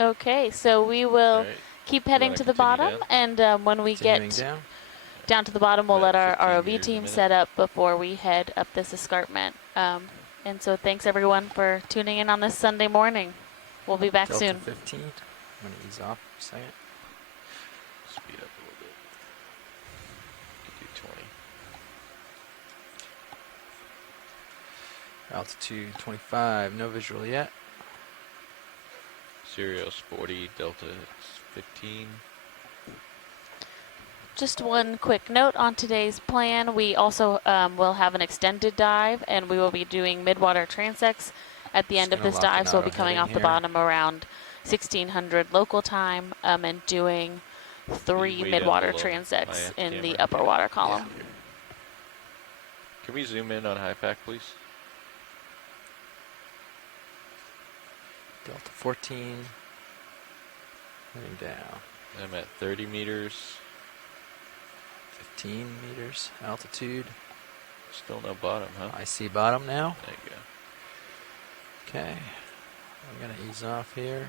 Okay, so we will Alright. keep You heading wanna to the continue bottom, down? and when we Continuing get down. down to the bottom, we'll let About our 15 ROV meters a team minute. set up before we head up this escarpment. And so thanks everyone for tuning in on this Sunday morning. We'll be back Delta soon. 15. I'm going to ease off for a second. Speed up a little bit. You do 20. Altitude 25. No visual yet. Sirius 40, Delta 15. Just one quick note on today's plan. We also will have an extended dive, and we will be doing midwater transects at the Just end of gonna this lock an dive. So we'll be auto coming heading off the here. bottom around 1600 local time, and doing 3 way down midwater below transects my in the camera. upper water column. Yeah. Can we zoom in on high pack, please? Delta 14. Heading down. I'm at 30 meters. 15 meters altitude. Still no bottom, huh? I see bottom now. There you go. Okay. I'm going to ease off here.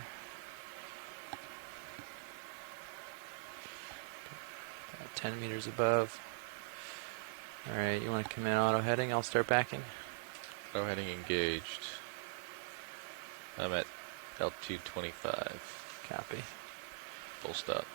About 10 meters above. All right, you want to come in auto heading? I'll start backing. Auto heading engaged. I'm at altitude 25. Copy. Full stop.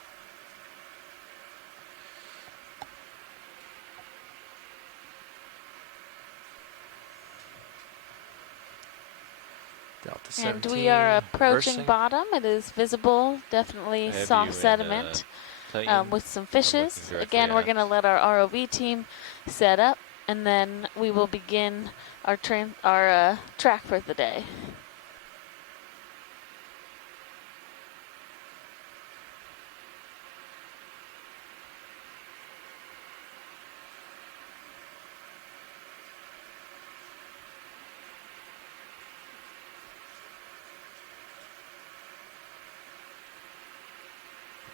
Delta 17. And we are approaching reversing. bottom. It is visible, definitely I have soft you in, sediment Titan. with some I'm fishes. looking Again, we're directly going to let our ROV team set up, and then we will begin our track for the day.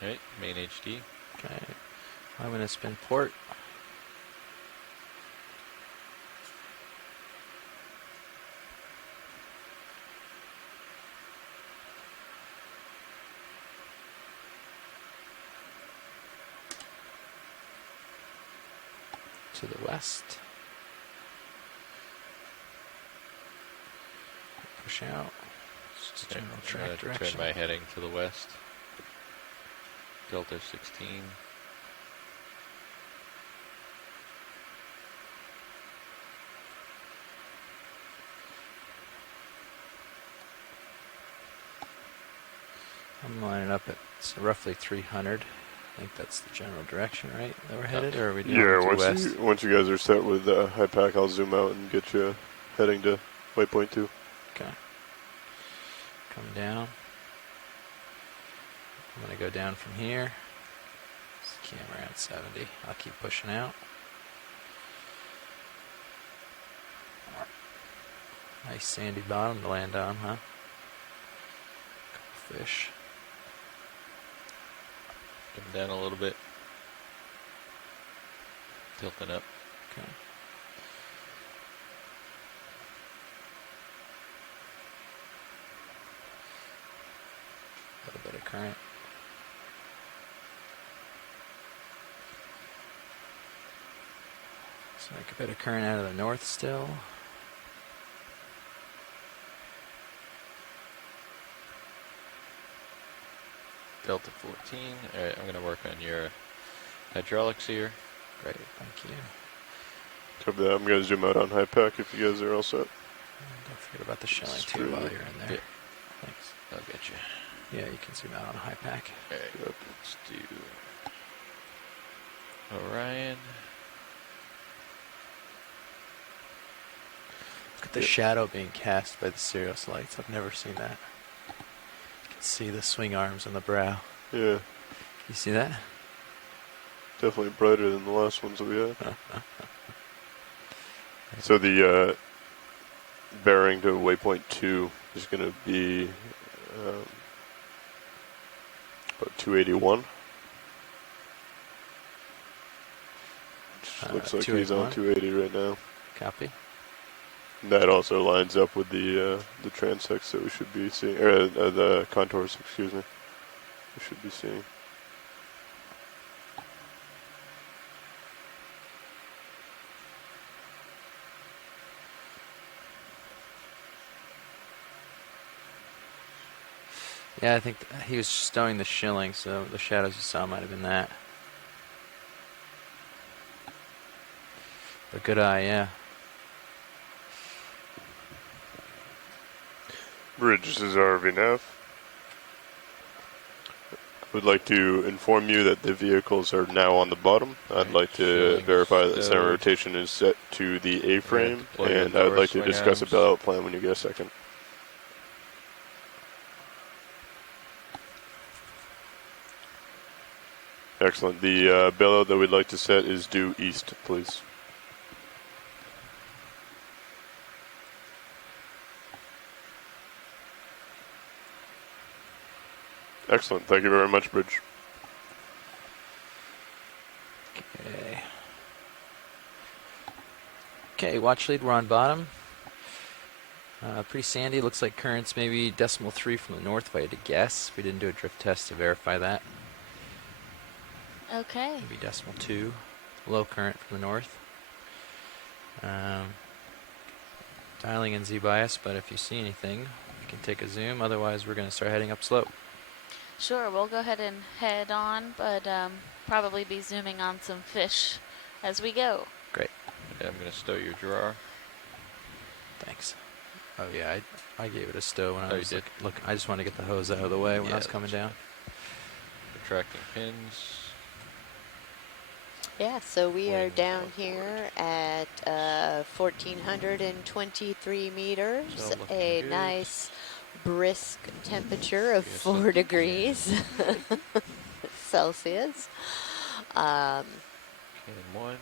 Alright, main HD. Okay. I'm going to spin port. To the west. Push out. Just general track direction. Turn my heading to the west. Delta 16. I'm lining up at roughly 300. I think that's the general direction, right? That we're headed, or are we doing to west? Once you guys are set with high pack, I'll zoom out and get you heading to waypoint 2. Okay. Come down. I'm going to go down from here. This camera at 70. I'll keep pushing out. Nice sandy bottom to land on, huh? Couple fish. Come down a little bit. Tilting up. Okay. A little bit of current. So like a bit of current out of the north still. Delta 14. Alright, I'm going to work on your hydraulics here. Great, thank you. Copy that. I'm going to zoom out on high pack if you guys are all set. And don't forget about the shelling too while you're in there. Yeah. Thanks. I'll get you. Yeah, you can zoom out on a high pack. Alright, Yep. let's do Orion. Look at the shadow being cast by the Sirius lights. I've never seen that. You can see the swing arms on the brow. Yeah, You see that? definitely brighter than the last ones that we had. So the bearing to waypoint 2 is going to be about 281. Which looks like he's on 281. 280 right now. Copy. That also lines up with the transects that we should be seeing, or the contours, excuse me, we should be seeing. Yeah, I think he was stowing the shilling, so the shadows you saw might have been that. But good eye, yeah. Bridge, this is RVNAV. I would like to inform you that the vehicles are now on the bottom. I'd like to Shillings verify that the center stowed. rotation is set to the A-frame, deploy your and I'd lower like to swing discuss a arms. bailout plan when you get a second. Excellent. The bailout that we'd like to set is due east, please. Excellent. Thank you very much, Bridge. Okay. Okay, watch lead, we're on bottom. Pretty sandy, looks like currents maybe 0.3 from the north if I had to guess. We didn't do a drift test to verify that. Okay. Maybe 0.2, low current from the north. Dialing in Z-bias, but if you see anything, you can take a zoom. Otherwise, we're going to start heading up slope. Sure, we'll go ahead and head on, but probably be zooming on some fish as we go. Great, Yeah, I'm going to stow your drawer. thanks. Oh yeah, I gave it a stow when I Oh, was you did? look. I just wanted to get the hose out of the way when Yeah, I was coming down. Retracting pins. Yeah, so we are Wings down going here at 1,423 meters, So looking a good. nice brisk temperature of Yes, 4 degrees Celsius. Cannon 1.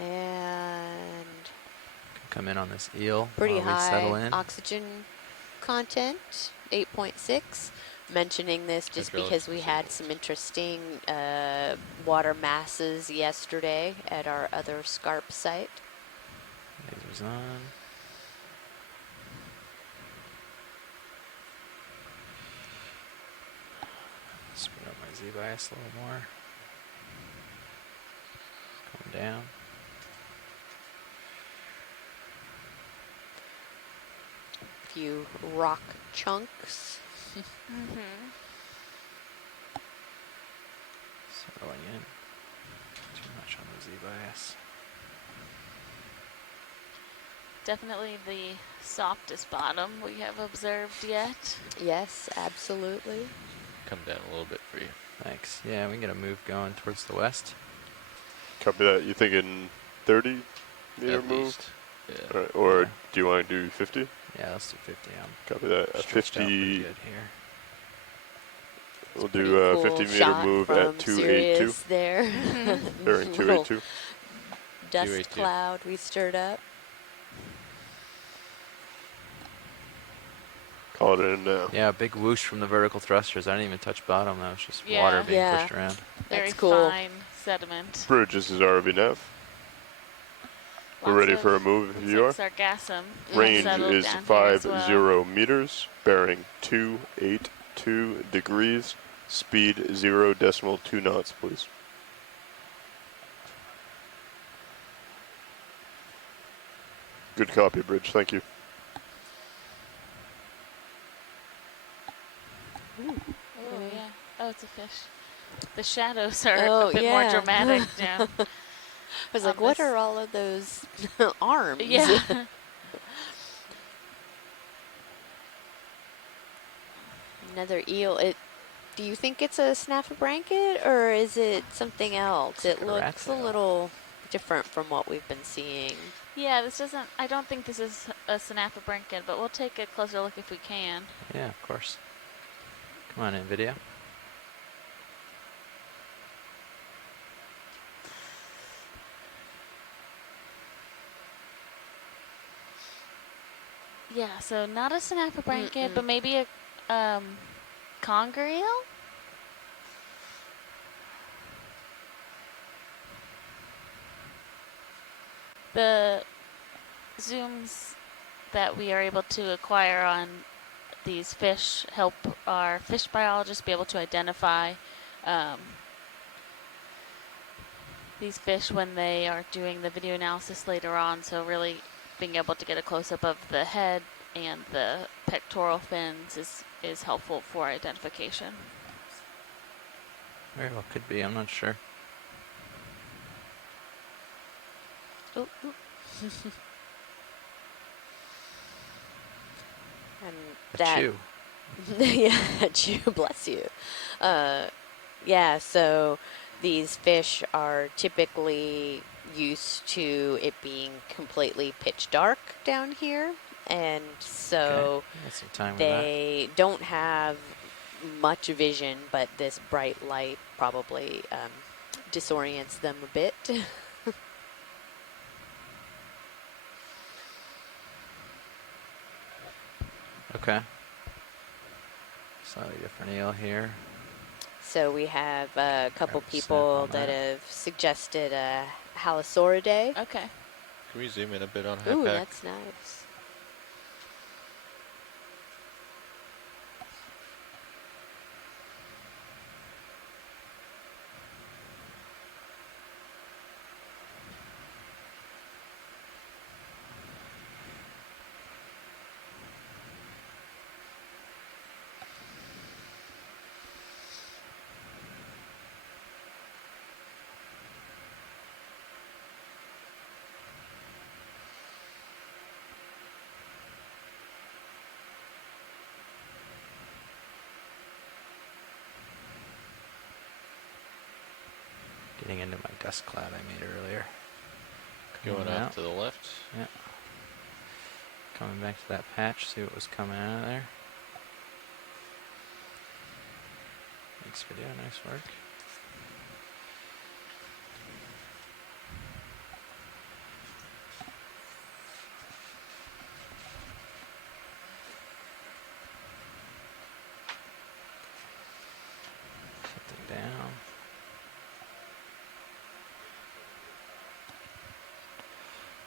And Come in on this eel pretty while we settle high in. oxygen content, 8.6. Mentioning this just Hydraulics because we had some interesting water masses yesterday at our other Scarp site. Lasers on. Speed up my Z-bias a little more. Come down. Few rock chunks. Mm-hmm. Settling in. Too much on the Z-bias. Definitely the softest bottom we have observed yet. Yes, absolutely. Come down a little bit for you. Thanks. Yeah, we can get a move going towards the west. Copy that. You thinking 30 meter At move? least. Yeah. All right. Or Okay. do you want to do 50? Yeah, let's do 50. I'm Copy that. stretched out pretty 50. good here. We'll Pretty do a cool 50 meter shot move from at 282. Sirius there. Bearing Little 282. dust 282. cloud we stirred up. Call it in now. Yeah, big whoosh from the vertical thrusters. I didn't even touch bottom. That was just water Yeah. being Yeah. pushed around. Very That's cool. fine sediment. Bridge, this is RVNAV. We're Lots ready of- for a move if looks you are. like sargassum has Range settled is down here as 50 well. meters, bearing 282 degrees, speed 0.2 knots, please. Good copy, Bridge. Thank you. Oh yeah. Oh, it's a fish. The shadows are Oh, a bit more yeah. dramatic now. I was On like, what this- are all of those arms? Yeah. Another eel. Do you think it's a snaffle blanket or is it something else? Looks It like a rat looks a tail. little different from what we've been seeing. Yeah, this doesn't. I don't think this is a Sinapa brinket, but we'll take a closer look if we can. Yeah, of course. Come on in, video. Yeah, so not a Sinapa blanket, Mm-mm. but maybe a conger eel. The zooms that we are able to acquire on these fish help our fish biologists be able to identify these fish when they are doing the video analysis later on. So really being able to get a close-up of the head and the pectoral fins is helpful for identification. Very well could be. I'm not sure. Ooh, ooh. And A that, chew. yeah, chew, bless you. Yeah, so these fish are typically used to it being completely pitch dark down here, and so Okay. Got some time with that. they don't have much vision, but this bright light probably disorients them a bit. Okay. Slightly different eel here. So we have a couple Grab a snap people on that that. have suggested a halosauridae. Okay. Can we zoom in a bit on Ooh, Hapak? that's nice. Getting into my dust cloud I made earlier. Going Coming off out. to the left. Yeah. Coming back to that patch, see what was coming out of there. Thanks, video. Nice work. Something down.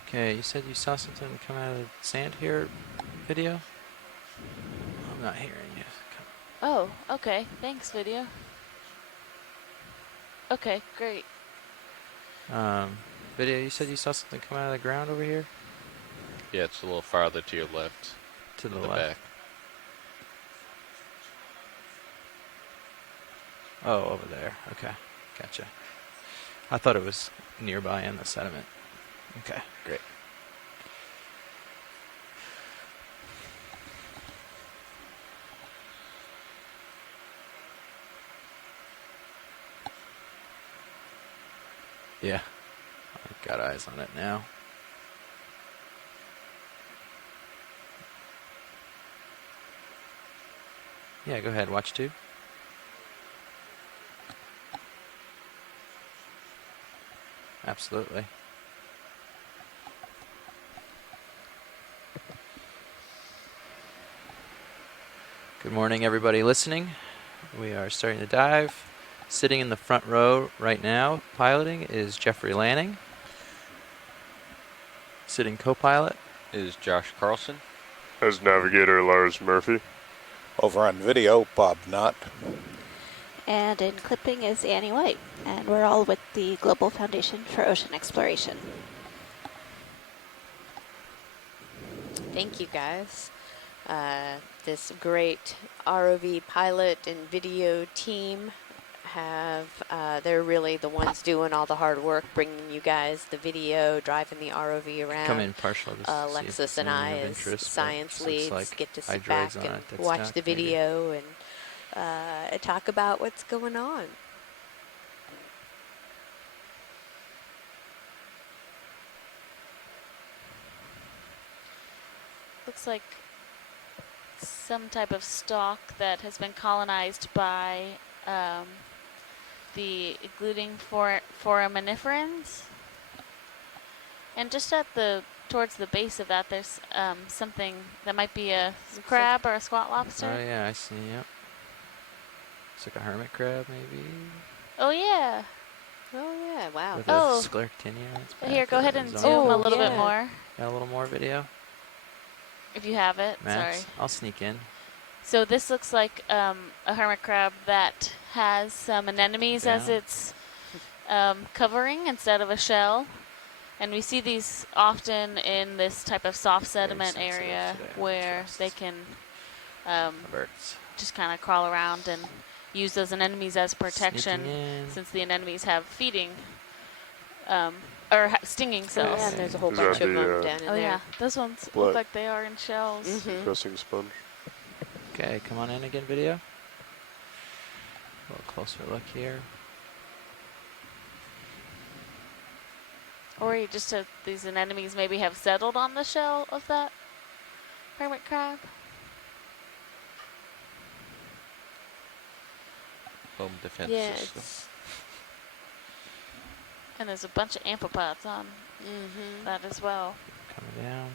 Okay, you said you saw something come out of the sand here, video? I'm not hearing you. Oh, okay. Thanks, video. Okay, great. Video, you said you saw something come out of the ground over here? Yeah, it's a little farther to your left. To the in the left. back. Oh, over there. Okay, gotcha. I thought it was nearby in the sediment. Okay, great. Yeah, I've got eyes on it now. Yeah, go ahead, watch two. Absolutely. Good morning, everybody listening. We are starting to dive. Sitting in the front row right now, piloting, is Jeffrey Lanning. Sitting co-pilot. Is Josh Carlson. As navigator Lars Murphy. Over on video, Bob Knott. And in clipping is Annie White, and we're all with the Global Foundation for Ocean Exploration. Thank you, guys. This great ROV pilot and video team they're really the ones doing all the hard work, bringing you guys the video, driving the ROV around. Come in partial. Just to see if Alexis it's and I, anything of as interest, but science looks leads, like get to sit hydroids back on and it, that's watch stuck, the maybe. video and talk about what's going on. Looks like some type of stalk that has been colonized by the gluten foraminiferans. And just at towards the base of that, there's something that might be a crab or a squat lobster. Oh yeah, I see. Yep. It's like a hermit crab, maybe. Oh yeah. Oh, yeah, wow. With Oh. a sclerotinia on its back. Here, go or ahead a and zone. zoom a Oh, little bit yeah. more. Got a little more video? If you have it, Max? sorry. I'll sneak in. So this looks like a hermit crab that has some anemones as Down. its covering instead of a shell. And we see these often in this type of soft sediment sensitive area today, where trust. they can Birds. just kind of crawl around and use those anemones as protection, Sneaking in. since the anemones have feeding stinging Oh, cells. yeah, and there's a whole These are bunch of the, them down in Oh there. yeah, those ones Black. look like they are in shells. Mhm. Pressing sponge. Okay, come on in again, video. A little closer look here. Or you just have these anemones maybe have settled on the shell of that hermit crab. Home defense Yeah, system. it's. And there's a bunch of amphipods on Mhm. that as well. Coming down.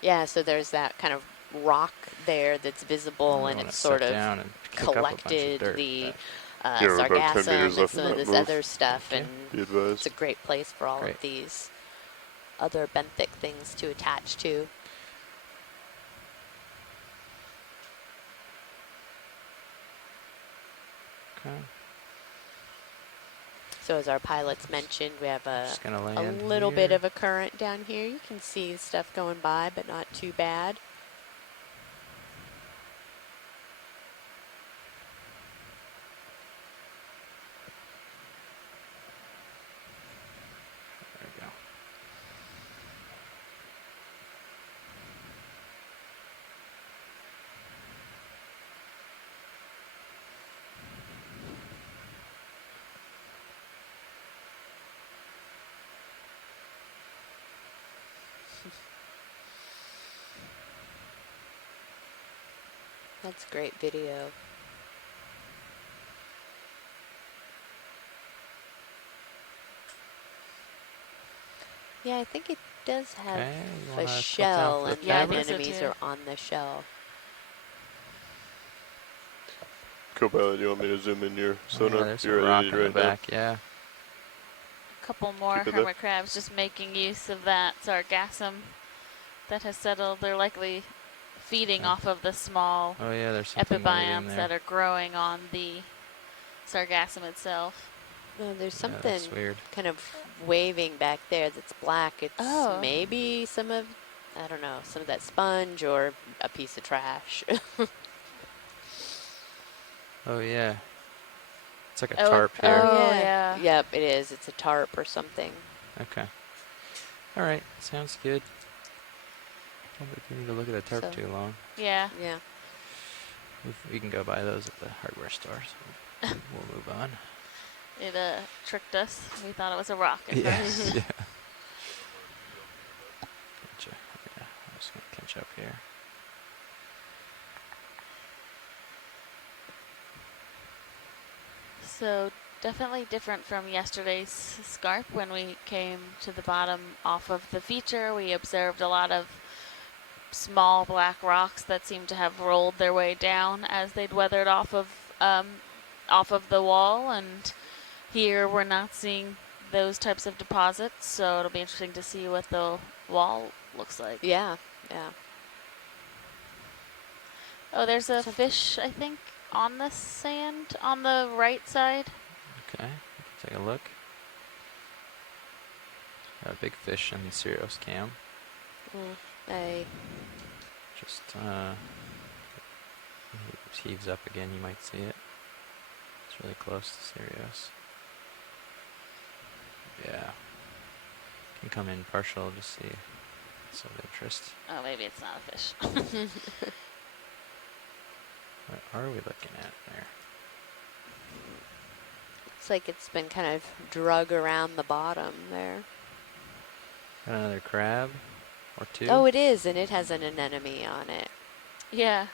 Yeah, so there's that kind of rock there that's visible, I and wanna it's suck sort of down and kick up a bunch of collected dirt, the but- Yeah, we're about 10 sargassum meters and left some in of that this move. other stuff, Okay. and Be advised. it's a great place for all Great. of these other benthic things to attach to. Okay. So as our pilots mentioned, we have a Just gonna land little bit here. of a current down here. You can see stuff going by, but not too bad. There we go. That's great video. Yeah, I think it does have Okay, you a wanna tilt down shell, for the and the Yeah, I camera? think so anemones too. are on the shell. Co-pilot, you want me to zoom in your Oh, yeah, sonar? there's a You're rock ready in the right now. back, yeah. A couple more Keep it there. hermit crabs just making use of that sargassum that has settled. They're likely feeding Okay. off of the small Oh yeah, there's something moving epibiomes that there. are growing on the sargassum itself. No, there's Yeah, something that's weird. kind of waving back there that's black. It's Oh. maybe some of, I don't know, some of that sponge or a piece of trash. Oh yeah. It's like a Oh, tarp here. oh, yeah. Yep, it is. It's a tarp or something. Okay. All right, sounds good. Don't think we need to look at a tarp So- too long. Yeah. Yeah. We can go buy those at the hardware store. So we'll move on. It tricked us. We thought it was a rock at Yeah. first. Yeah. Gotcha. Yeah, I'm just gonna catch up here. So definitely different from yesterday's scarp. When we came to the bottom off of the feature, we observed a lot of small black rocks that seemed to have rolled their way down as they'd weathered off of the wall. And here we're not seeing those types of deposits, so it'll be interesting to see what the wall looks like. Yeah. Yeah. Oh, there's a So- fish, I think, on the sand on the right side. Okay, take a look. Got a big fish in the Sirius cam. I Just it heaves up again. You might see it. It's really close to Sirius. Yeah. Can come in partial to see. It's of interest. Oh, maybe it's not a fish. What are we looking at there? looks like it's been kind of drug around the bottom there. Got another crab or two. Oh, it is, and it has an anemone on it. Yeah.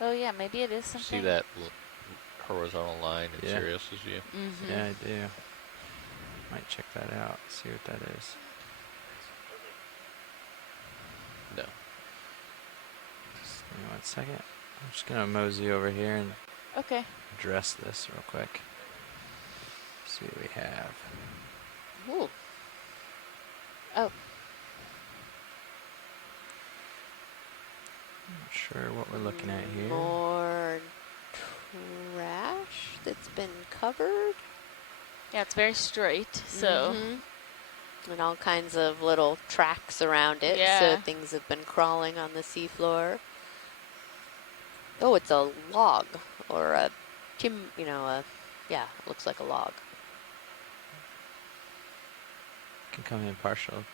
Oh, yeah, maybe it is something. See that horizontal line in Yeah. Sirius's view? Mm-hmm. Yeah, I do. Might check that out. See what that is. No. Just give me 1 second. I'm just gonna mosey over here and Okay. address this real quick. See what we have. Ooh. Oh, Not sure what we're looking at here. more trash that's been covered. Yeah, it's very straight. So And all kinds of little tracks around it. So Yeah. things have been crawling on the seafloor. Oh, it's a log or a yeah, it looks like a log. Can come in partial.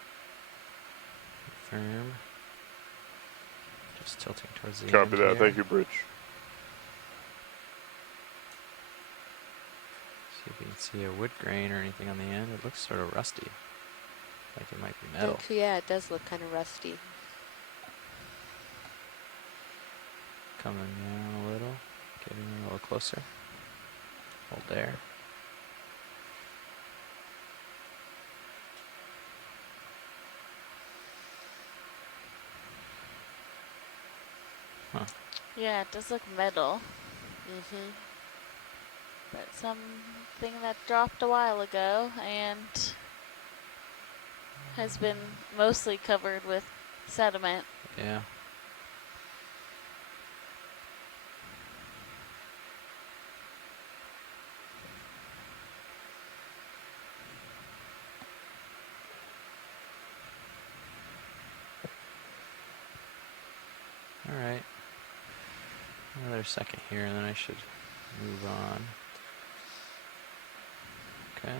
Confirm. Just tilting towards the Copy end that. here. Thank you, Bridge. See if we can see a wood grain or anything on the end. It looks sort of rusty. Like it might be metal. Yeah, it does look kind of rusty. Coming down a little. Getting a little closer. Hold there. Huh. yeah, it does look metal, Mm-hmm. but something that dropped a while ago and has been mostly covered with sediment. Yeah. All right. Another second here, and then I should move on. Okay.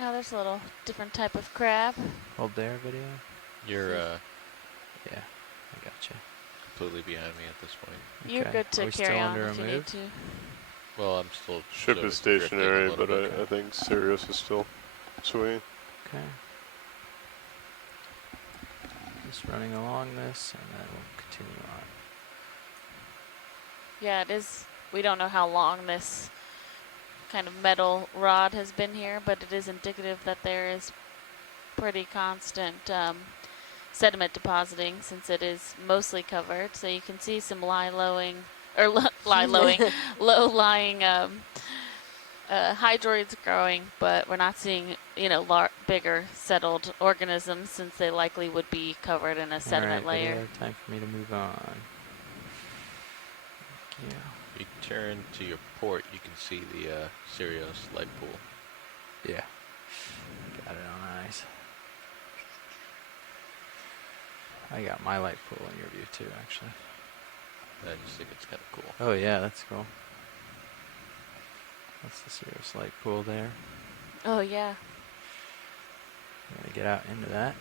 Oh, there's a little different type of crab. Hold there, video. You're Yeah, I gotcha. completely behind me at this point. You're Okay. good Are to we carry still on under if a you move? need to. Well, I'm still Ship sort is of drifting a stationary, little but bit. I think Sirius is still swinging. Okay. Just running along this, and then we'll continue on. Yeah, it is. We don't know how long this kind of metal rod has been here, but it is indicative that there is pretty constant sediment depositing since it is mostly covered. So you can see some low-lying hydroids growing, but we're not seeing, bigger settled organisms since they likely would be covered in a sediment All right, layer. video, time for me to move on. Thank you. If you turn to your port, you can see the Sirius light pool. Yeah. Got it on eyes. I got my light pool in your view too, actually. I just think it's kind of cool. Oh yeah, that's cool. That's the Sirius light pool there. Oh yeah. I'm gonna get out into that.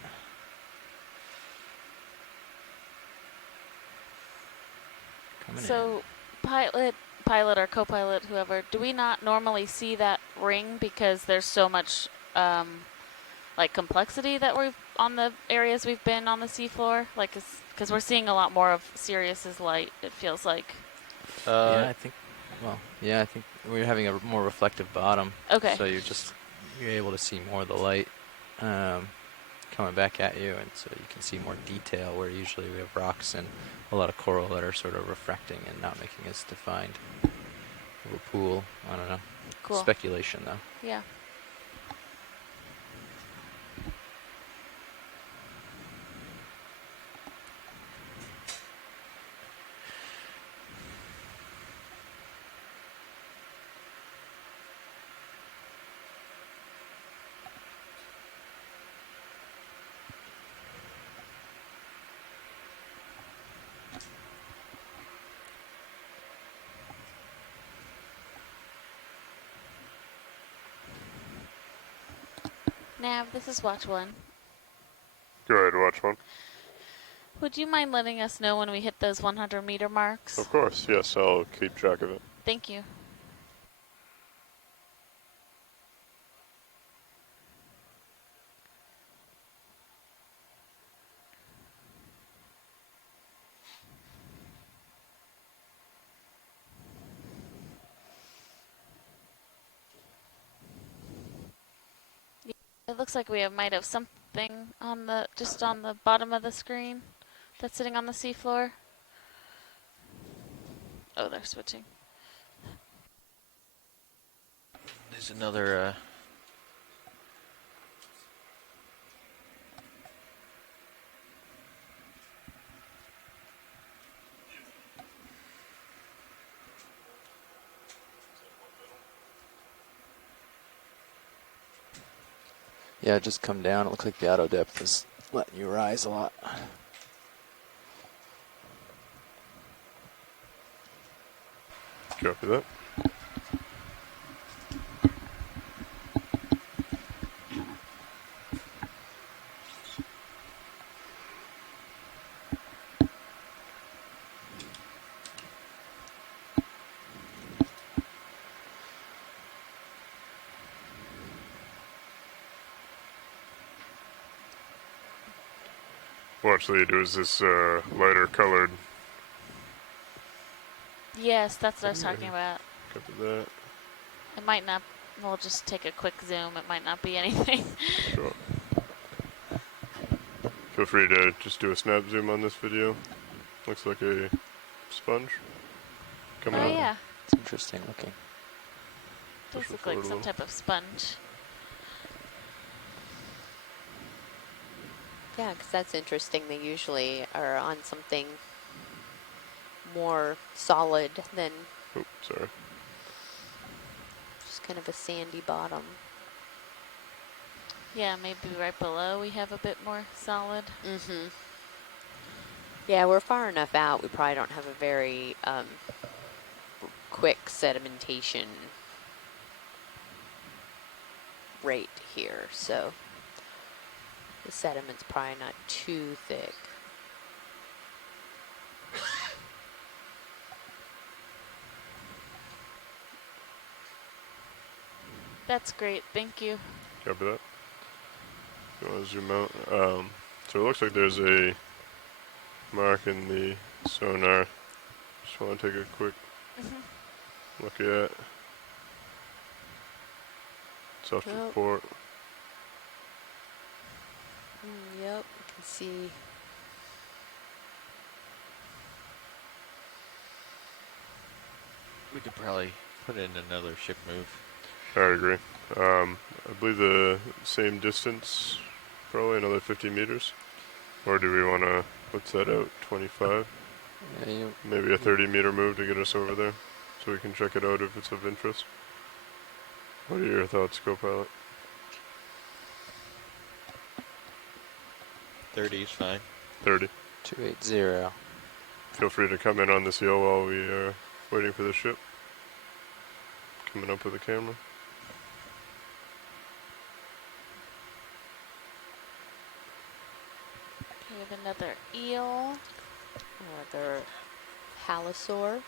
Coming in. So, pilot or co-pilot, whoever, do we not normally see that ring because there's so much complexity that we've on the areas we've been on the seafloor? Like, because we're seeing a lot more of Sirius's light. It feels like. Yeah, I think. Well, yeah, I think we're having a more reflective bottom. Okay. So you're able to see more of the light coming back at you, and so you can see more detail. Where usually we have rocks and a lot of coral that are sort of refracting and not making as defined of a pool. I don't know. Cool. Speculation though. Yeah. Nav, this is Watch 1. Go ahead, watch one. Would you mind letting us know when we hit those 100-meter marks? Of course, yes, I'll keep track of it. Thank you. It looks like we might have thing on the just on the bottom of the screen that's sitting on the seafloor? Oh, they're switching. There's another. Yeah, just come down. It looks like the auto depth is letting you rise a lot. Copy that. Watch leader is this lighter colored. Yes, that's what I was talking about. Copy that. It might not. We'll just take a quick zoom. It might not be anything. Sure. Feel free to just do a snap zoom on this video. Looks like a sponge coming Oh out. yeah, It's interesting looking. does Push it look like forward a some little. type of sponge. Yeah, because that's interesting. They usually are on something more solid than Oh, sorry. just kind of a sandy bottom. Yeah, maybe right below we have a bit more solid. Mm-hmm. Yeah, we're far enough out. We probably don't have a very quick sedimentation rate here, so the sediment's probably not too thick. That's great. Thank you. Copy that. You want to zoom out? So it looks like there's a mark in the sonar. Just want to take a quick look at. Self-report. Yep, you can see. We could probably put in another ship move. I agree. I believe the same distance, probably another 50 meters. Or do we want to, what's that out, 25? Yeah, Maybe a 30-meter move to get us over there, so we can check it out if it's of interest. What are your thoughts, co-pilot? 30 is fine. 30. 280. Feel free to come in on the seal while we are waiting for the ship. Coming up with the camera. We have another eel. Another halosaur.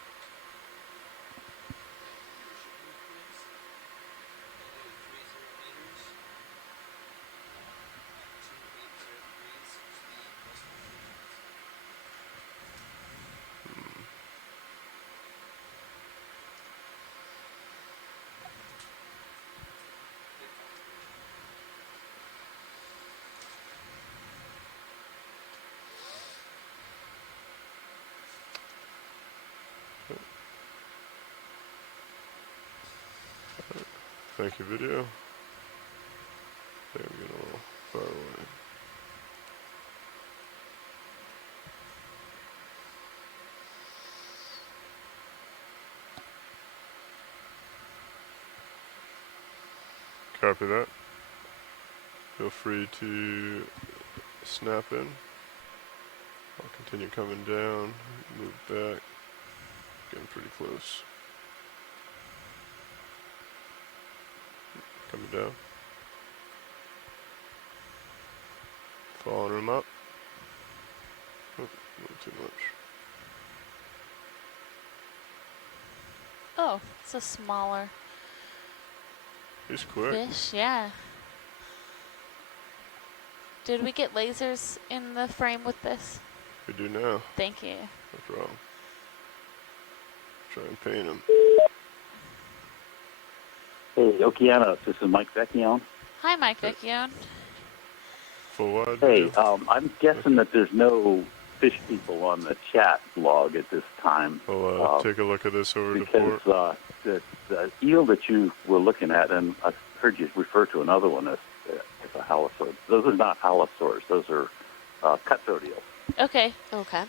Thank you, video. I think I'm getting a little far away. Copy that. Feel free to snap in. I'll continue coming down, move back, getting pretty close. Coming down. Following him up. Oh, a little too much. Oh, it's a smaller He's quick. fish. Yeah. Did we get lasers in the frame with this? We do now. Thank you. What's wrong? Try and paint him. Hey, Okeanos, this is Mike Vecchione. Hi, Mike Vecchione. full wide Hey, video. I'm guessing that there's no fish people on the chat log at this time. I'll take a look at this over to Because port. the eel that you were looking at, and I've heard you refer to another one as a halosaur. Those are not halosaurs. Those are cutthroat eels. Okay. Okay.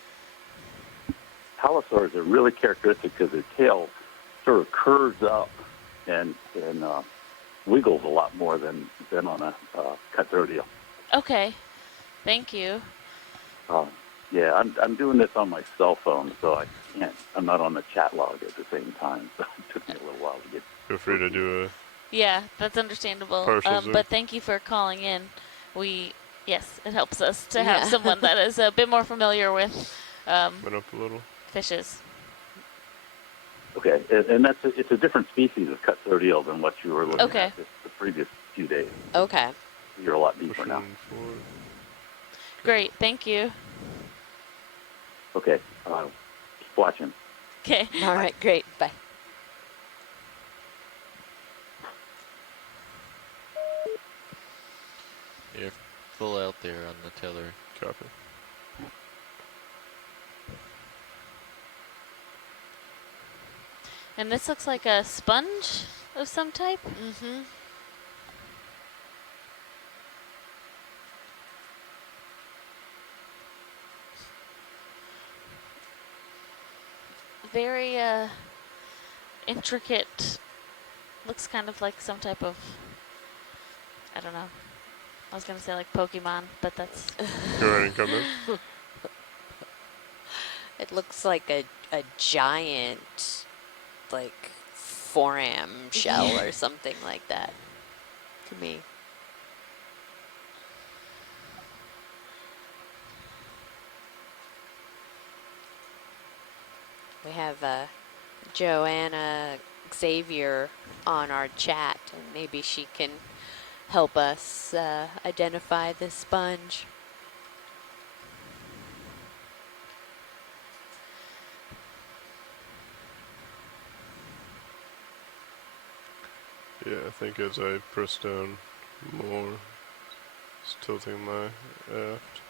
Halosaurs are really characteristic because their tail sort of curves up and wiggles a lot more than on a cutthroat eel. Okay. Thank you. Yeah, I'm doing this on my cell phone, so I can't. I'm not on the chat log at the same time, so it took me a little while to get. Feel free to do a Yeah, that's understandable. partial zoom. But thank you for calling in. Yes, it helps us to have Yeah. someone that is a bit more familiar with Went up a little. fishes. Okay, and it's a different species of cutthroat eel than what you were looking Okay. at the previous few days. Okay. You're a lot deeper now. Pushing forward. Great, thank you. Okay, keep watching. Okay. All right. Great. Bye. You're full out there on the tiller. Copy. And this looks like a sponge of some type. Mm-hmm. Very intricate. Looks kind of like some type of, I don't know. I was gonna say like Pokemon, but that's Go ahead and come in. It looks like a giant, like, foram shell or something like that to me. We have Joanna Xavier on our chat, and maybe she can help us identify this sponge. Yeah, I think as I press down more, it's tilting my aft,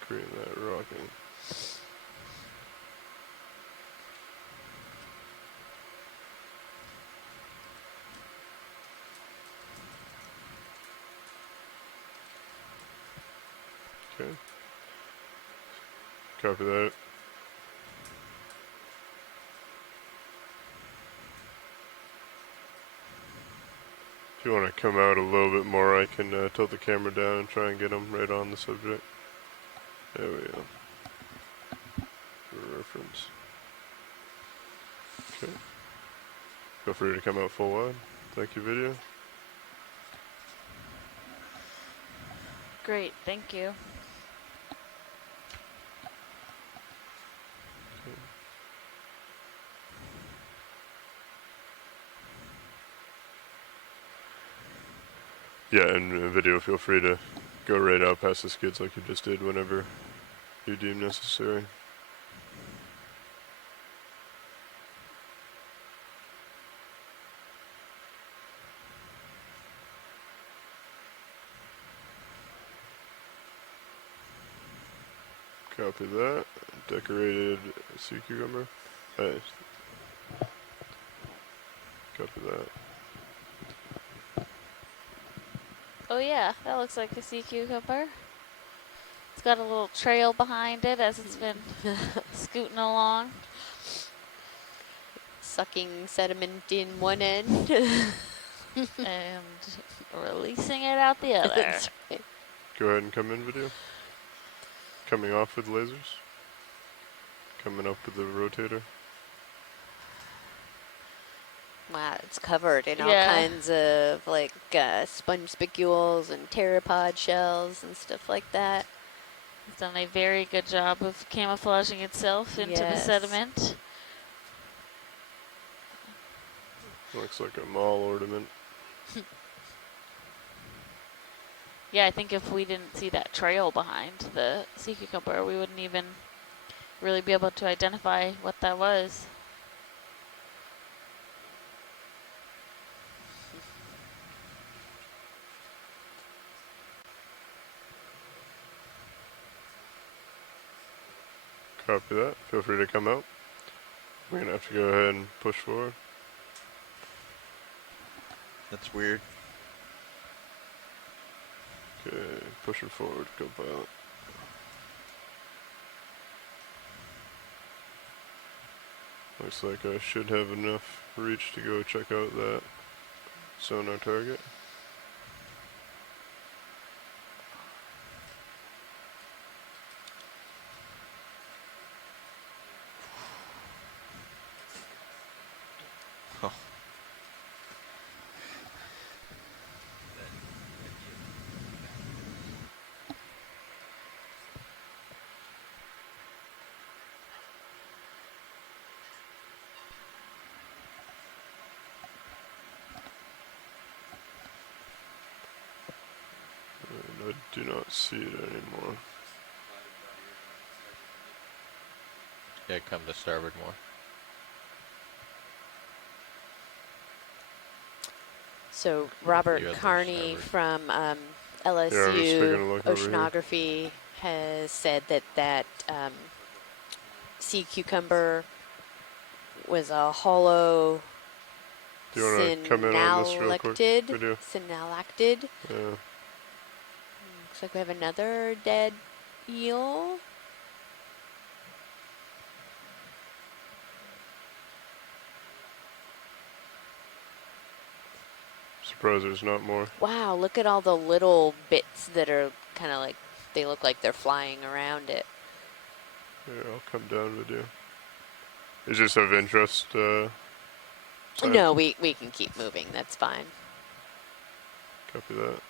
creating that rocking. Okay. Copy that. If you want to come out a little bit more, I can tilt the camera down and try and get them right on the subject. There we go. For reference. Okay. Feel free to come out full wide. Thank you, video. great. Thank you. Yeah, and video, feel free to go right out past the skids like you just did whenever you deem necessary. Copy that. Decorated sea cucumber. Nice. Copy that. Oh yeah, that looks like a sea cucumber. It's got a little trail behind it as it's been scooting along. Sucking sediment in one end. And releasing it out the other. That's right. Go ahead and come in, video. Coming off with lasers. Coming up with the rotator. Wow, it's covered in all Yeah. kinds of like sponge spicules and pteropod shells and stuff like that. It's done a very good job of camouflaging itself into the Yes. sediment. Looks like a mall ornament. Yeah, I think if we didn't see that trail behind the sea cucumber, we wouldn't even really be able to identify what that was. Copy that. Feel free to come out. We're gonna have to go ahead and push forward. That's weird. Okay, pushing forward, co-pilot. Looks like I should have enough reach to go check out that sonar target. Oh. And I do not see it anymore. Yeah, come to starboard more. So You Robert had the Carney starboard. from Yeah, I was taking a LSU look over here. Oceanography has said that sea cucumber was a hollow Do you want to come in on this real quick? Video. synallactid. Yeah. Looks like we have another dead eel. Surprised there's not more. Wow, look at all the little bits that are kind of like, they look like they're flying around it. Here, I'll come down video. Is this of interest? Science? No, we can keep moving. That's fine. Copy that.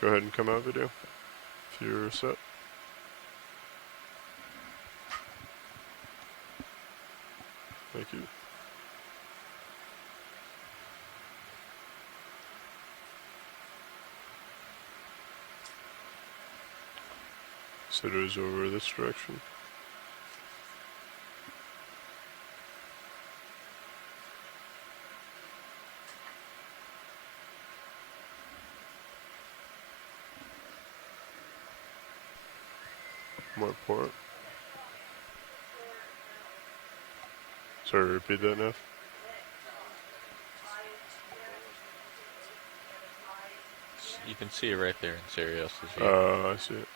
Go ahead and come out video if you're set. Thank you. Sitters over this direction. More port. Sorry, repeat that, Neff. You can see it right there in Sirius's view. I see it.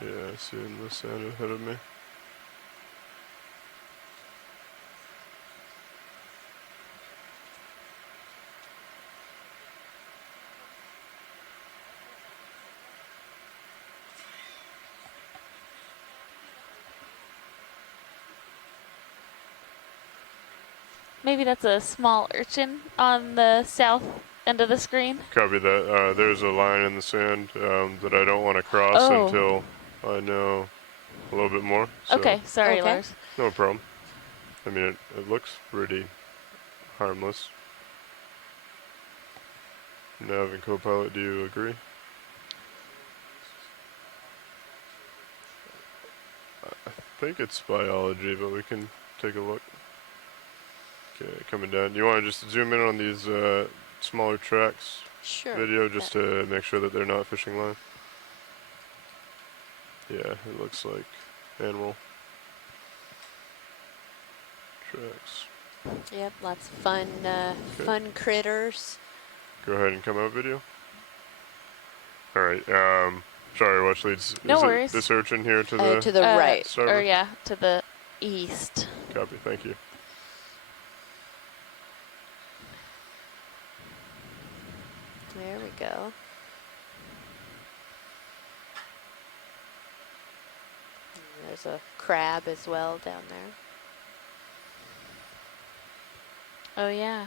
Yeah, I see it in the sand ahead of me. Maybe that's a small urchin on the south end of the screen. Copy that. There's a line in the sand that I don't want to cross Oh. until I know a little bit more. So Okay, sorry, Okay. Lars. no problem. I mean, it looks pretty harmless. Nav and co-pilot, do you agree? I think it's biology, but we can take a look. Okay, coming down. You want to just zoom in on these smaller tracks Sure. video just to make sure that they're not fishing line? Yeah, it looks like animal tracks. Yep, lots of fun, fun critters. Go ahead and come out video. All right. Sorry, watch leads. No Is worries. it this urchin here to To the the right. Or starboard? yeah, to the east. Copy. Thank you. There we go. And there's a crab as well down there. Oh yeah.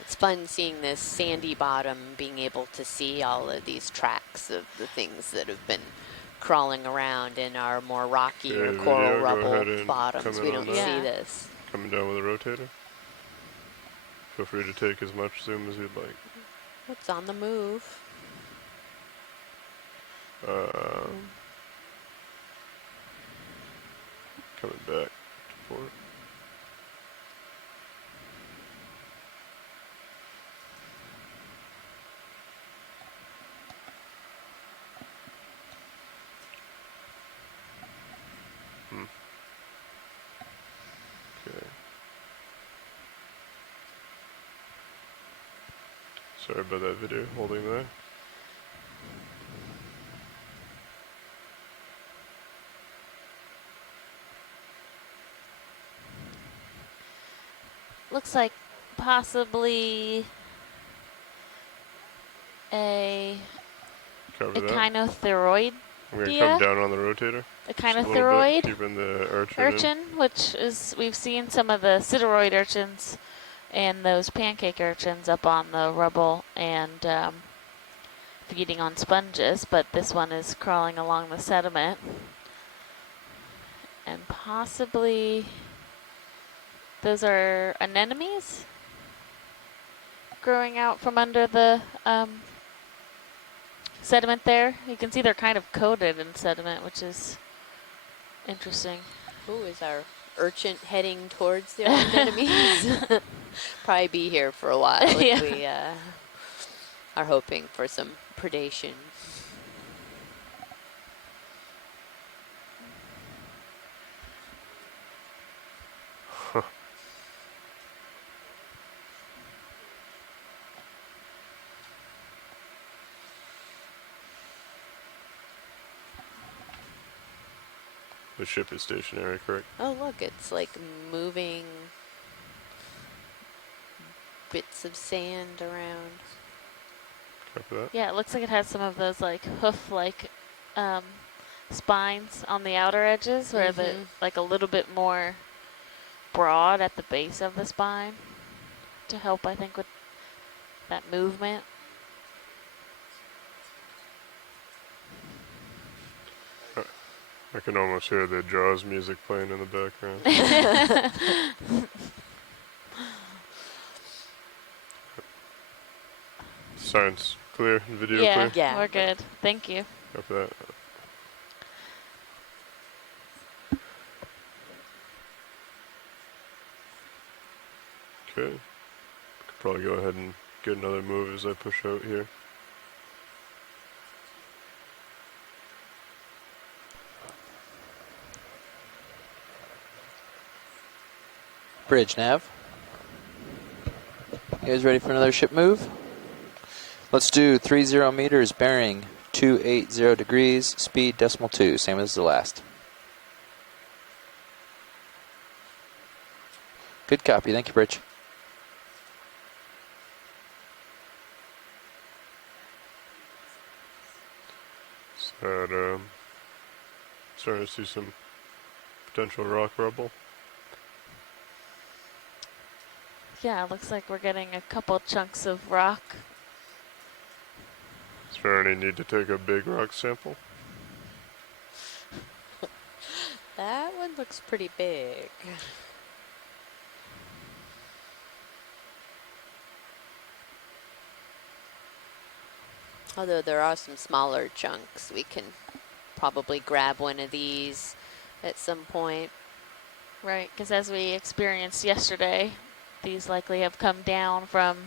It's fun seeing this sandy bottom, being able to see all of these tracks of the things that have been crawling around in our more rocky or Okay, coral video, go rubble ahead and bottoms. come We in on don't that. see Yeah. this. Coming down with a rotator. Feel free to take as much zoom as you'd like. It's on the move. Coming back Okay. Sorry about that video holding there. Looks like possibly a Cover that. echinothyroid, I'm gonna Dia? come down on the rotator. Just a little bit, echinothyroid keeping the urchin, urchin, which is, we've seen some of the sideroid urchins and those pancake urchins up on the rubble and feeding on sponges, but this one is crawling along the sediment. And possibly those are anemones growing out from under the sediment there. You can see they're kind of coated in sediment, which is interesting. Ooh, is our urchin heading towards the anemones? Probably be here for a while if Yeah. we are hoping for some predation. The ship is stationary, correct? Oh, look, it's like moving bits of sand around. Copy that. Yeah, it looks like it has some of those like hoof-like spines on the outer edges, where the like a little bit more broad at the base of the spine to help, I think, with that movement. I can almost hear the Jaws music playing in the background. Sounds clear, video Yeah, clear? Yeah. we're good. Thank you. Copy that. Okay. Could probably go ahead and get another move as I push out here. Bridge nav. You guys ready for another ship move? Let's do 30 meters, bearing 280 degrees, speed .2, same as the last. Good copy, thank you, Bridge. So, starting to see some potential rock rubble. Yeah, it looks like we're getting a couple chunks of rock. Is there any need to take a big rock sample? That one looks pretty big. Although there are some smaller chunks, we can probably grab one of these at some point. Right, because as we experienced yesterday, these likely have come down from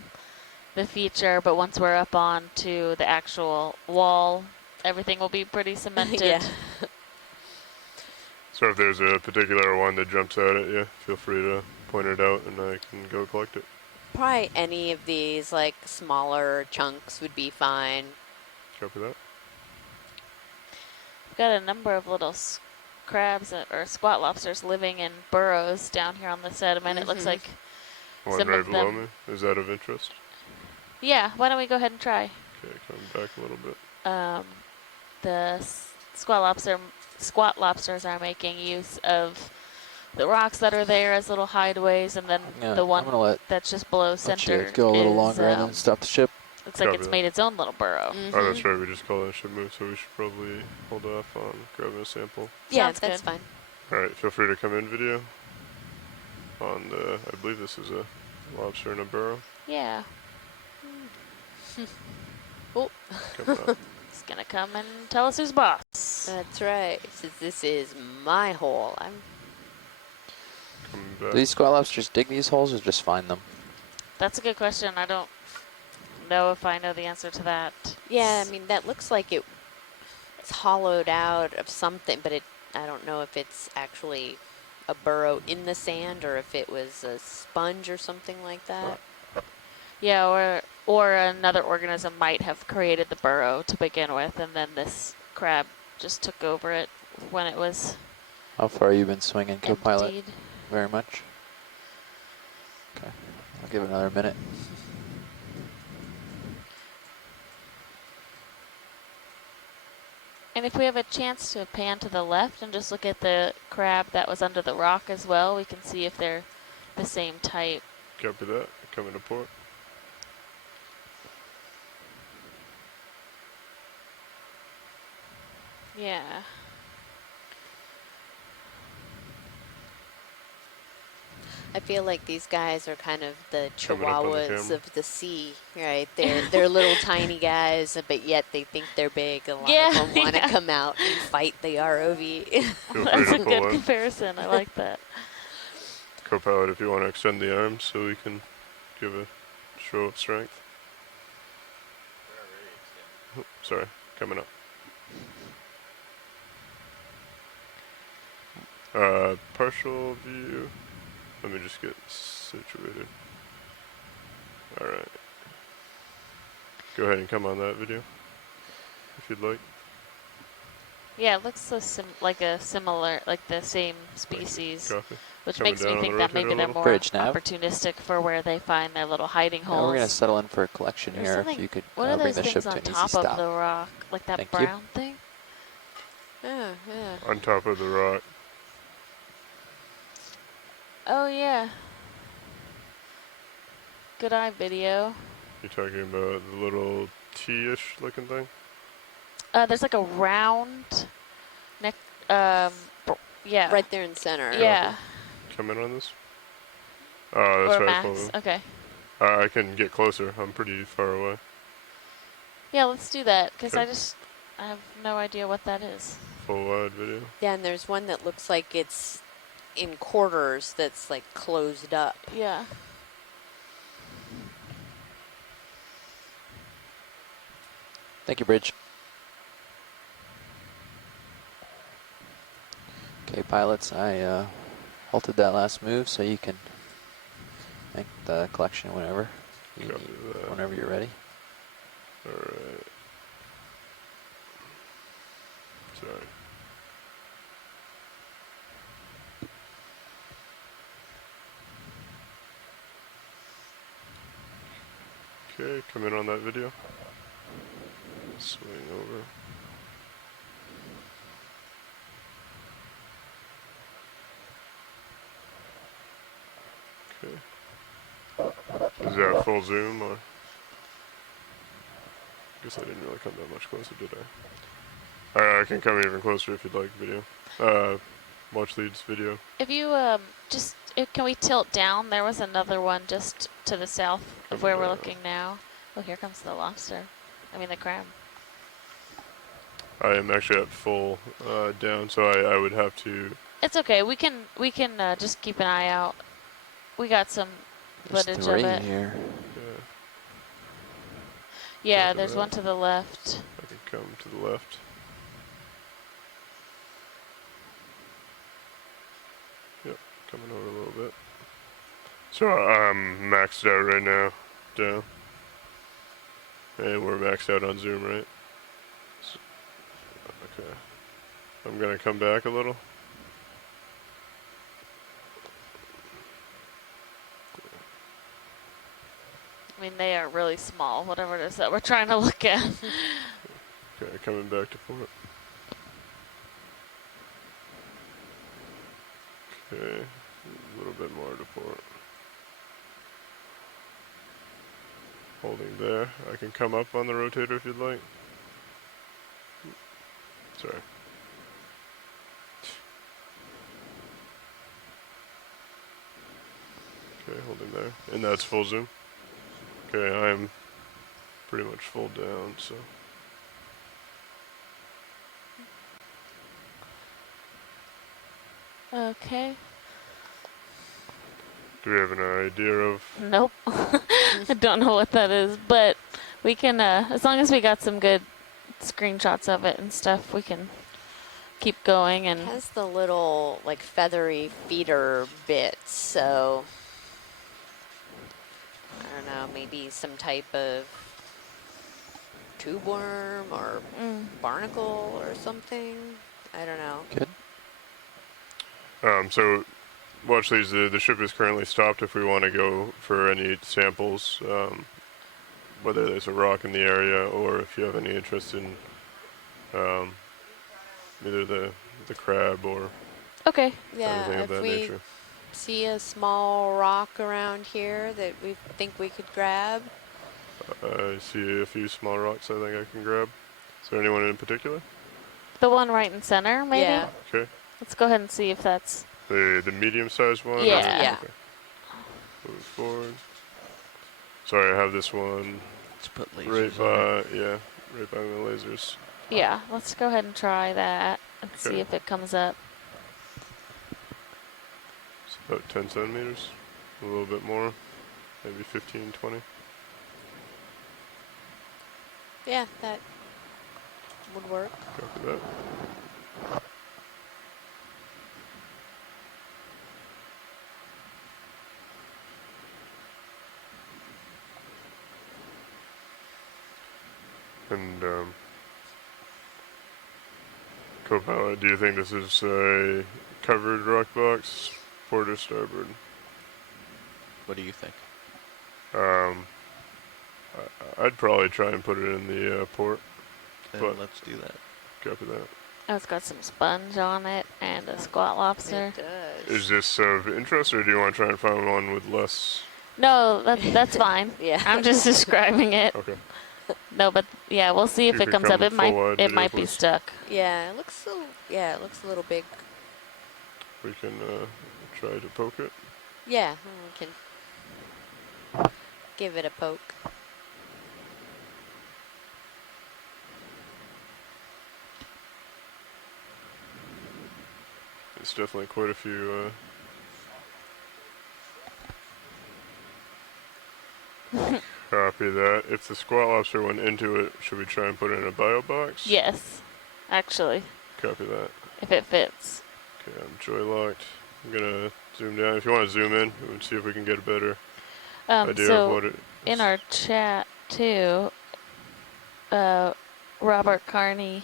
the feature, but once we're up onto the actual wall, everything will be pretty cemented. Yeah. So if there's a particular one that jumps out at you, feel free to point it out and I can go collect it. Probably any of these, like, smaller chunks would be fine. Copy that. We've got a number of little crabs or squat lobsters living in burrows down here on the sediment. It looks like One some right of below them. me. Is that of interest? Yeah, why don't we go ahead and try? Okay, coming back a little bit. The squat lobsters are making use of the rocks that are there as little hideaways, and then Yeah, the one I'm gonna let that's just below you center go a little is, longer and then stop the ship. looks like Copy it's that. made its own little burrow. Oh, that's right. We just called that ship move, so we should probably hold off on grabbing a sample. Yeah, Sounds that's good. fine. All right, feel free to come in video. On the, I believe this is a lobster in a burrow. Yeah, Oh, Coming up. it's gonna come and tell us who's boss. that's right. Since this is my hole, I'm. Coming Do back. these squat lobsters dig these holes or just find them? That's a good question. I don't know if I know the answer to that. Yeah, I mean that looks like it's hollowed out of something, but I don't know if it's actually a burrow in the sand or if it was a sponge or something like that. Yeah, or another organism might have created the burrow to begin with, and then this crab just took over it when it was How far you been swinging, co-pilot? emptied. Very much? Okay, I'll give it another minute. And if we have a chance to pan to the left and just look at the crab that was under the rock as well, we can see if they're the same type. Copy that. Coming to port. Yeah. I feel like these guys are kind of the Coming up on the chihuahuas camera. of the sea, right? They're little tiny guys, but yet they think they're big. A lot Yeah, of them want to yeah. come out and fight the ROV. Feel free That's to a pull good in. comparison. I like that. Co-pilot, if you want to extend the arms so we can give a show of strength. Sorry, coming up. Partial view. Let me just get situated. Alright. Go ahead and come on that video, if you'd like. Yeah, it looks so like a similar, like the same species, Copy. which Coming makes me down on think the that rotator maybe a they're little. more Bridge nav. opportunistic for where they find their little hiding Now holes. we're going to settle in for a collection There's here. If something- you could what are bring those the ship things to on an easy top stop. of the rock? Like that Thank you. brown thing? Yeah, yeah. On top of the rock. Oh, yeah. Good eye video. You're talking about the little T-ish looking thing? There's like a round neck, yeah. Right there in center. Yeah. Come in on this? Oh, that's Or right. max. Full. Okay. I can get closer. I'm pretty far away. Yeah, let's do that, because Okay. I have no idea what that is. Full wide video. Yeah, and there's one that looks like it's in quarters that's like closed up. Yeah. Thank you, Bridge. Okay, pilots, I halted that last move so you can make the collection whenever Copy that. whenever you're ready. Alright. Sorry. Okay, come in on that video. Swing over. Okay. Is that full zoom or? Guess I didn't really come that much closer, did I? Alright, I can come even closer if you'd like video. Watch leads video. If you, can we tilt down? There was another one just to the south of where we're looking now. Oh, here comes the lobster. I mean, the crab. I am actually at full down, so I would have to. It's okay. We can just keep an eye out. We got some There's footage of 3 it. here. Yeah, Copy there's that. one to the left. I can come to the left. Yep, coming over a little bit. So I'm maxed out right now, down. And we're maxed out on zoom, right? So, okay. I'm gonna come back a little. I mean, they are really small, whatever it is that we're trying to look at. Okay, coming back to port. Okay, a little bit more to port. Holding there. I can come up on the rotator if you'd like. Sorry. Okay, holding there. And that's full zoom. Okay, I'm pretty much full down, so. Okay. Do we have an idea of? Nope. I don't know what that is, but we can, as long as we got some good screenshots of it and stuff, we can keep going. It And has the little like feathery feeder bits, so I don't know, maybe some type of tube worm or barnacle or something. I don't know. Good. So watch these. The ship is currently stopped if we want to go for any samples, whether there's a rock in the area or if you have any interest in either the crab or okay, Yeah, anything of if that we nature. see a small rock around here that we think we could grab. I see a few small rocks I think I can grab. Is there anyone in particular? the one right in center, maybe. Yeah. Okay. Let's go ahead and see if that's. The medium-sized one? Yeah. Yeah. Okay. Move forward. Sorry, I have this one Let's put right lasers on it. by, yeah, right by my lasers. Yeah, let's go ahead and try that and see Okay. if it comes up. It's about 10 centimeters, a little bit more, maybe 15, 20. Yeah, that would work. Copy that. And, co-pilot, do you think this is a covered rock box, port or starboard? What do you think? I'd probably try and put it in the port. Then But- let's do that. Copy that. Oh, it's got some sponge on it and a squat lobster. It does. Is this of interest, or do you want to try and find one with less? No, that's fine. Yeah. I'm just describing it. Okay. No, but yeah, we'll see if You it could comes come up. It full might wide it video, might be please. stuck. Yeah, it looks it looks a little big. We can try to poke it. Yeah, we can give it a poke. It's definitely quite a few. Copy that. If the squat lobster went into it, should we try and put it in a bio box? Yes, actually, Copy that. if it fits. Okay, I'm joy locked. I'm gonna zoom down. If you want to zoom in, we'll see if we can get a better idea of So what it. in our chat too, Robert Carney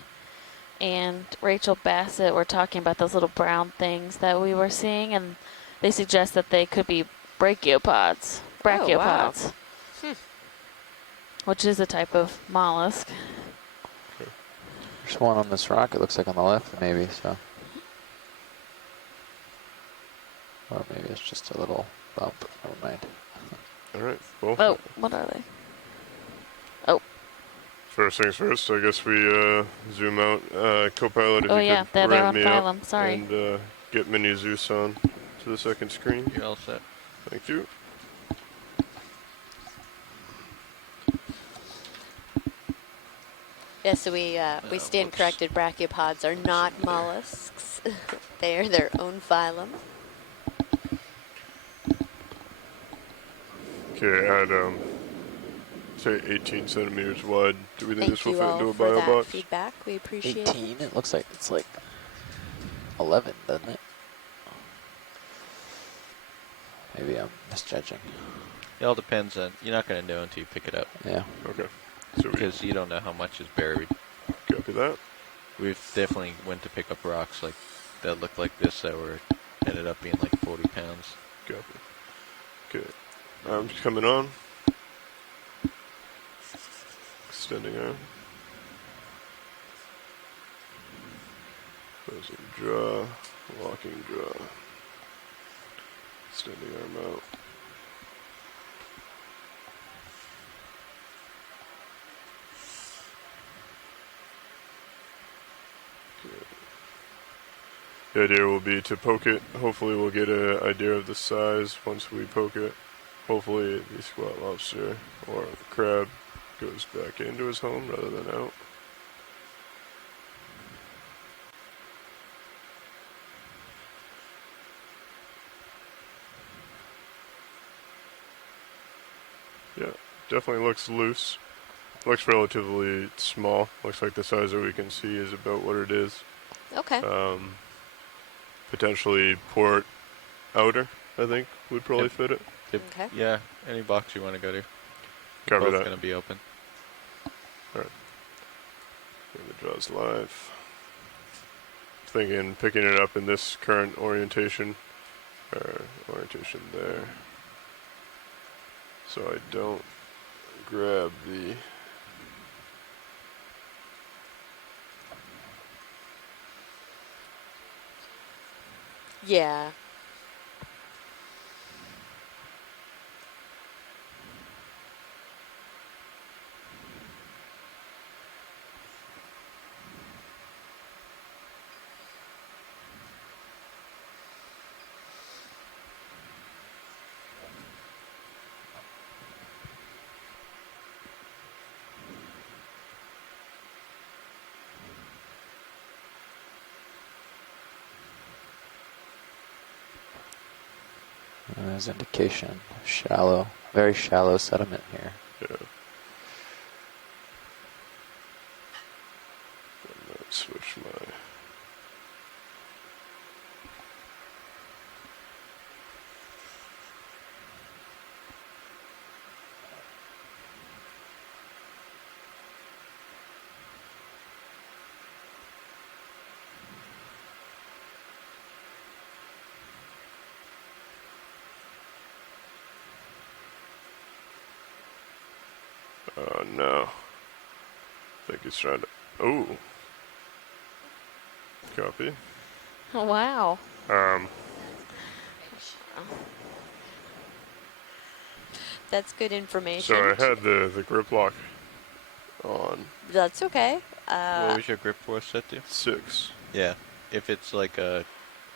and Rachel Bassett were talking about those little brown things that we were seeing, and they suggest that they could be brachiopods. Brachiopods. Which is a type of mollusk. There's one on this rock, it looks like on the left, maybe, so. Or maybe it's just a little bump. Never mind. All right. Well. Oh, what are they? First things first. I guess we zoom out. Co-pilot, if Oh you yeah, could they're ramp on me up phylum. Sorry. and get Mini Zeus on to the second screen. You're all set. Thank you. Yeah, so we stand whoops. corrected. Brachiopods are not mollusks. They are their own phylum. Okay, at say 18 centimeters wide. Do we think Thank this will you fit all into a for bio that box? feedback. We appreciate 18, it looks like it's like 11, doesn't it? Maybe I'm misjudging. It all depends on. You're not going to know until you pick it up Yeah. Okay. So we because you don't know how much is buried. copy that. We've definitely went to pick up rocks like that looked like this that were ended up being like 40 pounds. Copy. Okay. Arms coming on. Extending arm. Closing draw. Locking draw. Extending arm out. The idea will be to poke it. Hopefully we'll get an idea of the size once we poke it. Hopefully the squat lobster or the crab goes back into his home rather than out. Yeah, definitely looks loose. Looks relatively small. Looks like the size that we can see is about what it is. Okay. Potentially port outer, I think, would probably Yep. fit it. Okay. Yeah, any box you want to go to. They're Copy both that. going to be open. Alright. The draw's live. Thinking picking it up in this current orientation, or orientation there. So I don't grab the... Yeah. There's indication. Shallow, very shallow sediment here. Yeah. Let's switch my... Oh no. I think he's trying to... Ooh. Copy. Oh, wow. That's good information. So I had the grip lock on That's okay. What was your grip force set to? 6. Yeah, if it's like a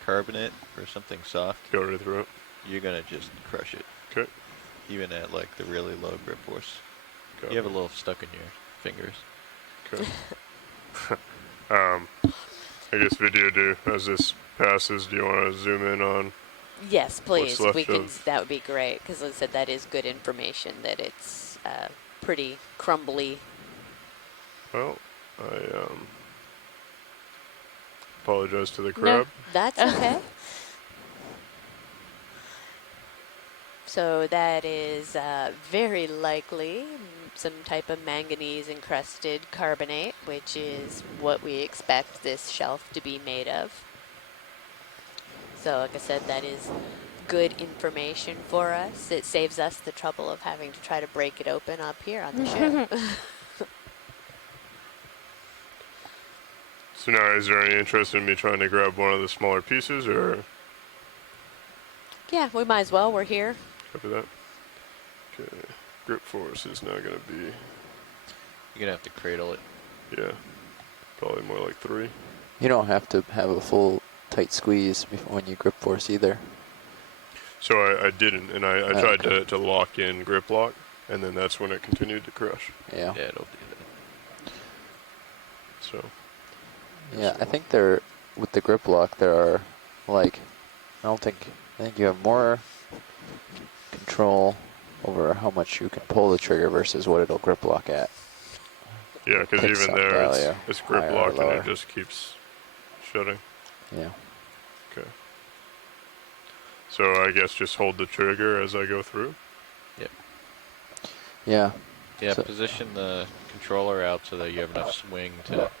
carbonate or something soft, Go right through it. you're going to just crush it. Okay. Even at like the really low grip force. Copy. You have a little stuck in your fingers. Okay. I guess video do, as this passes, do you want to zoom in on... Yes, please. If we left can, of- that would be great. Because I said that is good information. That it's pretty crumbly. Well, I apologize to the No. crab. That's okay. So that is very likely some type of manganese encrusted carbonate, which is what we expect this shelf to be made of. So like I said, that is good information for us. It saves us the trouble of having to try to break it open up here on the ship. So now, is there any interest in me trying to grab one of the smaller pieces, or... Yeah, we might as well. We're here. Copy that. Okay. Grip force is now going to be... You're going to have to cradle it. Yeah. Probably more like 3. You don't have to have a full tight squeeze before when you grip force either. So I didn't, and I tried to lock in grip lock, and then that's when it continued to crush. Yeah. Yeah, it'll do that. So... Yeah, I think there, with the grip lock, there are, like, I think you have more control over how much you can pull the trigger versus what it'll grip lock at. Yeah, because Picks even up there, value, it's grip higher or locked, and lower. it just keeps shutting. Yeah. Okay. So I guess just hold the trigger as I go through? Yep. Yeah. Yeah, So- position the controller out so that you have enough swing to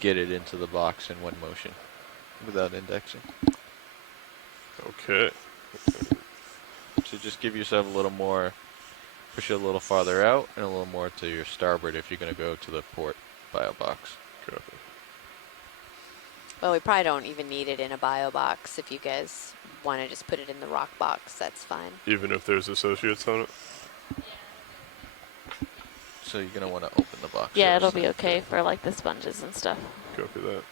get it into the box in one motion without indexing. Okay. So just give yourself a little more, push it a little farther out and a little more to your starboard if you're going to go to the port bio box. Copy. Well, we probably don't even need it in a bio box. If you guys want to just put it in the rock box, that's fine. Even if there's associates on it? So you're going to want to open the box. Yeah, first. it'll be okay for like the sponges and stuff. Copy that.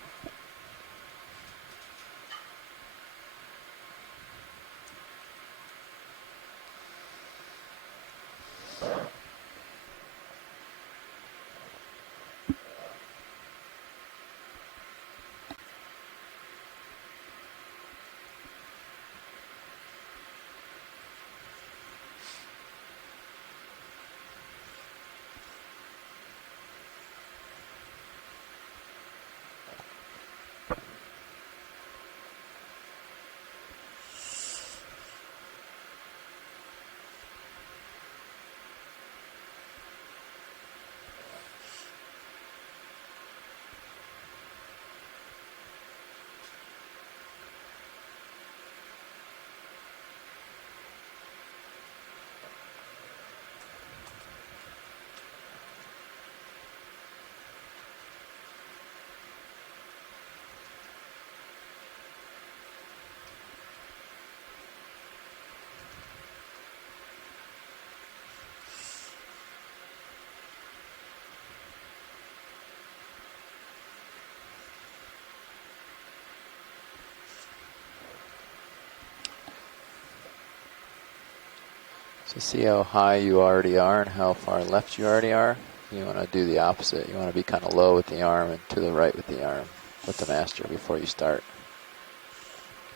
So see how high you already are and how far left you already are. You want to do the opposite. You want to be kind of low with the arm and to the right with the arm, with the master before you start.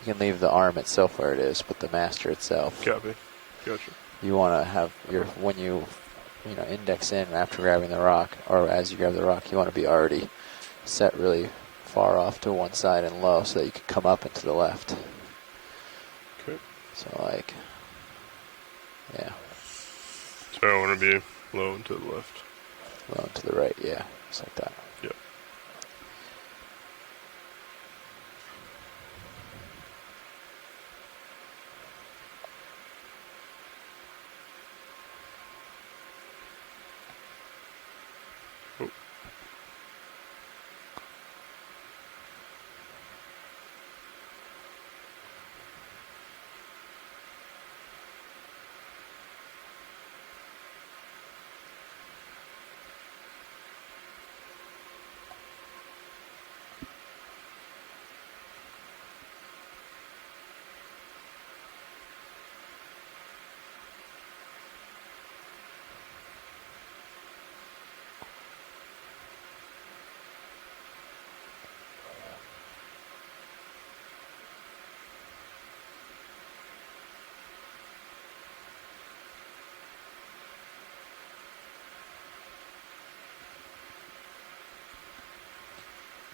You can leave the arm itself where it is, but the master itself. Copy. Gotcha. You want to have your, when you index in after grabbing the rock, or as you grab the rock, you want to be already set really far off to one side and low so that you can come up and to the left. Okay. So like, yeah, So I want to be low and to the left. low and to the right, yeah, just like that. Yep. Oh.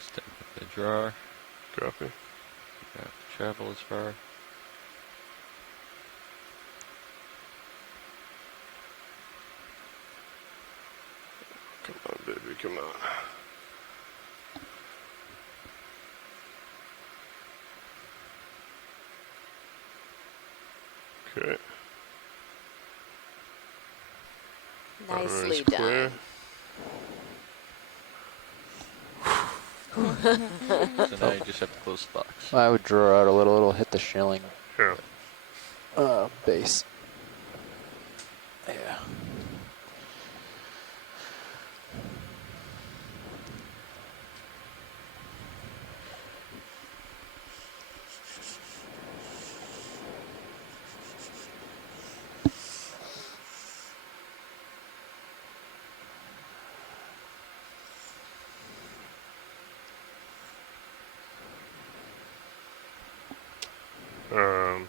Step with the drawer. Copy. Got travel as far. Come on, baby, come on. Okay. Nicely Armor's clear. done. So now you just have to close the box. I would draw out a little, it'll hit the shilling Yeah. base. Yeah.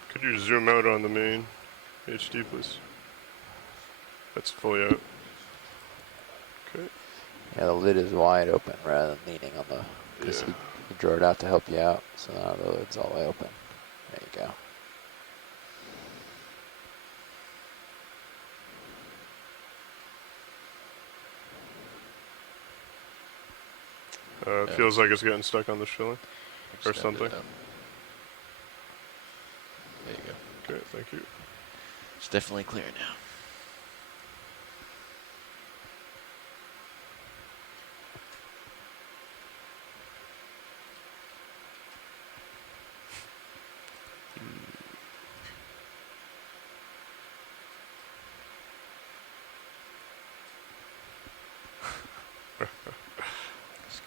Could you zoom out on the main HD, please? That's fully out. Okay. Yeah, the lid is wide open rather than leaning on the, because Yeah. he drew it out to help you out, so now the lid's all the way open. There you go. It feels like it's getting stuck on the shilling or Extend it something. out. There you go. Okay, thank you. It's definitely clear now. Just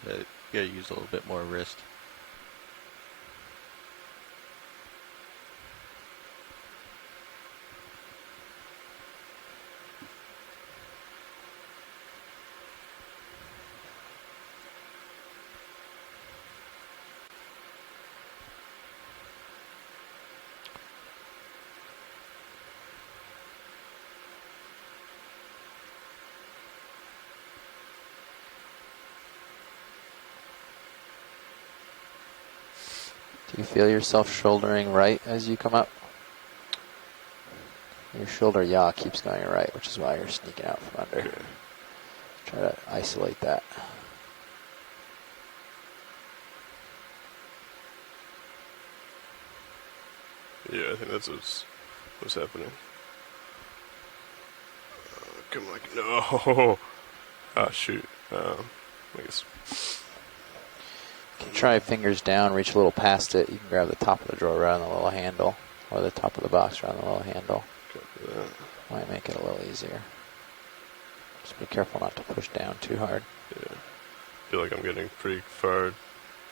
gotta use a little bit more wrist. Do you feel yourself shouldering right as you come up? Your shoulder yaw keeps going right, which is why you're sneaking out from under. Okay. Try to isolate that. Yeah, I think that's what's happening. Come on, no. Ah, shoot. I guess. You can try fingers down, reach a little past it. You can grab the top of the drawer around the little handle, or the top of the box around the little handle. Copy that. Might make it a little easier. Just be careful not to push down too hard. Yeah. I feel like I'm getting pretty far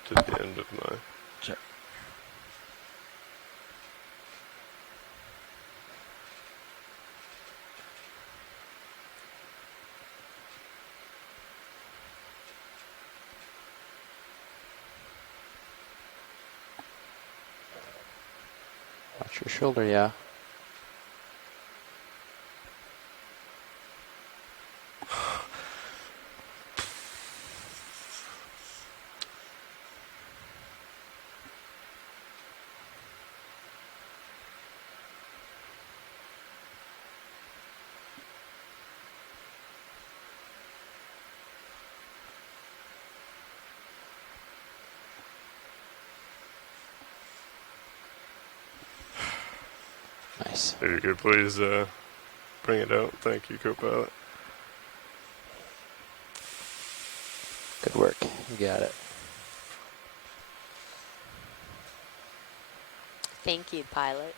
to the end of my. Check. Watch your shoulder, yeah. Nice. If you could please bring it out. Thank you, co-pilot. Good work. You got it. Thank you, pilot.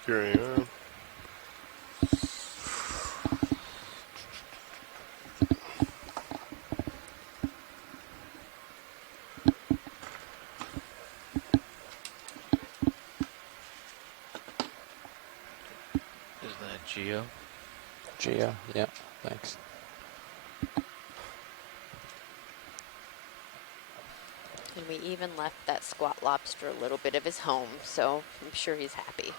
Securing arm. Is that Geo? Geo, yeah, thanks. And we even left that squat lobster a little bit of his home, so I'm sure he's happy.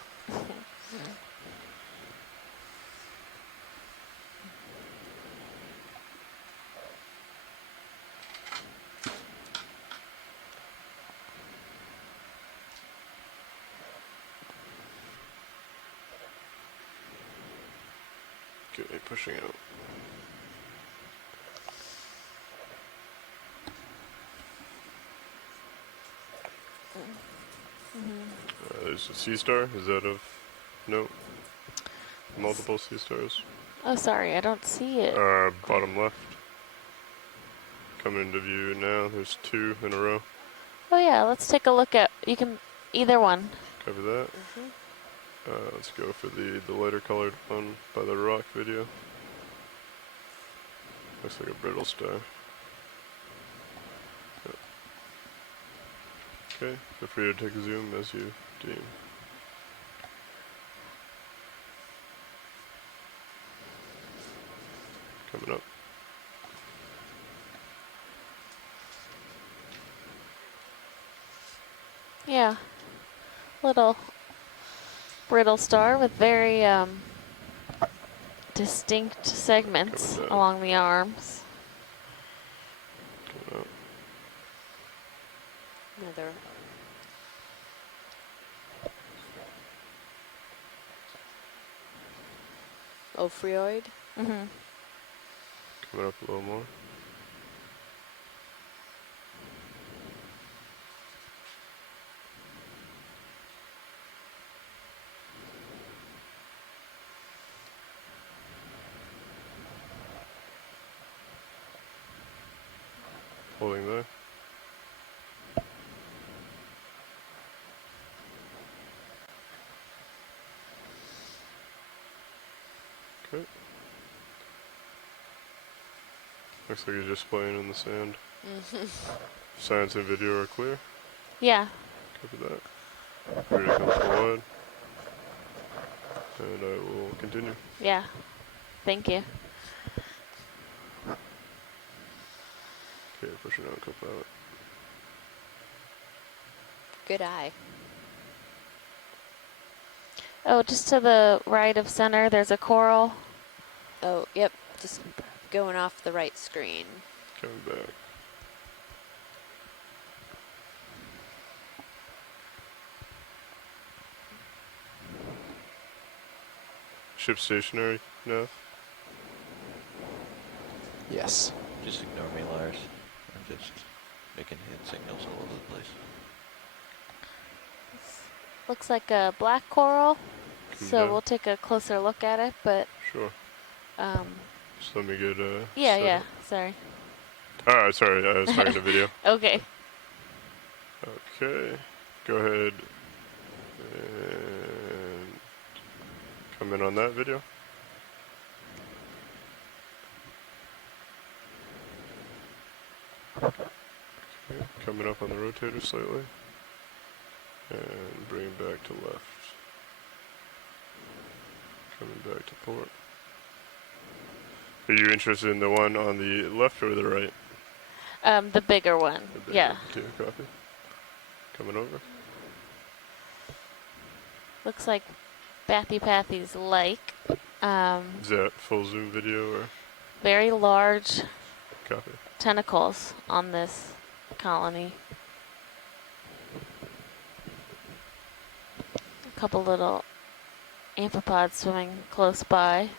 Okay, pushing out. There's a sea star. Is that of note? Multiple sea stars. Oh, sorry, I don't see it. Bottom left. Coming into view now. There's 2 in a row. Oh yeah, let's take a look at. You can either one. Cover that. Let's go for the lighter colored one by the rock video. Looks like a brittle star. Yep. Okay, feel free to take a zoom as you deem. Coming up. Yeah, little brittle star with very distinct segments Coming down. along the arms. Coming up. Another. Ophryoid. Mm-hmm. Coming up a little more. Holding there. Okay. Looks like he's just playing in the sand. Science and video are clear. Yeah. Copy that. Ready to come forward. And I will continue. Yeah. Thank you. Okay, pushing out, co-pilot. Good eye. Oh, just to the right of center, there's a coral. Oh, yep. Just going off the right screen. Coming back. Ship stationary now. Yes. Just ignore me, Lars. I'm just making hand signals all over the place. Looks like a black coral. So down. we'll take a closer look at it, but Sure. Just let me get yeah, set yeah. up. Sorry. Sorry, I was starting the video. Okay. Okay, go ahead and come come in on that video. Okay, coming up on the rotator slightly. And bring back to left. Coming back to port. Are you interested in the one on the left or the right? The bigger one. The big Yeah. one, too, copy. Coming over. Looks like Bathy's like. Is that full zoom video or Very large copy? tentacles on this colony. A couple little amphipods swimming close by.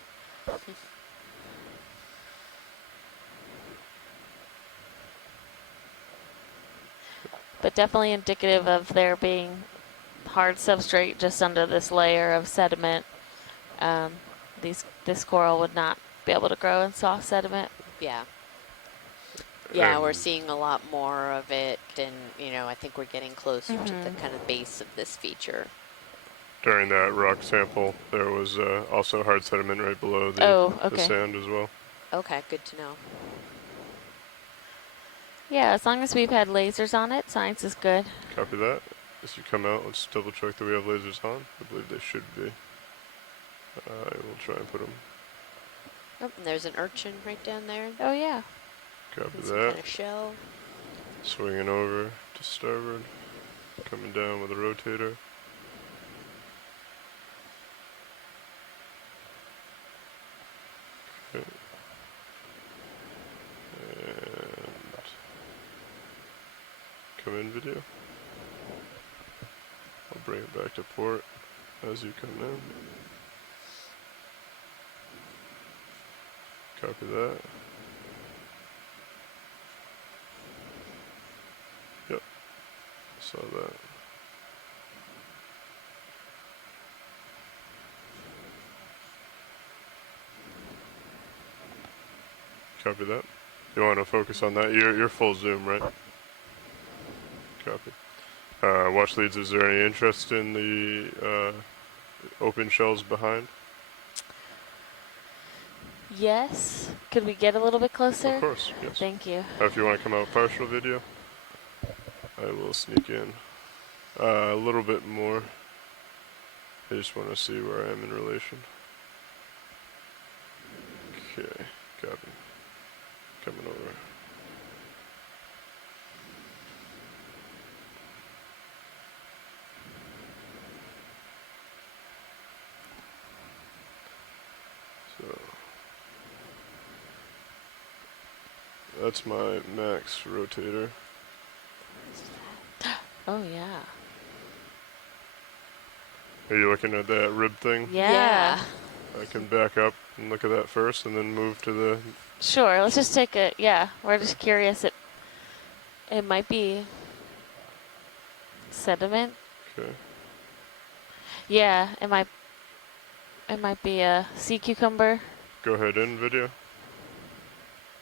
But definitely indicative of there being hard substrate just under this layer of sediment. This coral would not be able to grow in soft sediment. Yeah. Yeah, we're And seeing a lot more of it, and I think we're getting closer to the Mhm. kind of base of this feature. during that rock sample, there was also hard sediment right below the, Oh, the okay. sand as well. Okay, good to know. Yeah, as long as we've had lasers on it, science is good. Copy that. As you come out, let's double check that we have lasers on. I believe they should be. I will try and put them. Oh, and there's an urchin right down there. Oh yeah. Copy And some that. kind of shell. Swinging over to starboard. Coming down with a rotator. Okay. And come in video. I'll bring it back to port as you come in. Copy that. Yep. Saw that. Copy that. You want to focus on that? You're full zoom, right? Copy. Watch leads, is there any interest in the open shells behind? Yes. Could we get a little bit closer? Of course, yes. Thank you. If you want to come out partial video, I will sneak in a little bit more. I just want to see where I am in relation. Okay, copy. Coming over. So that's my max rotator. Oh yeah. Are you looking at that rib thing? Yeah. I can back up and look at that first and then move to the... Sure. Let's just take a. Yeah. We're just curious. It might be sediment. Okay. Yeah. It might be a sea cucumber. Go ahead in video.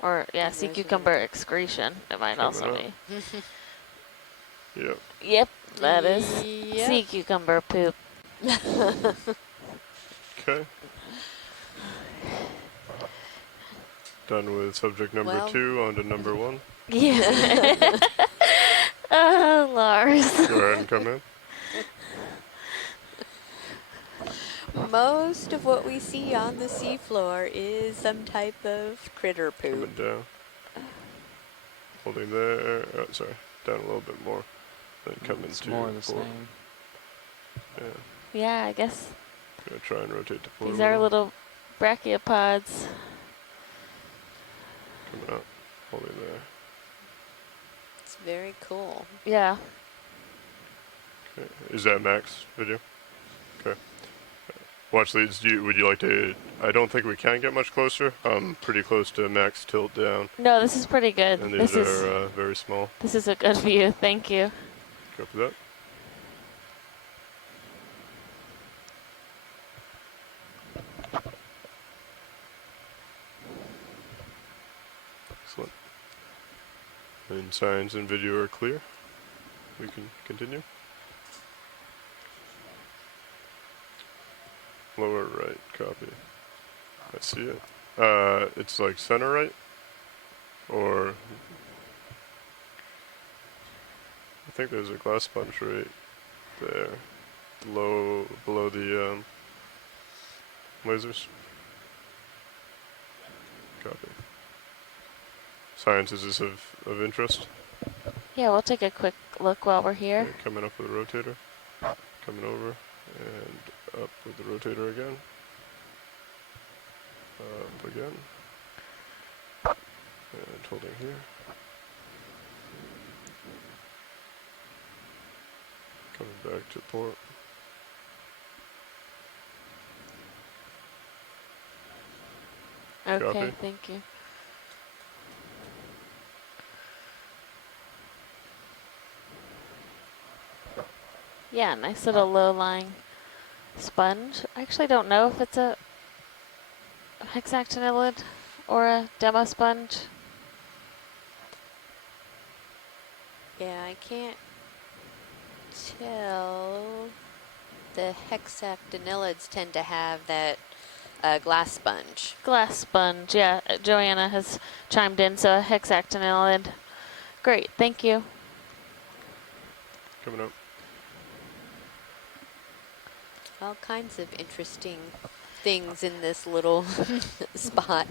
Or yeah, sea There's cucumber excretion. It might Coming also up. be. Yep. Yep. That is Yep. sea cucumber poop. Okay. Done with subject number Well. 2, on to number 1. Yeah. Oh, Lars. Go ahead and come in. Most of what we see on the seafloor is some type of critter Coming poop. down. Holding there. Oh, sorry. Down a little bit more. Then come It's into more of the port. same. Yeah. Yeah, I guess Gonna try and rotate to port. these a are little brachiopods. Coming up. Holding there. It's very cool. Yeah. Okay. Is that max video? Okay. Watch leads, would you like to... I don't think we can get much closer. Pretty close to max tilt down. No, this is pretty good. And This these is are very small. this is a good view. Thank you. Copy that. Excellent. And signs and video are clear. We can continue. Lower right, copy. I see it. It's like center right, or I think there's a glass sponge right there, below the lasers. Copy. Science, is this of interest? Yeah, we'll take a quick look while we're here. Okay, coming up with the rotator, coming over, and up with the rotator again. Up again, and holding here. Coming back to port. Okay, Copy. thank you. Yeah, nice little low-lying sponge. I actually don't know if it's a hexactinellid or a demo sponge. Yeah, I can't tell. The hexactinellids tend to have that glass sponge. Glass sponge, yeah. Joanna has chimed in, so a hexactinellid. Great, thank you. Coming up. All kinds of interesting things in this little spot.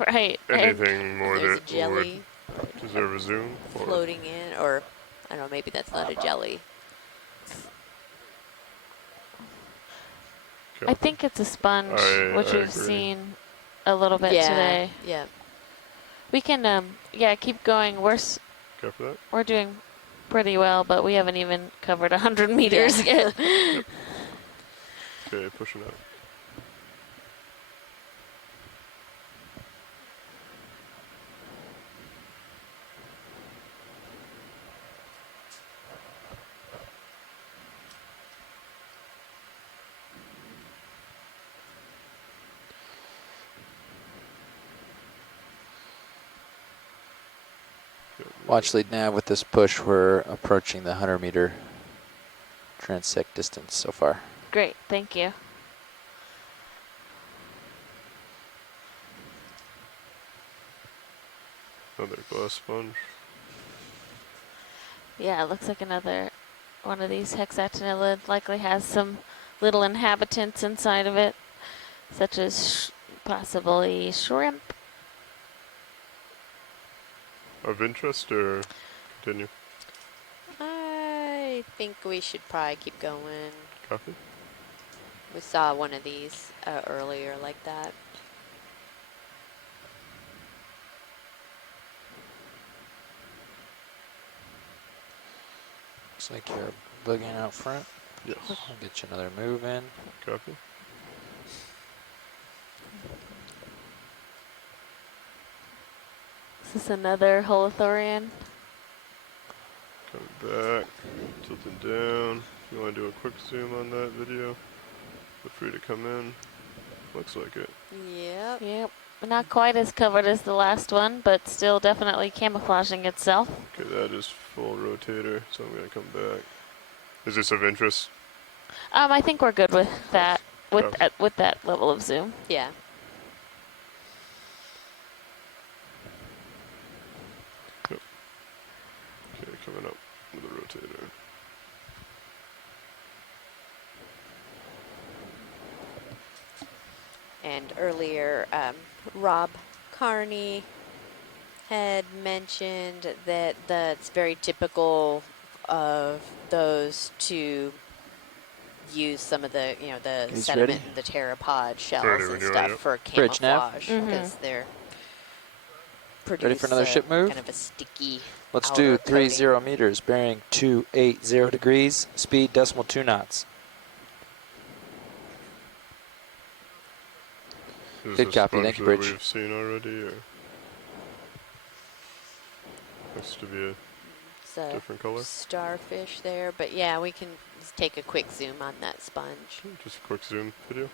Right. Anything more There's a that jelly would deserve a zoom? Or floating in, or I don't know, maybe that's not a jelly. I think it's a sponge, which I we've agree. seen a little bit Yeah, today. yeah. We can, yeah, keep going. We're Copy that. we're doing pretty well, but we haven't even covered 100 meters yet. Okay, pushing up. Watch lead nav with this push. We're approaching the 100-meter transect distance so far. Great, thank you. Another glass sponge. Yeah, it looks like another one of these hexactinellid. Likely has some little inhabitants inside of it, such as possibly shrimp. Of interest or continue? I think we should probably keep going. Copy. We saw one of these earlier like that. Looks like you're boogieing out front. Yes. I'll get you another move in. Copy. Is this another holothurian? Coming back, tilting down. If you want to do a quick zoom on that video, feel free to come in. Looks like it. Yep. Yep. Not quite as covered as the last one, but still definitely camouflaging itself. Okay, that is full rotator, so I'm going to come back. Is this of interest? I think we're good with that, Copy. with that level of zoom. Yeah. Okay, coming up with a rotator. And earlier, Rob Carney had mentioned that that's very typical of those to use some of the, the He's sediment ready. and the pteropod shells Ready and when you are, stuff yep. for Bridge nav. camouflage because they're Ready for another ship move? kind of a sticky. Let's outer do 30 coating. meters, bearing 280 degrees, speed decimal 2 knots. Is Good this copy, sponge thank you, that Bridge. we've seen already, or looks to be a It's a different color? starfish there, but yeah, we can just take a quick zoom on that sponge. Just a quick zoom video.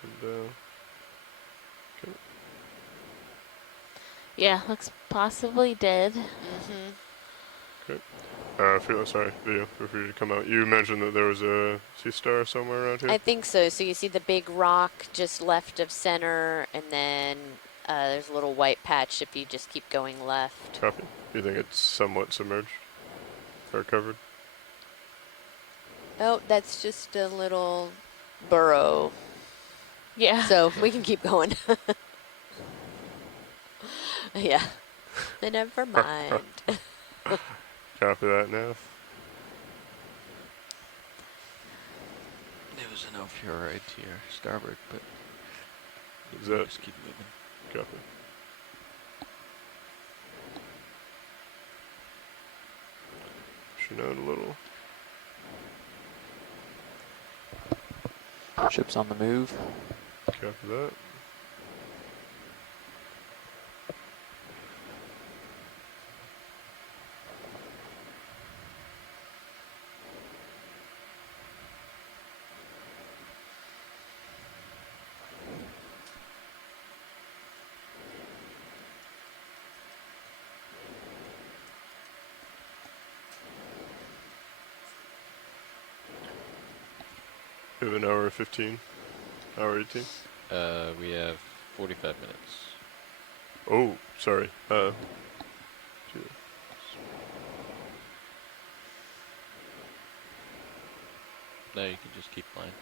Come down. Okay. Yeah, looks possibly dead. Mm-hmm. Okay. Sorry, Leo, feel free to come out. You mentioned that there was a sea star somewhere around here. I think so. So you see the big rock just left of center, and then there's a little white patch if you just keep going left. Copy. You think it's somewhat submerged or covered? Oh, that's just a little burrow. Yeah. So we can keep going. Yeah. Never mind. Copy that now. It was an Ophir right to your starboard, but Is that just keep moving. copy? Pushing out a little. Ship's on the move. Copy that. We have an hour 15, hour 18. We have 45 minutes. Oh, sorry. No, you can just keep flying.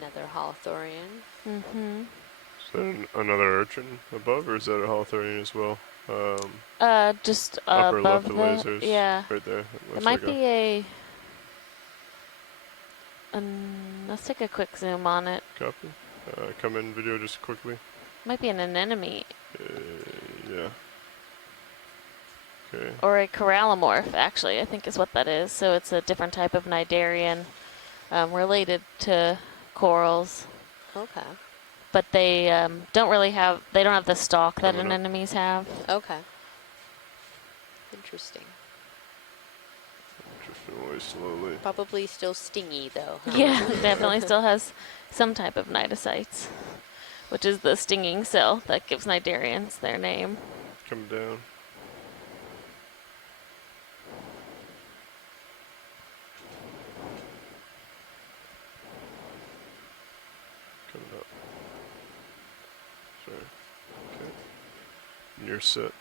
Another Holothurian. Mm-hmm. Is that another urchin above, or is that a Holothurian as well? Just Upper above left of the, lasers. yeah. Right there. It might be a. Let's take a quick zoom on it. Copy. Come in video just quickly. Might be an anemone Yeah. Okay. or a corallimorph, actually, I think is what that is. So it's a different type of cnidarian related to corals. Okay. But they don't have the stalk that Coming up. anemones have. Okay. Interesting. Drifting away slowly. Probably still stingy though. Huh? Yeah, definitely still has some type of cnidocytes, which is the stinging cell that gives cnidarians their name. Come down. Coming up. Sorry. Okay. You're set.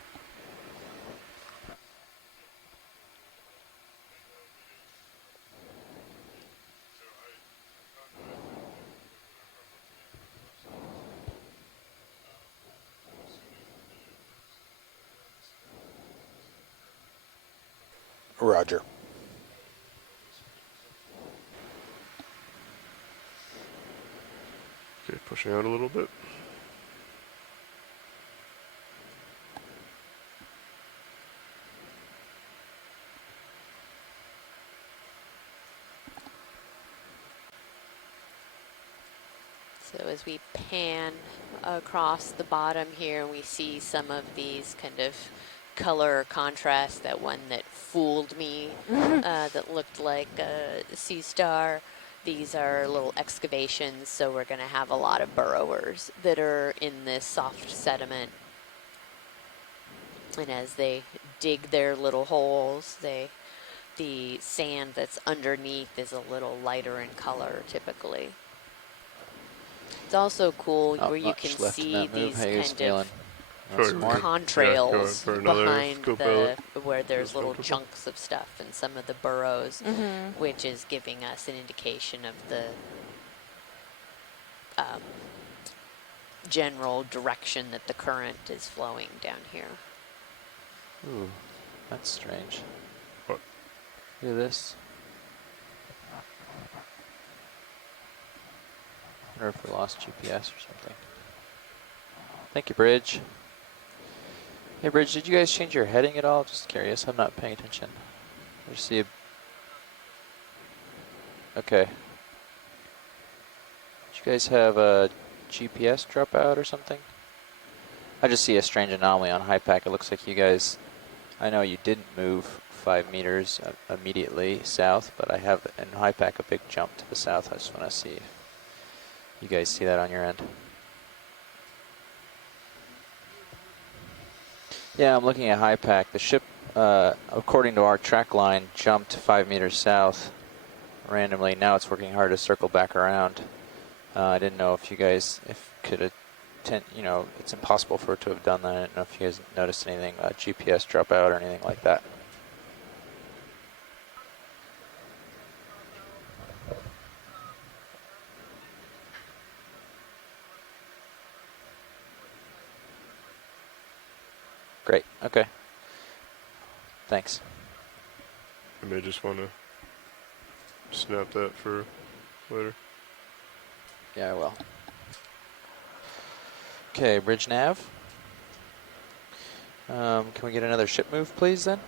Roger. Okay, pushing out a little bit. So as we pan across the bottom here, we see some of these kind of color contrast. That one that fooled me, that looked like a sea star. These are little excavations, so we're going to have a lot of burrowers that are in this soft sediment. And as they dig their little holes, the sand that's underneath is a little lighter in color typically. It's also cool Not where you much can left in see that move. these How you guys kind feeling? of Want some Sure. more? contrails going for another behind scope the pilot. where there's Feels little comfortable. chunks of stuff in some of the burrows, Mm-hmm. which is giving us an indication of the general direction that the current is flowing down here. Ooh, that's strange. What? Look at this. I wonder if we lost GPS or something. Thank you, Bridge. Hey, Bridge, did you guys change your heading at all? Just curious. I'm not paying attention. I just see a Okay. Do you guys have a GPS dropout or something? I just see a strange anomaly on high pack. It looks like you guys, I know you didn't move 5 meters immediately south, but I have in high pack a big jump to the south. I just want to see if you guys see that on your end. Yeah, I'm looking at high pack. The ship, according to our track line, jumped 5 meters south randomly. Now it's working hard to circle back around. I didn't know if you guys could attend, you know, it's impossible for it to have done that. I didn't know if you guys noticed anything, GPS dropout or anything like that. Great, okay. Thanks. I may just want to snap that for later. Yeah, I will. Okay, bridge nav. Can we get another ship move, please, then?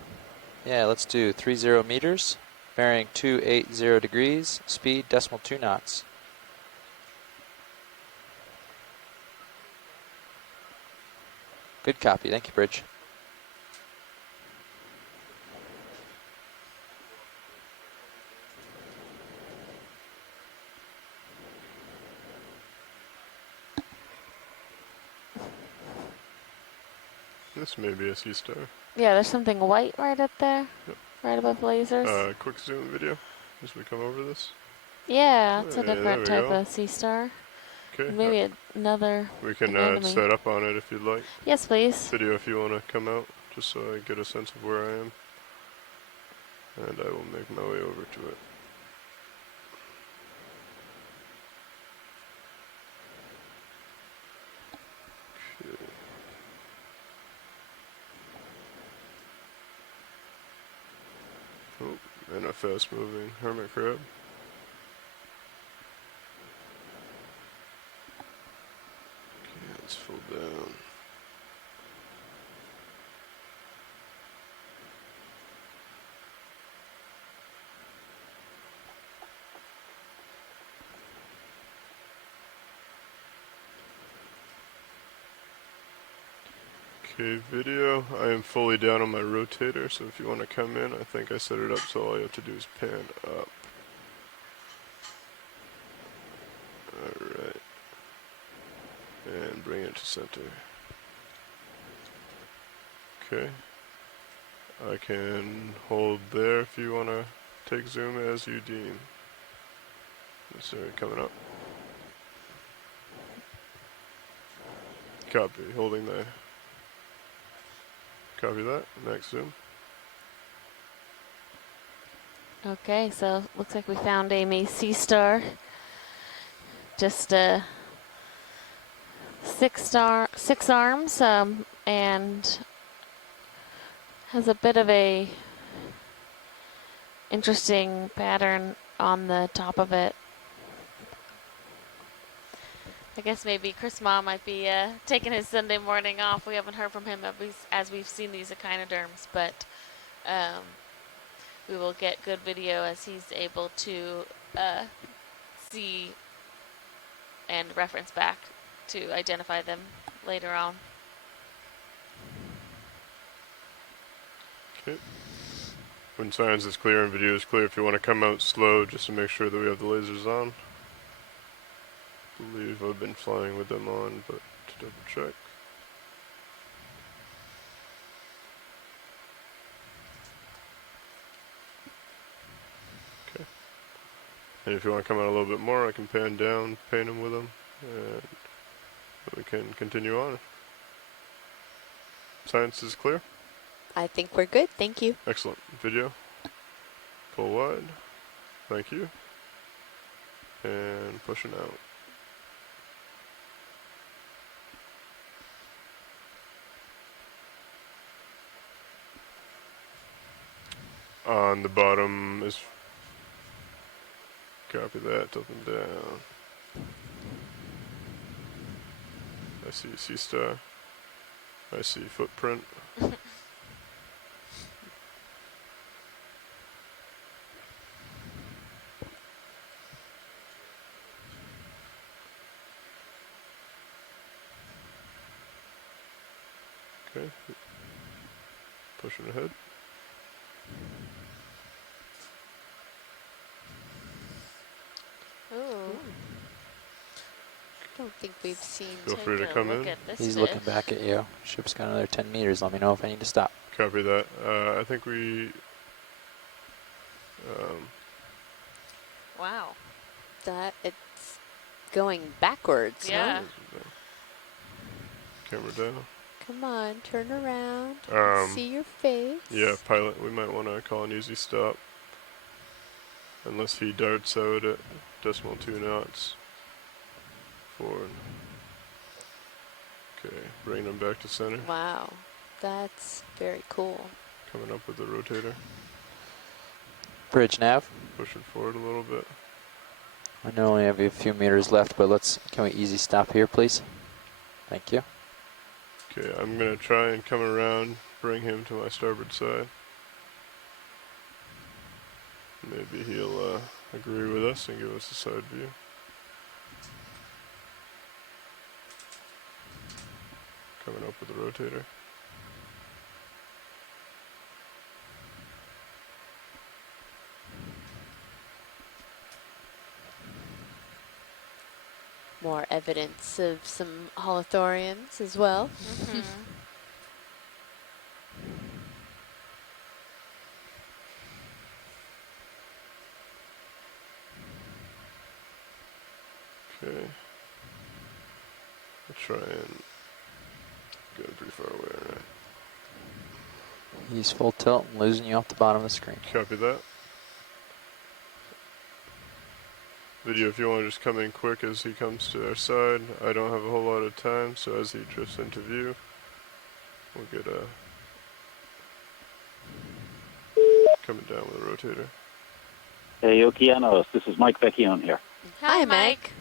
Yeah, let's do 30 meters, bearing 280 degrees, speed decimal 2 knots. Good copy. Thank you, bridge. This may be a sea star. Yeah, there's something white right up there, Yep. right above lasers. Quick zoom video as we come over this. Yeah, it's a There different we type go. of sea star. Okay. Maybe another We can enemy. set up on it if you'd like. Yes, please. Video if you want to come out, just so I get a sense of where I am. And I will make my way over to it. Okay. Oh, and a fast moving hermit crab. Okay, let's fold down. Okay, video. I am fully down on my rotator, so if you want to come in, I think I set it up so all you have to do is pan up. Alright. And bring it to center. Okay. I can hold there if you want to take zoom as you deem. Sorry, coming up. Copy, holding there. Copy that, next zoom. Okay, so looks like we found a sea star. Just 6 arms, and has a bit of a interesting pattern on the top of it. I guess maybe Chris Ma might be taking his Sunday morning off. We haven't heard from him as we've seen these echinoderms, but we will get good video as he's able to see and reference back to identify them later on. Okay. When science is clear and video is clear, if you want to come out slow just to make sure that we have the lasers on. I believe I've been flying with them on, but to double check. Okay. And if you want to come out a little bit more, I can pan down, paint them with them, and we can continue on. Science is clear? I think we're good. Thank you. Excellent. Video. Pull wide. Thank you. And pushing out. On the bottom is, copy that, up and down. I see sea star. I see footprint. Okay. Pushing ahead. Ooh. Don't think we've seen. Feel Take free to a come look in. at this He's fish. looking back at you. Ship's got another 10 meters. Let me know if I need to stop. Copy that. I think we. Wow. That it's going backwards, Yeah. huh? Camera down. Come on, turn around. Um, See your face. Yeah, pilot, we might want to call an easy stop. Unless he darts out at decimal 2 knots. Forward. Okay, bringing him back to center. Wow, that's very cool. Coming up with the rotator. Bridge nav. Pushing forward a little bit. I know I only have a few meters left, but can we easy stop here, please? Thank you. Okay, I'm going to try and come around, bring him to my starboard side. Maybe he'll agree with us and give us a side view. Coming up with the rotator. More evidence of some holothorians as well. Mm-hmm. Okay. I'll try and get pretty far away, alright. He's full tilt and losing you off the bottom of the screen. Copy that. Video, if you want to just come in quick as he comes to our side. I don't have a whole lot of time, so as he drifts into view, we'll get a... coming down with a rotator. Hey, Okeanos, this is Mike Vecchione here. Hi, Mike.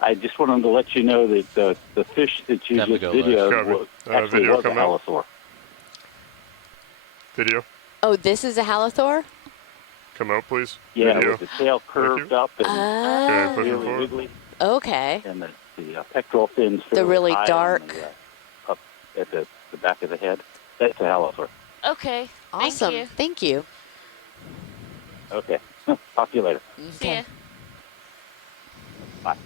I just wanted to let you know that the fish that you Time to just go, videoed Copy. was, actually Video was a come out. halosaur. Video, Oh, this is a halothor? come out please. Yeah, Video. with the tail curved up and Okay, pushing really forward. wiggly, Okay. and the pectoral fins The fairly really high dark. on up at the back of the head. That's a halosaur. Okay. Awesome. Thank Thank you. Okay, talk to you later. you. See ya. Bye.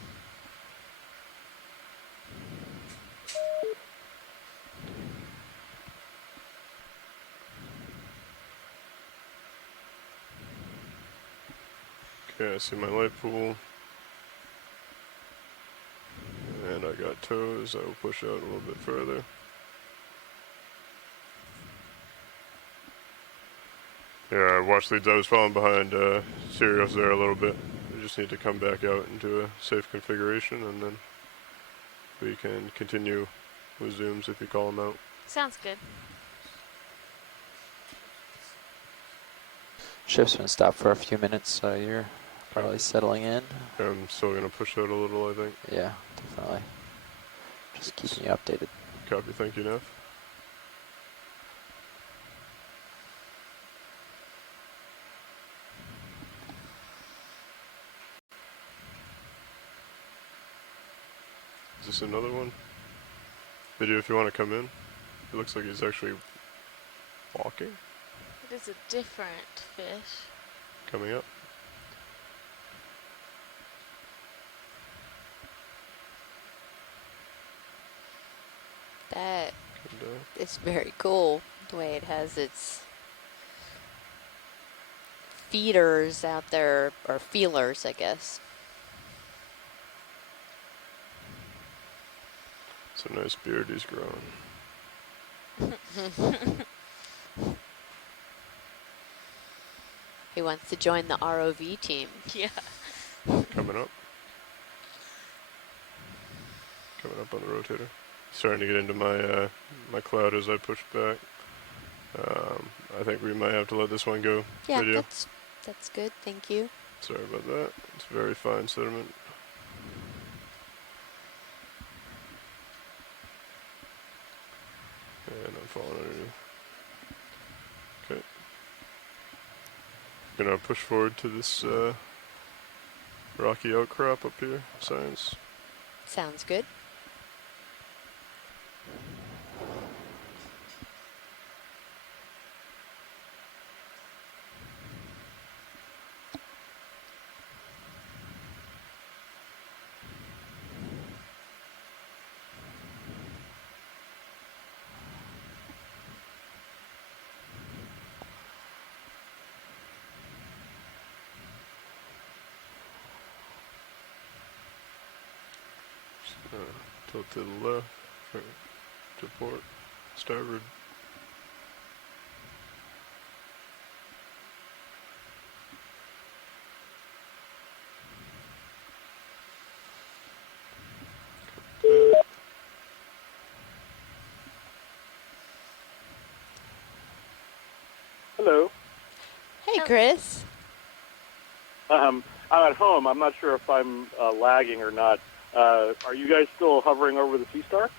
Okay, I see my light pool. And I got toes. I will push out a little bit further. Yeah, watch leads. I was falling behind Sirius there a little bit. We just need to come back out into a safe configuration, and then we can continue with zooms if you call them out. Sounds good. Ship's been stopped for a few minutes, so you're probably settling in. I'm still going to push out a little, I think. Yeah, definitely. Just keeping you updated. Copy, thank you, Neff. Is this another one? Video, if you want to come in. It looks like he's actually walking, It is a different fish. coming up. That And, is very cool, the way it has its feeders out there, or feelers, I guess. it's a nice beard he's growing. He wants to join the ROV team. Yeah. Coming up. Coming up on the rotator. Starting to get into my my cloud as I push back. I think we might have to let this one go. Yeah, Video. that's good. Thank you. Sorry about that. It's very fine sediment. And I'm falling underneath. Okay. Gonna push forward to this rocky outcrop up here. Science. Sounds good. Tilt to the left. To port. Starboard. Hello. Hey, Chris. I'm at home. I'm not sure if I'm lagging or not. Are you guys still hovering over the Sea Star?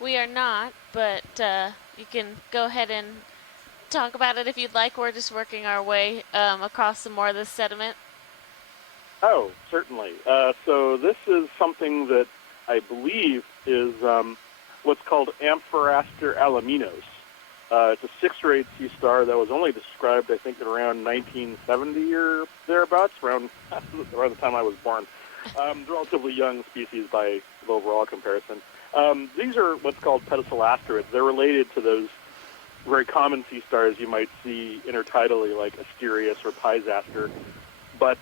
We are not, but you can go ahead and talk about it if you'd like. We're just working our way across some more of this sediment. Oh, certainly. So this is something that I believe is what's called Amphoraster alaminos. It's a 6-rate sea star that was only described, I think, in around 1970 or thereabouts, around the time I was born. Relatively young species by the overall comparison. These are what's called pedicelastrids. They're related to those very common sea stars you might see intertidally, like Asterias or Pisaster. But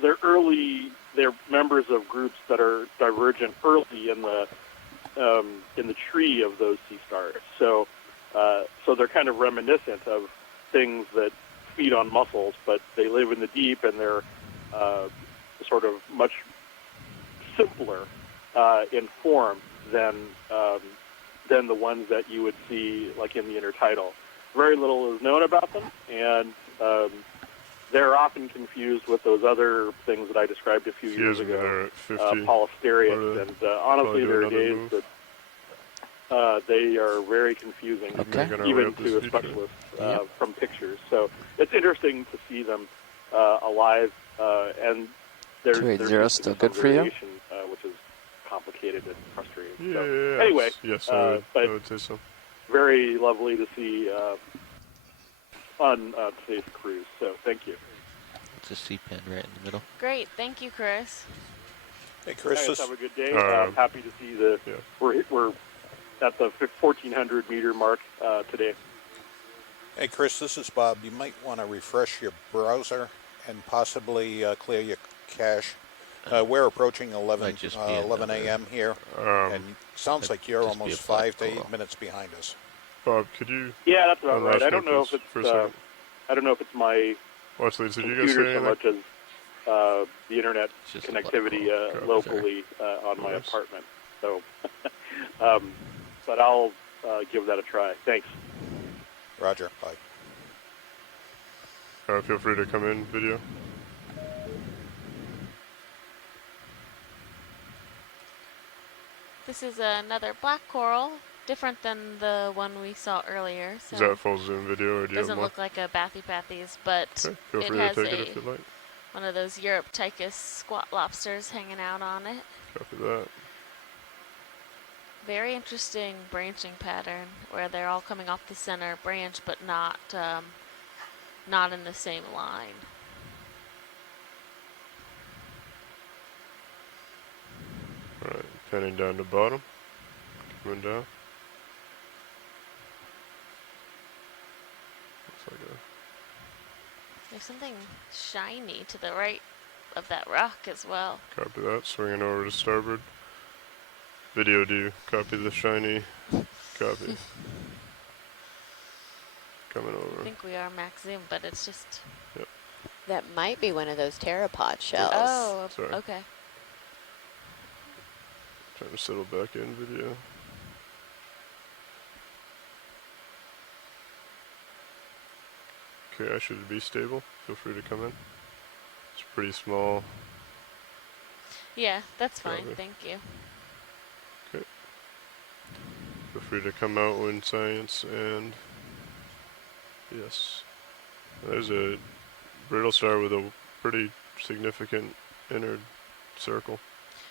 they're members of groups that are divergent early in the tree of those sea stars. So they're kind of reminiscent of things that feed on mussels, but they live in the deep, and they're sort of much simpler in form than the ones that you would see like in the intertidal. Very little is known about them, and they're often confused with those other things that I described a few years ago, Polisterias, and honestly, there are days that they are very confusing, even to a specialist from pictures. So it's interesting to see them alive, and there's still good for you? Which is complicated and frustrating. Yeah, So, anyway, yes, I would say so. Very lovely to see on today's cruise. So thank you. It's a C-pin right in the middle. Great, thank you, Chris. Hey, Chris. Guys, have a good day. Happy to see we're at the 1,400 meter mark today. Hey, Chris, this is Bob. You might want to refresh your browser and possibly clear your cache. We're approaching 11 a.m. here, and sounds like you're almost 5 to 8 minutes behind us. Bob, could you? Yeah, that's about right. I don't know if it's my Watch, did you guys say computer so anything? much as the internet connectivity locally on my apartment. So, but I'll give that a try. Thanks. Roger. Bye. Feel free to come in, video. This is another black coral, different than the one we saw earlier. So Is that full zoom video, or do you have doesn't more? look like a Bathypathes, but Okay. Feel it free has to take it if you'd like. one of those Europtychus squat lobsters hanging out on it. Copy that. Very interesting branching pattern where they're all coming off the center branch, but not in the same line. Alright, panning down to bottom. Coming down. Looks like There's something shiny to the right of that rock as well. copy that. Swinging over to starboard. Video, do you copy the shiny? Copy. Coming over. I think we are max zoom, but it's just... Yep. That might be one of those pteropod shells. Oh, Sorry. okay. Trying to settle back in video. Okay, I should be stable. Feel free to come in. It's pretty small. Yeah, that's fine. Copy. Thank you. Okay. Feel free to come out when science and yes. There's a brittle star with a pretty significant inner circle.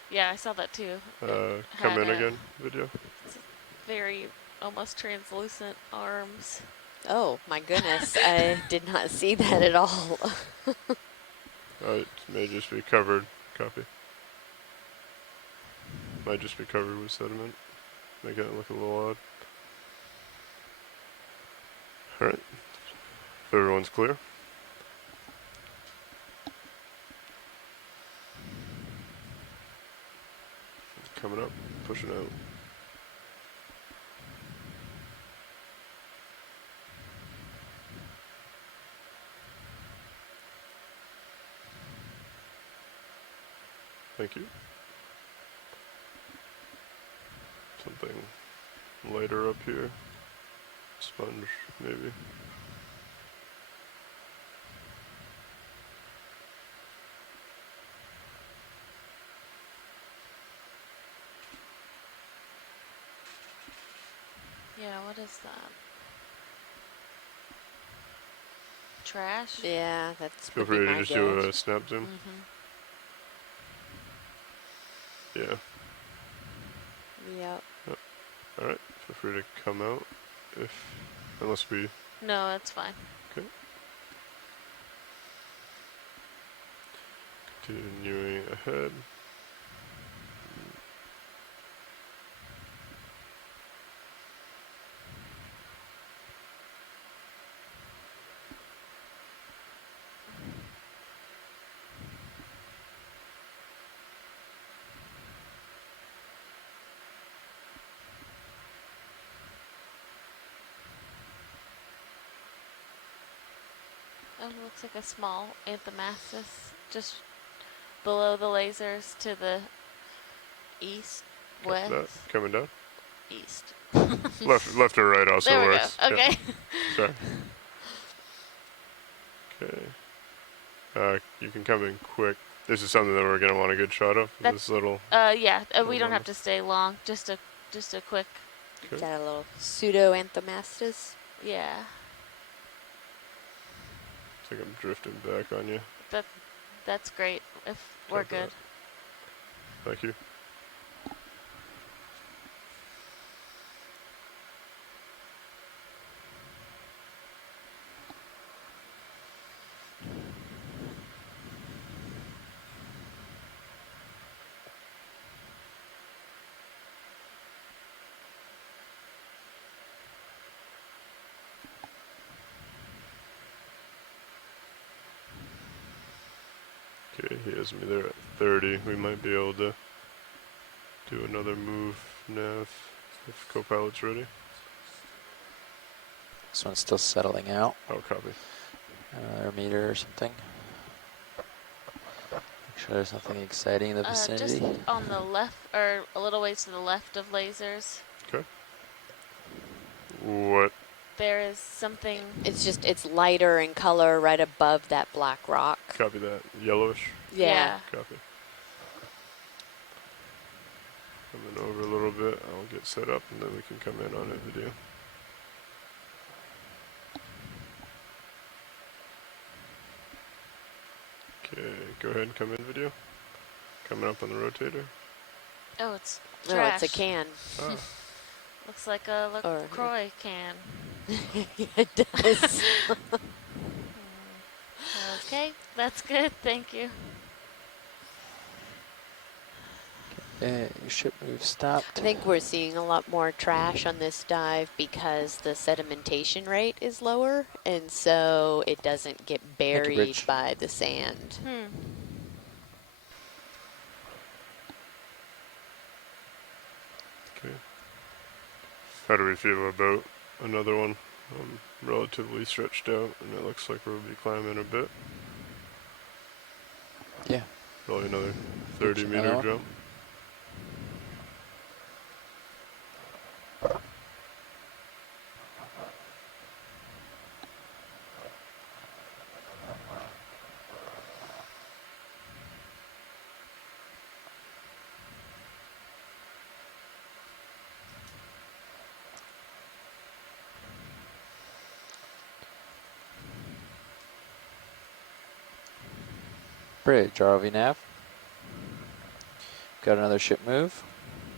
Yeah, I saw that too. Come in again, video. Very almost translucent arms. Oh, my goodness. I did not see that at all. It may just be covered. Copy. Might just be covered with sediment. Making it look a little odd. Alright. If everyone's clear. coming up, pushing out. Thank you. Something lighter up here. Sponge, maybe. Yeah, what is that? Trash? Yeah, that's Feel would be free to my just guess. do a snap zoom. Mm-hmm. Yeah. Yep. All right. Feel free to come out unless we. No, that's fine. Okay. Continuing ahead. Oh, it looks like a small anthomastus just below the lasers to the east, Copy that. west, Coming down. east. Left or right also There we works. go. Okay. Yeah. Sorry. Okay. You can come in quick. This is something that we're gonna want a good shot of. This little. Yeah. We little don't have moment. to stay long. Just a quick. Is Okay. that a little pseudo anthomastus? Yeah. It's like I'm drifting back on you. That's great. If we're Copy good. that. Thank you. Okay, he has me there at 30. We might be able to do another move, Nav, if co-pilot's ready. This one's still settling out. Oh, copy. Another meter or something. Make sure there's nothing exciting in the vicinity. Just on the left, or a little ways to the left of lasers. Okay. What? There is something. It's lighter in color right above that black rock. Copy that. Yellowish. Yeah. Copy. Coming over a little bit. I'll get set up and then we can come in on a video. Okay, go ahead and come in video. Coming up on the rotator. Oh, it's No, trash. it's a can. Ah, Looks like a Or- LaCroix can. It does. Okay, that's good. Thank you. Your ship move stopped. I think we're seeing a lot more trash on this dive because the sedimentation rate is lower, and so it doesn't get buried Bridge. by the sand. okay. How do we feel about another one? I'm relatively stretched out and it looks like we'll be climbing a bit. Yeah. Probably another Reach 30 another meter one. jump. Bridge, ROV nav. Got another ship move.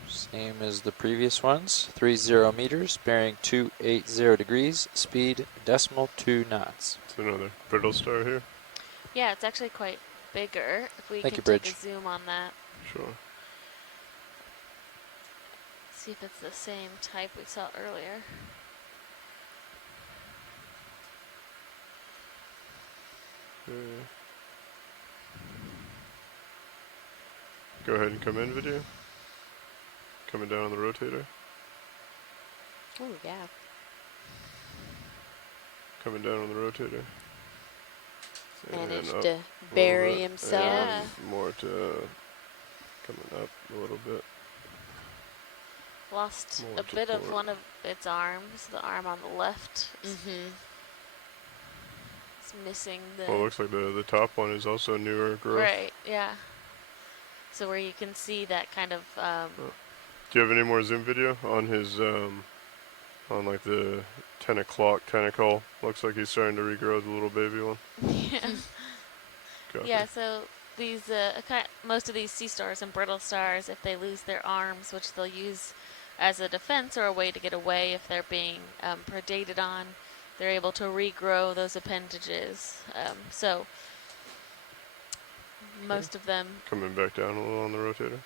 Same as the previous ones. 30 meters, bearing 280 degrees, speed decimal 2 knots. It's another brittle star here. Yeah, it's actually quite bigger. If we Thank can you, take Bridge. a zoom on that. Sure. See if it's the same type we saw earlier. Okay. Go ahead and come in video. Coming down on the rotator. Oh, yeah. Coming down on the rotator. Managed up to a little bury bit, himself. Yeah. and more to coming up a little bit. Lost More a to bit of port. one of its arms. The arm on the left is missing the. Well, it looks like the top one is also newer growth. Right. Yeah. So where you can see that kind of. Do you have any more zoom video on his on like the 10 o'clock tentacle? Looks like he's starting to regrow the little baby one. Yeah. Copy. Yeah. So these most of these sea stars and brittle stars, if they lose their arms, which they'll use as a defense or a way to get away if they're being predated on, they're able to regrow those appendages. So most of them, Coming back down a little on the rotator.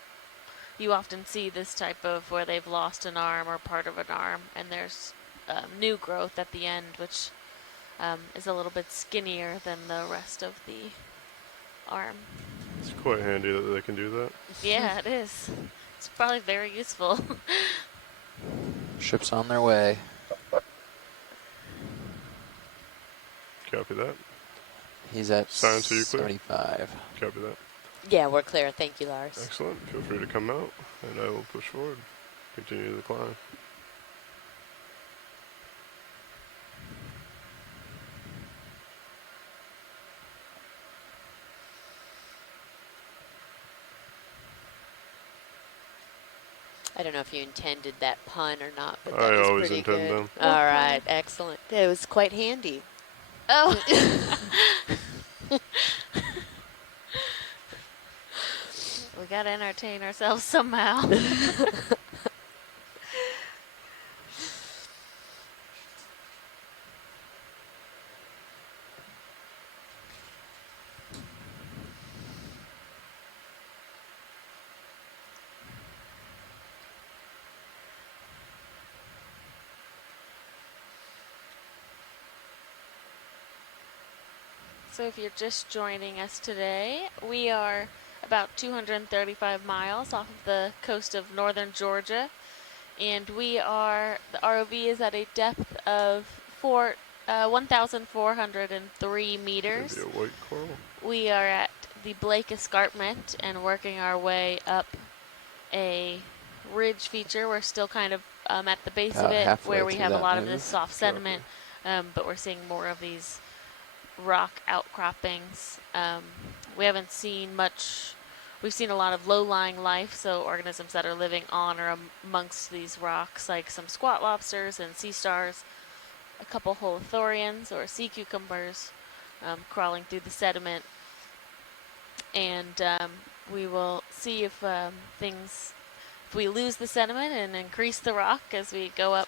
you often see this type of where they've lost an arm or part of an arm, and there's new growth at the end, which is a little bit skinnier than the rest of the arm. It's quite handy that they can do that. Yeah, it is. It's probably very useful. Ship's on their way. Copy that. He's at Science, are you clear? 75. Copy that. Yeah, we're clear. Thank you, Lars. Excellent. Feel free to come out, and I will push forward. Continue the climb. I don't know if you intended that pun or not, but I that was always pretty intend good. them. All right, excellent. It was quite handy. Oh. We gotta entertain ourselves somehow. So if you're just joining us today, we are about 235 miles off of the coast of northern Georgia, and the ROV is at a depth of 1,403 meters. Maybe a white coral. We are at the Blake Escarpment and working our way up a ridge feature. We're still kind of at the base of it where we have a lot of this soft sediment, but we're seeing more of these rock outcroppings. We haven't seen much. We've seen a lot of low-lying life, so organisms that are living on or amongst these rocks, like some squat lobsters and sea stars, a couple holothurians or sea cucumbers crawling through the sediment. And we will see if if we lose the sediment and increase the rock as we go up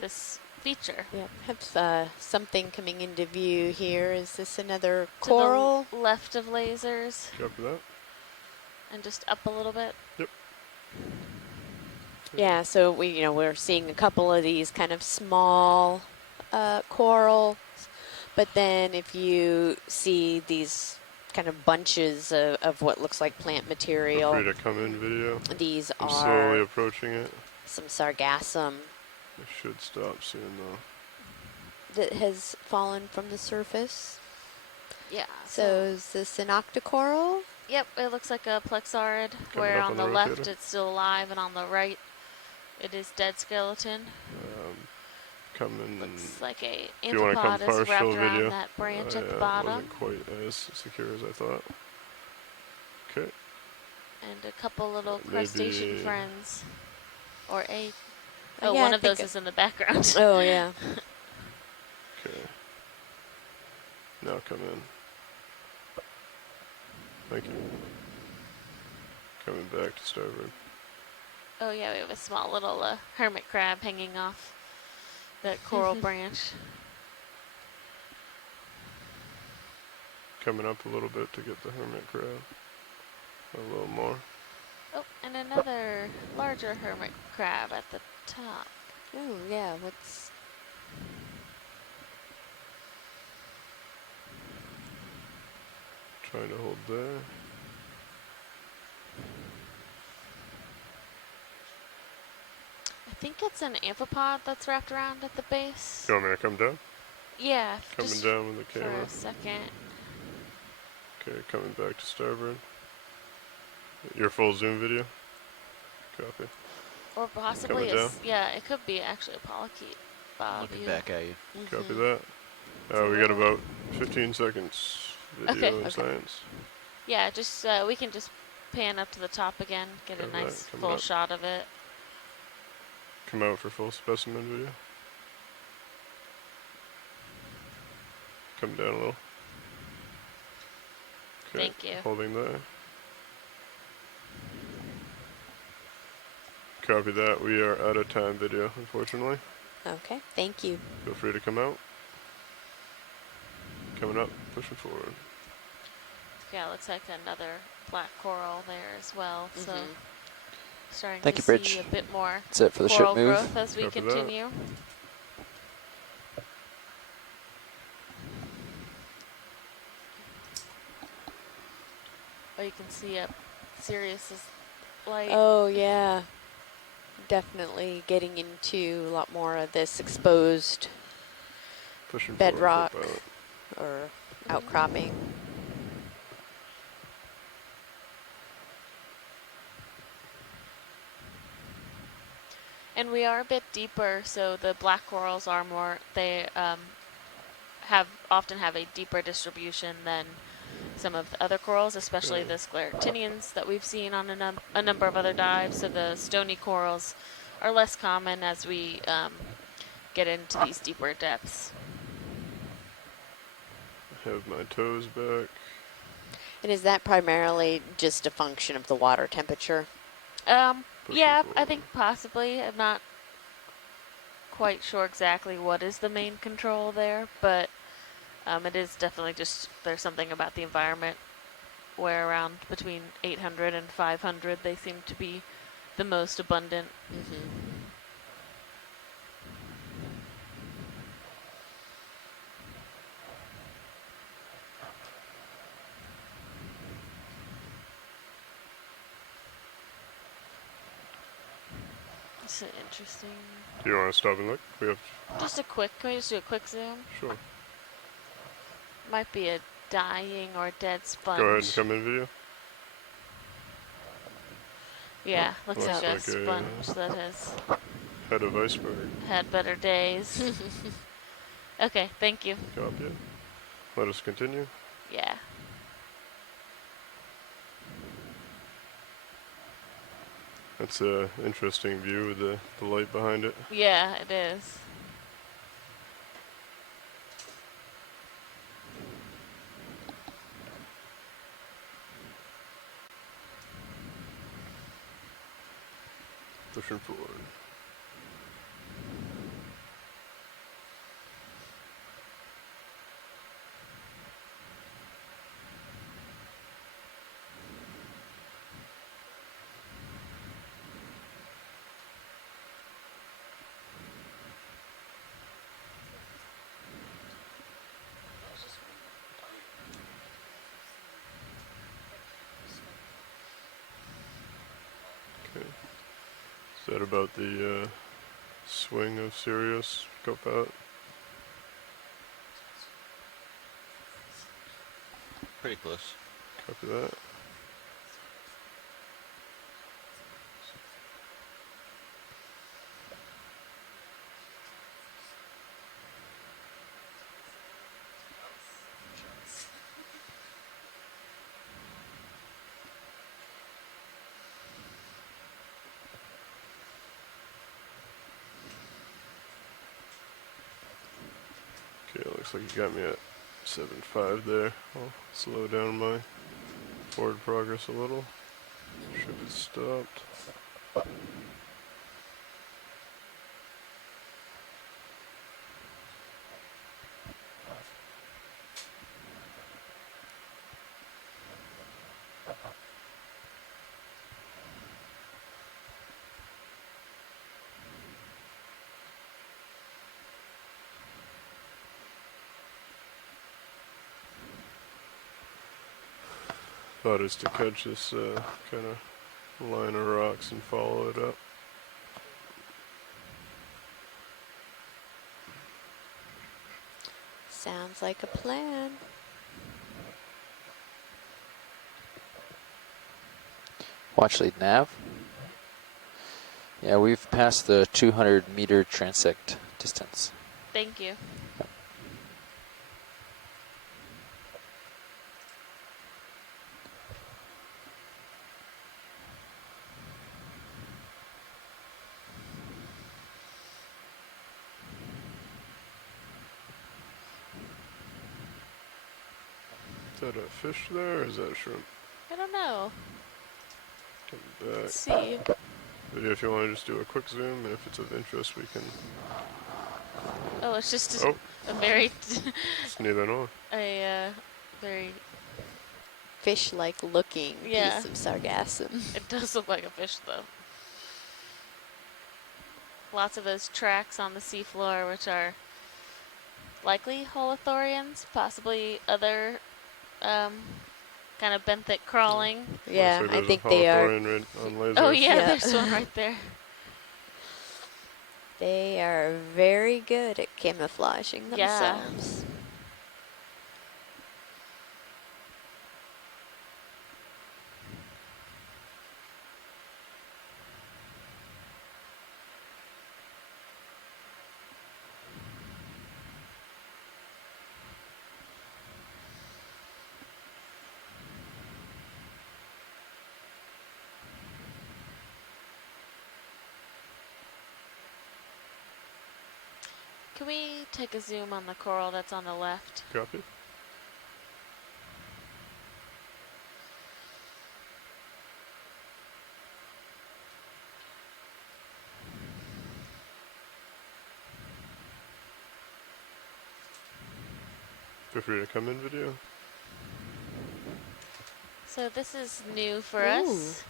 this feature. Yeah, have something coming into view here. Is this another coral? To the left of lasers. Copy that. And just up a little bit. Yep. Yeah, so we're seeing a couple of these kind of small corals, but then if you see these kind of bunches of what looks like plant material, Feel free to come in video. These I'm are slowly approaching it. some sargassum It should stop soon though. that has fallen from the surface. Yeah. So is this an octocoral? Yep, it looks like a plexaurid, Coming where up on on the the left rotator. it's still alive, and on the right it is dead skeleton. Come in. Looks like a If you want to come amphipod is wrapped partial around video, that branch at the it bottom. wasn't quite as secure as I thought. Okay. And a couple little Maybe- crustacean friends. Or a... Oh, Oh, yeah, one I of those think is in the background. Oh, yeah. Okay. Now come in. Thank you. Coming back to starboard. Oh yeah, we have a small little hermit crab hanging off that coral branch. Coming up a little bit to get the hermit crab. A little more. Oh, and another larger hermit crab at the top. Oh, yeah. What's... Trying to hold there. think it's an amphipod that's wrapped around at the base. You want me to come down? Yeah, Coming just down with the for camera. a second. Okay, coming back to starboard. Your full zoom video? Copy. Or possibly yeah, it could be actually a polychaete. Bob, Looking back at you. Copy that. We got about 15 seconds video in science. Yeah, just we can just pan up to the top again, get a nice full shot of it. Come out for full specimen video. Come down a little. Okay, thank you. Holding there. Copy that. We are out of time video, unfortunately. Okay, thank you. Feel free to come out. Coming up, pushing forward. Yeah, it looks like another black coral there as well. So starting Thank to you, Bridge. see a bit more That's it for the coral ship move. growth as we Copy that. continue. Oh, you can see a Sirius's light. Oh, yeah. Definitely getting into a lot more of this exposed Pushing bedrock forward, or outcropping. And we are a bit deeper, so the black corals are more, they often have a deeper distribution than some of the other corals, especially the scleractinians that we've seen on a number of other dives. So the stony corals are less common as we get into these deeper depths. I have my toes back. And is that primarily just a function of the water temperature? Yeah, I think possibly. I'm not quite sure exactly what is the main control there, but it is definitely just, there's something about the environment where around between 800 and 500 they seem to be the most abundant. This is interesting. Do you want to stop and look? We have just a quick, can we just do a quick zoom? Sure. Might be a dying or dead sponge. Go ahead and come in video. Yeah, looks like a a sponge that has head of iceberg. Had better days. Okay, thank you. Copy it. Let us continue. Yeah. That's an interesting view with the light behind it. Yeah, it is. Pushing forward. Okay. Is that about the swing of Sirius? Scope out. Pretty close. Copy that. Okay, looks like you got me at 7.5 there. I'll slow down my forward progress a little. Ship is stopped. Thought is to catch this kind of line of rocks and follow it up. Sounds like a plan. Watch lead nav. Yeah, we've passed the 200-meter transect distance. Thank you. Is that a fish there, or is that a shrimp? I don't know. Come back. Let's see. Video, if you want to just do a quick zoom, and if it's of interest, we can. Oh, it's just Oh, a very, it's neither nor. very. Fish-like looking Yeah. piece of sargassum. It does look like a fish, though. Lots of those tracks on the seafloor, which are likely holothorians, possibly other kind of benthic crawling. Yeah, Looks like I there's think a they are. holothorian right on lasers. Oh yeah, Yeah. there's one right there. They are very good at camouflaging Yeah. themselves. Can we take a zoom on the coral that's on the left? Copy. Feel free to come in, video. So this is new for Ooh. us.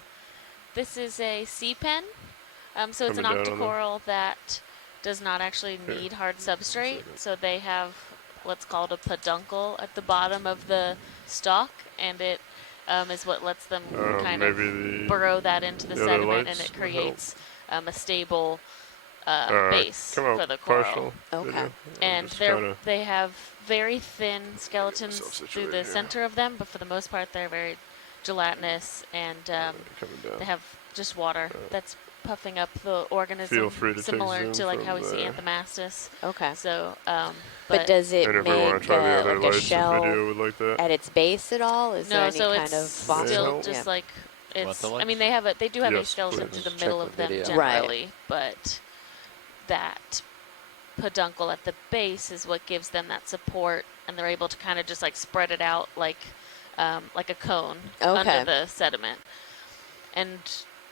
This is a sea pen. So it's an Coming down on the- octocoral that does not actually Here. need hard substrate. second. So they have what's called a peduncle at the bottom of the stalk, and it is what lets them kind of Maybe the burrow that into the the other sediment, and lights it would help. creates a stable base come out for the coral. partial. Okay. Video. And Just they kinda have very thin skeletons Self-situate through the here. center of them, but for the most part they're very gelatinous, and coming down. they have just water Uh, that's puffing up the organism, Feel free to take similar zoom to like from how we see there. Anthomastus. Okay. So, But does it And if we want make to try the other like a lights, the shell video would like that. at its base at all? Is there no, any so kind it's of fossil? still help? just Yeah. like Want it's. the I mean, they do have a Yes, skeleton please. through the Check middle the of them video. Right. generally, but that peduncle at the base is what gives them that support, and they're able to kind of just like spread it out like a cone Okay. under the sediment. And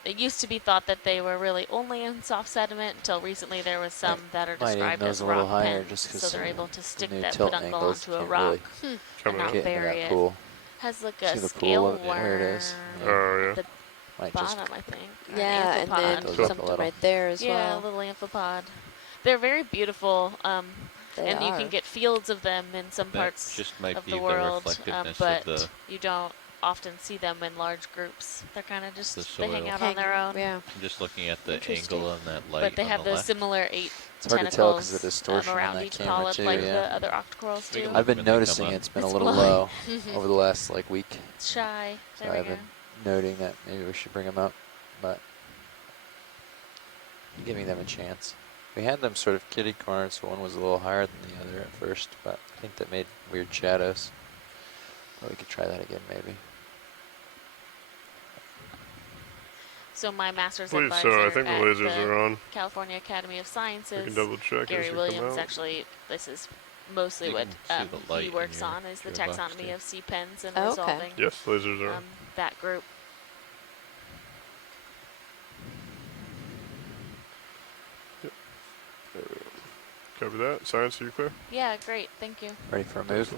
it used to be thought that they were really only in soft sediment until recently there was some that are might aim described those as a little rock higher pens, just 'cause so they're able to stick new that tilt peduncle angles onto a can't rock really and Coming not up. get into bury that it. pool. Has like See a the scale pool worm where it is? Oh, yeah. at the Might just bottom, I think. Or Yeah, an and amphipod. then Goes up a something little. right there as Yeah, a well. little amphipod. They're very beautiful, They and you are. can get fields of them in some That parts just might of be the the world, reflectiveness but of the you don't often see them in large groups. They're kind of just, the they hang soil. out on their own. Yeah. I'm just looking at the Interesting. angle on that light But they on have the those left. similar 8 It's hard to tell 'cause of the tentacles distortion on around that each camera polyp too, like yeah. the other octocorals Take a do. look. I've been when they come noticing up. it's been a It's little blowing. low over the last like week. It's shy. So There I've we go. been noting that maybe we should bring them up, but giving them a chance. We had them sort of kitty cornered, so one was a little higher than the other at first, but I think that made weird shadows. But we could try that again maybe. So my master's Believe advisor so. I think the at lasers the are on. California Academy of I Sciences, can double check Gary as we Williams, come out. actually, this is mostly You what can see the light he in works your on, is the gearbox, taxonomy too. of sea pens and Oh, okay. resolving Yes, lasers are on. that group. Cover that. Science, are you clear? Yeah, great, thank you. Ready for a move?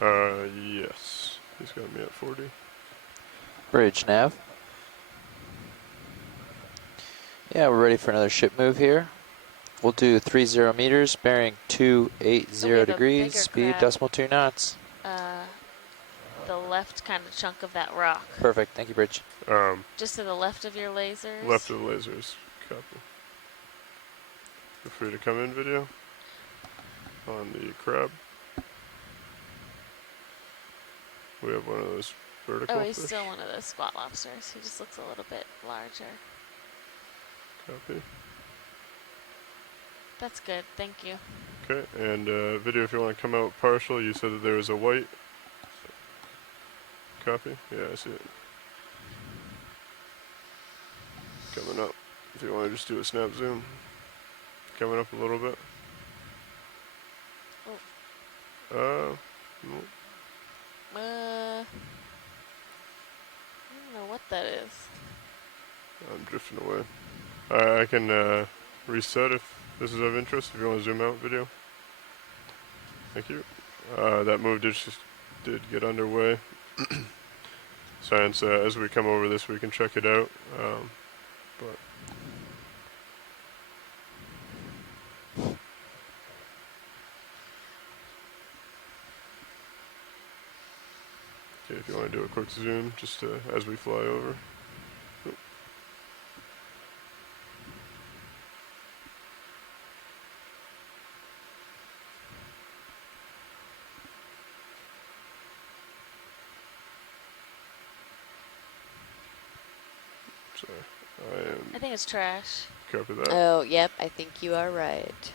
Yes. He's got me at 40. Bridge nav. Yeah, we're ready for another ship move here. We'll do 30 meters, bearing 280 have a degrees, bigger speed crab. decimal 2 knots. The left kind of chunk of that rock, Perfect, thank you, Bridge. just to the left of your lasers. Left of the lasers. Copy. Feel free to come in, video. On the crab. We have one of those vertical Oh, he's fish. still one of those squat lobsters. He just looks a little bit larger. Copy. That's good. Thank you. Okay, and video, if you want to come out partial, you said that there was a white. Copy. Yeah, I see it. Coming up. If you want to just do a snap zoom. Coming up a little bit. Oh. No. I don't know what that is. I'm drifting away. I can reset if this is of interest, if you want to zoom out video. Thank you. That move did get underway. Science, as we come over this, we can check it out. But okay, if you want to do a quick zoom, just as we fly over. Oop. Sorry, I think it's trash. copy that. Oh, yep, I think you are right.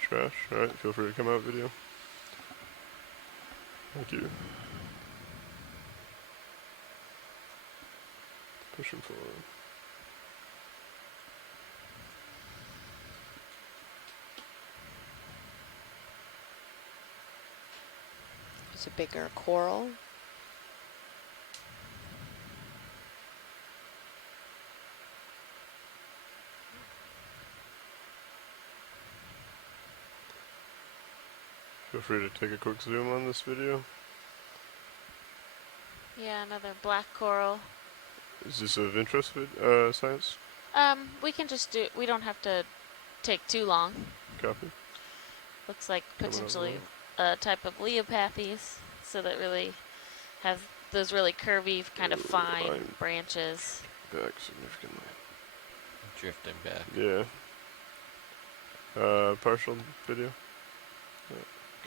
Trash. Alright, feel free to come out video. Thank you. Pushing forward. There's a bigger coral. Feel free to take a quick zoom on this video. Yeah, another black coral. Is this of interest, Science? We can just do. We don't have to take too long. Copy. Looks like Coming up potentially low. a type of leopathes, so that really have those really curvy, kind of fine I'm branches. back significantly. Drifting back. Yeah. Partial video.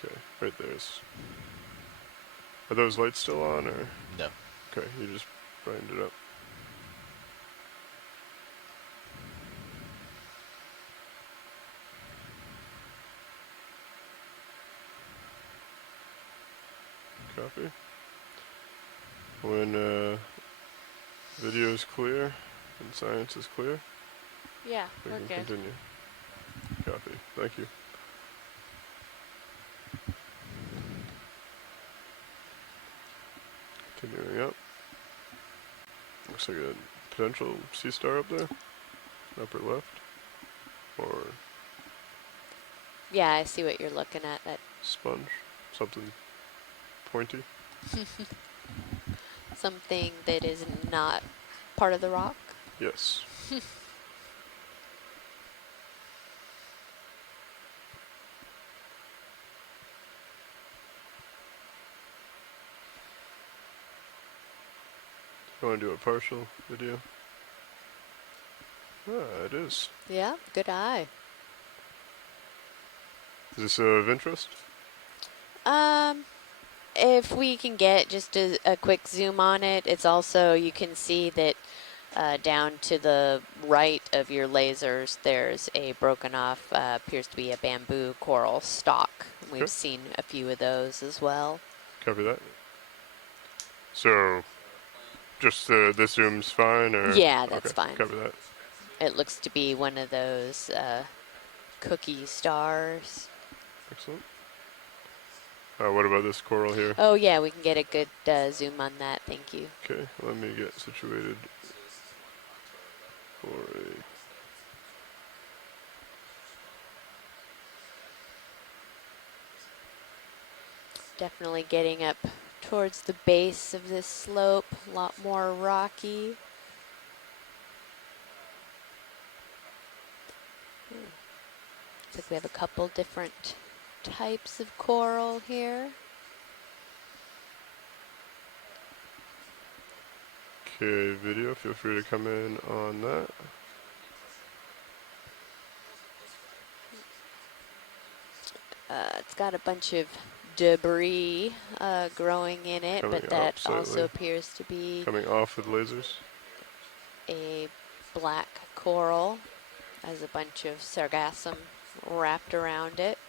Okay, right there's. Are those lights still on, or? No. Okay, you just brightened it up. Copy. When video is clear and science is clear, Yeah, we we're can good. continue. Copy. Thank you. Continuing up. Looks like a potential sea star up there. Upper left. Or Yeah, I see what you're looking at. That sponge. Something pointy. something that is not part of the rock. Yes. You want to do a partial video? Ah, it is. Yeah, good eye. Is this of interest? If we can get just a quick zoom on it, it's also, you can see that down to the right of your lasers, there's a broken off, appears to be a bamboo coral stalk. We've Okay. seen a few of those as well. Copy that. So, just this zoom's fine, or? Yeah, that's okay, fine. Copy that. It looks to be one of those cookie stars. Excellent. What about this coral here? Oh yeah, we can get a good zoom on that. Thank you. Okay, let me get situated for a. Definitely getting up towards the base of this slope, a lot more rocky. Looks like we have a couple different types of coral here. Okay, video, feel free to come in on that. It's got a bunch of debris growing in it, Coming but up that slightly. also appears to be Coming off with lasers. a black coral. Has a bunch of sargassum wrapped around it.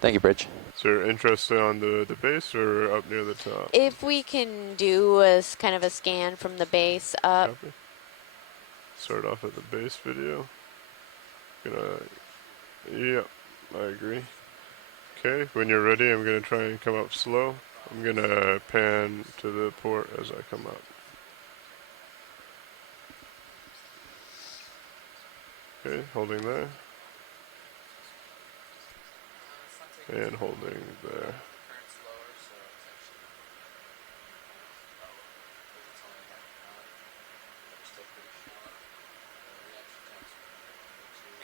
Thank you, Bridge. Is there interest on the base or up near the top? If we can do a kind of a scan from the base up. Copy. Start off at the base video. Yep, I agree. Okay, when you're ready, I'm gonna try and come up slow. I'm gonna pan to the port as I come up. Okay, holding there. And holding there.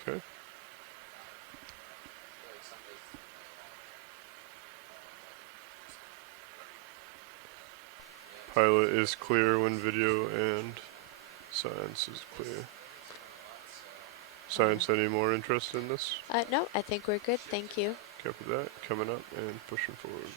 Okay. Pilot is clear when video and science is clear. Science, any more interest in this? No, I think we're good. Thank you. Copy that. Coming up and pushing forward.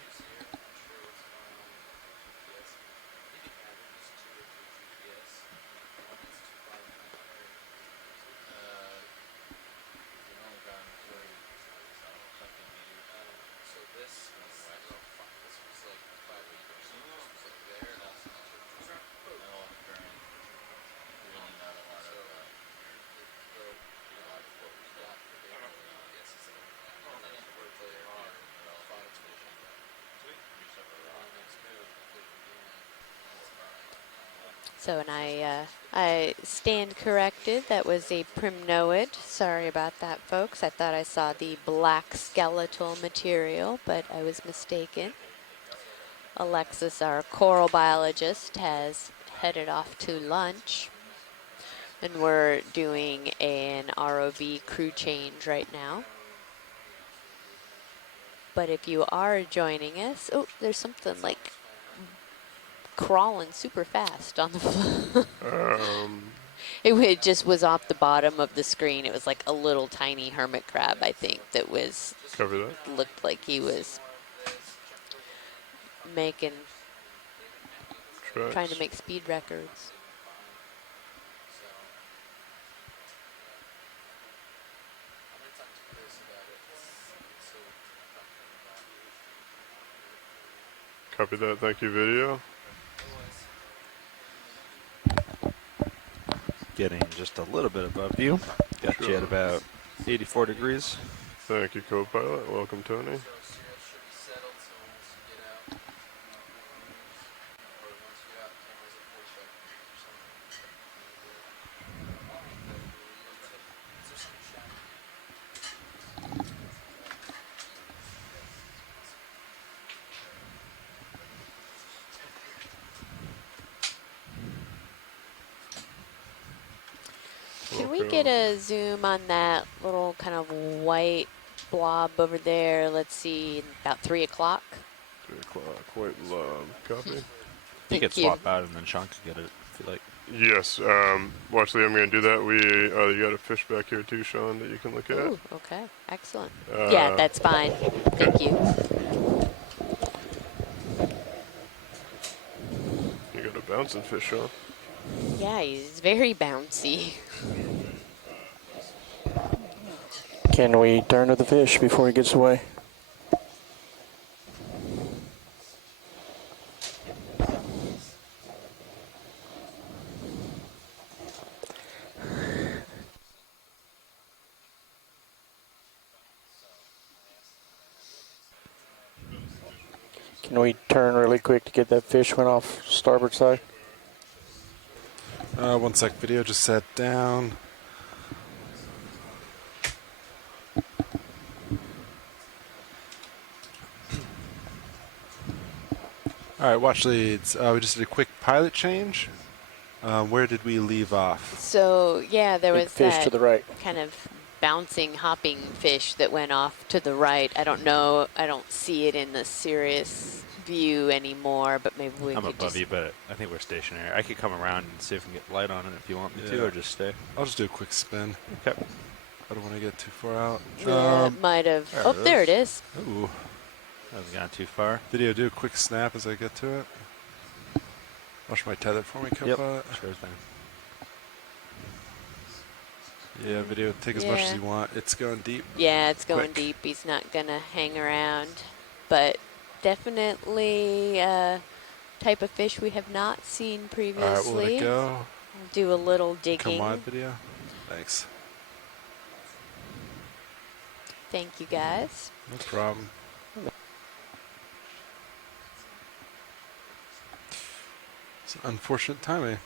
So, and I stand corrected. That was a primnoid. Sorry about that, folks. I thought I saw the black skeletal material, but I was mistaken. Alexis, our coral biologist, has headed off to lunch. And we're doing an ROV crew change right now. But if you are joining us, oh, there's something like crawling super fast on the floor. It just was off the bottom of the screen. It was like a little tiny hermit crab, I think, that was Cover that. looked like he was making Tracks. trying to make speed records. Copy that. Thank you, video. Getting just a little bit above you. Got you at about 84 degrees. Thank you, co-pilot. Welcome, Tony. Can we get a zoom on that little kind of white blob over there? Let's see, about 3 o'clock. 3 o'clock, white blob. Copy. You could swap out and then Sean could get it if you like. Yes. Actually, I'm going to do that. You got a fish back here too, Sean, that you can look at. Ooh, okay, excellent. Yeah, that's fine. Thank you. You got a bouncing fish, Sean. Yeah, he's very bouncy. Can we turn to the fish before he gets away? Can we turn really quick to get that fish went off starboard side? 1 sec, video just sat down. All right, watch leads. We just did a quick pilot change. Where did we leave off? So, yeah, there Big was fish that to the right. kind of bouncing, hopping fish that went off to the right. I don't know. I don't see it in the serious view anymore, but maybe we I'm could above just... you, but I think we're stationary. I could come around and see if we can get light on it if you want me to, or just stay. I'll just do a quick spin. Okay. I don't want to get too far out. Yeah, it might have. there Oh, it there is. it is. Ooh. Hasn't gone too far. Video, do a quick snap as I get to it. Watch my tether for me, co-pilot. Sure thing. Yeah, video, take as much as you want. It's going deep. Yeah, it's going Quick. deep. He's not going to hang around. But definitely a type of fish we have not seen previously. All right, we'll let it go. Do a little digging. Come on, video. Thanks. Thank you, guys. No problem. It's unfortunate timing.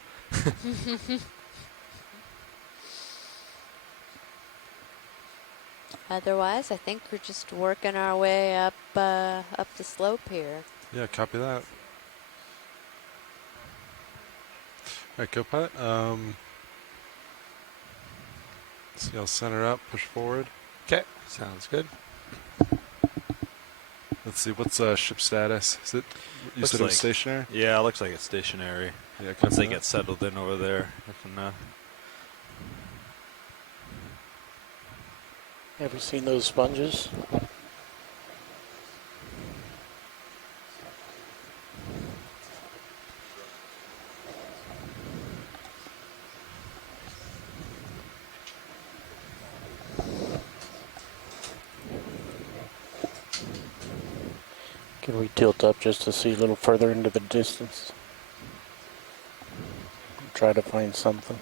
Otherwise, I think we're just working our way up up the slope here. Yeah, copy that. All right, co-pilot. See, I'll center up, push forward. Okay, sounds good. Let's see, what's ship status? Is it, you Looks said it was like- stationary? Yeah, it looks like it's stationary. Yeah, Once copy they that. get settled in over there, I can, Ever seen those sponges? Can we tilt up just to see a little further into the distance? Try to find something.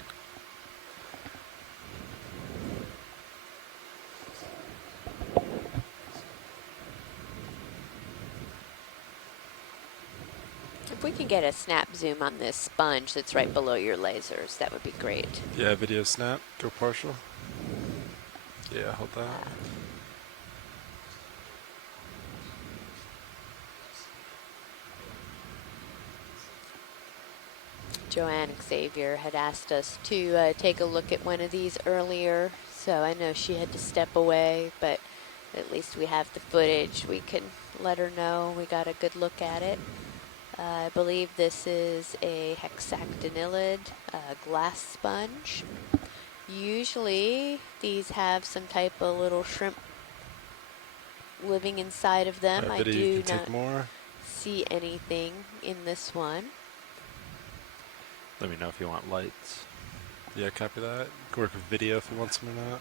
If we can get a snap zoom on this sponge that's right below your lasers, that would be great. Yeah, video snap. Go partial. Yeah, hold that. Joanne Xavier had asked us to take a look at one of these earlier, so I know she had to step away, but at least we have the footage. We can let her know we got a good look at it. I believe this is a hexactinellid glass sponge. Usually these have some type of little shrimp living inside of them. All I right, video, you do can not take more. see anything in this one. let me know if you want lights. Yeah, copy that. You can work with video if you want some or not.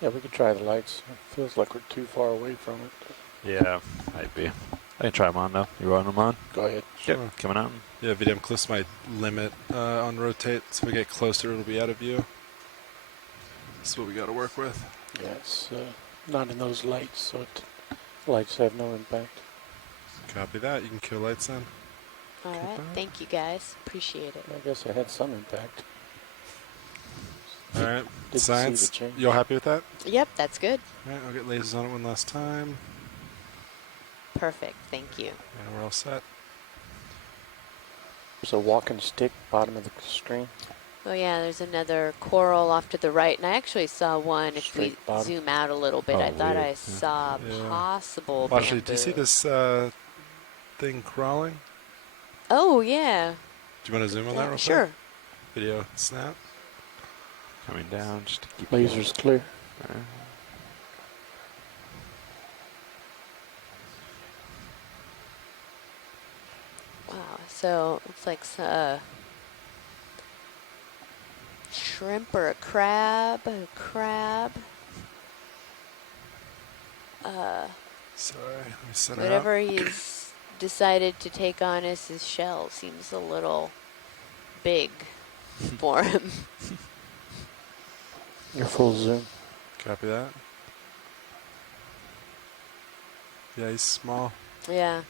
Yeah, we could try the lights. It feels like we're too far away from it. Yeah, might be. I can try them on though. You want them on? Go ahead. Sure. Yep, coming on. Yeah, video, I'm close to my limit on rotate, so if we get closer, it'll be out of view. This is what we got to work with. Yeah, it's not in those lights, so lights have no impact. Copy that. You can kill lights then. All right, thank you guys. Appreciate it. I guess it had some impact. All right. Didn't see Science. the change. You all happy with that? Yep, that's good. All right, I'll get lasers on it one last time. Perfect. Thank you. And we're all set. There's a walking stick bottom of the screen. Oh yeah, there's another coral off to the right, and I actually saw one. If we Straight bottom. zoom out a little bit, I Oh, thought weird. I Yeah. saw Yeah. possible Well, actually, do you see bamboo. this thing crawling? Oh yeah. Do you want to zoom on that real Sure. quick? Video snap. Coming down just to keep Laser's clear. Wow. So it's like shrimp or a crab. Sorry, let me center up. Whatever he's decided to take on as his shell seems a little big for him. Your full zoom. Copy that. Yeah, he's small. Yeah.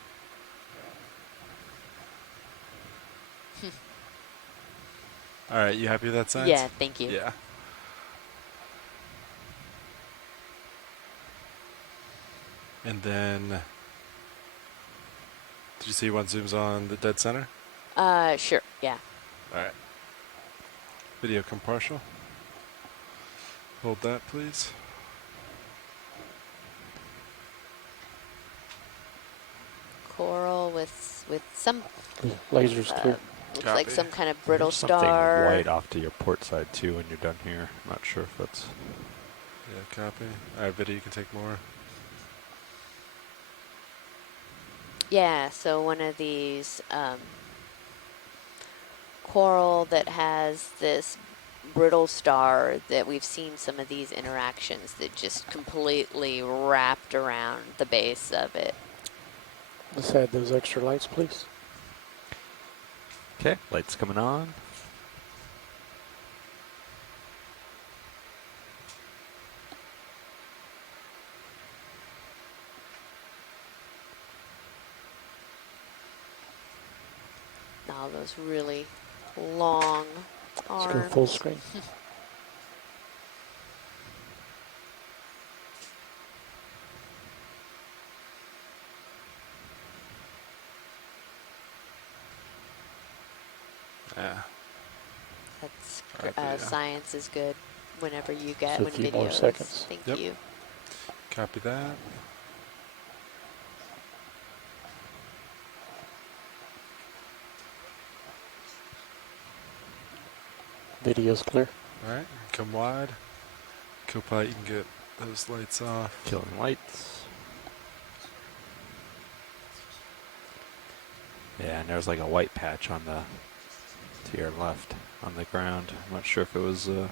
All right, you happy with that science? Yeah, thank you. Yeah. And then, did you see what zooms on the dead center? Sure. Yeah. All right. Video come partial. Hold that, please. Coral with some Laser's clear. Looks like some kind of brittle There's something star. white off to your port side too when you're done here. I'm not sure if that's... Yeah, copy. Alright, Viddy, you can take more. Yeah, so one of these coral that has this brittle star that we've seen some of these interactions that just completely wrapped around the base of it. Let's add those extra lights, please. Okay, lights coming on. All those really long Let's arms. go full screen. Yeah. That's Alright, Viddy, yeah. science is good whenever you get So a when few video more is. seconds. Thank Yep. you. Copy that. Video's clear. Alright, come wide. Co-pilot, you can get those lights off. Killing lights. Yeah, and there's like a white patch on the to your left on the ground. I'm not sure if it was oh,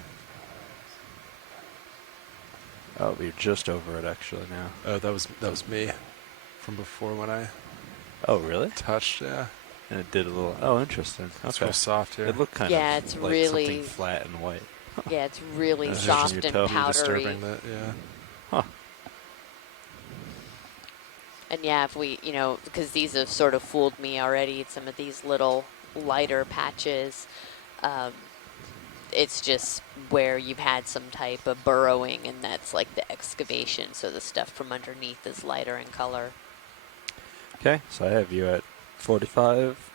you're just over it actually now. Oh, that was me from before when I Oh, really? touched, yeah. And it did a little... Oh, interesting. It's Okay. real soft here. It looked kind Yeah, of it's like really- something flat and white. Yeah, it's really That's soft just and your toe. Really powdery. disturbing that, yeah. Huh. And yeah, if we, because these have sort of fooled me already, some of these little lighter patches, it's just where you've had some type of burrowing, and that's like the excavation, so the stuff from underneath is lighter in color. Okay, so I have you at 45.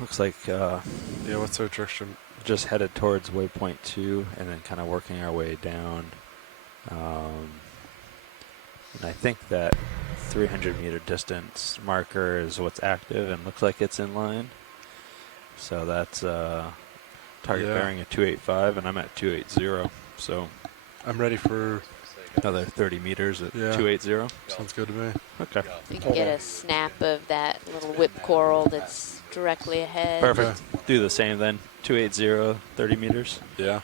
Looks like Yeah, what's our direction? just headed towards waypoint 2 and then kind of working our way down. And I think that 300-meter distance marker is what's active and looks like it's in line. So that's target bearing at 285, and I'm at 280. So I'm ready for another 30 meters at Yeah. 280. Sounds good to me. Okay. You can get a snap of that little whip coral that's directly ahead. Perfect. Do the same then. 280, 30 meters. Yeah.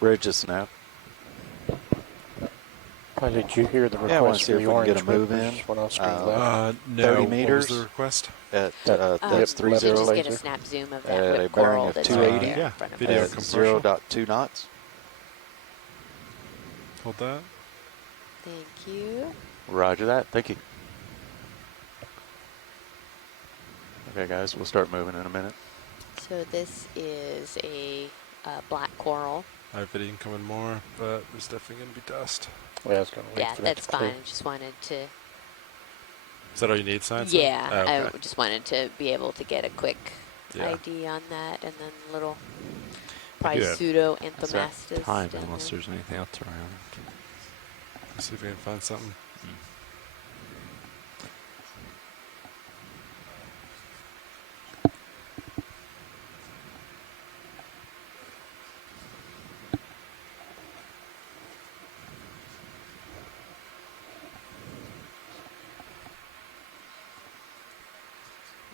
Ready to snap. Did you hear the Yeah, I want request to see for if the we can get orange a move whip, in. which is what on screen left? No. 30 What was meters. the request? At That that's whip 30 You just laser. get a snap zoom of that At a whip bearing coral of that's 280. right there Yeah. in front of Video us. at commercial. 0.2 knots. Hold that. Thank you. Roger that. Thank you. Okay, guys, we'll start moving in a minute. So this is a black coral. I have video coming more, but there's definitely going to be dust. Well, I was going to wait Yeah, for that that's to clear. fine. Just wanted to. Is that all you need, science? Yeah, Oh, okay. I just wanted to be able to get a quick Yeah. ID on that, and then little I probably do have pseudo That's right. anthomastus. Time down unless there. there's anything else around. Let's see if we can find something.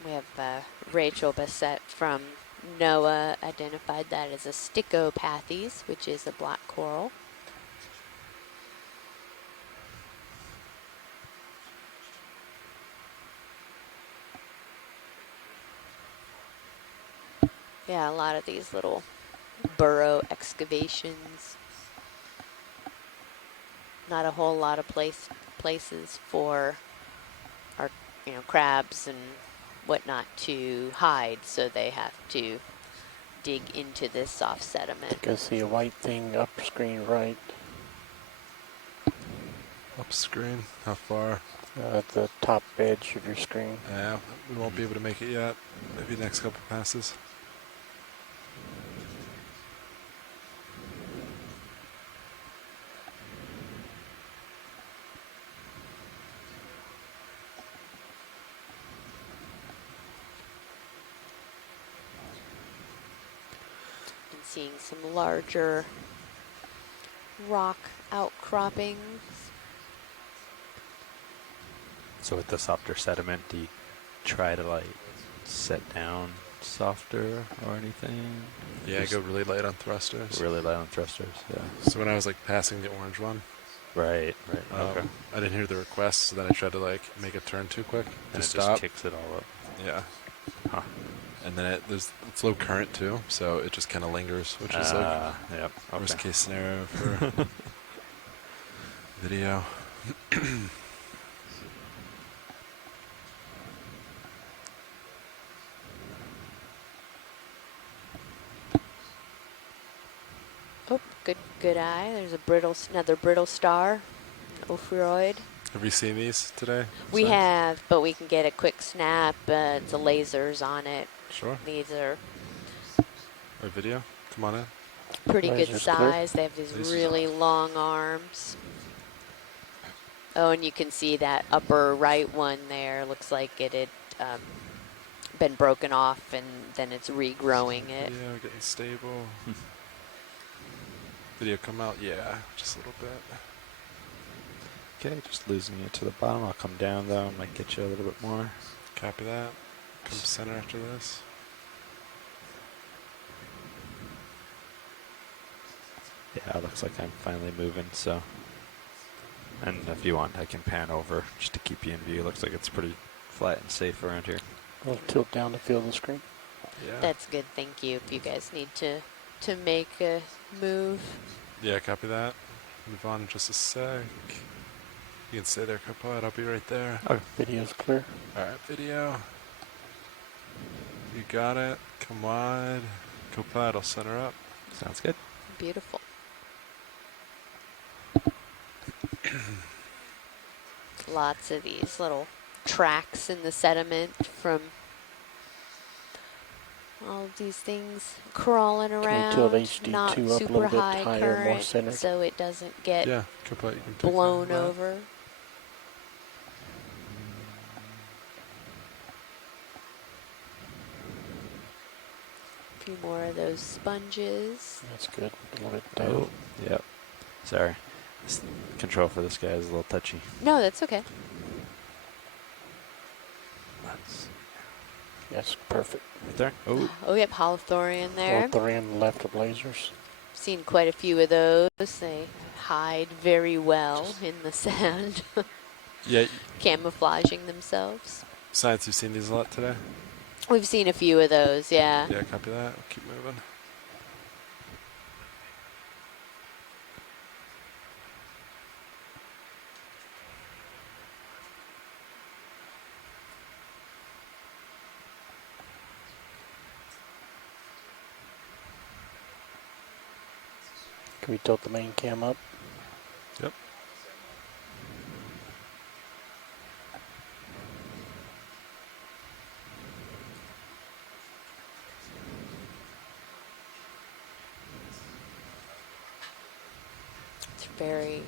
We have Rachel Bassett from NOAA identified that as a Stichopathes, which is a black coral. Yeah, a lot of these little burrow excavations. Not a whole lot of places for our, crabs and whatnot to hide, so they have to dig into this soft sediment. I see a white thing up screen right. screen? How far? At the top edge of your screen. Yeah, we won't be able to make it yet. Maybe next couple passes. And seeing some larger rock outcroppings. So with the softer sediment, do you try to like set down softer or anything? Yeah, I Just go really light on thrusters. really light on thrusters. Yeah. So when I was like passing the orange one, Right. Okay. I didn't hear the request, so then I tried to like make a turn too quick And to it stop. just kicks it all up. Yeah. Huh. And then it's low current too, so it just kind of lingers, which is like yep. worst Okay. case scenario for video. Oh, good eye. There's another brittle star, ophiroid. Have you seen these today? We Sorry. have, but we can get a quick snap. The lasers on it. Sure. These are Or video? Come on in. pretty good Laser's clear. size. They have these Lasers really long arms. Oh, and you can see that upper right one there. Looks like it had been broken off, and then it's regrowing it. Video getting stable. Video come out? Yeah, just a little bit. Okay, just losing it to the bottom. I'll come down though. Might get you a little bit more. Copy that. Come center after this. Yeah, it looks like I'm finally moving. So, and if you want, I can pan over just to keep you in view. Looks like it's pretty flat and safe around here. I'll tilt down to feel the screen. Yeah. That's good. Thank you. If you guys need to make a move. Yeah, copy that. Move on in just a sec. You can stay there, Copilot. I'll be right there. Okay. Video's clear. Alright, video. You got it. Come wide. Copilot, I'll center up. Sounds good. Beautiful. Lots of these little tracks in the sediment from all of these things crawling around. tilt HD2 not up a super little bit high higher, more current, centered? so it doesn't get Yeah, Copilot, you can take blown that. over. A few more of those sponges. That's good. A little bit down. Oh, yep. Sorry. This control for this guy is a little touchy. No, that's okay. That's Yes, perfect. right there. Oh, Oh, yep, holothorian there. All three on the left of lasers. Seen quite a few of those. They hide very well in the sand, Yeah, camouflaging themselves. Science, you've seen these a lot today? We've seen a few of those, yeah. Yeah, copy that. We'll keep moving. Can we tilt the main cam up? Yep. It's very,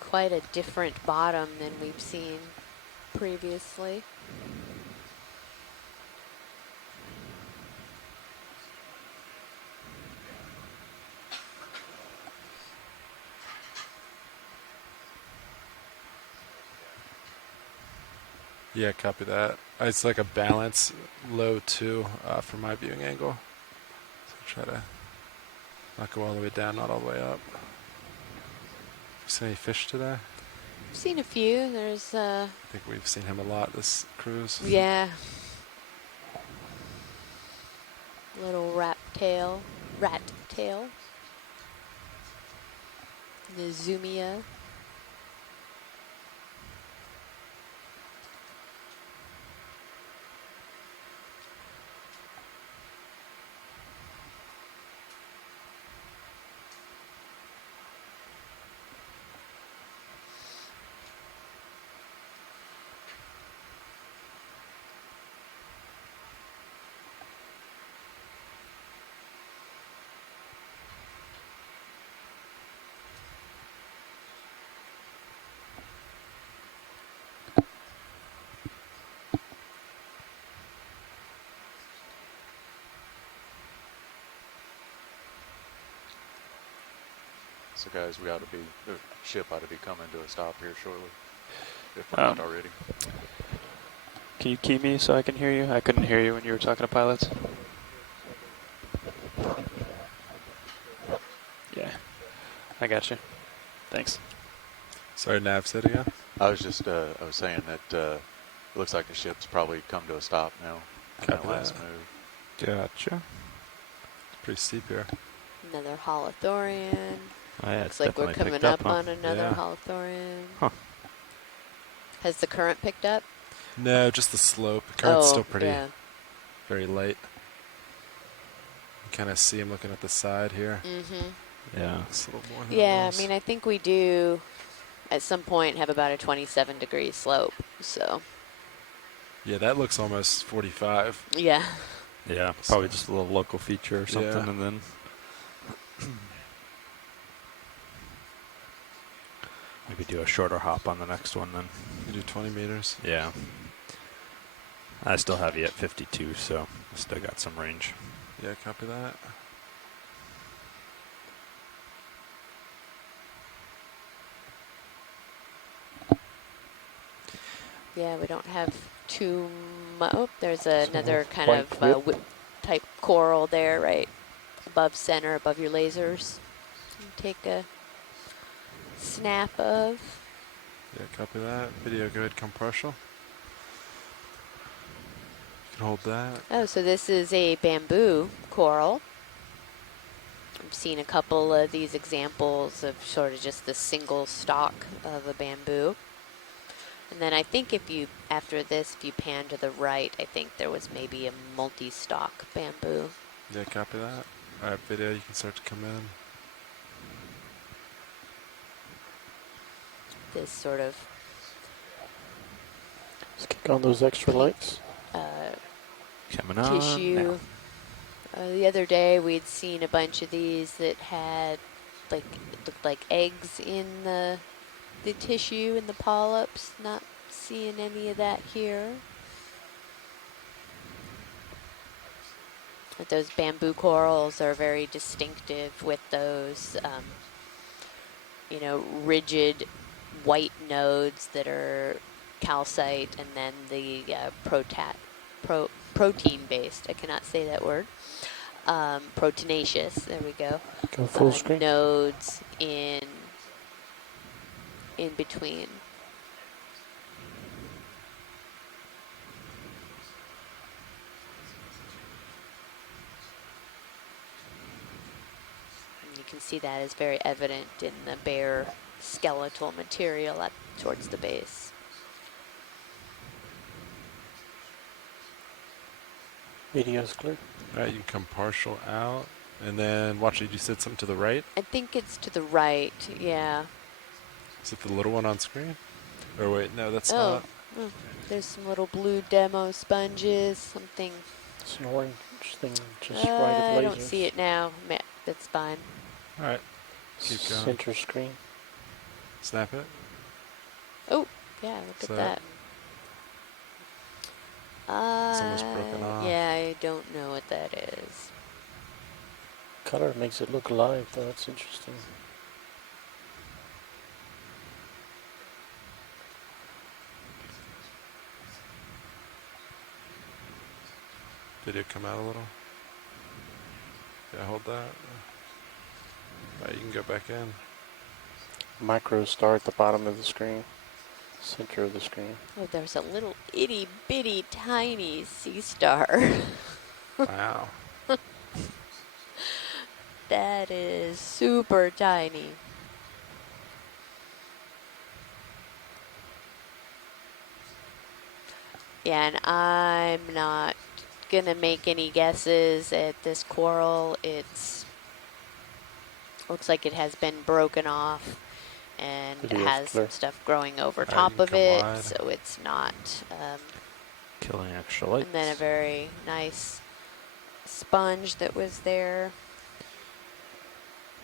quite a different bottom than we've seen previously. Yeah, copy that. It's like a balance low too for my viewing angle. So try to not go all the way down, not all the way up. You seen any fish today? I've seen a few. There's, I think we've seen him a lot this cruise. yeah. Little rat tail. The Zumia. So guys, we ought to be, the ship ought to be coming to a stop here shortly, if we're not already. Can you key me so I can hear you? I couldn't hear you when you were talking to pilots. Yeah, I got you. Thanks. Sorry, Nav, said again? I was just, I was saying that it looks like the ship's probably come to a stop now. On that last move. Gotcha. It's pretty steep here. Another holothorian. Oh, yeah, Looks like we're coming up on another holothorian. Huh. Has the current picked up? No, just the slope. The current's still pretty, yeah. very light. You kind of see him looking at the side here. Mm-hmm. Yeah. It's a little more than Yeah, I mean, I think we do at some point have about a 27-degree slope, so. Yeah, that looks almost 45. Yeah. Yeah, probably just a little local feature or something, Yeah. and then maybe do a shorter hop on the next one then. You do 20 meters. Yeah. I still have you at 52, so I still got some range. Yeah, copy that. Yeah, we don't have too much. Oh, there's another kind white of whip type coral there, right above center, above your lasers. You take a snap of. Yeah, copy that. Video, go ahead, come partial. You can hold that. Oh, so this is a bamboo coral. I've seen a couple of these examples of sort of just the single stalk of a bamboo. And then I think if you, after this, if you pan to the right, I think there was maybe a multi-stalk bamboo. Yeah, copy that. All right, video, you can start to come in. This sort of Let's kick on those extra lights. Coming on tissue. The other day we'd seen a bunch of these that had like looked like eggs in the tissue and the polyps. Not seeing any of that here. But those bamboo corals are very distinctive with those, you know, rigid white nodes that are calcite, and then the protein-based. I cannot say that word. Proteinaceous. There we go. Go full screen. Nodes in between. And you can see that is very evident in the bare skeletal material up towards the base. Video's clear. All right, you can come partial out. And then, watch it, you said something to the right? I think it's to the right, yeah. Is it the little one on screen? Or wait, no, that's Oh, not. there's some little blue demo sponges, something. It's an orange thing just right at lasers. I don't see it now. That's fine. All right, keep going. Center screen. Snap it. Oh, yeah, look So at that. It's almost broken off. Yeah, I don't know what that is. Color makes it look alive, though. That's interesting. Did it come out a little? Yeah, hold that. All right, you can go back in. Micro star at the bottom of the screen. Center of the screen. Oh, there's a little itty bitty tiny sea star. Wow. That is super tiny. Yeah, and I'm not gonna make any guesses at this coral. It's looks like it has been broken off and Video's has clear. some stuff growing over Alright, top you can of come it, wide. so it's not. Killing extra lights. And then a very nice sponge that was there.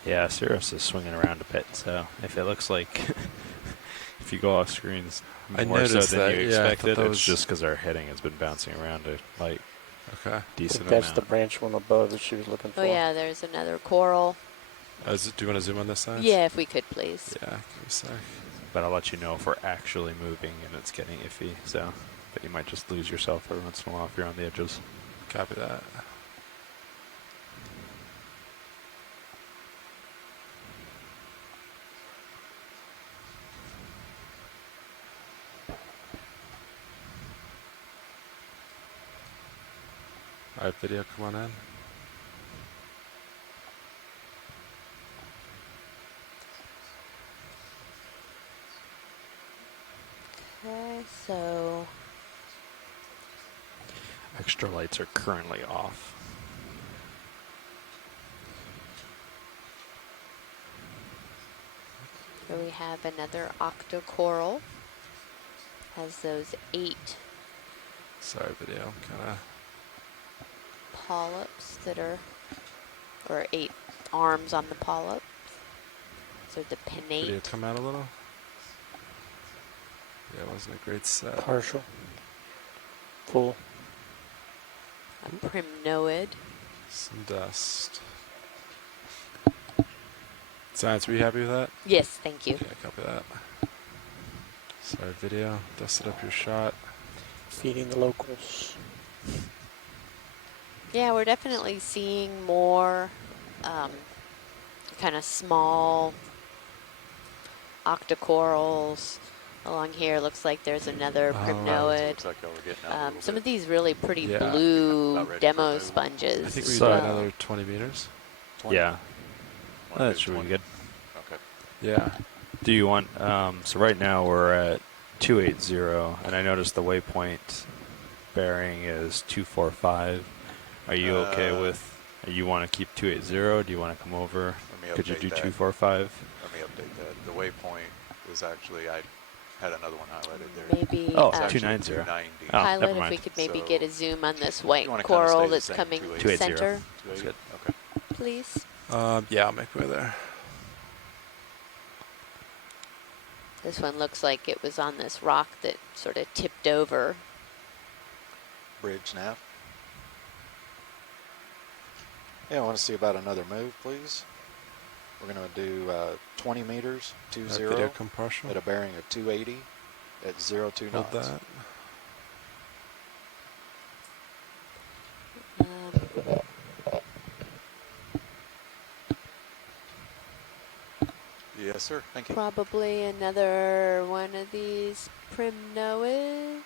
Yeah, Cirrus is swinging around a bit, so if it looks like if you go off screens I more so noticed than that, you yeah, I thought expected, that it's was- just because our heading has been bouncing around a Okay. I decent think that's amount. the branch one above that she was looking for. Oh yeah, there's another coral Do you want to zoom on this side? Yeah, if we could, please. Yeah, give me a sec. But I'll let you know if we're actually moving and it's getting iffy. So, but you might just lose yourself every once in a while if you're on the edges. Copy that. All right, video, come on in. Okay, so Extra lights are currently off. here we have another octocoral. Has those 8 Sorry, video, kind of. polyps that are, or 8 arms on the polyp. So the Video pinnate. come out a little. Yeah, it wasn't a great set. Partial. Full. A primnoid. Some dust. Science, were you happy with that? Yes, thank you. Yeah, copy that. Sorry, video. Dusted up your shot. Feeding the locals. Yeah, we're definitely seeing more kind of small octocorals along here. Looks like there's another primnoid. Looks like y'all were getting out a little Some bit. of these really pretty Yeah. blue About ready for demo move. sponges. I think we as do well. another 20 meters. 20? Yeah, Wanna that do should be 20? good. Okay. Yeah. Do you want? So right now we're at 280, and I noticed the waypoint bearing is 245. Are you okay with? You want to keep 280? Do you want to come over? Let me Could you update do that. 245? Let me update that. The waypoint is actually, I had another one highlighted there. Maybe Oh, It's actually 290. 290. Oh, pilot, never if mind. we could maybe So, get a zoom on this white you wanna kinda coral stay the that's same, coming 280. center, That's good. Okay. please. Yeah, I'll make way there. This one looks like it was on this rock that sort of tipped over. Bridge nav. Yeah, I want to see about another move, please. We're going to do 20 meters, Video 20, come partial. at a bearing of 280 at 02 Hold knots. that. Yes, sir. Thank you. Probably another one of these primnoids.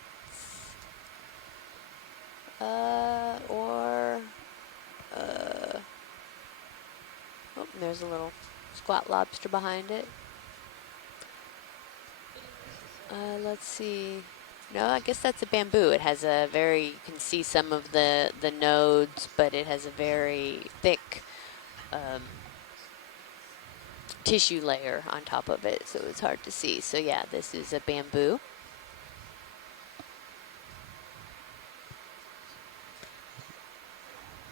Oh, there's a little squat lobster behind it. Let's see. No, I guess that's a bamboo. It has a very, you can see some of the nodes, but it has a very thick tissue layer on top of it, so it's hard to see. So yeah, this is a bamboo.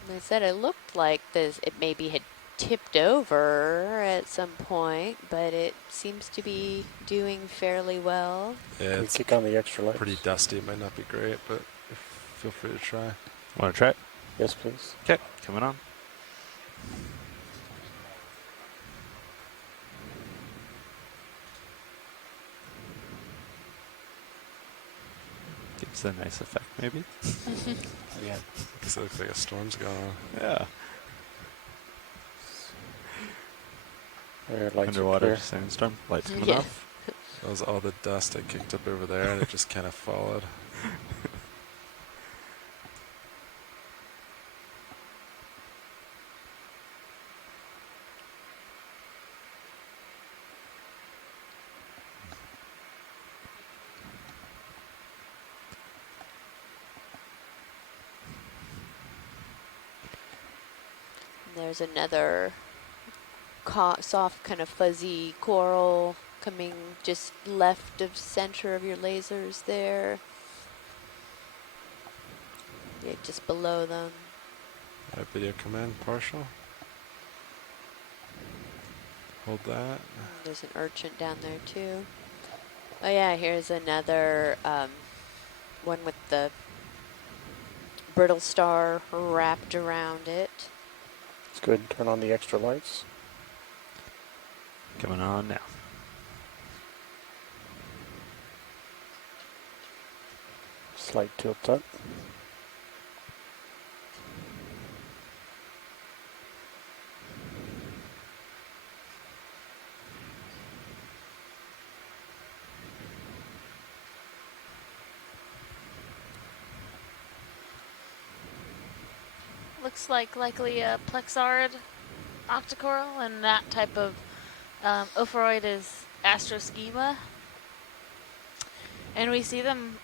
And I said it looked like this, it maybe had tipped over at some point, but it seems to be doing fairly well. Yeah, Can we it's kick on the extra lights? pretty dusty. It might not be great, but feel free to try. Want to try it? Yes, please. Okay, coming on. Gives a nice effect, maybe. Yeah. Because it looks like a storm's going on. Yeah. There, lights are Underwater clear. sandstorm. Lights coming Yeah. off. That was all the dust I kicked up over there, and it just kind of followed. There's another soft kind of fuzzy coral coming just left of center of your lasers there. Yeah, just below them. That video come in, partial. Hold that. There's an urchin down there too. Oh yeah, here's another one with the brittle star wrapped around it. It's good. Turn on the extra lights. Coming on now. Slight tilt up. Looks like likely a plexaurid octocoral, and that type of ophiroid is astroschema. And we see them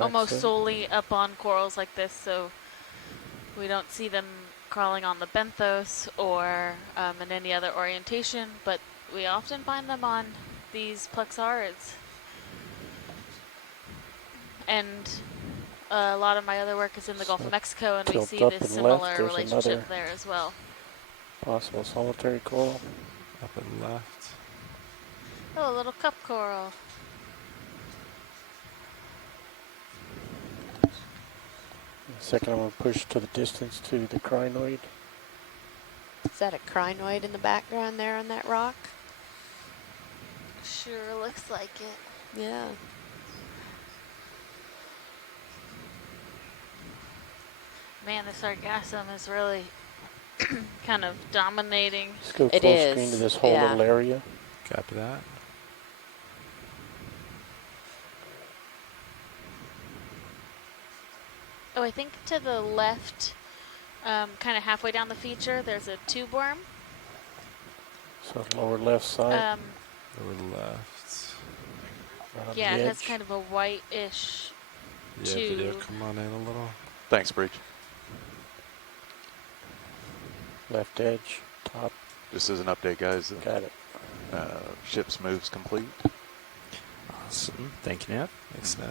almost solely up on corals like this, so we don't see them crawling on the benthos or in any other orientation, but we often find them on these plexaurids. And a lot of my other work is in the Gulf of Mexico, and we see this similar relationship there as well. Possible solitary coral. Up and left. Oh, a little cup coral. Second, I'm going to push to the distance to the crinoid. Is that a crinoid in the background there on that rock? Sure looks like it. Yeah. Man, the sargassum is really kind of dominating. Let's go full screen to this whole little area. Copy that. Oh, I think to the left, kind of halfway down the feature, there's a tube worm. So lower left side. Lower left. Yeah, it has kind of a white-ish tube. Video, come on in a little. Thanks, Breach. Left edge, top. Just as an update, guys. Got it. Ship's moves complete. Awesome. Thank you, Nav. Thanks, Nav.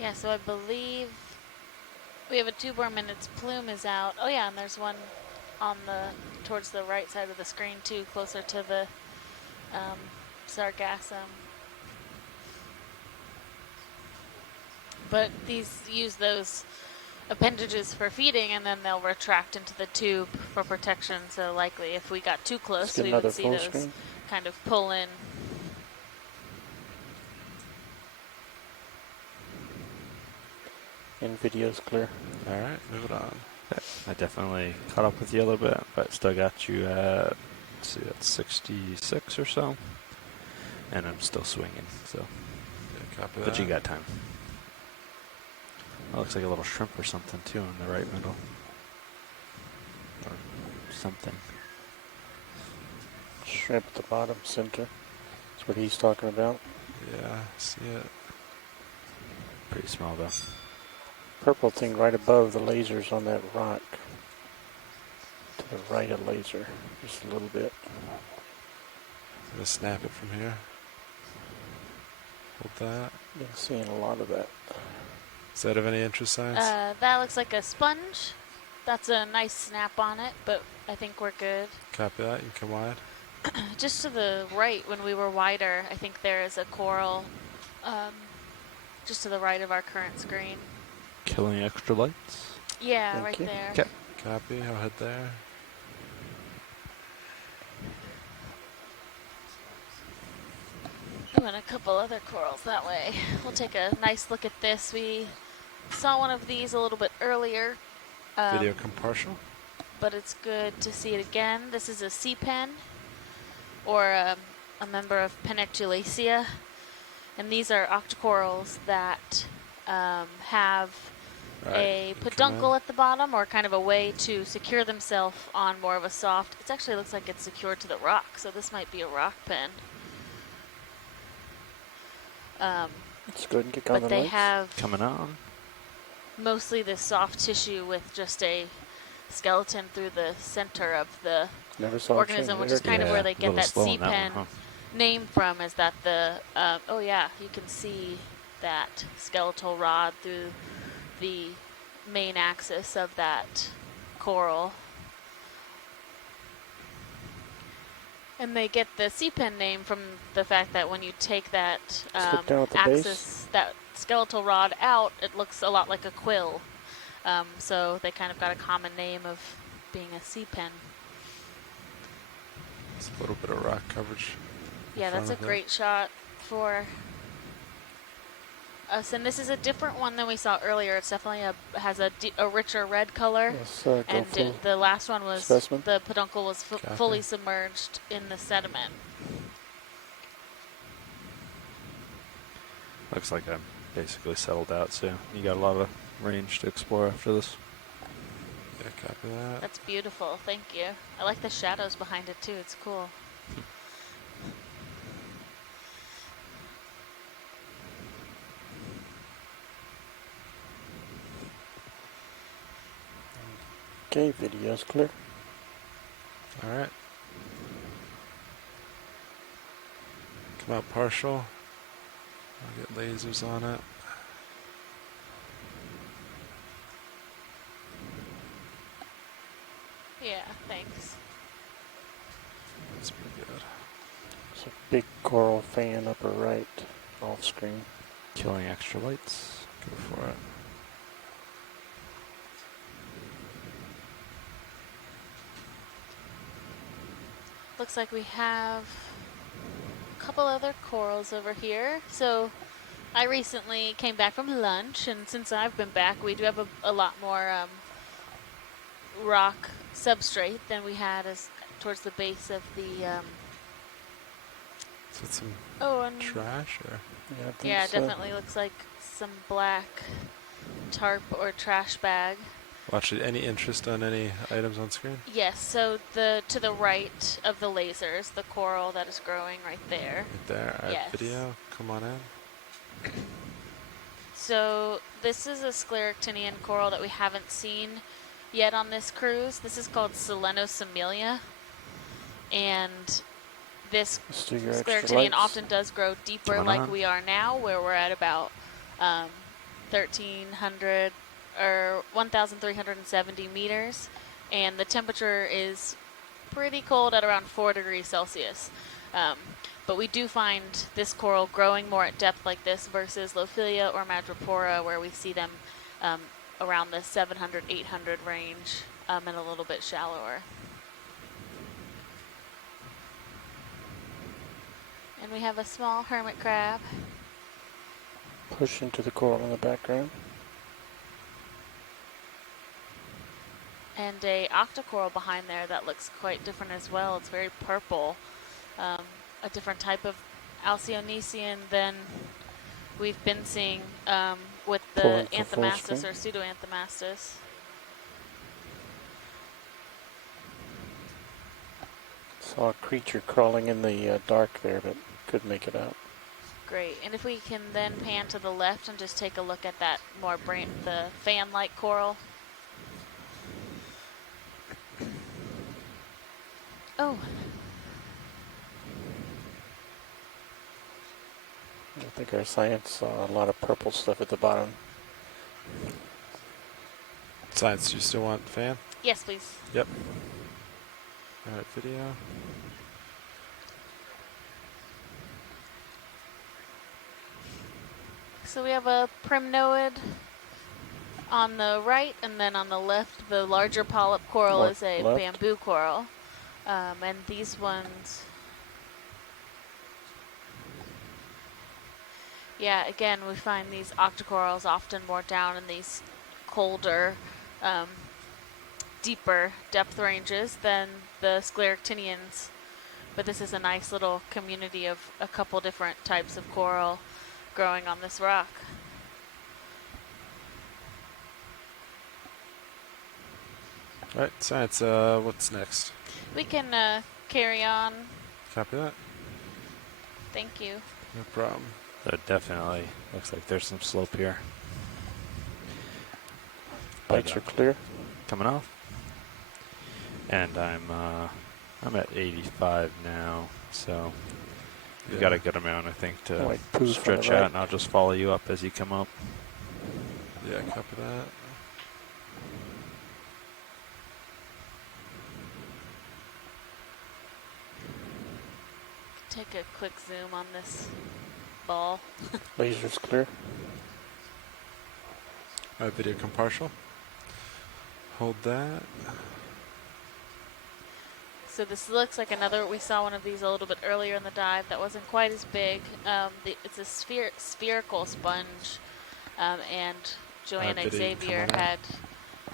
Yeah, so I believe we have a tube worm and its plume is out. Oh yeah, and there's one on towards the right side of the screen too, closer to the sargassum. But these use those appendages for feeding, and then they'll retract into the tube for protection. So likely if we got too close, we would see those kind of pull in. And video's clear. All right, move it on. I definitely caught up with you a little bit, but still got you at, let's see, that's 66 or so. And I'm still swinging, so. Yeah, copy but that. you got time. That looks like a little shrimp or something too in the right middle. Or something. Shrimp at the bottom center. That's what he's talking about. Yeah, I see it. Pretty small though. Purple thing right above the lasers on that rock. To the right of laser. Just a little bit. I'm gonna snap it from here. Hold that. Been seeing a lot of that. Is that of any interest, Science? That looks like a sponge. That's a nice snap on it, but I think we're good. Copy that. You can come wide. Just to the right, when we were wider, I think there is a coral just to the right of our current screen. Killing extra lights? Yeah, right there. Okay. Copy. I'll head there. Ooh, and a couple other corals that way. We'll take a nice look at this. We saw one of these a little bit earlier. Video come partial. But it's good to see it again. This is a sea pen, or a member of Pennectulaceae. And these are octocorals that have a peduncle at the bottom, or kind of a way to secure themselves on more of a soft. It actually looks like it's secured to the rock, so this might be a rock pen. Let's go ahead and get on the But they lights. have coming on. Mostly this soft tissue with just a skeleton through the center of the organism, which is kind of where they get that sea pen name from, is that the, oh yeah, you can see that skeletal rod through the main axis of that coral. And they get the sea pen name from the fact that when you take that axis, that skeletal rod out, it looks a lot like a quill. So they kind of got a common name of being a sea pen. It's a little bit of rock coverage. Yeah, that's a great shot for us. And this is a different one than we saw earlier. It's definitely has a richer red color. And the last one was specimen. the peduncle was fully submerged in the sediment. Looks like I'm basically settled out, so you got a lot of range to explore after this. Yeah, copy that. That's beautiful. Thank you. I like the shadows behind it too. It's cool. Okay, video's clear. All right. Come out partial. I'll get lasers on it. Yeah, thanks. That's pretty good. It's a big coral fan upper right, off screen. Killing extra lights. Go for it. Looks like we have a couple other corals over here. So I recently came back from lunch, and since I've been back, we do have a lot more rock substrate than we had towards the base of the. Is it some and trash or? Yeah, definitely looks like some black tarp or trash bag. Well, actually, any interest on any items on screen? Yes, so to the right of the lasers, the coral that is growing right there. Right there. All right, yes. video. Come on in. So this is a scleractinian coral that we haven't seen yet on this cruise. This is called Selenosomelia, and this scleractinian often does grow deeper like we are now, where we're at about 1,300 or 1,370 meters, and the temperature is pretty cold at around 4 degrees Celsius. But we do find this coral growing more at depth like this versus Lophilia or Madrepora, where we see them around the 700, 800 range and a little bit shallower. And we have a small hermit crab. Push into the coral in the background. And a octocoral behind there that looks quite different as well. It's very purple. A different type of Alcyonesian than we've been seeing with the Anthomastus or Pseudoanthomastus. Saw a creature crawling in the dark there, but couldn't make it out. Great. And if we can then pan to the left and just take a look at that more the fan-like coral. Oh. I think our science saw a lot of purple stuff at the bottom. Science, do you still want fan? Yes, please. Yep. All right, video. So we have a primnoid on the right, and then on the left, the larger polyp coral is a bamboo coral. And these ones, yeah, again, we find these octocorals often more down in these colder, deeper depth ranges than the scleractinians. But this is a nice little community of a couple different types of coral growing on this rock. All right, science, what's next? We can carry on. Copy that. Thank you. No problem. So definitely looks like there's some slope here. Lights are clear. Coming off. And I'm at 85 now, so you've got a good amount, I think, to stretch out, and I'll just follow you up as you come up. Yeah, copy that. Take a quick zoom on this ball. Laser's clear. All right, video come partial. Hold that. So this looks like another, we saw one of these a little bit earlier in the dive that wasn't quite as big. It's a spherical sponge, and Joanna Xavier had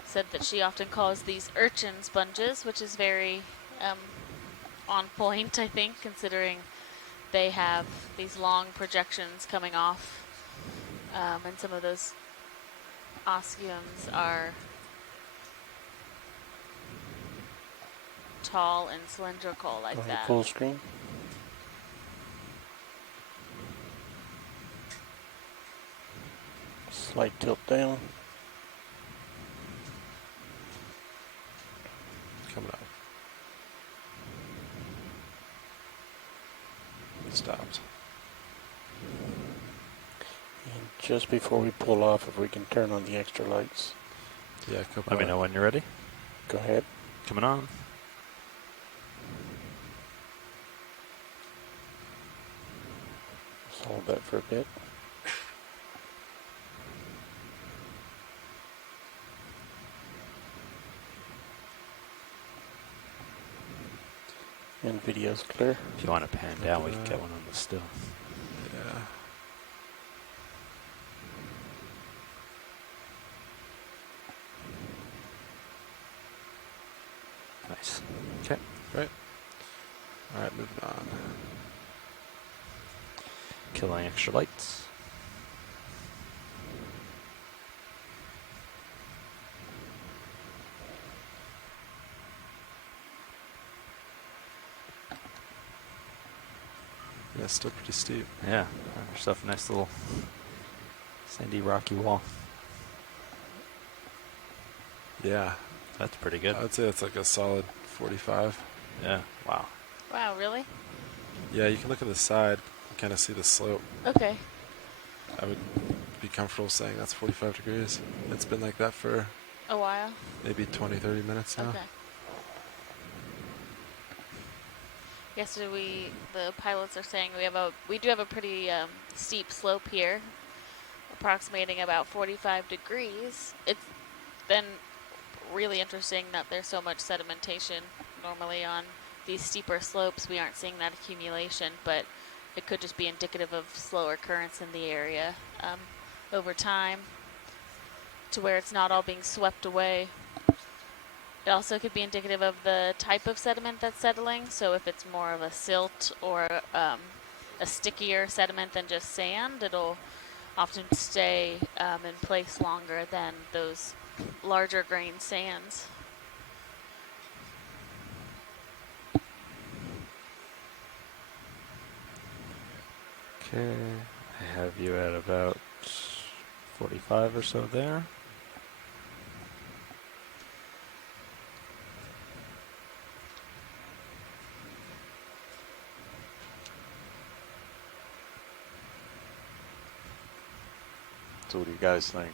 said that she often calls these urchin sponges, which is very on point, I think, considering they have these long projections coming off, and some of those osceums are tall and cylindrical like that. Full screen. Slight tilt down. Coming up. Stopped. And just before we pull off, if we can turn on the extra lights. Yeah, let me know when you're ready. Go ahead. Coming on. Just hold that for a bit. And video's clear. If you want to pan down, we can get one on the still. Yeah. Nice. Okay. Great. All right, moving on. Killing extra lights. Yeah, still pretty steep. Yeah, have yourself a nice little sandy rocky wall. Yeah. That's pretty good. I would say it's like a solid 45. Yeah, wow. Wow, really? Yeah, you can look at the side and kind of see the slope. Okay. I would be comfortable saying that's 45 degrees. It's been like that for a while. Maybe 20, 30 minutes now. Okay. Yesterday the pilots are saying we do have a pretty steep slope here, approximating about 45 degrees. It's been really interesting that there's so much sedimentation. Normally on these steeper slopes we aren't seeing that accumulation, but it could just be indicative of slower currents in the area over time to where it's not all being swept away. It also could be indicative of the type of sediment that's settling. So if it's more of a silt or a stickier sediment than just sand, it'll often stay in place longer than those larger grain sands. Okay, I have you at about 45 or so there. So what do you guys think?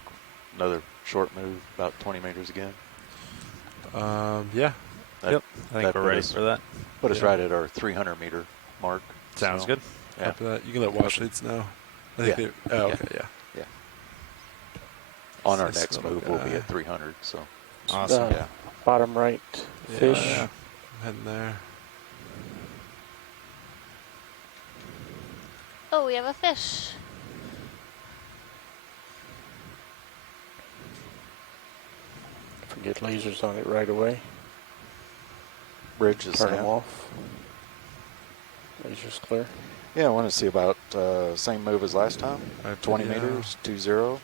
Another short move, about 20 meters again? Yeah. Yep, I think we're ready for that. Put us right at our 300 meter mark. Sounds good. Yeah. After that, you can let wash leads know. I think okay, yeah. On our next move, we'll be at 300, so. Awesome. Yeah. Bottom right fish. Yeah. I'm heading there. Oh, we have a fish. Get lasers on it right away. Bridge is Turn them off. Lasers clear. Yeah, I want to see about same move as last time. 20 meters, 2-0,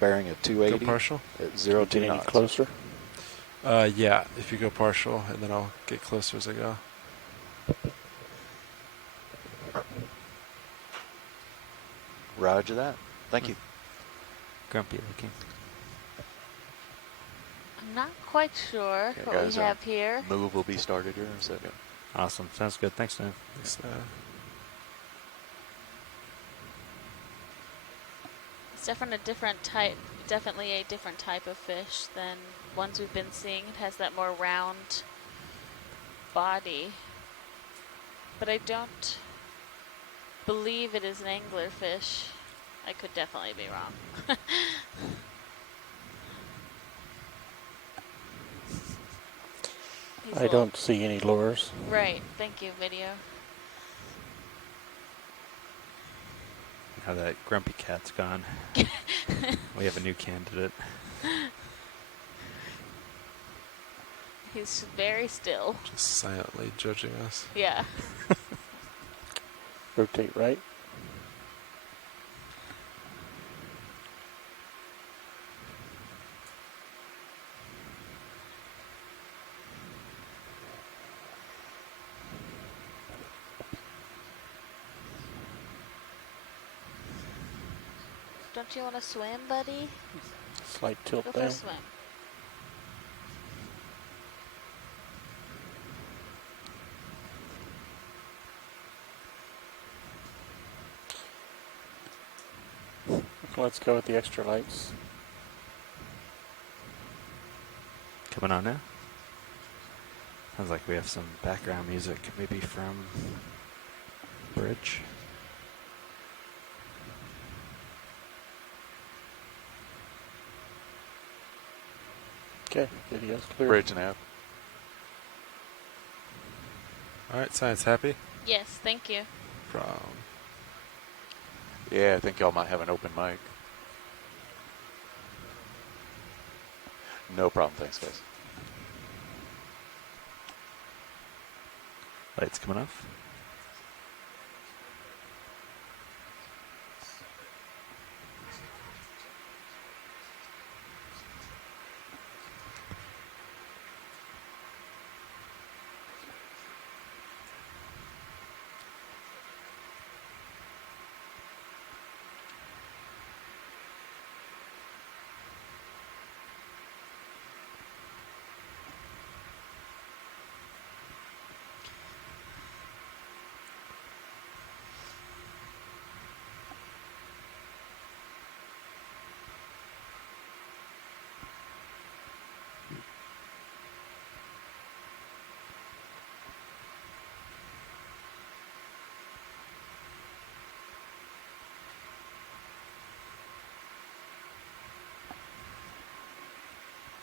bearing at 280. Go partial. At 0 2 knots. Closer? Yeah, if you go partial, and then I'll get closer as I go. Roger that. Thank you. Grumpy looking. I'm not quite sure what we have here. Move will be started here in a second. Awesome. Sounds good. Thanks, Dan. Thanks, It's definitely a different type of fish than ones we've been seeing. It has that more round body, but I don't believe it is an anglerfish. I could definitely be wrong. I don't see any lures. Right. Thank you, video. Now that grumpy cat's gone, we have a new candidate. He's very still. Just silently judging us. Yeah. Rotate right. Don't you want to swim, buddy? Slight tilt Go for down. a swim. Let's go with the extra lights. Coming on now. Sounds like we have some background music, maybe from Bridge. Okay, video's clear. Bridge and app. All right, science happy? Yes, thank you. Yeah, I think y'all might have an open mic. No problem. Thanks, guys. Lights coming off.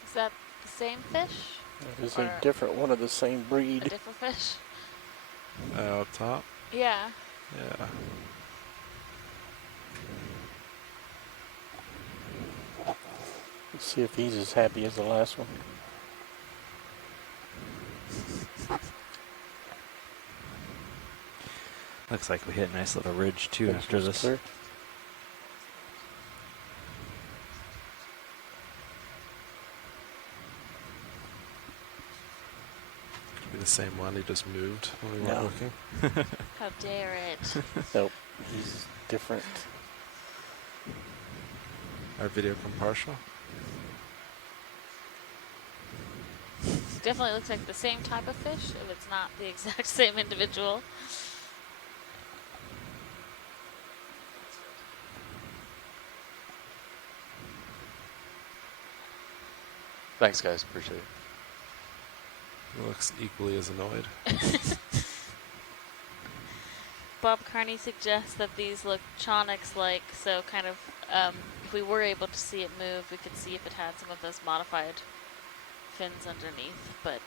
Is that the same fish? It is a different one of the same breed. A different fish? Up top? Yeah. Yeah. Let's see if he's as happy as the last one. Looks like we hit a nice little ridge too after this. Clear. Could be the same one. He just moved when we weren't looking. How dare it? Nope, he's different. Our video come partial. Definitely looks like the same type of fish if it's not the exact same individual. Thanks, guys. Appreciate it. He looks equally as annoyed. Bob Carney suggests that these look Chonix-like, so kind of, if we were able to see it move, we could see if it had some of those modified fins underneath, but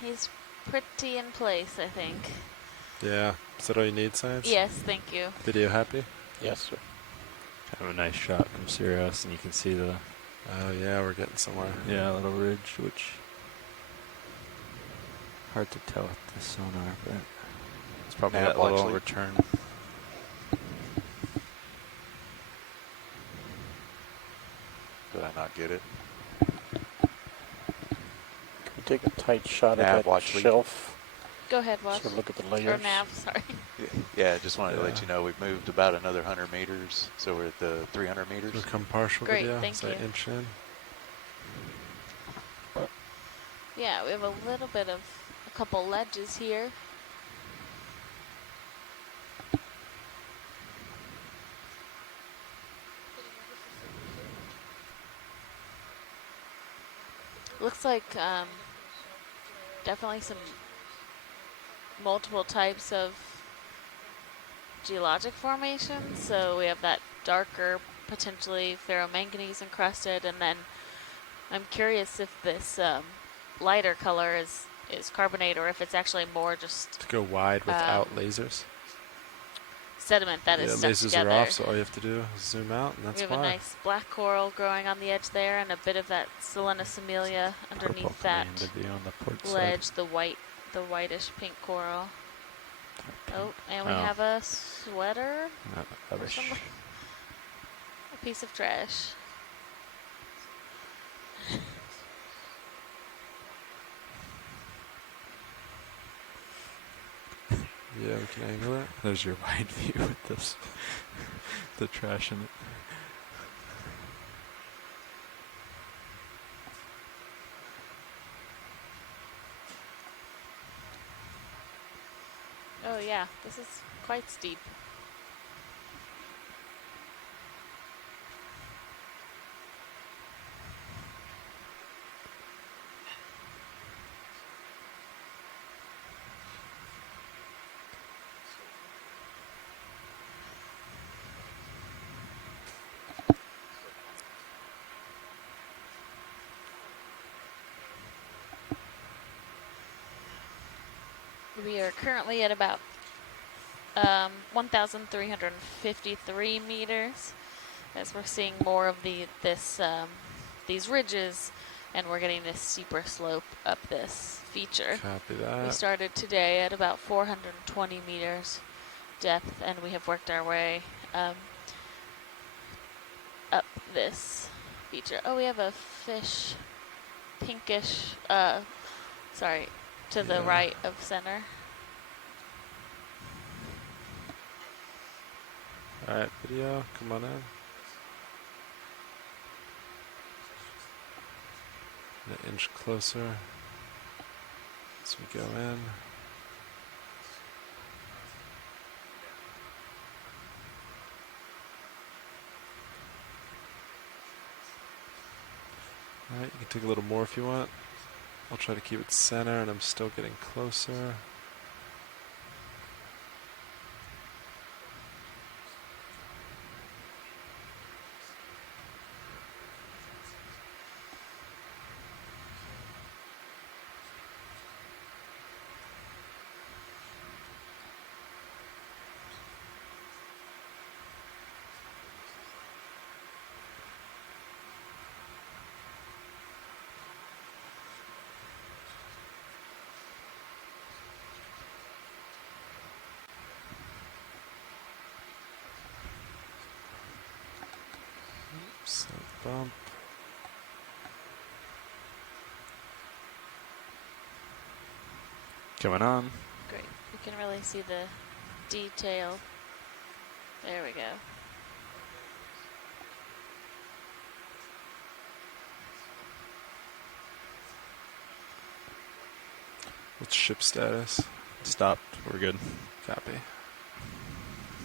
he's pretty in place, I think. Yeah. Is that all you need, science? Yes, thank you. Video happy? Yes, sir. Kind of a nice shot from Sirius, and you can see the Oh yeah, we're getting somewhere. yeah little ridge, which hard to tell with the sonar, but it's probably Nav, that little actually. return. Did I not get it? Can we take a tight shot Nav, at that watch lead. shelf? Go ahead, Watch. So look at the Or layers. Nav, sorry. Yeah, just wanted to let Yeah. you know we've moved about another 100 meters, so we're at the 300 meters. We'll come partial Great, video. thank So you. inch in. Yeah, we have a little bit of a couple ledges here. Looks like definitely some multiple types of geologic formations. So we have that darker, potentially ferromanganese encrusted, and then I'm curious if this lighter color is carbonate, or if it's actually more just To go wide without lasers. sediment that is stuck lasers together. are off, so all you have to do is zoom out, and that's we have a nice black coral growing on the edge there, and a bit of that Selenus amelia underneath that on the port ledge, side. the whitish pink coral. Oh, and we have a sweater. Rubbish. A piece of trash. Yeah, we can angle it. There's your wide view with this, the trash in it. Oh yeah, this is quite steep. We are currently at about 1,353 meters, as we're seeing more of these ridges, and we're getting this steeper slope up this feature. Copy that. We started today at about 420 meters depth, and we have worked our way up this feature. Oh, we have a fish, pinkish, sorry, to the right of center. Alright, video, come on in. An inch closer as we go in. Alright, you can take a little more if you want. I'll try to keep it center, and I'm still getting closer. Slight bump. Coming on. Great. You can really see the detail. There we go. What's ship status? Stopped. We're good. Copy.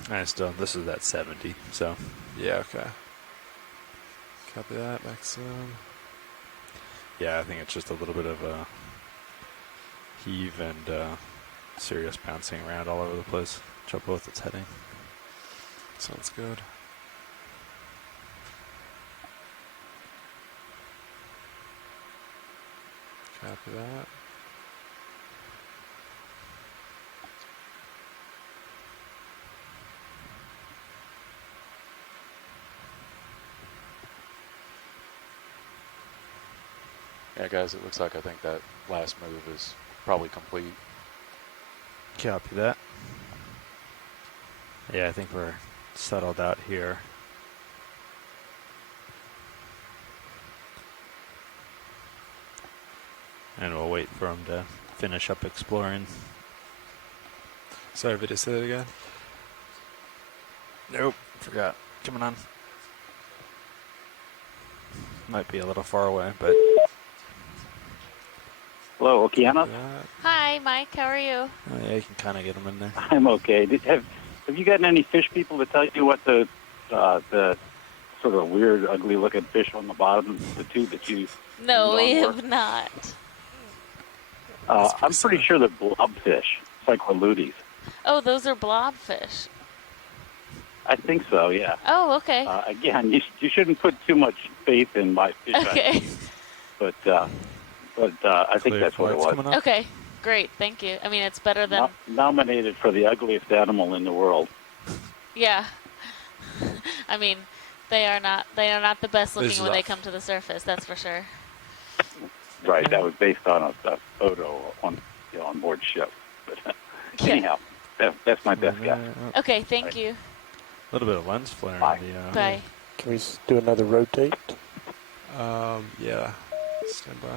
This is at 70, so. Yeah, okay. Copy that, back soon. Yeah, I think it's just a little bit of a heave and serious bouncing around all over the place. Trouble with its heading. Sounds good. Copy that. Yeah, guys, it looks like I think that last move is probably complete. Copy that. Yeah, I think we're settled out here. And we'll wait for him to finish up exploring. Sorry, Vita, say that again. Nope, forgot. Coming on. Might be a little far away, but... Hello, Okeanos? Hi, Mike. How are you? Oh, yeah, you can kind of get them in there. I'm okay. Have you gotten any fish people to tell you what the sort of weird, ugly-looking fish on the bottom, the two that you... No, we have not. I'm pretty sure they're blobfish, cyclolutes. Oh, those are blobfish. I think so, yeah. Oh, okay. Again, you shouldn't put too much faith in my fish. Okay. But but I think that's what it was. Okay, great, thank you. I mean, it's better than Nominated for the ugliest animal in the world. yeah. I mean, they are not the best looking when they come to the surface. That's for sure. Right, that was based on a photo on on board ship. But anyhow, that's my best guess. Okay, thank you. A little bit of lens flare. Bye. Bye. Can we do another rotate? Yeah. Stand by.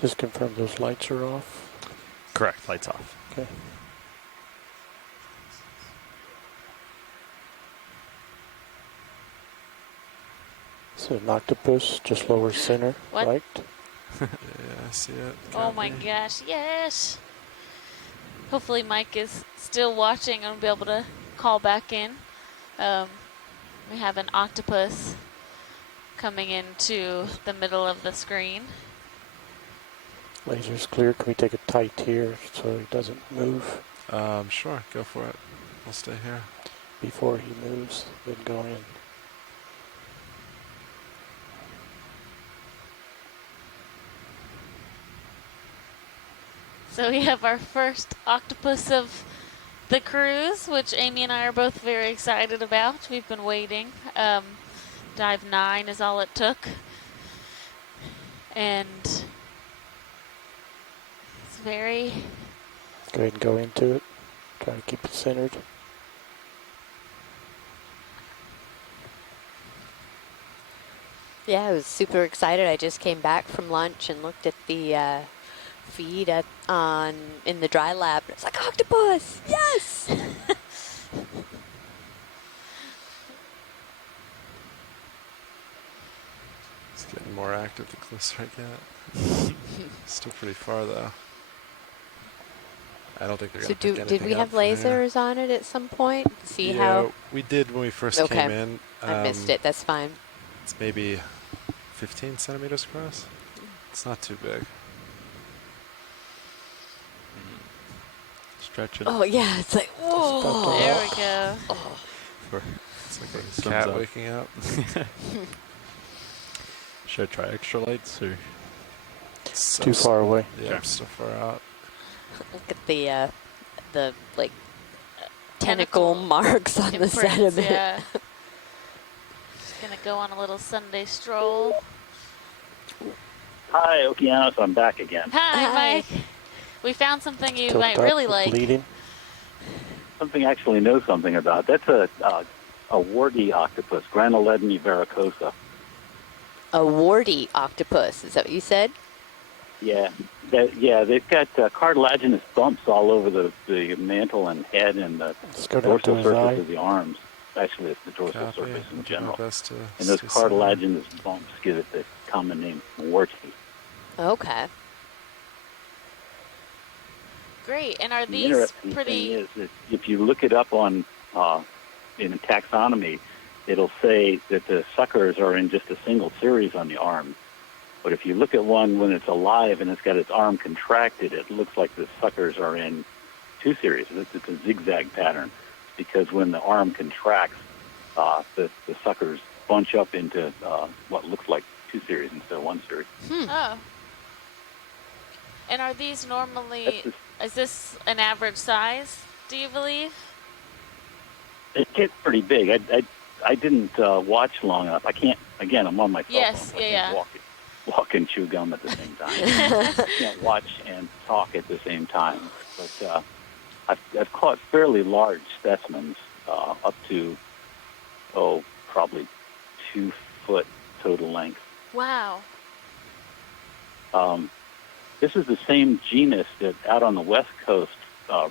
Just confirm those lights are off. Correct, lights off. Okay. So an octopus, just lower center, What? right? Yeah, I see it. Oh my gosh, yes. Hopefully Mike is still watching and will be able to call back in. We have an octopus coming into the middle of the screen. Laser's clear. Can we take it tight here so he doesn't move? Sure, go for it. We'll stay here. Before he moves, then go in. So we have our first octopus of the cruise, which Amy and I are both very excited about. We've been waiting. Dive 9 is all it took. And it's very... Go ahead and go into it. Try to keep it centered. Yeah, I was super excited. I just came back from lunch and looked at the feed in the dry lab. It's like, octopus! Yes! It's getting more active the closer I get. Still pretty far though. I don't think they're So going to pick did we have lasers on it at some point? See how? We did when we first came in. I missed it. That's fine. It's maybe 15 centimeters across. It's not too big. Stretch it. Oh yeah, it's like whoa. There we go. Oh. It's like a cat waking up. Should I try extra lights or? It's too far away. Yeah, I'm still far out. Look at the like tentacle marks on the sediment. Yeah. Just gonna go on a little Sunday stroll. Hi, Okeanos. I'm back again. Hi, Mike. We found something you Tilt might up, really like. bleeding. Something I actually know something about. That's a warty octopus, Granuledone varicosa. A warty octopus. Is that what you said? Yeah, they've got cartilaginous bumps all over the mantle and head and the dorsal surface of the arms. Actually, it's the dorsal surface in general. And those cartilaginous bumps give it the common name warty. Okay. Great. And are The these interesting pretty? thing is that if you look it up on in taxonomy, it'll say that the suckers are in just a single series on the arm. But if you look at one when it's alive and it's got its arm contracted, it looks like the suckers are in two series. It's a zigzag pattern because when the arm contracts, the suckers bunch up into what looks like two series instead of one series. Oh. And are these normally? Is this an average size? Do you believe? It gets pretty big. I didn't watch long enough. I can't. Again, I'm on my phone. Yes. I Yeah. can't walk and chew gum at the same time. I can't watch and talk at the same time. But I've caught fairly large specimens, up to probably 2 foot total length. Wow. This is the same genus that out on the West Coast,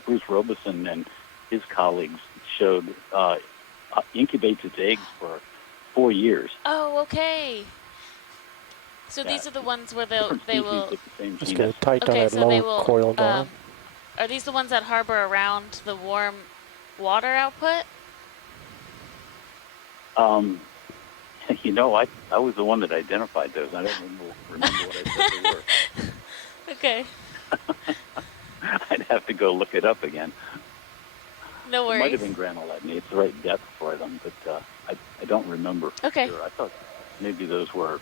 Bruce Robeson and his colleagues showed incubates its eggs for 4 years. Oh, okay. So these are the ones where they will. Just get it tight on Okay, that so they lower will. coiled arm. Are these the ones that harbor around the warm water output? You know, I was the one that identified those. I don't remember what I said they were. Okay. I'd have to go look it up again. No worries. It might have been granulate. It's the right depth for them, but I don't remember for okay. sure. I thought maybe those were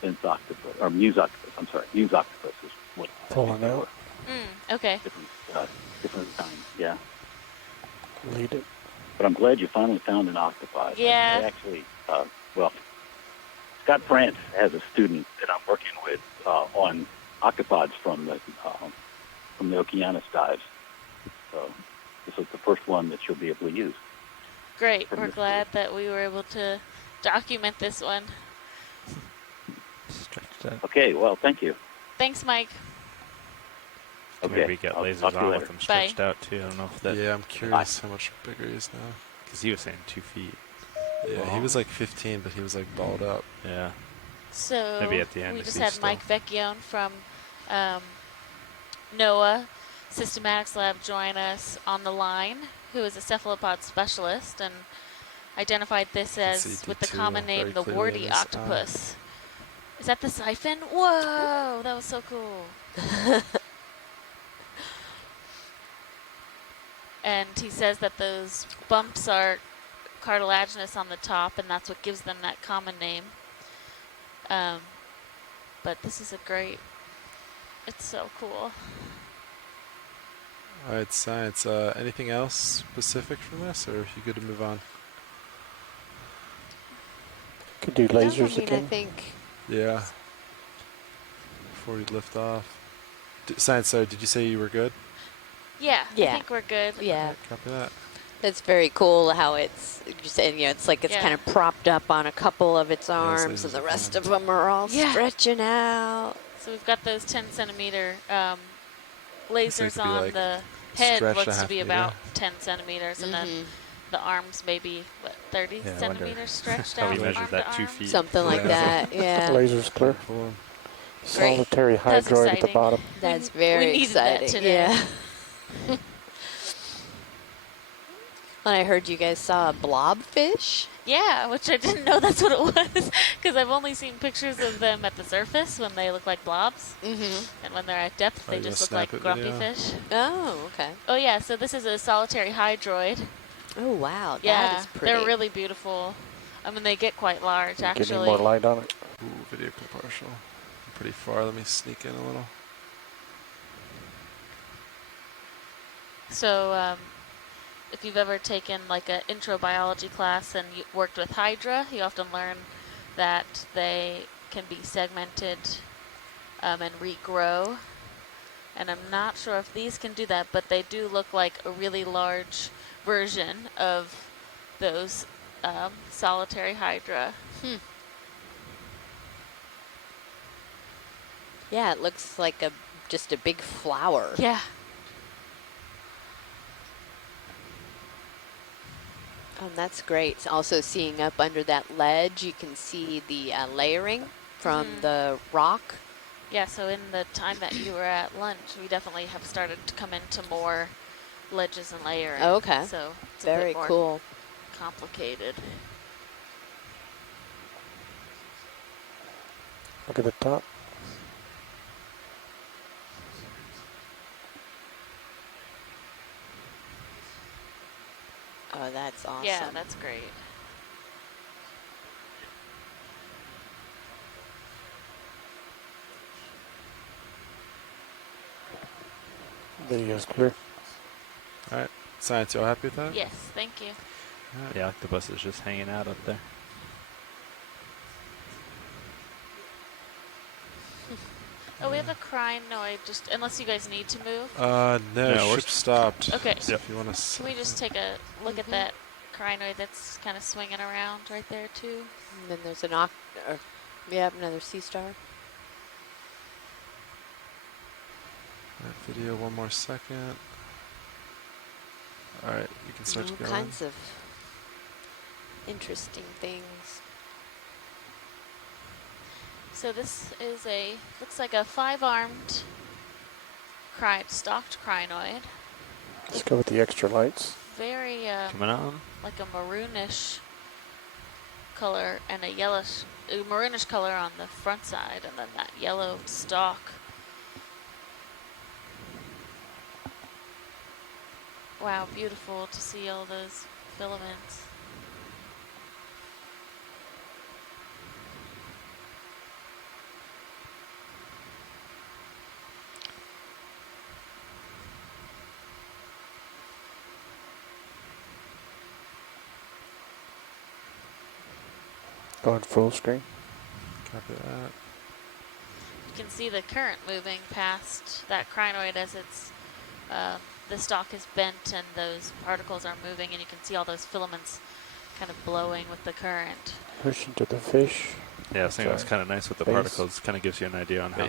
Vince octopus, or Muse octopus. I'm sorry, Muse octopus is what Pulling out. Okay. Different kind, yeah. Lead it. But I'm glad you finally found an octopus. Yeah. I actually, well, Scott France has a student that I'm working with on octopods from the Okeanos dives. So this is the first one that you'll be able to use. Great. We're glad that we were able to document this one. Okay, well, thank you. Thanks, Mike. Okay. Maybe get lasers on with them stretched out too. I don't know if that. Yeah, I'm curious how much bigger he is now. Because he was saying 2 feet. Yeah, he was like 15, but he was like balled up. Yeah. So maybe at the end we just had Mike Vecchione from NOAA Systematics Lab join us on the line, who is a cephalopod specialist and identified this as with the common name the warty octopus. Is that the siphon? Whoa, that was so cool. And he says that those bumps are cartilaginous on the top, and that's what gives them that common name. But this is a great, it's so cool. All right, science. Anything else specific from this, or are you good to move on? Could do lasers I again. think. Yeah. Before we lift off. Science, sorry, did you say you were good? Yeah, Yeah. I think we're good. Yeah. Right, copy that. It's very cool how it's, you're saying, you know, it's like it's kind of propped up on a couple of its arms, and the rest of them are all stretching out. So we've got those 10 centimeter lasers on like the head. Looks to half be meter. about 10 centimeters, and then the arms maybe, what, 30 centimeters stretched out? How we measured arm that to 2 arm? feet. Something like that, yeah. Lasers clear. Solitary That's hydroid at the exciting. bottom. That's very we needed exciting. That today. Yeah. And I heard you guys saw a blobfish. Yeah, which I didn't know that's what it was, because I've only seen pictures of them at the surface when they look like blobs, and when they're at depth they just look like grumpy fish. Oh, okay. Oh yeah, so this is a solitary hydroid. Oh wow, Yeah, that is pretty. they're really beautiful. I mean, they get quite large, actually. Getting more light on it. Ooh, video compartial. I'm pretty far. Let me sneak in a little. So, if you've ever taken like an intro biology class and you worked with hydra, you often learn that they can be segmented and regrow. And I'm not sure if these can do that, but they do look like a really large version of those solitary hydra. Yeah, it looks like just a big flower. Yeah. That's great. Also seeing up under that ledge, you can see the layering from the rock. Yeah, so in the time that you were at lunch, we definitely have started to come into more ledges and layering. Oh, okay. So it's very a bit more cool. complicated. Look at the top. Oh, that's awesome. Yeah, that's great. Video's clear. All right, science, you all happy with that? Yes, thank you. The octopus is just hanging out up there. Oh, we have a crinoid, just unless you guys need to move. No, we're ship stopped. Okay. So if you want to. Can we just take a look at that crinoid that's kind of swinging around right there too? And then there's an another sea star. That video, one more second. All right, you can start All going. kinds of interesting things. So this is looks like a 5-armed stalked crinoid. Let's go with the extra lights. very Coming on. like a maroonish color and a yellowish, maroonish color on the front side, and then that yellow stalk. Wow, beautiful to see all those filaments. Going full screen. Copy that. You can see the current moving past that crinoid as it's the stalk is bent and those particles are moving, and you can see all those filaments kind of blowing with the current. Pushing to the fish. Yeah, I think that's kind of nice with the Base. particles. Kind of gives you an idea on how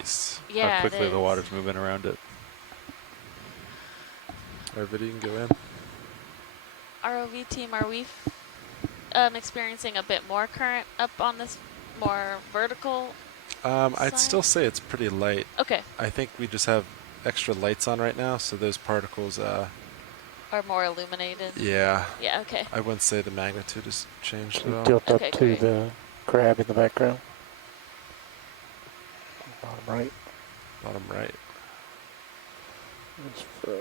Yeah, quickly it the is. water's moving around it. Everybody can go in. ROV team, are we experiencing a bit more current up on this more vertical I'd side? still say it's pretty light. Okay. I think we just have extra lights on right now, so those particles, are more illuminated? yeah. Yeah, okay. I wouldn't say the magnitude has changed Can at you all. tilt Okay, up to great. the crab in the background? Bottom right. Bottom right. That's for...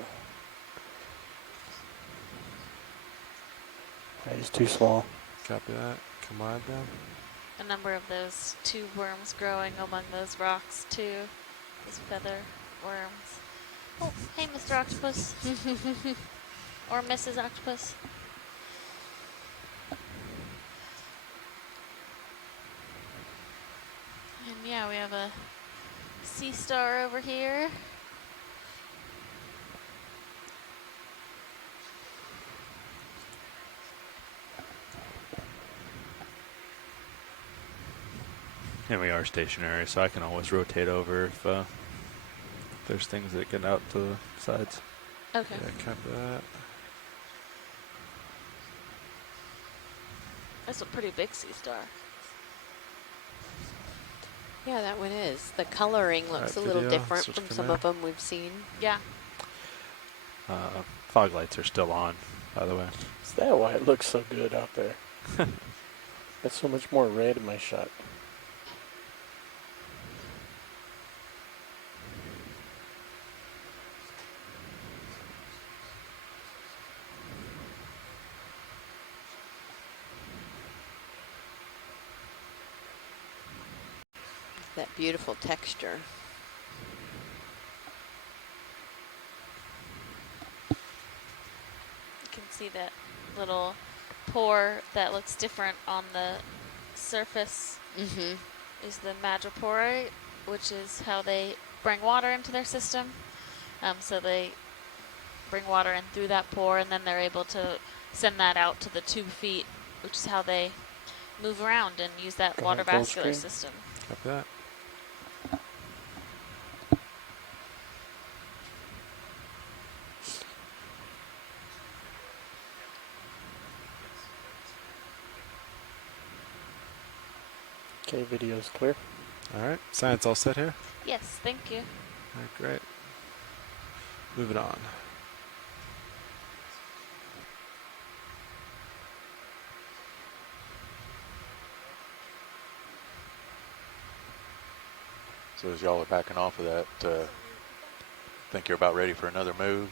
That is too small. Copy that. Come on down. A number of those tube worms growing among those rocks too. Those feather worms. Oh, hey, Mr. Octopus. Or Mrs. Octopus. And yeah, we have a sea star over here. And we are stationary, so I can always rotate over if there's things that get out to the sides. Okay. Yeah, copy that. That's a pretty big sea star. Yeah, that one is. The coloring looks a little video, different switch from some command. of them we've seen. Yeah. Fog lights are still on, by the way. Is that why it looks so good out there? That's so much more red in my shot. That beautiful texture. You can see that little pore that looks different on the surface Mm-hmm. is the madrepore, which is how they bring water into their system. So they bring water in through that pore, and then they're able to send that out to the tube feet, which is how they move around and use that Go water ahead, full vascular screen. system. Copy that. Okay, video's clear. All right. Science all set here? Yes, thank you. All right, great. Moving on. So as y'all are backing off of that, think you're about ready for another move?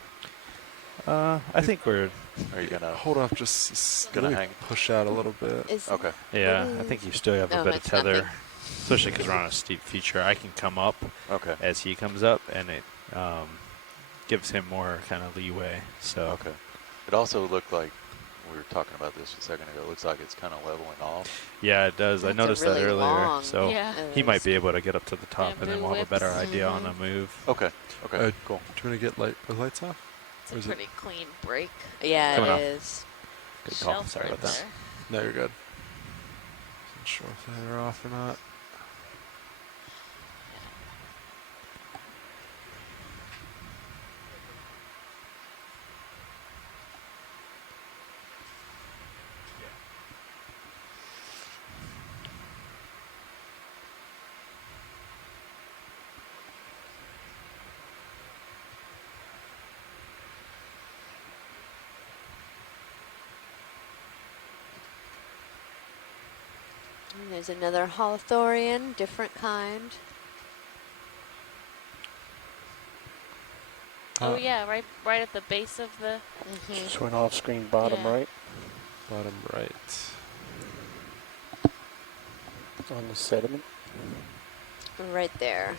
I think we're... Are you gonna Hold off, just Gonna let me hang. push out a little bit. Is Okay. Yeah, What I think is- you still have a No, bit of it's tether, nothing. especially because we're on a steep feature. I can come up Okay. as he comes up, and it gives him more kind of leeway. So Okay. It also looked like we were talking about this a second ago. It looks like it's kind of leveling off. yeah, it does. I That's a noticed really that earlier. long- So Yeah. he might be able to get up to the top, Yeah, and then boo we'll have a better whips. idea on Mhm. a move. Okay. Okay. Uh, Cool. Do you want to get the lights off? It's Or a is it- pretty clean break. Yeah, Coming it off. is. Good call. Shelf Sorry right about that. there. No, you're good. Not sure if they're off or not. There's another holothorian, different kind. Oh yeah, right at the base of the. Just went off screen bottom right. Bottom right. On the sediment. Right there.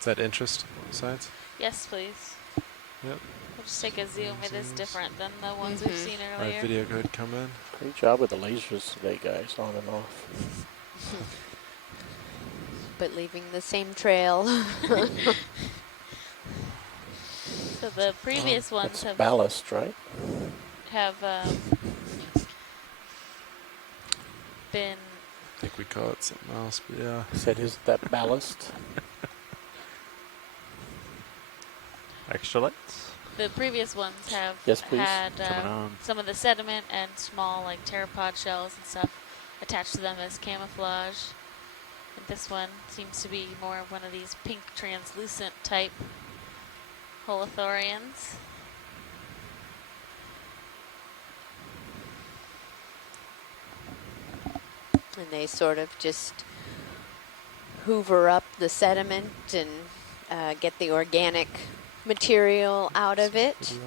Is that interest science? Yes, please. Yep. We'll just take a zoom. It is different than the ones we've seen All right, earlier. video could come in. Great job with the lasers today, guys, on and off. But leaving the same trail. So the previous ones That's have ballast, right? Been. I think we call it something else, but yeah. Said, is that ballast? Extra lights? The previous ones have Yes, please. had Coming some of the sediment and small like pteropod shells and stuff attached to them as camouflage. And this one seems to be more of one of these pink translucent type holothorians. And they sort of just hoover up the sediment and get the organic material out of it,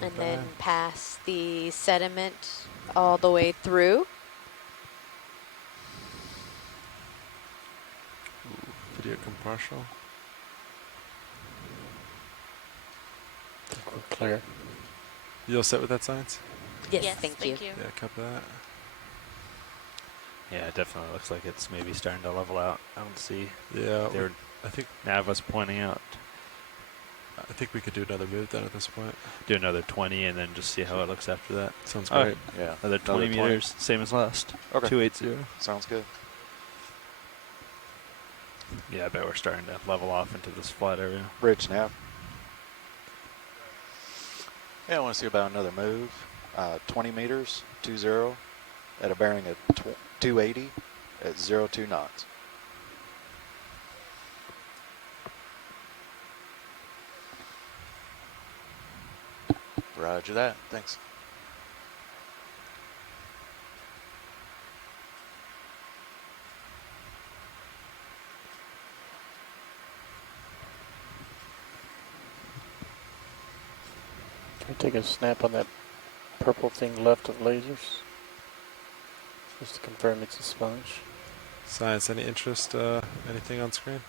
and then pass the sediment all the way through. Ooh, video compartial. I think we're clear. You all set with that science? Yes, thank you. Yeah, copy that. Yeah, it definitely looks like it's maybe starting to level out. I don't see. Yeah, I think Nav was pointing out. I think we could do another move then at this point. Do another 20 and then just see how it looks after that. Sounds great. Yeah. Another 20 meters, same as last. Okay. 280. Sounds good. Yeah, I bet we're starting to level off into this flat area. Bridge nav. Yeah, I want to see about another move. 20 meters, 20, at a bearing of 280 at 02 knots. Roger that. Thanks. Can we take a snap on that purple thing left of lasers? Just to confirm it's a sponge. Science, any interest, anything on screen?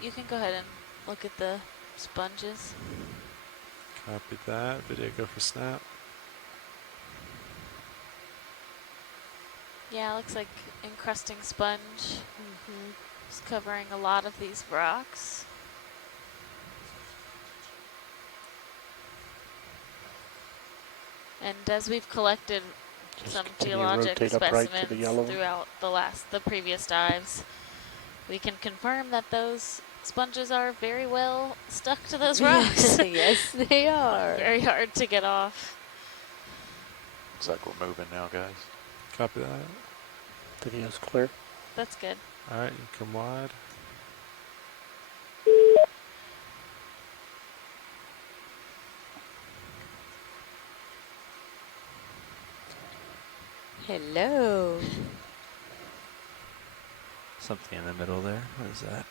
You can go ahead and look at the sponges. Copy that. Video go for snap. Yeah, it looks like encrusting sponge. Just covering a lot of these rocks. And as we've collected some geologic specimens throughout the previous dives, we can confirm that those sponges are very well stuck to those rocks. Yes, they are. Very hard to get off. Looks like we're moving now, guys. Copy that. Video's clear. That's good. All right, you come wide. Hello. Something in the middle there. What is that?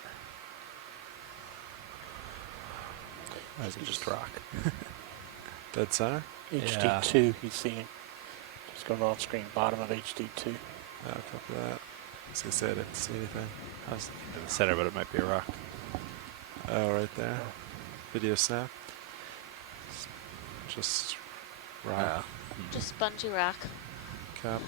Or is it just rock? Dead center? HD2, he's seeing. Just going off screen, bottom of HD2. Yeah, copy that. I was going to say I didn't see anything. I was thinking in the center, but it might be a rock. Oh, right there. Video snap. Just rock. Just spongy rock. Copy.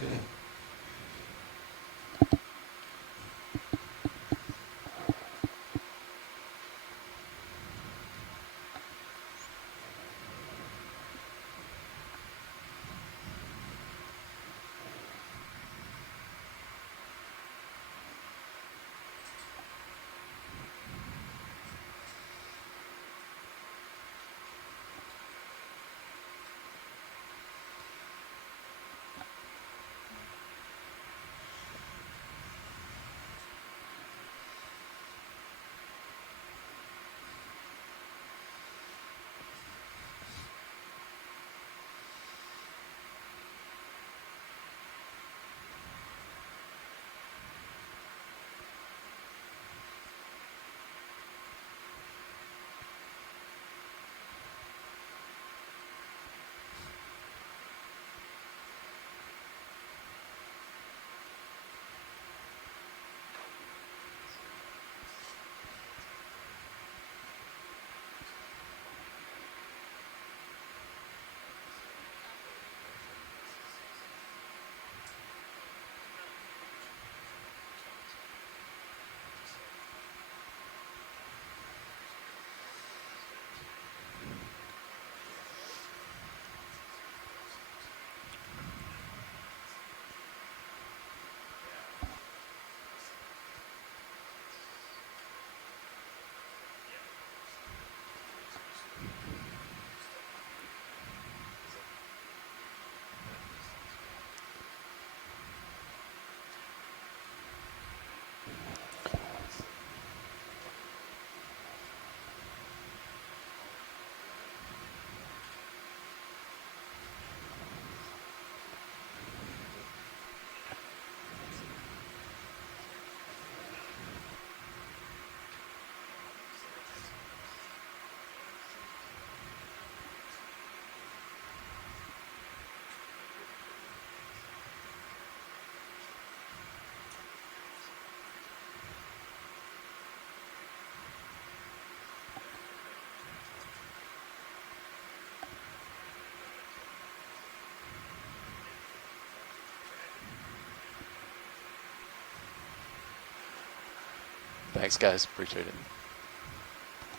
Thanks, guys. Appreciate it.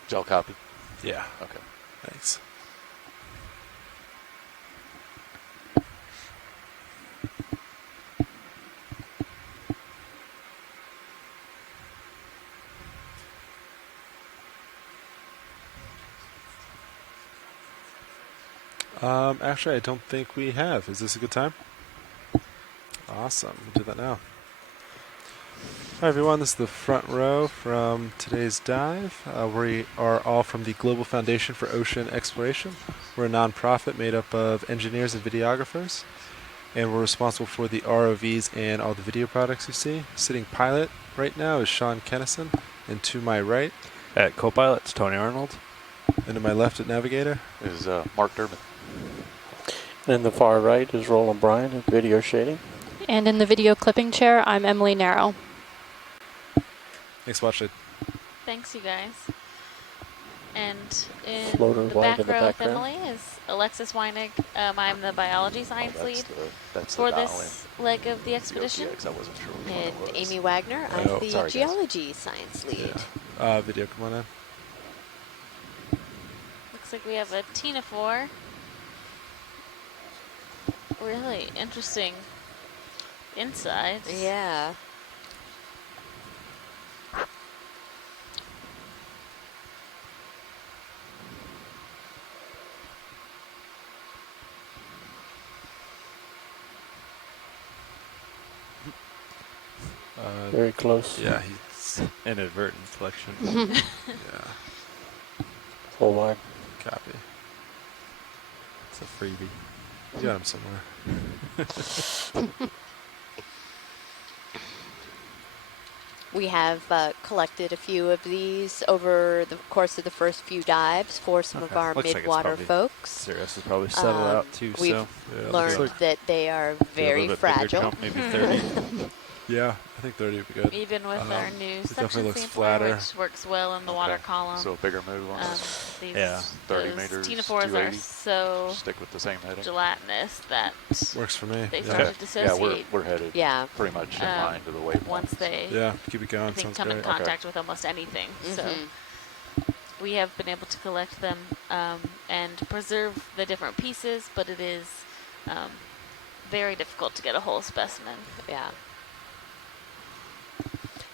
Did y'all copy? Yeah. Okay. Thanks. Actually, I don't think we have. Is this a good time? Awesome. We'll do that now. Hi, everyone. This is the front row from today's dive. We are all from the Global Foundation for Ocean Exploration. We're a nonprofit made up of engineers and videographers, and we're responsible for the ROVs and all the video products you see. Sitting pilot right now is Sean Kennison, and to my right, At co-pilot, it's Tony Arnold. and to my left at navigator, Is Mark Durbin. And in the far right is Roland Bryan at video shading. And in the video clipping chair, I'm Emily Narrow. thanks for watching. Thanks, you guys. And in Floater the light back in the row with background. Emily is Alexis Weinig. I'm the biology science lead for this leg of the expedition. I wasn't sure which one And it was. Amy Wagner, Oh, I'm the sorry, guys. geology science lead. Video, come on in. Looks like we have a Tina 4. Really interesting inside. Yeah. Very close. Yeah, he's Inadvertent flexion. yeah. Full wide. Copy. It's a freebie. You got him somewhere. We have collected a few of these over the course of the first few dives for some of Okay. our Looks like it's mid-water probably- folks. Serious is probably settled out too. We've So Yeah, learned looks like, that they are very fragile. Jump, maybe 30. yeah, I think 30 would be good. Even with our new it definitely suction looks sampler, flatter. which works well in the water column. So a bigger move on These, Yeah. 30 those meters, Tina 4s are 280. so Stick with the same heading. gelatinous that Works for me. they Yeah. start to Yeah, dissociate we're headed Yeah. pretty much in Um, line to the waypoint. once they Yeah, keep it going. I think Sounds come in great. contact with almost anything. So Mhm. we have been able to collect them and preserve the different pieces, but it is very difficult to get a whole specimen. Yeah.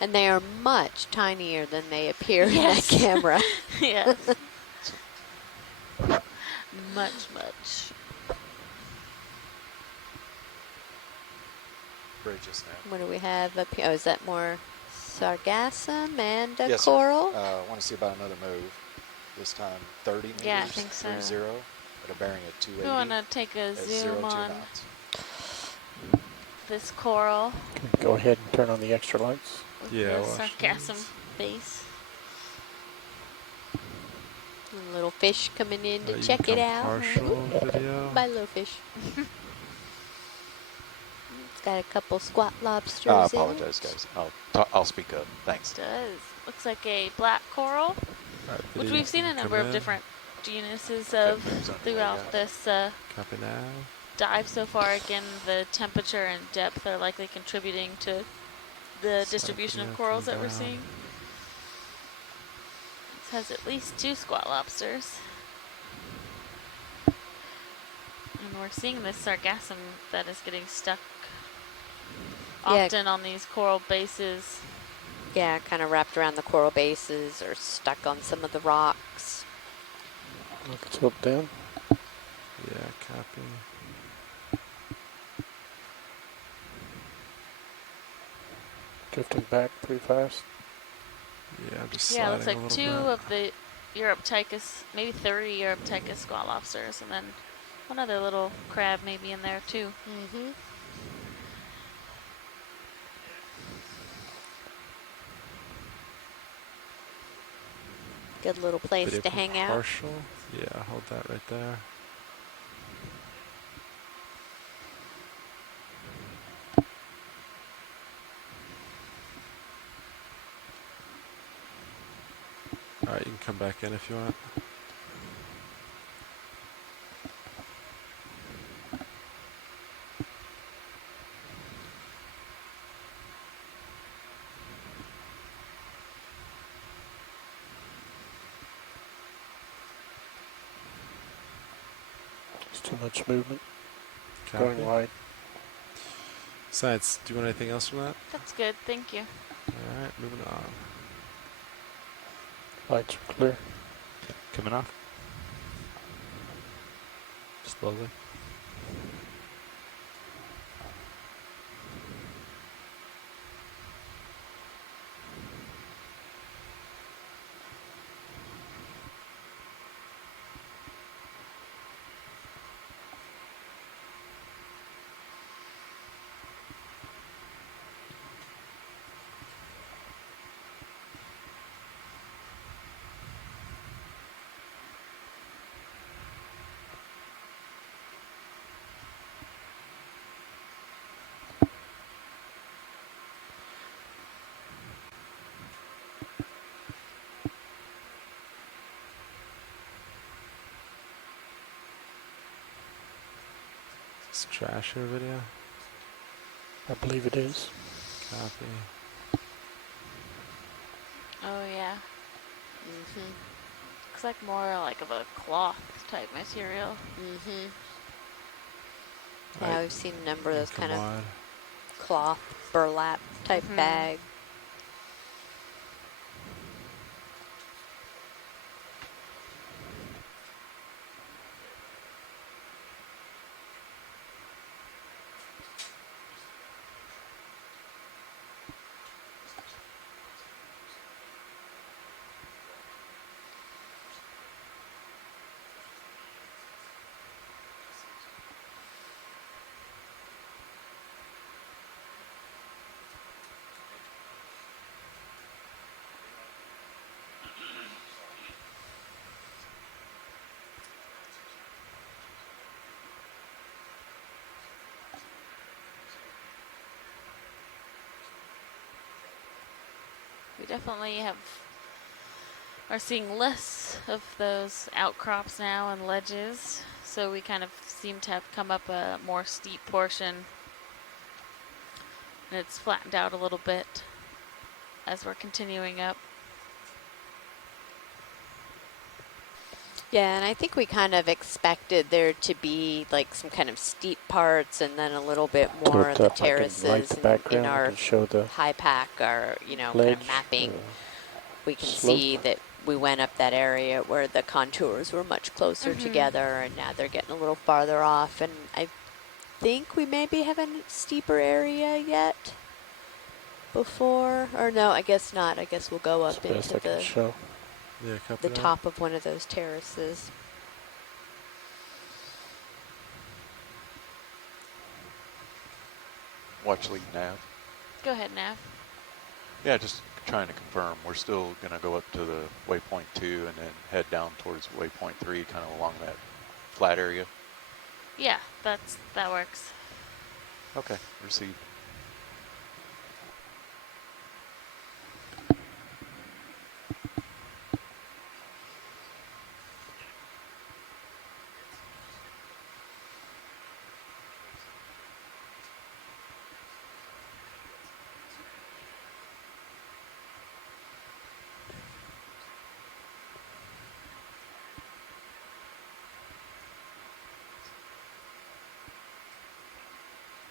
And they are much tinier than they appear in that Yes. camera. Yes. much. Bridges now. What do we have up here? Oh, is that more sargassum and a Yes, sir. coral? I want to see about another move. This time 30 meters. Yeah, I think so. 30 at a bearing at 280. We want to take a at zoom 02 on knots. this coral Go ahead and turn on the extra lights. with Yeah, the watch sargassum these. base. A little fish coming in to You check can it come out. Partial video. Bye, little fish. It's got a couple squat lobsters I in apologize, it. guys. I'll speak up. Thanks. Does looks like a black coral, Alright, which video, we've seen you a can number come of in. different genuses Okay, of moves on your way throughout out. this Copy now. dive so far. Again, the temperature and depth are likely contributing to the distribution of yeah, corals come that we're down. seeing. This has at least 2 squat lobsters. And we're seeing this sargassum that is getting stuck Yeah. often on these coral bases. Yeah, kind of wrapped around the coral bases or stuck on some of the rocks. Look, tilt down. Yeah, copy. Drifting back pretty fast. Yeah, I'm just Yeah, it looks sliding like a 2 little bit. of the Europtychus, maybe 3 Europtychus squat lobsters, and then one other little crab maybe in there too. Mm-hmm. Good little place Video to hang out. partial. Yeah, hold that right there. Alright, you can come back in if you want. It's too much movement. Copy. Going wide. Science, do you want anything else from that? That's good, thank you. All right, moving on. Lights are clear. Coming off. Slowly. Is this trash your video? I believe it is. Copy. Oh yeah. Mm-hmm. Looks like more like of a cloth type material. Mm-hmm. Yeah, we've seen a number of those kind of Wide. cloth burlap type bag. We definitely are seeing less of those outcrops now and ledges, so we kind of seem to have come up a more steep portion, and it's flattened out a little bit as we're continuing up. Yeah, and I think we kind of expected there to be like some kind of steep parts and then a little bit more of the terraces in our show the high pack, our, you know, kind of mapping. We can slope. see that we went up that area where the contours were much closer together, and now they're getting a little farther off. And I think we maybe have a steeper area yet before, or no, I guess not. I guess we'll go up into the top of one of those terraces. Watch lead nav. Go ahead, Nav. Yeah, just trying to confirm. We're still going to go up to the waypoint 2 and then head down towards waypoint 3, kind of along that flat area. Yeah, that works. Okay, received.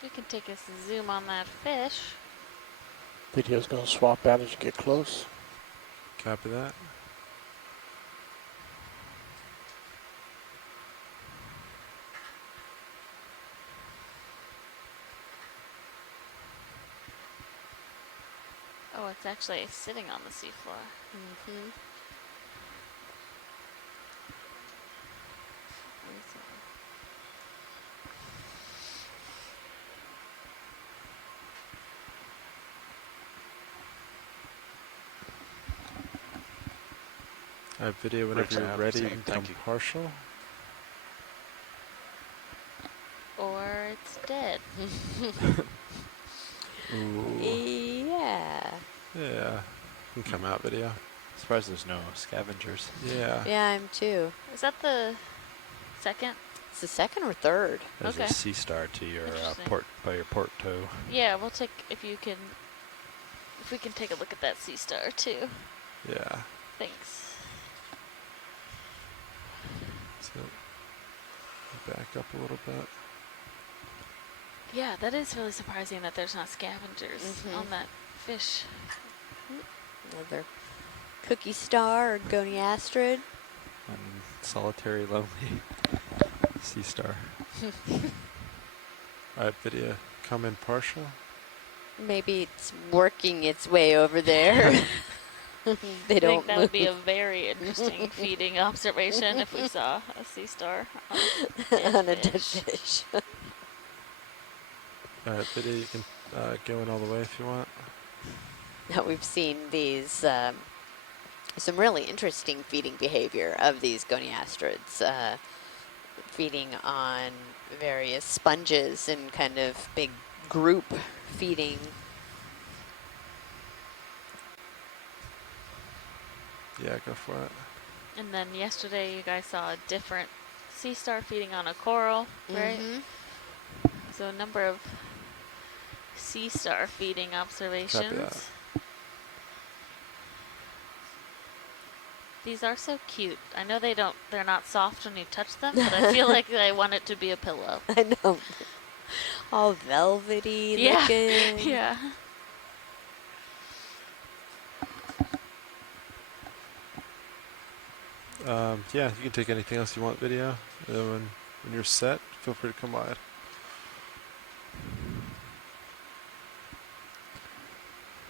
We can take a zoom on that fish. Video's going to swap out as you get close. Copy that. Oh, it's actually sitting on the seafloor. Mm-hmm. All right, video whenever you're ready, you can come partial. Or it's dead. Ooh. Yeah. Yeah. You can come out video. Surprised there's no scavengers. Yeah. Yeah, I'm too. Is that the second? It's the second or third. There's Okay. a sea star to your port by your port toe. Yeah, we'll take if we can take a look at that sea star too. Yeah. Thanks. So Back up a little bit. Yeah, that is really surprising that there's not scavengers on that fish. Another cookie star or goniastrid. And solitary, lonely sea star. Alright, video come in partial. Maybe it's working its way over there. They I don't think that move. would be a very interesting feeding observation if we saw a sea star on a dead fish. Alright, video, you can go in all the way if you want. Now we've seen these, some really interesting feeding behavior of these goniastrids, feeding on various sponges and kind of big group feeding. Yeah, go for it. And then yesterday you guys saw a different sea star feeding on a coral, right? So a number of sea star feeding observations. These are so cute. I know they're not soft when you touch them, but I feel like I want it to be a pillow. I know. All velvety looking. Yeah. Yeah, you can take anything else you want video. When you're set, feel free to come wide.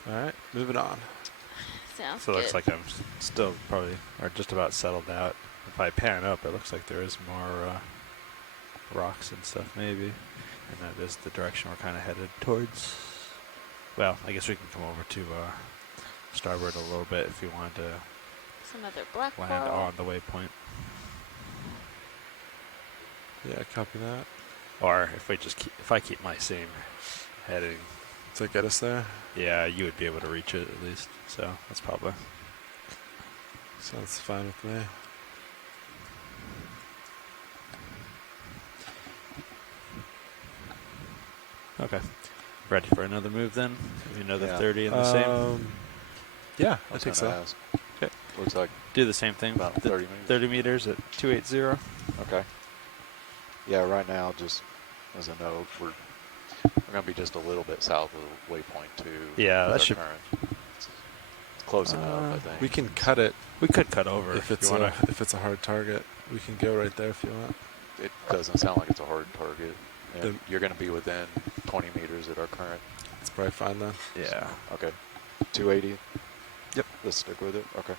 Alright, moving on. Sounds So it looks good. like I'm still probably, or just about settled out. If I pan up, it looks like there is more rocks and stuff maybe. And that is the direction we're kind of headed towards. Well, I guess we can come over to starboard a little bit if you wanted to Some other black land coral. on the waypoint. Yeah, copy that. Or if we just keep, if I keep my same heading. To get us there? Yeah, you would be able to reach it at least. So that's probably. Sounds fine with me. Okay. Ready for another move then? Maybe another Yeah. 30 in the same? Yeah, I I think so. ask. Okay. Looks like Do the same thing. about 30 meters. 30 meters at 280. Okay. Yeah, right now, just as a note, we're going to be just a little bit south of the waypoint too. Yeah, with that our should. current. It's close enough, I think. We can cut it. We could cut over if it's you wanna. if it's a hard target. We can go right there if you want. It doesn't sound like it's a hard target. And The- you're going to be within 20 meters at our current. It's probably fine then. Yeah. Okay. 280. Yep. Let's stick with it. Okay.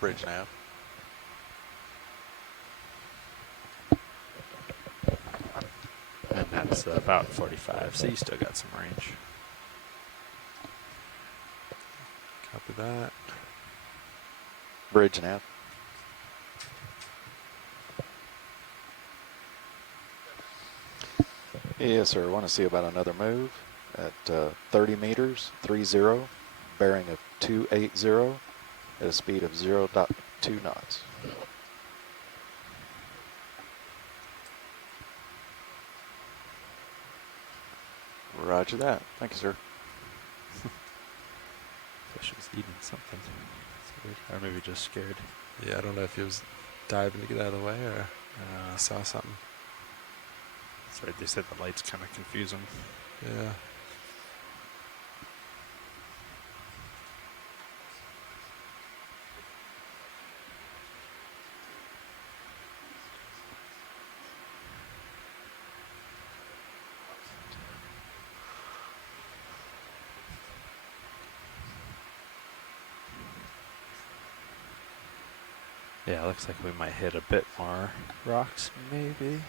Bridge nav. And that's about 45, so you still got some range. Copy that. Bridge nav. Yes, sir. I want to see about another move at 30 meters, 30, bearing of 280 at a speed of 0.2 knots. Roger that. Thank you, sir. Fish was eating something. It's weird. Or maybe just scared. Yeah, I don't know if he was diving to get out of the way or saw something. Sorry, they said the lights kind of confuse them. Yeah. Yeah, looks like we might hit a bit more rocks, maybe.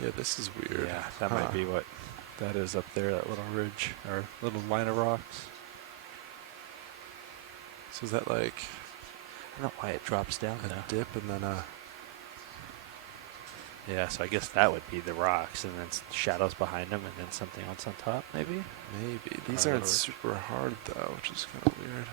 Yeah, this is weird. Yeah, that might be what that is up there, that little ridge, or little line of rocks. So is that like... I don't know why it drops down a though. dip and then a... Yeah, so I guess that would be the rocks, and then shadows behind them, and then something else on top, maybe? Maybe. These Or aren't a- super hard though, which is kind of weird.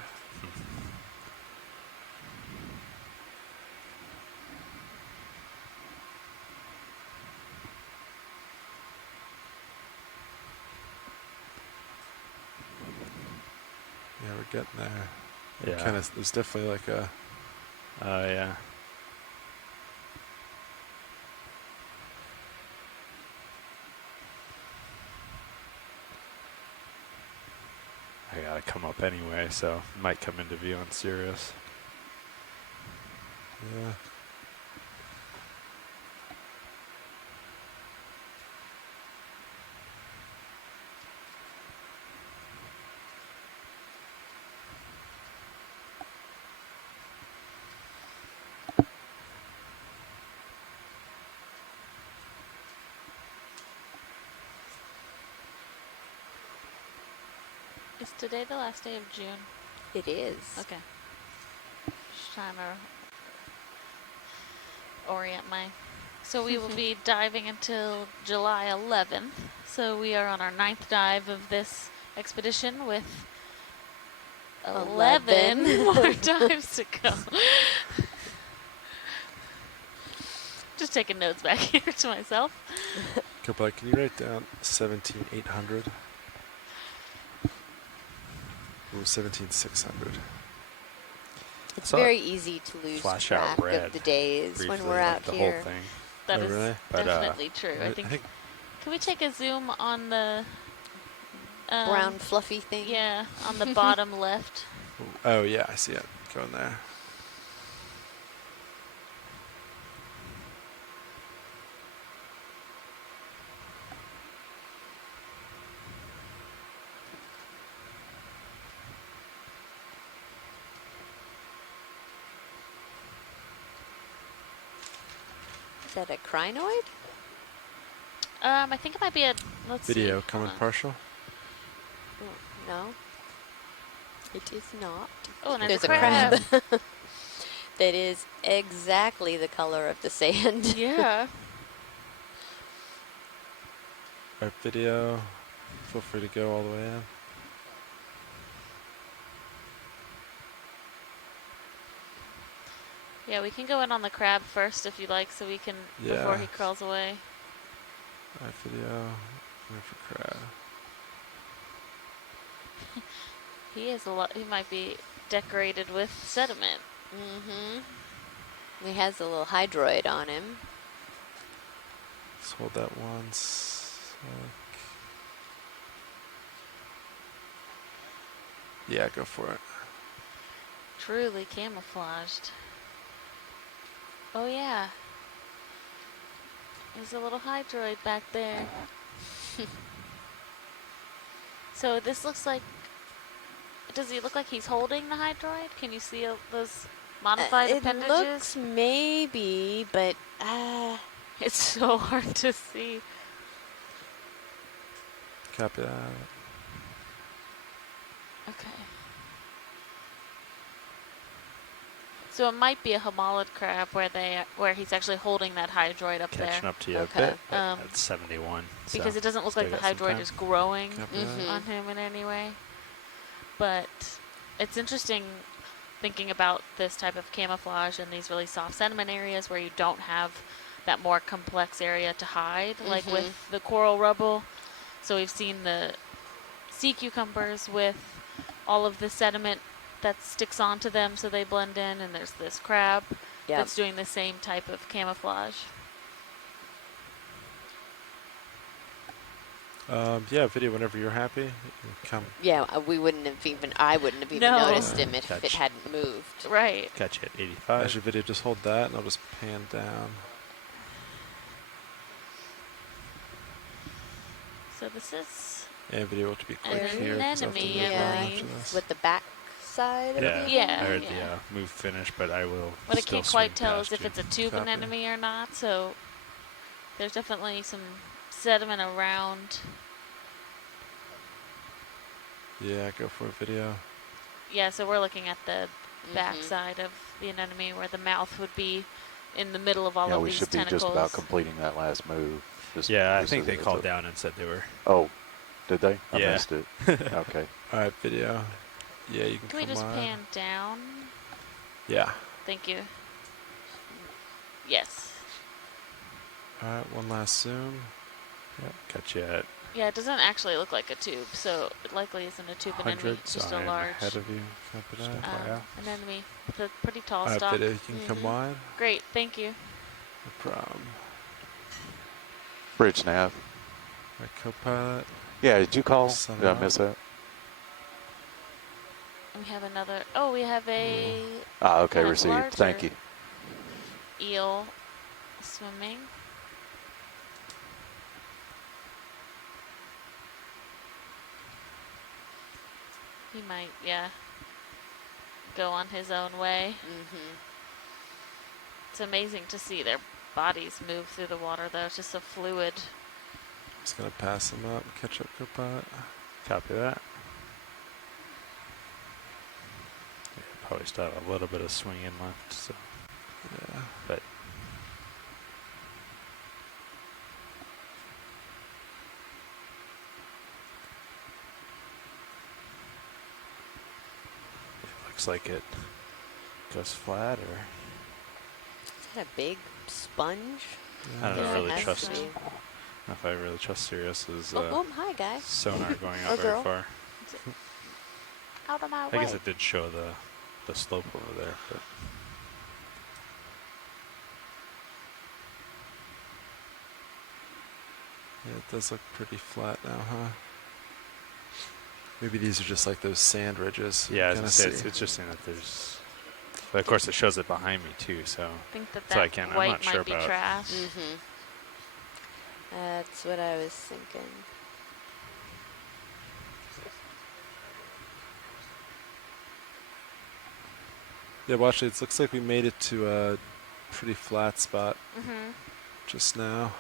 getting there. Yeah. Kind of, there's definitely like a. Yeah. I gotta come up anyway, so might come into view on Sirius. Yeah. Is today the last day of June? It is. Okay. Just trying to orient my. So we will be diving until July 11th. So we are on our 9th dive of this expedition with 11 more dives to go. Just taking notes back here to myself. Goodbye. Can you write down 17,800? Ooh, 17,600. It's very easy to lose flash track out red of the days when briefly, we're like out the here. whole thing. That Oh, is really? But, definitely true. I think. Can we take a zoom on the Brown fluffy thing? Yeah, on the bottom left. Oh yeah, I see it going there. Is that a crinoid? I think it might be a. Let's see. Video coming partial. Oh, no. It is not. Oh, and there's a crab. That is exactly the color of the sand. Yeah. Our video. Feel free to go all the way in. Yeah, we can go in on the crab first if you like, so we can before he crawls away. Alright, video. Wait for crab. He is a lot. He might be decorated with sediment. Mm-hmm. He has a little hydroid on him. Let's hold that once. Yeah, go for it. Truly camouflaged. Oh yeah. There's a little hydroid back there. So this looks like. Does he look like he's holding the hydroid? Can you see those modified appendages? It looks maybe, but it's so hard to see. Copy that. Okay. So it might be a homolid crab where he's actually holding that hydroid up there. Catching up to you a bit, but at 71. Because it doesn't look like the hydroid is growing on him in any way. But it's interesting thinking about this type of camouflage in these really soft sediment areas where you don't have that more complex area to hide, like with the coral rubble. So we've seen the sea cucumbers with all of the sediment that sticks onto them so they blend in, and there's this crab that's doing the same type of camouflage. Yeah, video whenever you're happy. Come. Yeah, we wouldn't have even. I wouldn't have even noticed him if it hadn't moved. Right. Catch it, 85. Actually, video, just hold that, and I'll just pan down. So this is. And video will be quick an here. anemone, yeah, with the back side of it. Yeah. I heard the move finish, but I will. What I still can't quite swim tell past is if you. it's a tube anemone or not. So there's definitely some sediment around. Yeah, go for a video. Yeah, so we're looking at the back side of the anemone where the mouth would be in the middle of all of these tentacles. Yeah, we should be just about completing that last move. I think they called down and said they were. Oh, did they? I Yeah. missed it. Okay. All right, video. Yeah, you can Can we come just on. pan down? Yeah. Thank you. Yes. All right, one last zoom. Yep, catch you at Yeah, it doesn't actually look like a tube, so it likely isn't a tube in any, Hundreds, just I a am large. ahead of you. Copy that. And then with a pretty tall Alright, stalk. video, you can come wide. Great, thank you. No problem. Bridge nav. My co-pilot. Yeah, did you call? Set Did I it miss up. that? We have another. Oh, we have a. Ah, okay, kind of received. Thank you. Eel swimming. He might, yeah, go on his own way. It's amazing to see their bodies move through the water, though. It's just so fluid. Just gonna pass him up, catch up, co-pilot. Copy that. Yeah, probably still have a little bit of swinging left, so. Yeah. But. It looks like it goes flat, or. Is that a big sponge? I don't know if I really has trust. to I be. don't know if I really trust Sirius's Hi, guy. sonar going Or out very girl. far. Out of my way. I guess it did show the slope over there, but. Yeah, it does look pretty flat now, huh? Maybe these are just like those sand ridges. Yeah, I was Gonna gonna say, see. it's interesting that there's. But of course, it shows it behind me too, so. I think that so I that can't, I'm white not might sure be about. trash. That's what I was thinking. Yeah, watch it. It looks like we made it to a pretty flat spot just now.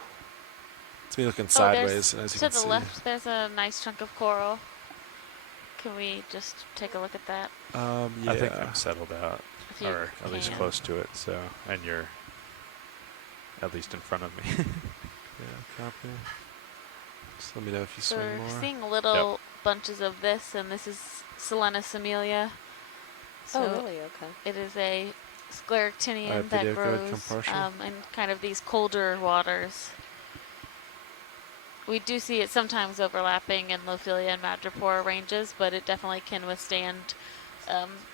It's me looking sideways, as you to can the see. left, there's a nice chunk of coral. Can we just take a look at that? Yeah. I think I'm settled out, If you or at least can. close to it. So, and you're at least in front of me. Yeah, copy. Just let me know if you So swing we're more. seeing little bunches of this, and this is Selenus amelia. So Oh, really? Okay. it is a scleractinian Alright, that video, go ahead, grows come partial. in kind of these colder waters. We do see it sometimes overlapping in Lophilia and Madrepore ranges, but it definitely can withstand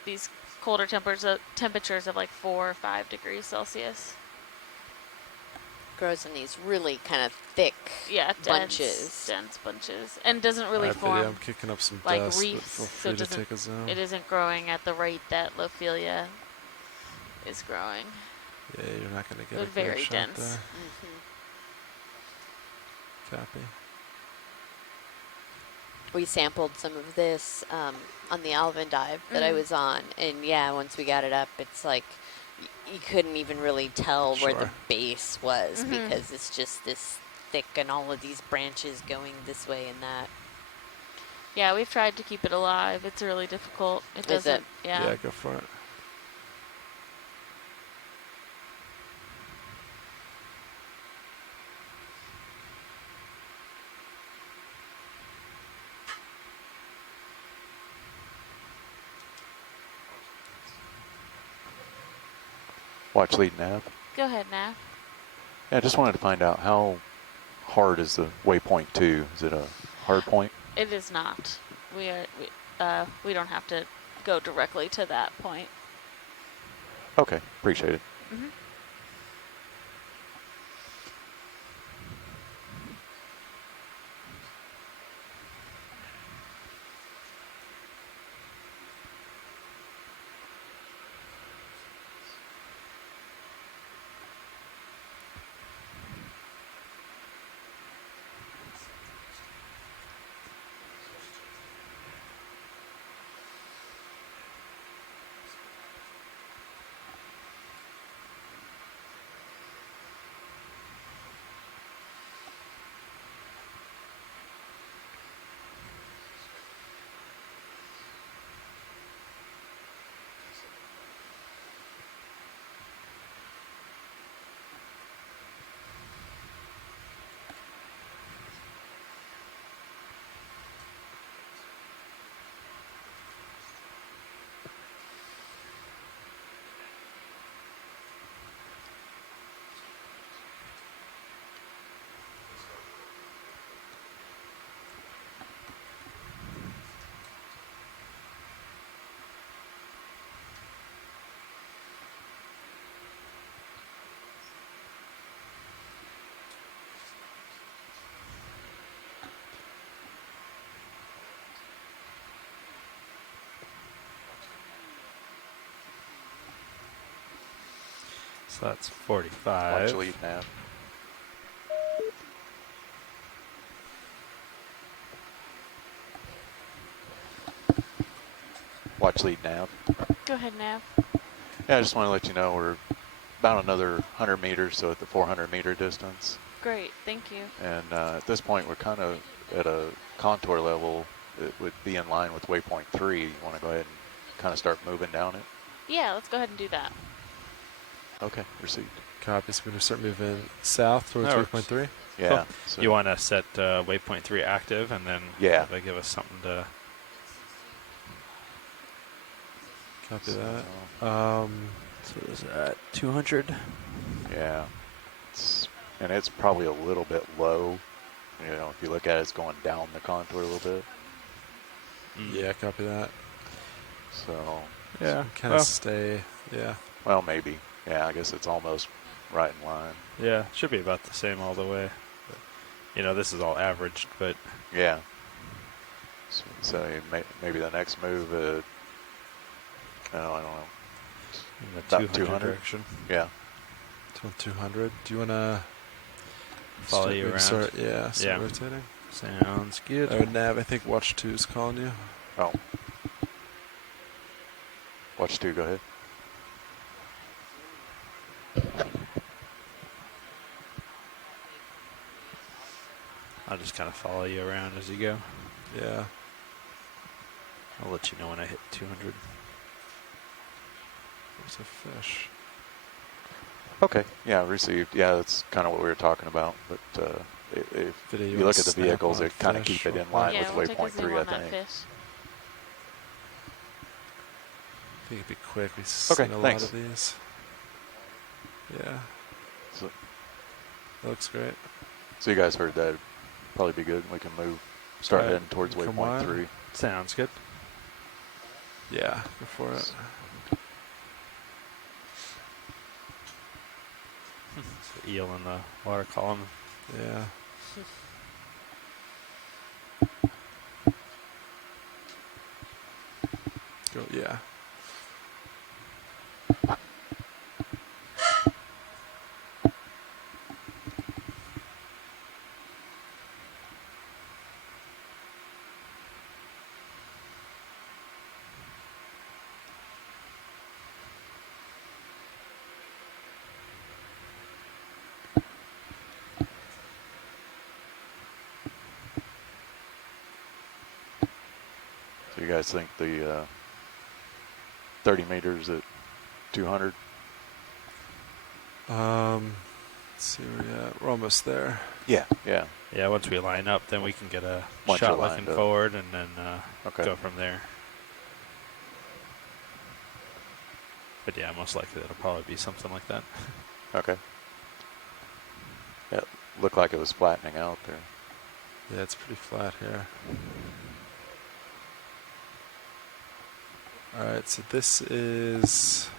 these colder temperatures of like 4 or 5 degrees Celsius. Grows in these really kind of thick bunches. Dense bunches, and doesn't really Alright, form video, I'm kicking up some like dust, but reefs, feel so free it to doesn't, take a zoom. it isn't growing at the rate that Lophilia is growing. Yeah, you're not going to get But a very great shot dense. there. Copy. We sampled some of this on the Alvin dive that I was on, and yeah, once we got it up, it's like you couldn't even really tell where the Sure. base was because it's just this thick and all of these branches going this way and that. Yeah, we've tried to keep it alive. It's really difficult. It Is doesn't. it? Yeah. Yeah, go for it. Watch lead nav. Go ahead, Nav. Yeah, I just wanted to find out how hard is the waypoint 2? Is it a hard point? It is not. We don't have to go directly to that point. Okay, appreciate it. So that's 45. Watch lead nav. Watch lead nav. Go ahead, Nav. Yeah, I just want to let you know we're about another 100 meters, so at the 400 meter distance. Great, thank you. And at this point, we're kind of at a contour level. It would be in line with waypoint 3. You want to go ahead and kind of start moving down it? Yeah, let's go ahead and do that. Okay, received. Copy. So we're going to start moving south towards That works. waypoint 3. Yeah. Cool. So You want to set waypoint 3 active, and then that'll give us something to. Copy So, that. So is that 200? yeah. And it's probably a little bit low. You know, if you look at it, it's going down the contour a little bit. Yeah, copy that. So, Yeah. Kind of stay. Yeah. well, maybe. Yeah, I guess it's almost right in line. Yeah, should be about the same all the way. But, you know, this is all averaged, but Yeah. So maybe the next move, I don't know. in the About 200 200? direction. Yeah. Till 200. Do you want to Follow you around. Start Yeah. rotating. Sounds good. Oh, Nav, I think watch 2 is calling you. Oh. Watch 2, go ahead. I'll just kind of follow you around as you go. Yeah. I'll let you know when I hit 200. There's a fish. Okay. Yeah, received. Yeah, that's kind of what we were talking about. But if Video, you look at the vehicles, they kind of keep it in line Yeah, with we'll take a waypoint zoom 3, I on that think. fish. I think it'd be quick. We've Okay, seen a thanks. lot of these. Yeah. So, That looks great. so you guys heard that. It'd probably be good. We can start Right, heading towards come waypoint on. 3. Sounds good. Yeah, go for it. It's the eel in the water column. Yeah. Go, yeah. So you guys think the 30 meters at 200? Let's see where we're at. We're almost there. Yeah. Yeah. Yeah, once we line up, then we can get a Once shot you're lined looking up. forward and then Okay. go from there. But yeah, most likely it'll probably be something like that. Okay. Yeah, looked like it was flattening out there. Yeah, it's pretty flat here. All right, so this is.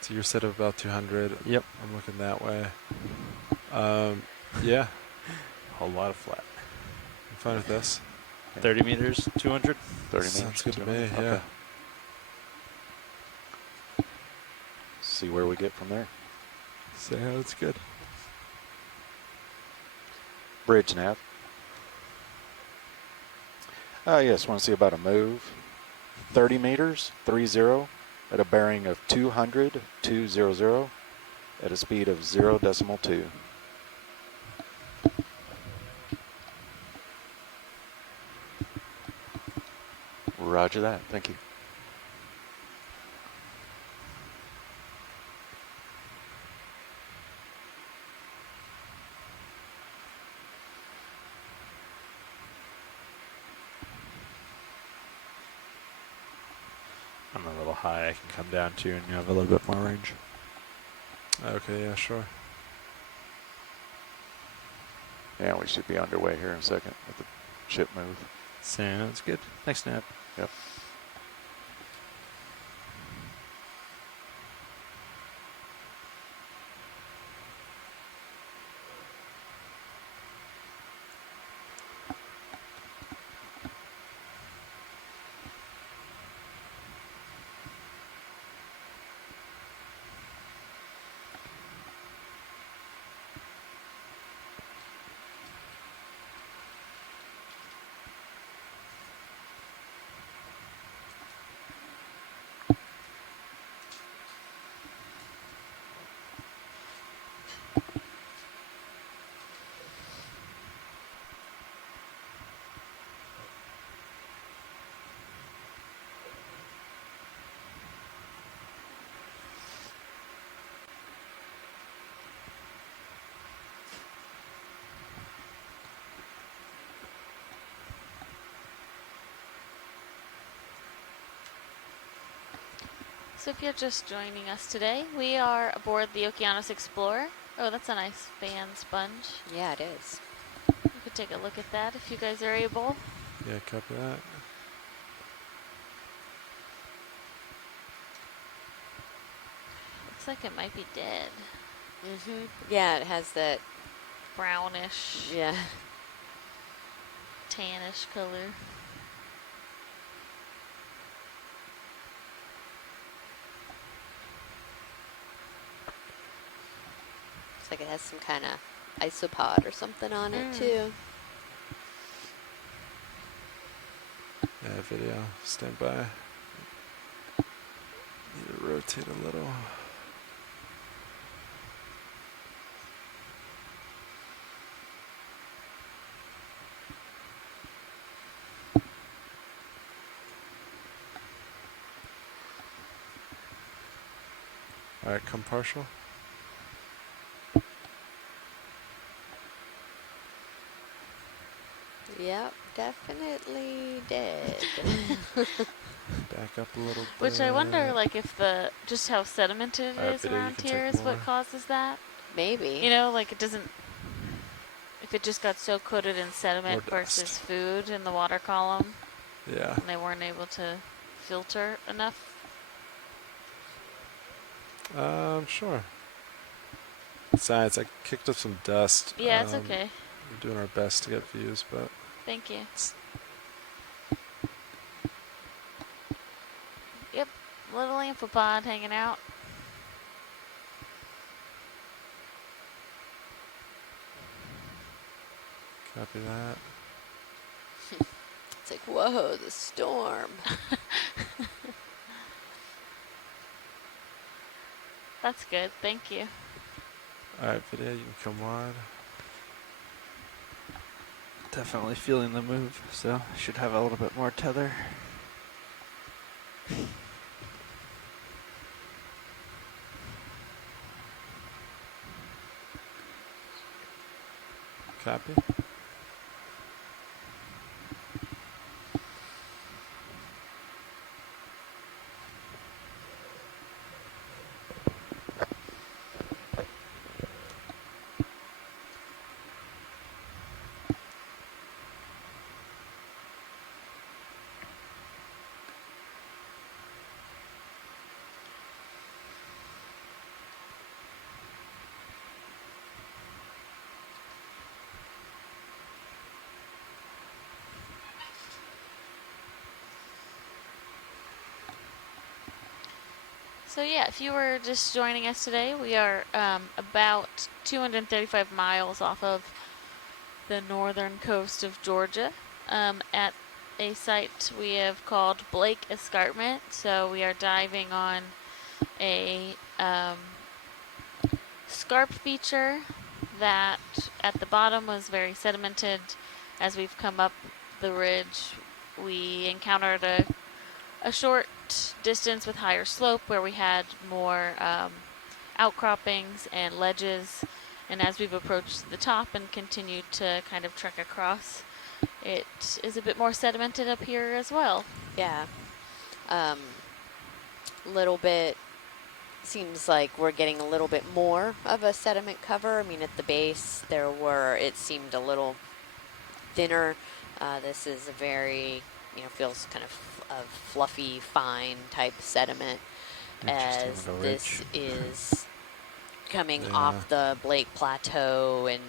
So you're set of about 200. Yep. I'm looking that way. Yeah. A whole lot of flat. I'm fine with this. 30 meters, 200? 30 Sounds meters. good to 200. me, yeah. Okay. See where we get from there. So yeah, that's good. Bridge nav. Yes, want to see about a move. 30 meters, 30, at a bearing of 200, 200, at a speed of 0.2. Roger that. Thank you. I'm a little high. I can come down to and you have a little bit more range. Okay, yeah, sure. Yeah, we should be underway here in a second with the ship move. Sounds good. Thanks, Nat. Yep. So if you're just joining us today, we are aboard the Okeanos Explorer. Oh, that's a nice fan sponge. Yeah, it is. You could take a look at that if you guys are able. Yeah, copy that. Looks like it might be dead. Yeah, it has that brownish, yeah, tannish color. Looks like it has some kind of isopod or something on it too. Yeah, video. Stand by. Need to rotate a little. All right, come partial. Yep, definitely dead. Back up a little bit. Which I wonder, like, if just how sedimented it is around here is what causes that. Maybe. You know, like it doesn't, if it just got so coated in sediment versus food in the water column. Yeah. And they weren't able to filter enough. Sure. Besides, I kicked up some dust. Yeah, it's okay. We're doing our best to get views, but... Thank you. Yep, little amphipod hanging out. Copy that. It's like, whoa, the storm. That's good, thank you. Alright, video, you can come wide. Definitely feeling the move, so I should have a little bit more tether. Copy. So yeah, if you were just joining us today, we are about 235 miles off of the northern coast of Georgia at a site we have called Blake Escarpment. So we are diving on a scarp feature that at the bottom was very sedimented. As we've come up the ridge, we encountered a short distance with higher slope where we had more outcroppings and ledges, and as we've approached the top and continued to kind of trek across, it is a bit more sedimented up here as well. Yeah. Little bit, seems like we're getting a little bit more of a sediment cover. I mean, at the base it seemed a little thinner. This is a very, feels kind of a fluffy, fine type sediment, as this is coming off the Blake Plateau and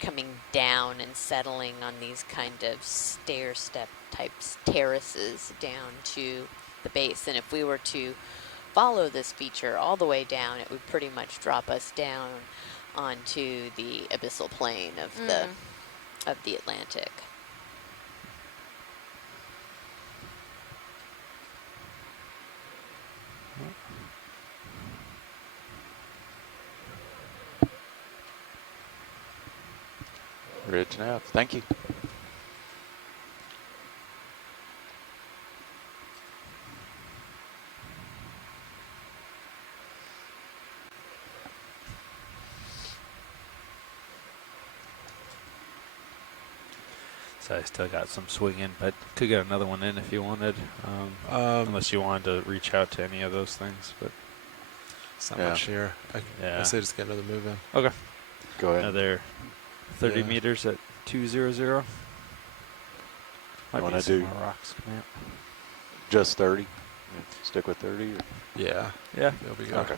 coming down and settling on these kind of stair step types terraces down to the base. And if we were to follow this feature all the way down, it would pretty much drop us down onto the abyssal plain of the Atlantic. Ridge nav. Thank you. So I still got some swinging, but could get another one in if you wanted. Unless you wanted to reach out to any of those things, but it's not much here. I say just get another move in. Okay. Go ahead. Another 30 meters at 200. Might Want be to some do more rocks coming up. just 30? Stick with 30? Or? Yeah. Yeah. There we go. Okay.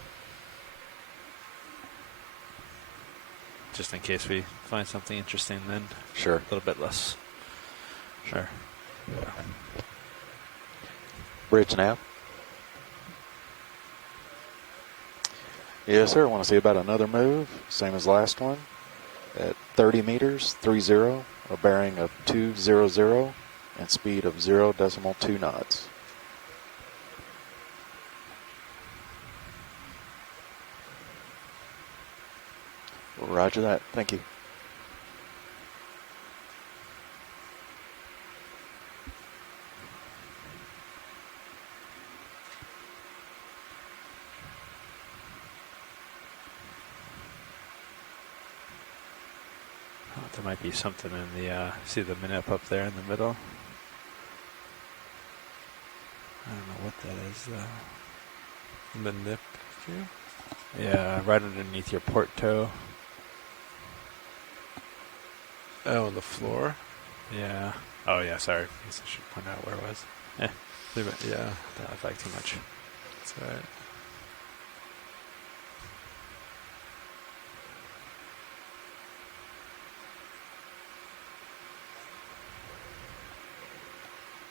Just in case we find something interesting, then Sure. A little bit less. Sure. Yeah. Bridge nav. Yes, sir. Want to see about another move, same as last one, at 30 meters, 30, a bearing of 200, and speed of 0.2 knots. Roger that. Thank you. Oh, there might be something in the, see the minute up there in the middle? I don't know what that is, though. Manip. Yeah, right underneath your port toe. Oh, on the floor? Yeah. Oh, yeah, sorry. I guess I should point out where it was. Yeah. Don't look like too much. That's all right.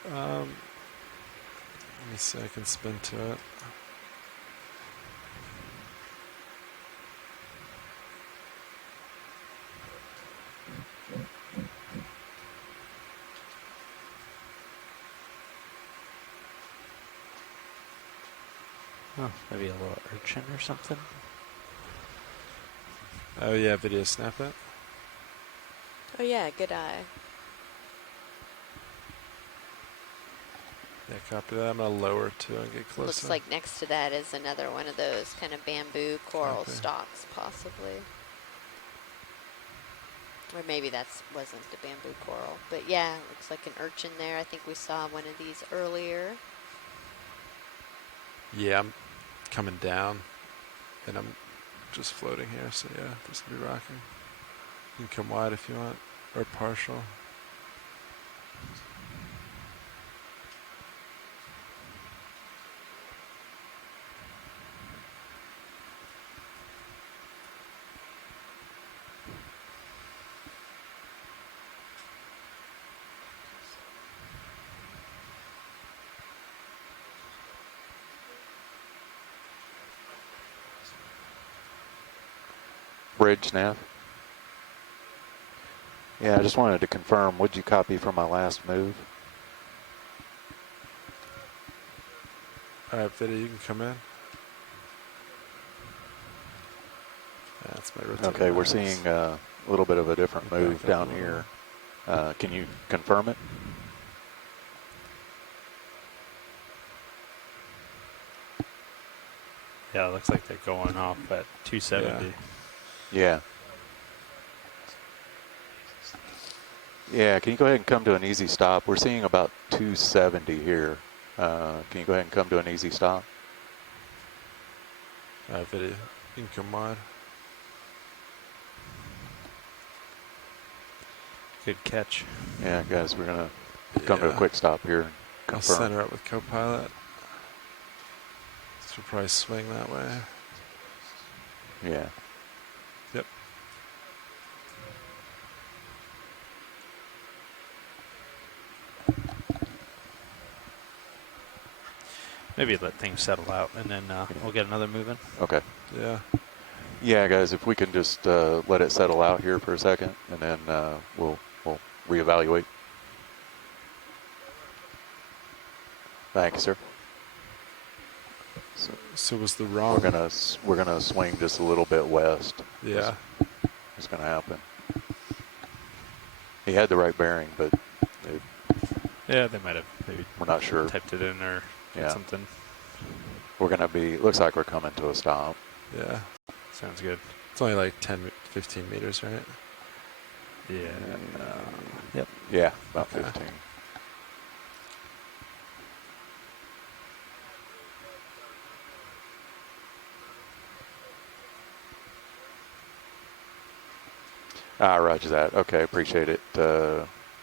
Let me see, I can spin to it. Oh, maybe a little urchin or something? Oh yeah, video snap it. Oh yeah, good eye. Yeah, copy that. I'm gonna lower too and get closer. Looks like next to that is another one of those kind of bamboo coral stalks, possibly. Or maybe that wasn't the bamboo coral. But yeah, looks like an urchin there. I think we saw one of these earlier. Yeah, I'm coming down, and I'm just floating here, so yeah, this will be rocking. You can come wide if you want, or partial. Bridge nav. Yeah, I just wanted to confirm, what'd you copy from my last move? Alright, Vidya, you can come in. That's my rotating Okay, we're mouse. seeing a little bit of a different move down here. Can you confirm it? Yeah, it looks like they're going off at 270. Yeah. Yeah, can you go ahead and come to an easy stop? We're seeing about 270 here. Can you go ahead and come to an easy stop? Vidya, you can come wide. Good catch. Yeah, guys, we're going to come to a quick stop here and I'll confirm. center up with Copilot. This will probably swing that way. Yeah. Yep. Maybe let things settle out, and then we'll get another move in. Okay. Yeah. Yeah, guys, if we can just let it settle out here for a second, and then we'll reevaluate. Thank you, sir. So was the wrong? We're gonna swing just a little bit west. Yeah. It's gonna happen. He had the right bearing, but yeah, they might have maybe. We're not sure. Typed it in or something. We're gonna be. Looks like we're coming to a stop. Yeah. Sounds good. It's only like 10, 15 meters, right? Yeah. Yep. Yeah, about Okay. 15. Roger that. Okay, appreciate it.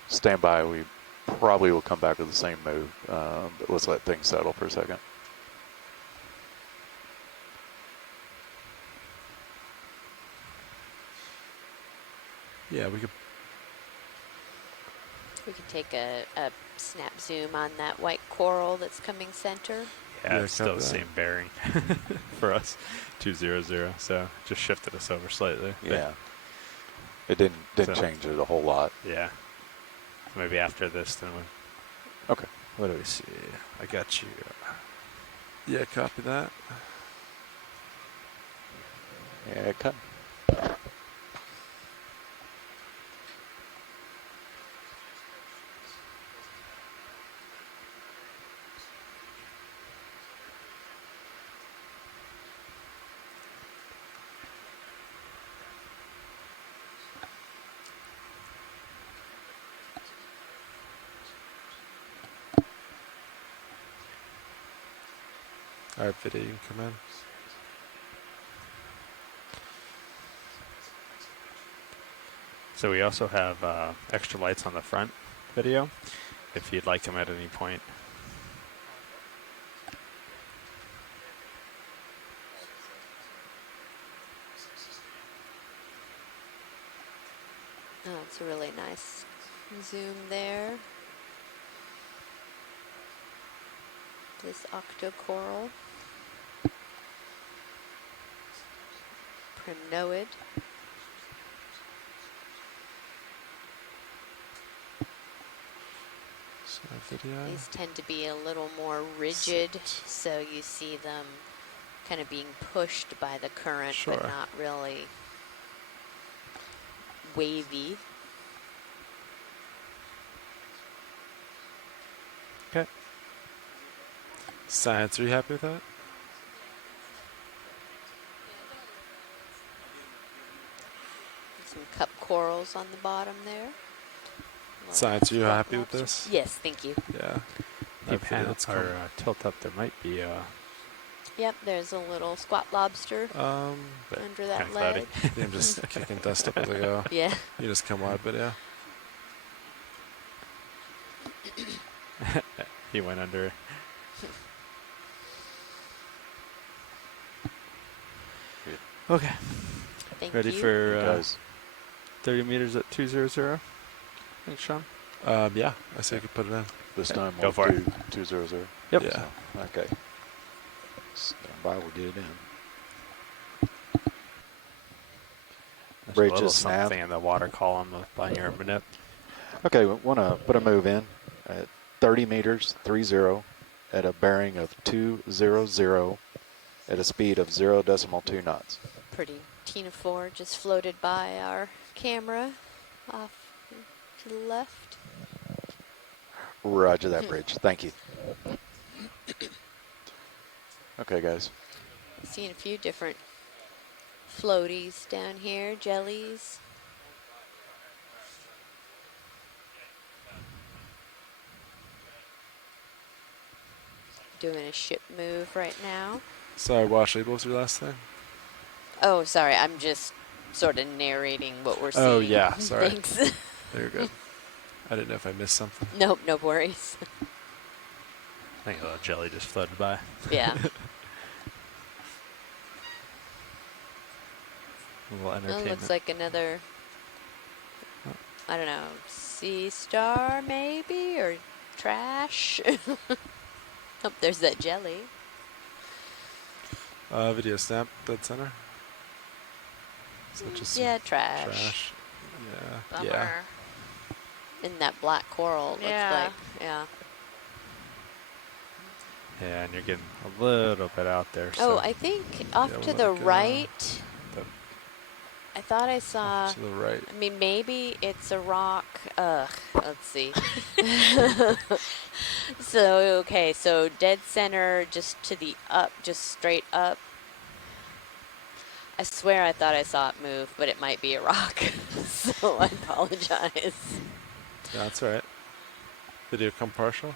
Stand by. We probably will come back with the same move, but let's let things settle for a second. Yeah, we could. We could take a snap zoom on that white coral that's coming center. Yeah, Yeah, it's still copy the that. same bearing for us, 200. So just shifted us over slightly. but- Yeah. It didn't So- change it a whole lot. Yeah. So maybe after this, then we. Okay. What do we see? I got you. Yeah, copy that. Yeah, cut. All right, video, you can come in. So we also have extra lights on the front video, if you'd like them at any point. Oh, it's a really nice zoom there. This octocoral. Primnoid. So video. These tend to be a little more rigid, so you see them kind of being pushed by the current, but Sure. not really wavy. Okay. Science, are you happy with that? Some cup corals on the bottom there. Science, are you Rock happy with lobster. this? Yes, thank you. Yeah. If you pan let's or tilt up, there might be Yep, there's a little squat lobster but under that kinda cloudy. ledge. Yeah, I'm just kicking dust up as I go. Yeah. You just come wide, but yeah. He went under. Okay. Thank Ready you. for Guys. 30 meters at 200? Thanks, Sean. Yeah, I say you could put it in. This time Go we'll for do 200. Yep. Yeah. So, okay. Stand by, we'll get it in. There's Bridge a little is snap. something in the water column by your manip. Okay, we want to put a move in at 30 meters, 30, at a bearing of 200 at a speed of 0.2 knots. Pretty Tina 4 just floated by our camera off to the left. Roger that, Bridge. Thank you. Okay, guys. Seeing a few different floaties down here, jellies. Doing a ship move right now. Sorry, Washley, what was your last thing? Oh, sorry, I'm just sort of narrating what we're seeing. Oh, yeah, sorry. Thanks. You're good. I didn't know if I missed something. Nope, no worries. I think a little jelly just floated by. Yeah. A little Well, entertainment. looks like another, I don't know, sea star maybe, or trash. Oh, there's that jelly. Video snap, dead center. Is that just Yeah, some trash. trash? Yeah. Bummer. Yeah. In that black coral, it Yeah. looks like. Yeah. Yeah, and you're getting a little bit out there. Oh, So I think off Yeah, to we'll the let it go. right, The- I thought I saw, to the right. I mean, maybe it's a rock. Let's see. So, okay, so dead center, just to the up, just straight up. I swear I thought I saw it move, but it might be a rock. So I apologize. That's all right. Video come partial.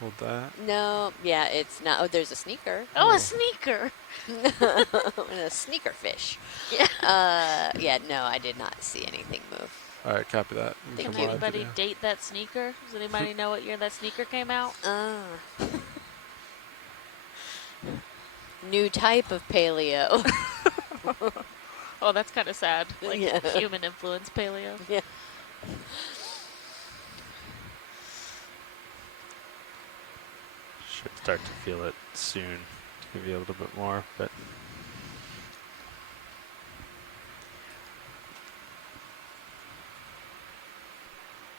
Hold that. No, yeah, it's not. Oh, there's a sneaker. Oh, a sneaker. A sneaker fish. Yeah. Yeah, no, I did not see anything move. All right, copy that. Can anybody date that sneaker? Does anybody know what year that sneaker came out? New type of paleo. Oh, that's kind of sad. Like Yeah. human influence paleo. Yeah. Should start to feel it soon. Maybe a little bit more, but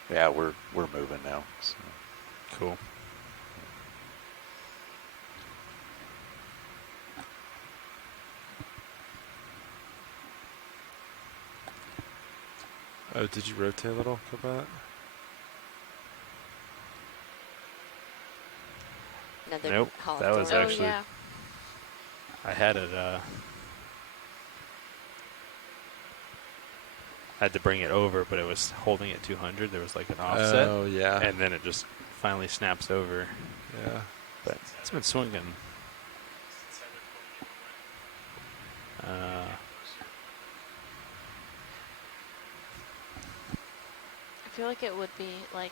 Yeah, we're moving now. So. cool. Oh, did you rotate a little, Kabbat? Another Nope, Hawthorne. that was actually. Oh, yeah. I had it. Had to bring it over, but it was holding at 200. There was like an offset. Oh yeah. And then it just finally snaps over. Yeah. But it's been swinging. I feel like it would be like,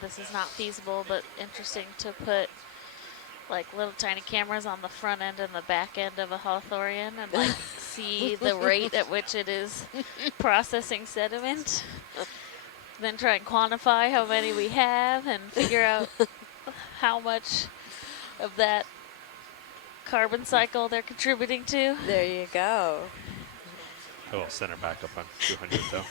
this is not feasible, but interesting to put like little tiny cameras on the front end and the back end of a Hawthornian and like see the rate at which it is processing sediment. Then try and quantify how many we have and figure out how much of that carbon cycle they're contributing to. There you go. I will send her back up on 200 though.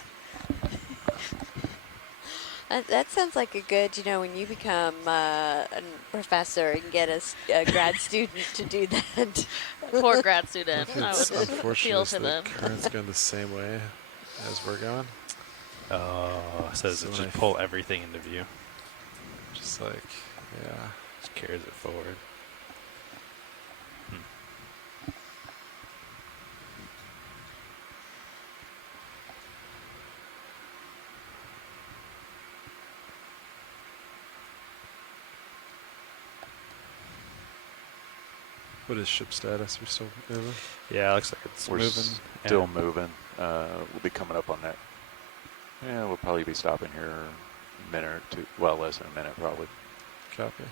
That sounds like a good, when you become a professor and get a grad student to do that. Poor grad student. I It's would unfortunate feel for the them. current's going the same way as we're going. Says So it just like- pull everything into view. Just like, yeah. Just carries it forward. What is ship status? We're still moving? Yeah, it looks like it's We're moving. still moving. We'll be coming up on that. Yeah, we'll probably be stopping here a minute or two. Well, less than a minute, probably. Copy.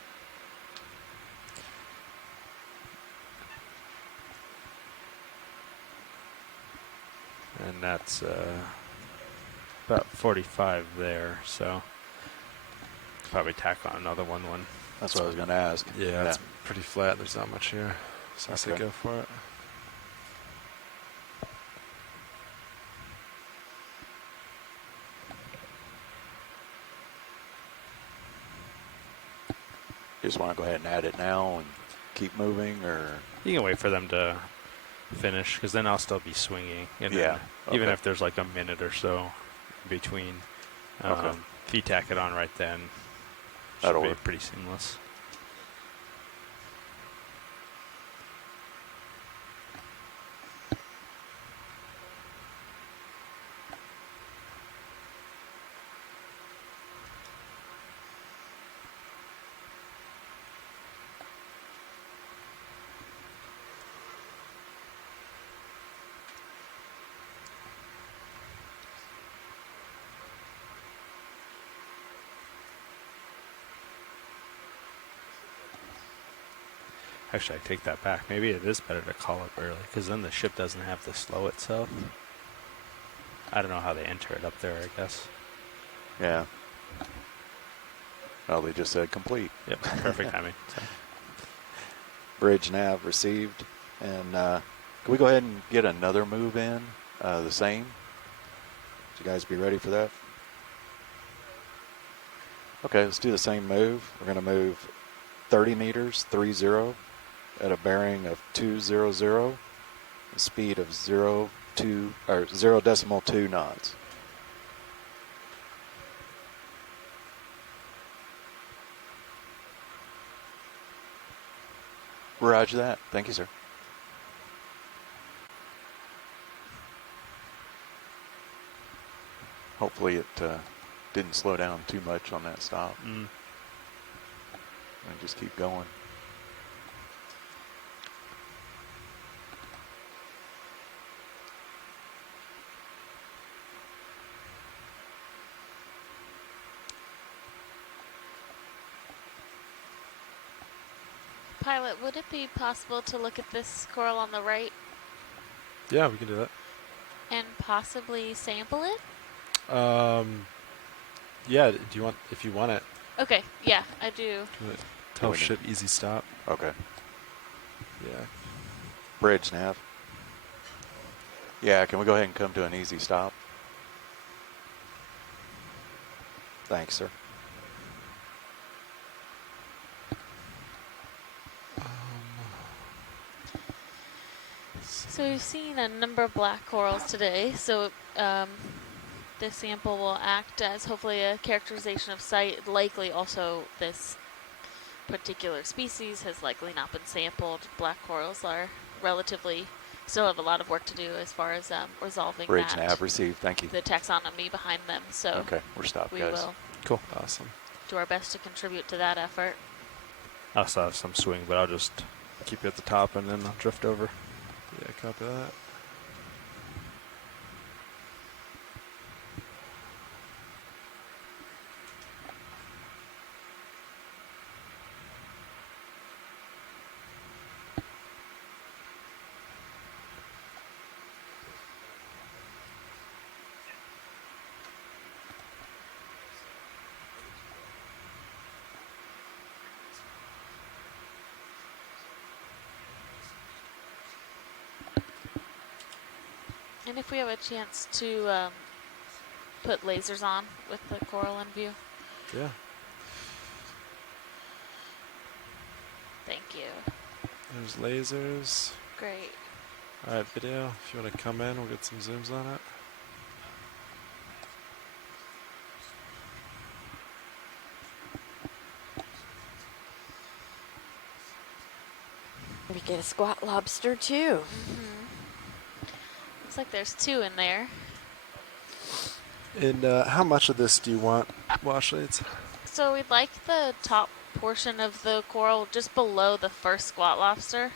And that's about 45 there, so probably tack on another one. That's what I was going to ask. Yeah, it's pretty flat. There's not much here. So I say Okay. go for it. You just want to go ahead and add it now and keep moving, or? You can wait for them to finish, because then I'll still be swinging. And Yeah, then even okay. if there's like a minute or so in between, Okay. if you tack it on right then, should That'll be work. pretty seamless. Actually, I take that back. Maybe it is better to call up early, because then the ship doesn't have to slow itself. I don't know how they enter it up there, I guess. Yeah. Well, they just said complete. Yep, perfect timing. So. Bridge nav received. And can we go ahead and get another move in, the same? Would you guys be ready for that? Okay, let's do the same move. We're going to move 30 meters, 30, at a bearing of 200, a speed of 0.2 knots. Roger that. Thank you, sir. Hopefully it didn't slow down too much on that stop. And just keep going. Pilot, would it be possible to look at this coral on the right Yeah, we can do that. and possibly sample it? Yeah, do you want, if you want it. Okay, yeah, I do. Tell ship easy stop. Okay. Yeah. Bridge nav. Yeah, can we go ahead and come to an easy stop? Thanks, sir. So we've seen a number of black corals today, so this sample will act as hopefully a characterization of site. Likely also this particular species has likely not been sampled. Black corals are relatively, still have a lot of work to do as far as resolving Bridge that. nav received, thank you. The taxonomy behind them, so okay, we're stopped, we guys. will Cool. Awesome. do our best to contribute to that effort. I also have some swing, but I'll just keep you at the top and then I'll drift over. Yeah, copy that. And if we have a chance to put lasers on with the coral in view. Yeah. Thank you. There's lasers. Great. All right, video. If you want to come in, we'll get some zooms on it. We get a squat lobster too. Looks like there's two in there. And how much of this do you want, Washleads? So we'd like the top portion of the coral just below the first squat lobster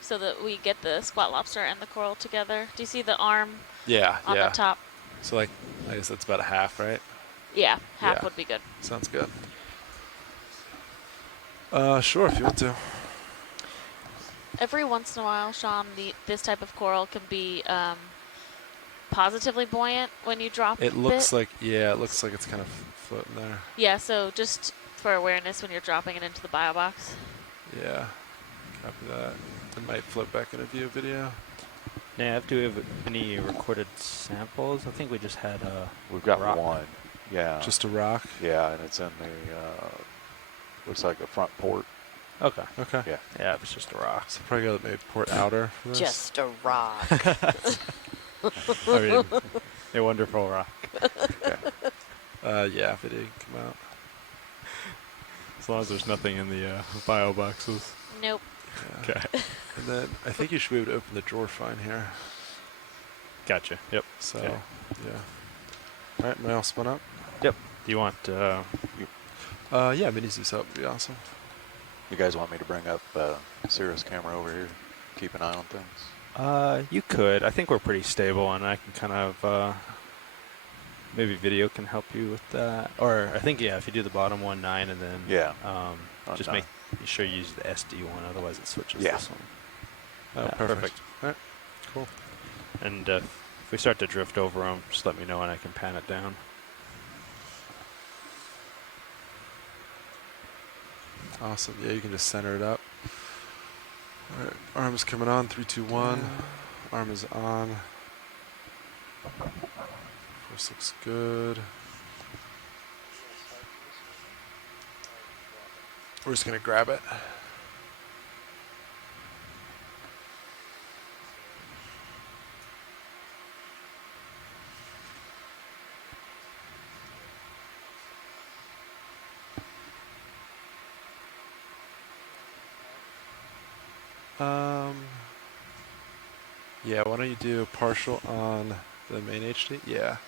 so that we get the squat lobster and the coral together. Do you see the arm on the top? So like, I guess that's about a half, right? Yeah, half Yeah. would be good. Sounds good. Sure, if you want to. Every once in a while, Sean, this type of coral can be positively buoyant when you drop It looks like, yeah, it looks like it's kind of floating there. Yeah, so just for awareness when you're dropping it into the bio box. Yeah, copy that. It might float back into view video. Nav, do we have any recorded samples? I think we just had a We've got rock. one. Yeah. Just a rock? Yeah, and it's in the, looks like a front port. Okay. Okay. Yeah. Yeah, it was just a rock. So probably got maybe port outer for this. Just a rock. I mean, a wonderful rock. Yeah, video can come out. As long as there's nothing in the bio boxes. Nope. Yeah. Okay. And then I think you should be able to open the drawer fine here. Gotcha. Yep. So, Okay. yeah. All right, am I all spun up? Yep. Do you want? Yeah, mini zoom up would be awesome. You guys want me to bring up Cirrus camera over here? Keep an eye on things? You could. I think we're pretty stable, and I can kind of maybe video can help you with that. Or I think if you do the bottom 1.9 and then just make sure you use the SD one, otherwise it switches this one. Oh, Yeah, perfect. All right, cool. And if we start to drift over them, just let me know and I can pan it down. Awesome. Yeah, you can just center it up. All right, arm is coming on. 3, 2, 1. Arm is on. Force looks good. We're just gonna grab it. Yeah, why don't you do partial on the main HD? Yeah.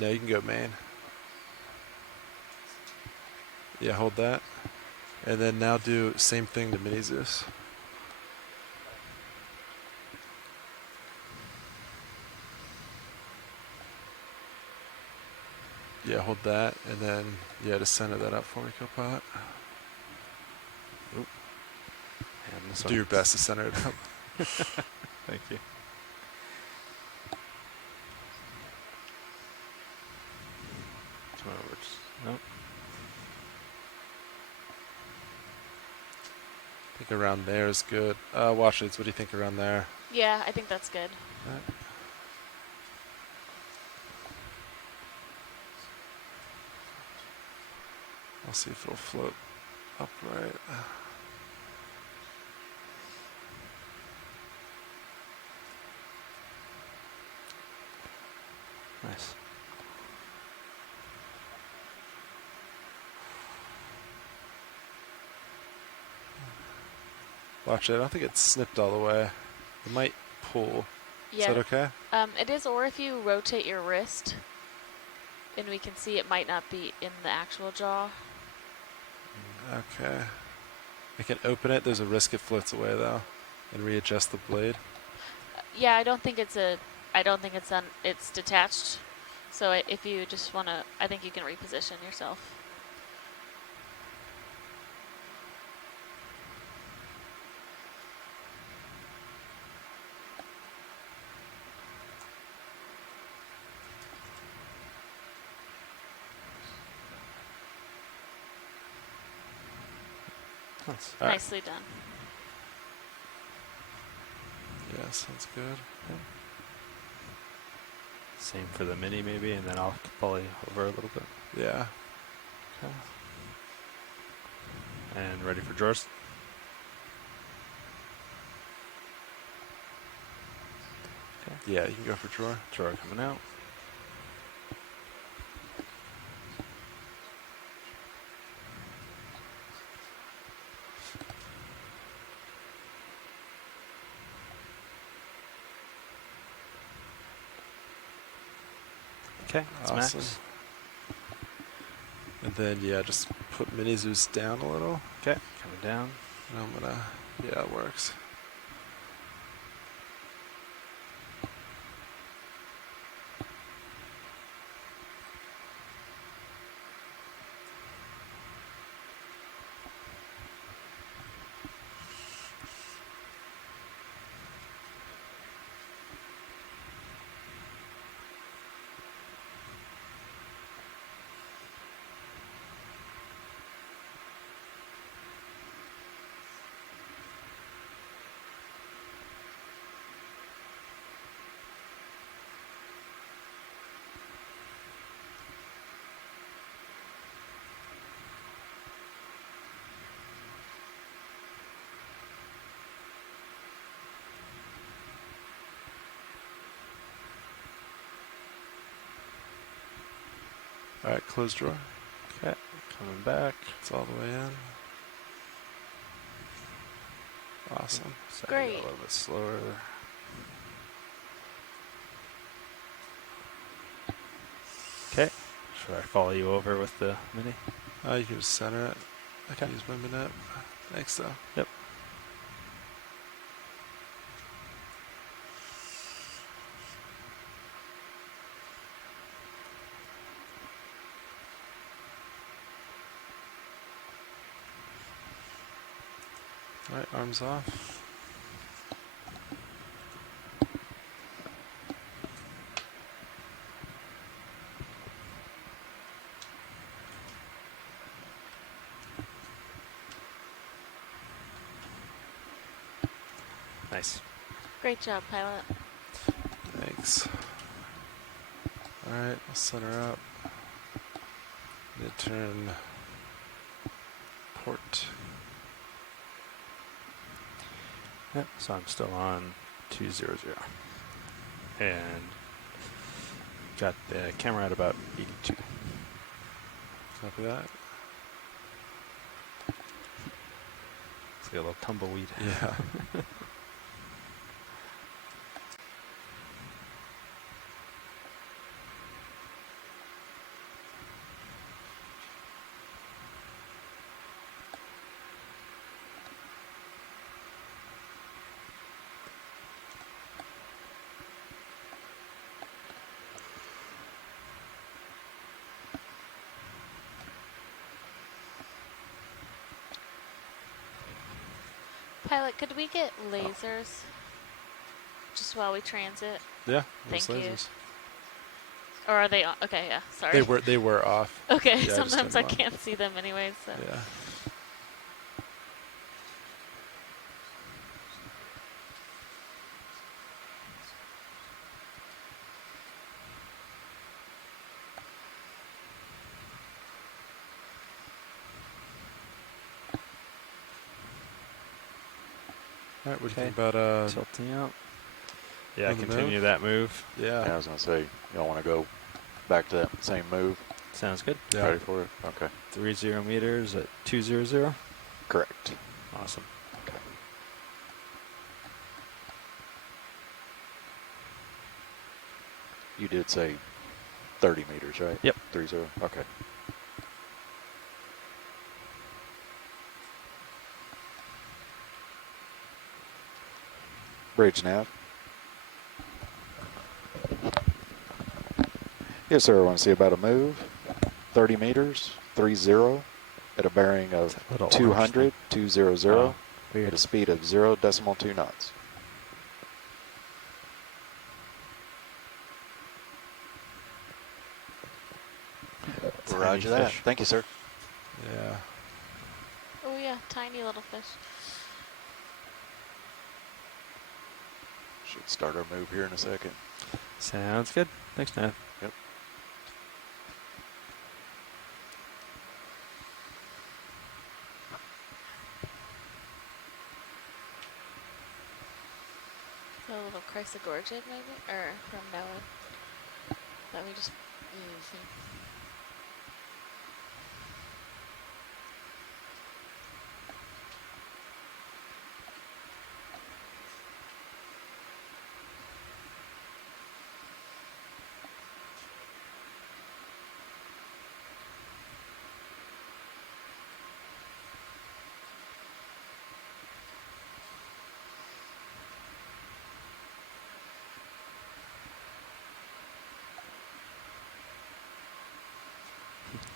No, you can go main. Yeah, hold that. And then now do same thing to Mini Zeus. Yeah, hold that, and then, yeah, just center that up for me, Copilot. Oop. And this Do your best to center it up. Thank you. Come over. Nope. I think around there is good. Watch leads, what do you think around there? Yeah, I think that's good. I'll see if it'll float upright. Nice. Watch it. I don't think it's snipped all the way. It might pull. Yeah. Is that okay? It is, or if you rotate your wrist, and we can see it might not be in the actual jaw. Okay. I can open it. There's a risk it floats away though, and readjust the blade. Yeah, I don't think it's it's detached. So if you just want to, I think you can reposition yourself. Nice. Nicely done. Yeah, sounds good. Same for the mini maybe, and then I'll poly over a little bit. Yeah. Okay. And ready for drawers? Okay. Yeah, you can go for drawer. Drawer coming out. Okay, that's Awesome. max. And then, yeah, just put Mini Zeus down a little. Okay, coming down. And I'm gonna, yeah, it works. All right, close drawer. Okay, coming back. It's all the way in. Awesome. Sorry, Great. a little bit slower. Okay. Should I follow you over with the mini? You can just center it. I can use my minute. Thanks, though. Yep. All right, arms off. Nice. Great job, pilot. Thanks. All right, I'll center up. Mid-turn port. Yep, so I'm still on 200. And got the camera at about 82. Copy that. It's like a little tumbleweed. Yeah. Pilot, could we get lasers just while we transit? Yeah, Thank those you. lasers. Or are they on? Okay, yeah, sorry. They were off. Okay, Yeah, sometimes I can't see them anyways. So. Yeah. All right, what do you think about tilting out? Yeah, on the continue move? that move. Yeah. I was going to say, y'all want to go back to that same move? Sounds good. Yeah. Ready for it? Okay. 30 meters at 200. Correct. Awesome. Okay. You did say 30 meters, right? Yep. 30. Okay. Bridge nav. Yes, sir. I want to see about a move. 30 meters, 30, at a bearing of 200, 200, at a speed of 0.2 knots. Roger that. Fish. Thank you, sir. Yeah. Oh yeah, tiny little fish. Should start our move here in a second. Sounds good. Thanks, Nav. Yep. A little chrysogorgid maybe? Or from Noah. That we just...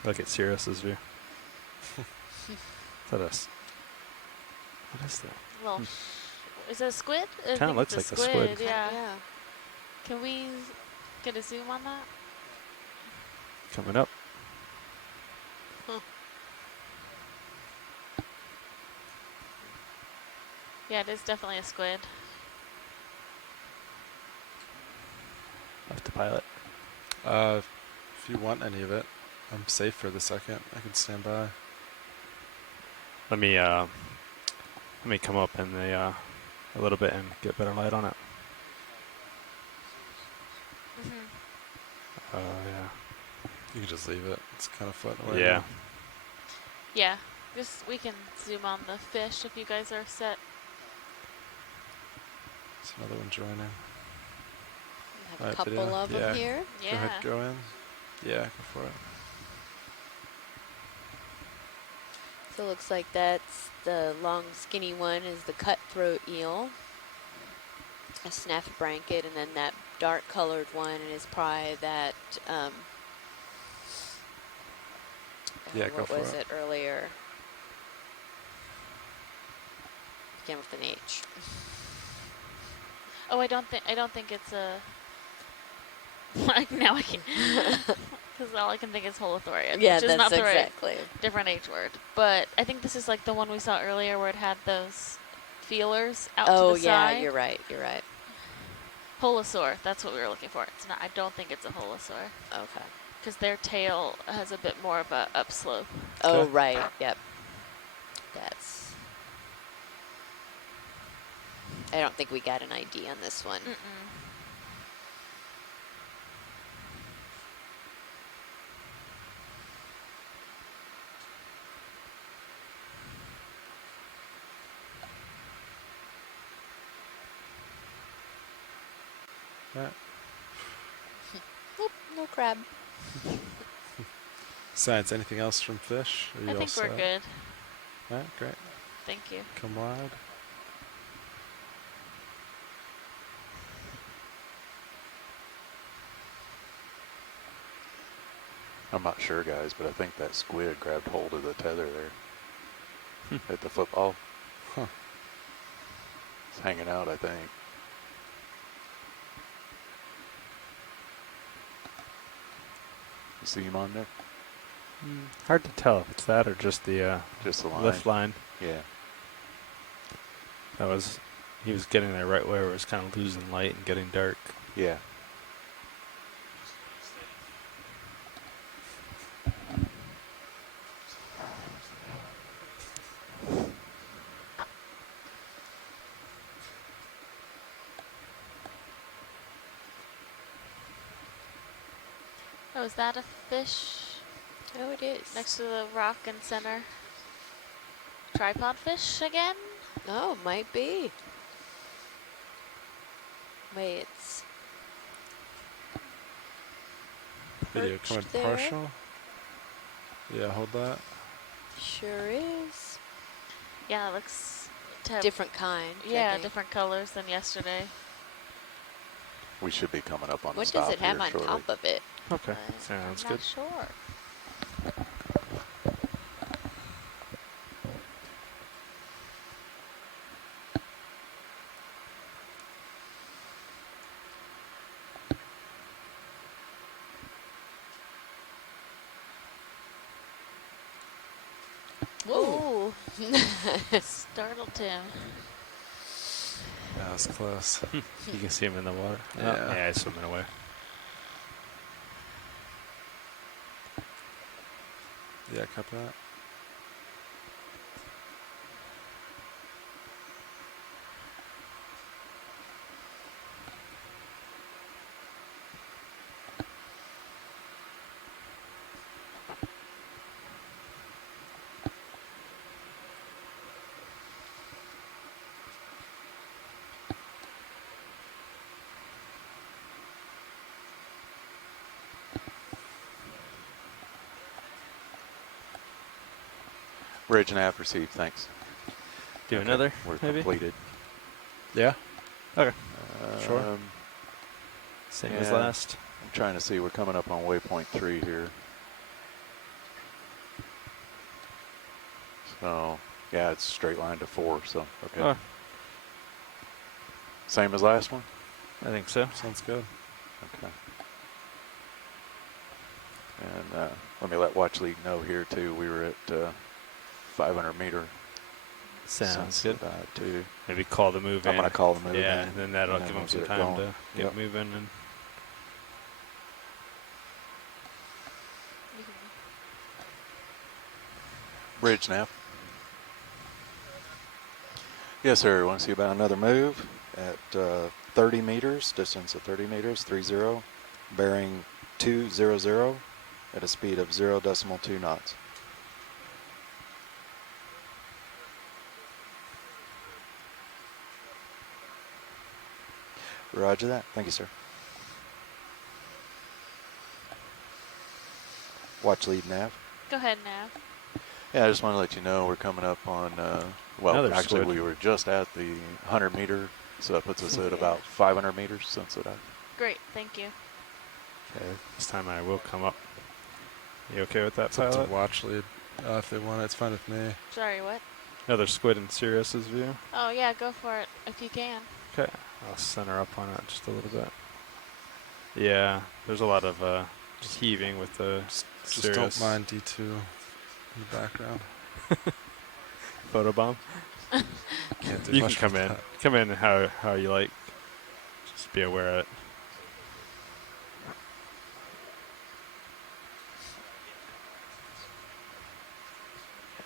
Look at Sirius's view. What is that? Well, is it a squid? I Kind think of looks it's like a squid. Yeah. Yeah. Can we get a zoom on that? Coming up. Yeah, it is definitely a squid. Left to pilot. If you want any of it, I'm safe for the second. I can stand by. Let me come up in the a little bit and get better light on it. Oh yeah. You can just leave it. It's kind of floating away. Yeah. Yeah, just we can zoom on the fish if you guys are set. There's another one joining. We have a couple of them here. Yeah. Go ahead, go in. Yeah, go for it. So it looks like that's the long skinny one is the cutthroat eel, a snaff branket, and then that dark colored one is probably that, Yeah, go what for was it. it earlier? Began with an H. Oh, I don't think it's a... Like, now I can... Because all I can think is holothurian, Yeah, which is that's not the exactly. right different H word. But I think this is like the one we saw earlier where it had those feelers out to the side. Oh yeah, you're right, you're right. Holosaur, that's what we were looking for. It's not. I don't think it's a holosaur. Okay. Because their tail has a bit more of a upslope. Oh Okay. right, yep. That's... I don't think we got an ID on this one. Yeah. Nope, no crab. Science, anything else from fish? Are you I all think we're set? good. All right, great. Thank you. Come wide. I'm not sure, guys, but I think that squid grabbed hold of the tether there at the football. Huh. It's hanging out, I think. You see him on there? Hard to tell if it's that or just the line. lift line. Yeah. He was getting there right where it was kind of losing light and getting dark. Yeah. Oh, is that a fish? Oh, it is. Next to the rock and center. Tripod fish again? Oh, might be. Wait, it's Video coming there. partial. Yeah, hold that. Sure is. Yeah, it looks to have Different kind. I Yeah, think. different colors than yesterday. We should be coming up on What the stop does it have here on shortly. top of it? Okay, But sounds I'm good. not sure. Ooh. Startled him. That was close. You can see him in the water. Yeah. Yeah, he's swimming away. Yeah, copy that. Bridge nav received, thanks. Do Okay, another, we're maybe? completed. Yeah. Okay. Sure. Same as yeah, last. I'm trying to see, we're coming up on waypoint 3 here. So, yeah, it's straight line to 4, so, okay. Oh, Same as last one? I think so. Sounds good. Okay. And let me let Watch League know here, too. We were at 500 meter. Sounds good. Too. Maybe call the move in. I'm going to call the move Yeah, in. and then that'll and give we'll them some get it time going. to get Yep. moving. And Bridge nav. Yes, sir. Want to see about another move at 30 meters, distance of 30 meters, 30, bearing 200 at a speed of 0.2 knots. Roger that. Thank you, sir. Watch lead nav. Go ahead, Nav. Yeah, I just want to let you know we're coming up on, well, Another actually squid. we were just at the 100 meter, so that puts us at about 500 meters since it. Great, thank you. okay, this time I will come up. You okay with that, It's up to pilot? watch lead. If they want it, it's fine with me. Sorry, what? Another squid in Sirius's view. Oh, yeah, go for it if you can. Okay, I'll center up on it just a little bit. Yeah, there's a lot of just heaving with the Just Sirius. don't mind D2 in the background. Photobomb. Can't do You can much come with in. that. Come in how you like. Just be aware of it.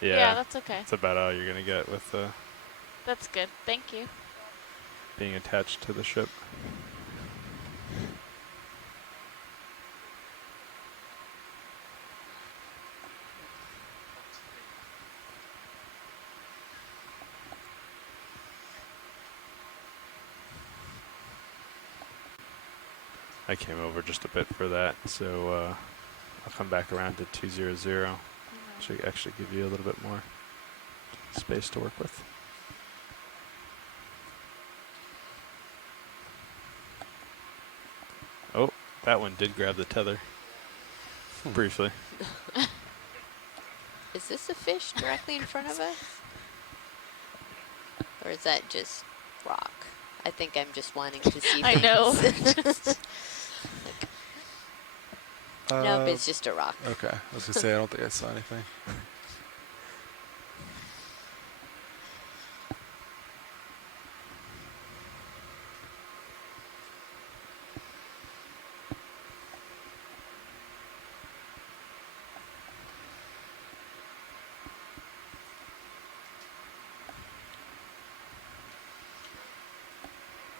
Yeah, that's okay. That's about all you're gonna get with That's good. Thank you. being attached to the ship. I came over just a bit for that, so I'll come back around to 200. Should actually give you a little bit more space to work with. Oh, that one did grab the tether. Briefly. Is this a fish directly in front of us? Or is that just rock. I think I'm just wanting to see I things. know. Nope, it's just a rock. Okay, I was gonna say I don't think I saw anything.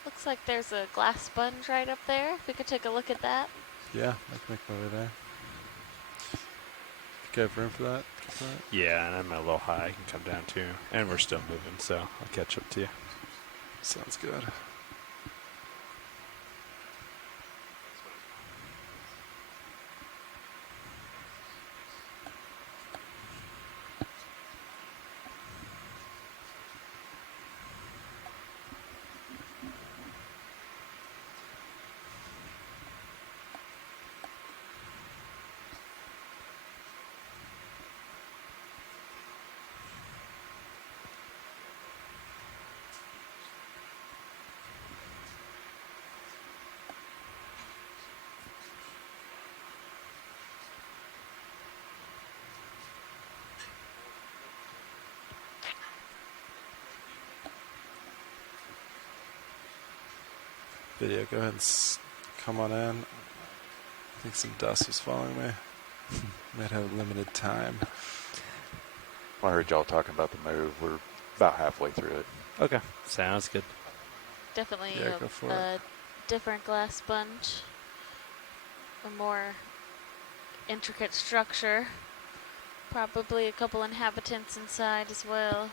Looks like there's a glass sponge right up there. If we could take a look at that. Yeah, I can make my way there. Think I have room for that? Yeah, and I'm a little high. I can come down too. And we're still moving, so I'll catch up to you. Sounds good. Video, go ahead and come on in. I think some dust was following me. Might have limited time. I heard y'all talking about the move. We're about halfway through it. Okay, sounds good. Definitely Yeah, go for a it. different glass sponge. A more intricate structure. Probably a couple inhabitants inside as well.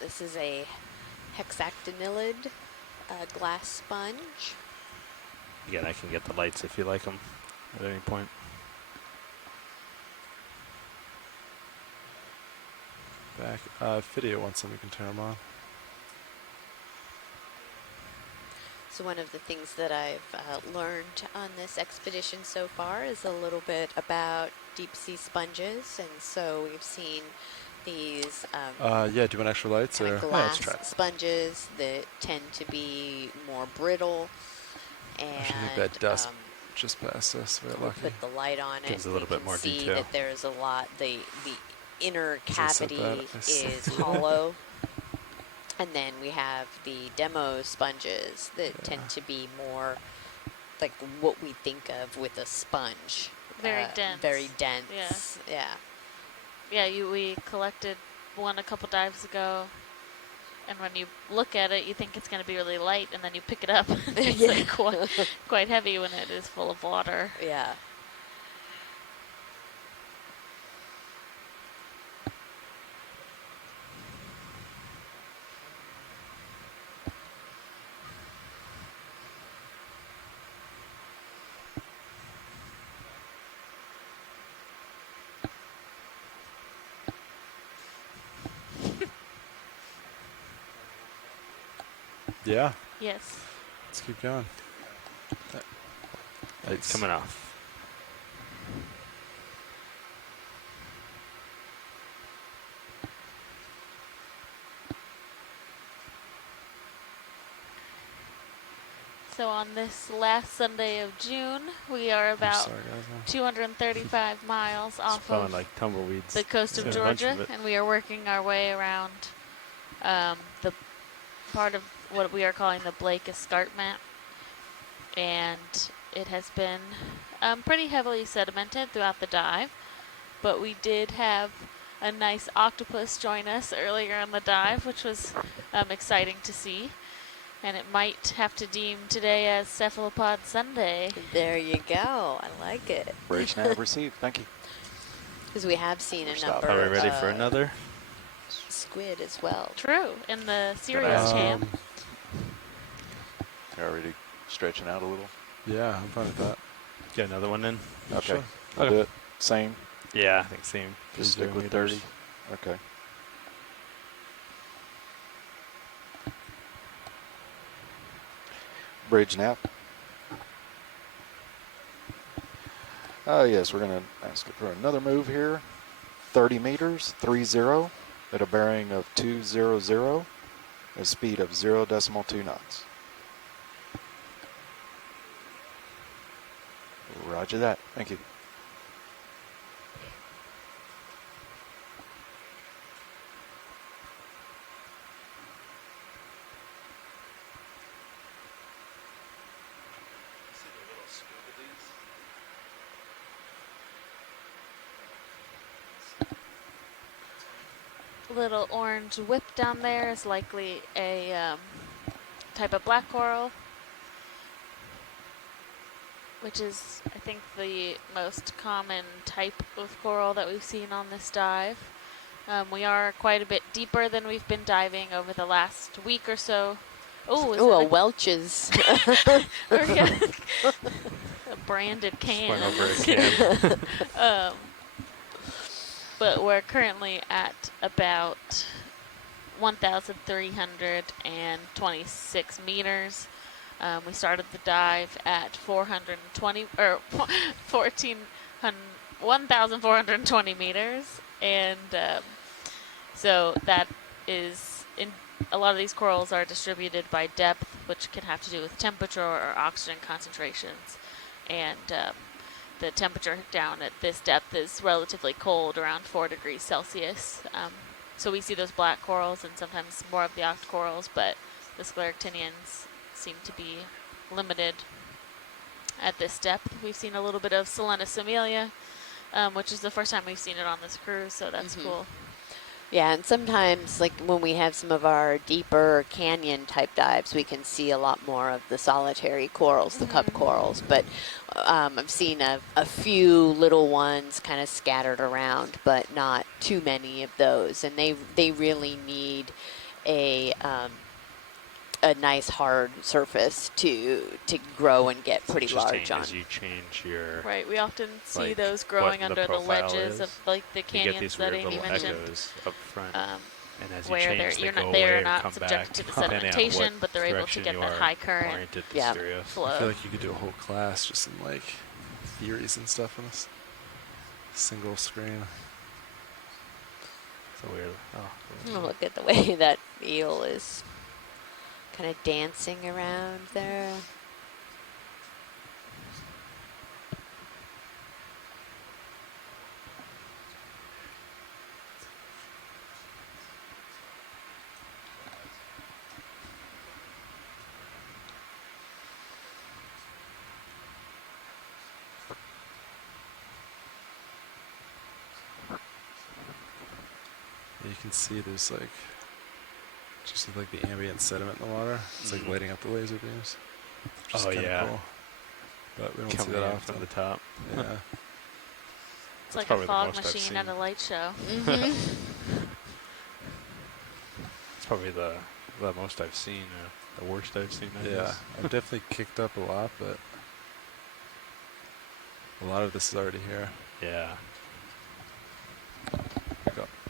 This is a hexactinellid glass sponge. Again, I can get the lights if you like them at any point. Back. Video wants them, we can turn them on. So one of the things that I've learned on this expedition so far is a little bit about deep sea sponges, and so we've seen these Yeah, do you want extra lights? kind Or? of Yeah, glass let's try it. sponges that tend to be more brittle, and Actually, I think that dust just passed us. We're we'll lucky. put the light on it. Gives a little You bit can more see detail. that there's a lot. The inner As I said cavity that, I said is that. hollow. And then we have the demo sponges that tend to be more like what we think of with a sponge. Very dense. Very dense. Yeah. Yeah, we collected one a couple dives ago, and when you look at it, you think it's going to be really light, and then you pick it up. It's like quite heavy when it is full of water. Yeah. Yeah, Yes. let's keep going. Lights coming off. So on this last Sunday of June, we are about Sorry, guys. 235 miles It's off falling of like tumbleweeds. the coast of Yeah, a bunch Georgia, of it. and we are working our way around the part of what we are calling the Blake Escarpment, and it has been pretty heavily sedimented throughout the dive, but we did have a nice octopus join us earlier in the dive, which was exciting to see, and it might have to deem today as Cephalopod Sunday. There you go. I like it. Bridge nav received. Thank you. Because we have seen a Stop. number Are we ready of for another? squid as well. True, in the serious jam. You're already stretching out a little. Yeah, I'm fine with that. Get another one in? Okay. Sure. We'll do it. Same. Yeah, I think same. Just stick 30 with meters. 30. Okay. Bridge nav. Oh yes, we're going to ask it for another move here. 30 meters, 30, at a bearing of 200, a speed of 0.2 knots. Roger that. Thank you. Little orange whip down there is likely a type of black coral, which is, I think, the most common type of coral that we've seen on this dive. We are quite a bit deeper than we've been diving over the last week or so. Oh, Ooh, a Welch's. We're getting a branded can. Over a can. But we're currently at about 1,326 meters. We started the dive at 1,420 meters, and so that is in. A lot of these corals are distributed by depth, which can have to do with temperature or oxygen concentrations, and the temperature down at this depth is relatively cold, around 4 degrees Celsius. So we see those black corals and sometimes more of the octocorals, but the scleractinians seem to be limited at this depth. We've seen a little bit of Selenus amelia, which is the first time we've seen it on this cruise, so that's cool. Yeah, and sometimes, like when we have some of our deeper canyon type dives, we can see a lot more of the solitary corals, the cup corals. But I've seen a few little ones kind of scattered around, but not too many of those. And they really need a nice hard surface to grow and get pretty large on. As you change your right, we often see those growing under the ledges of like the canyons that Amy mentioned. Up front. And as you change, they're not subjected to the sedimentation, but they're able to get that high current flow. I feel like you could do a whole class just in like theories and stuff on this single screen. So weird. Oh, look at the way that eel is kind of dancing around there. You can see there's like just like the ambient sediment in the water. It's like lighting up the laser beams. Oh yeah. Cool. But we don't see Coming that in often. from the top. Yeah. It's like a fog machine at a light show. It's probably the most I've seen, the worst I've seen. I guess. I've definitely kicked up a lot, but a lot of this is already here. Yeah.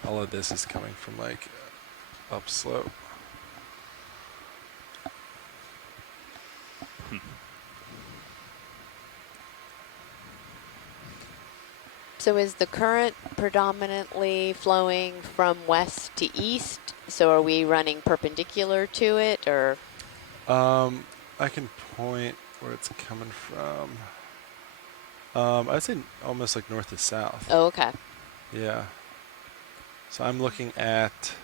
All of this is coming from like upslope. So is the current predominantly flowing from west to east? So are we running perpendicular to it, or? I can point where it's coming from. I'd say almost like north to south. Oh, okay. Yeah. So I'm looking at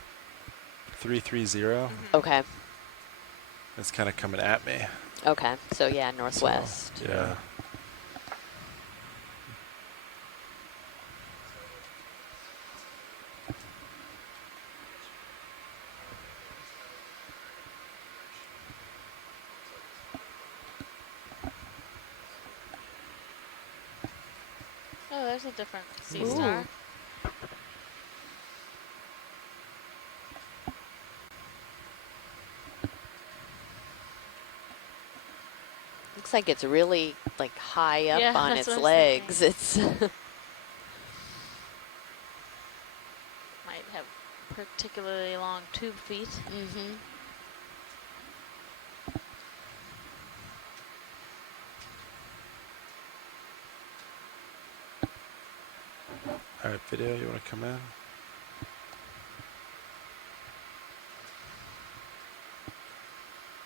330. Okay. It's kind of coming at me. Okay. So yeah, northwest. So, yeah. Oh, there's a different sea star. Looks like it's really like high up on its what legs. It's might have particularly long tube feet. All All right, video, you want to come in?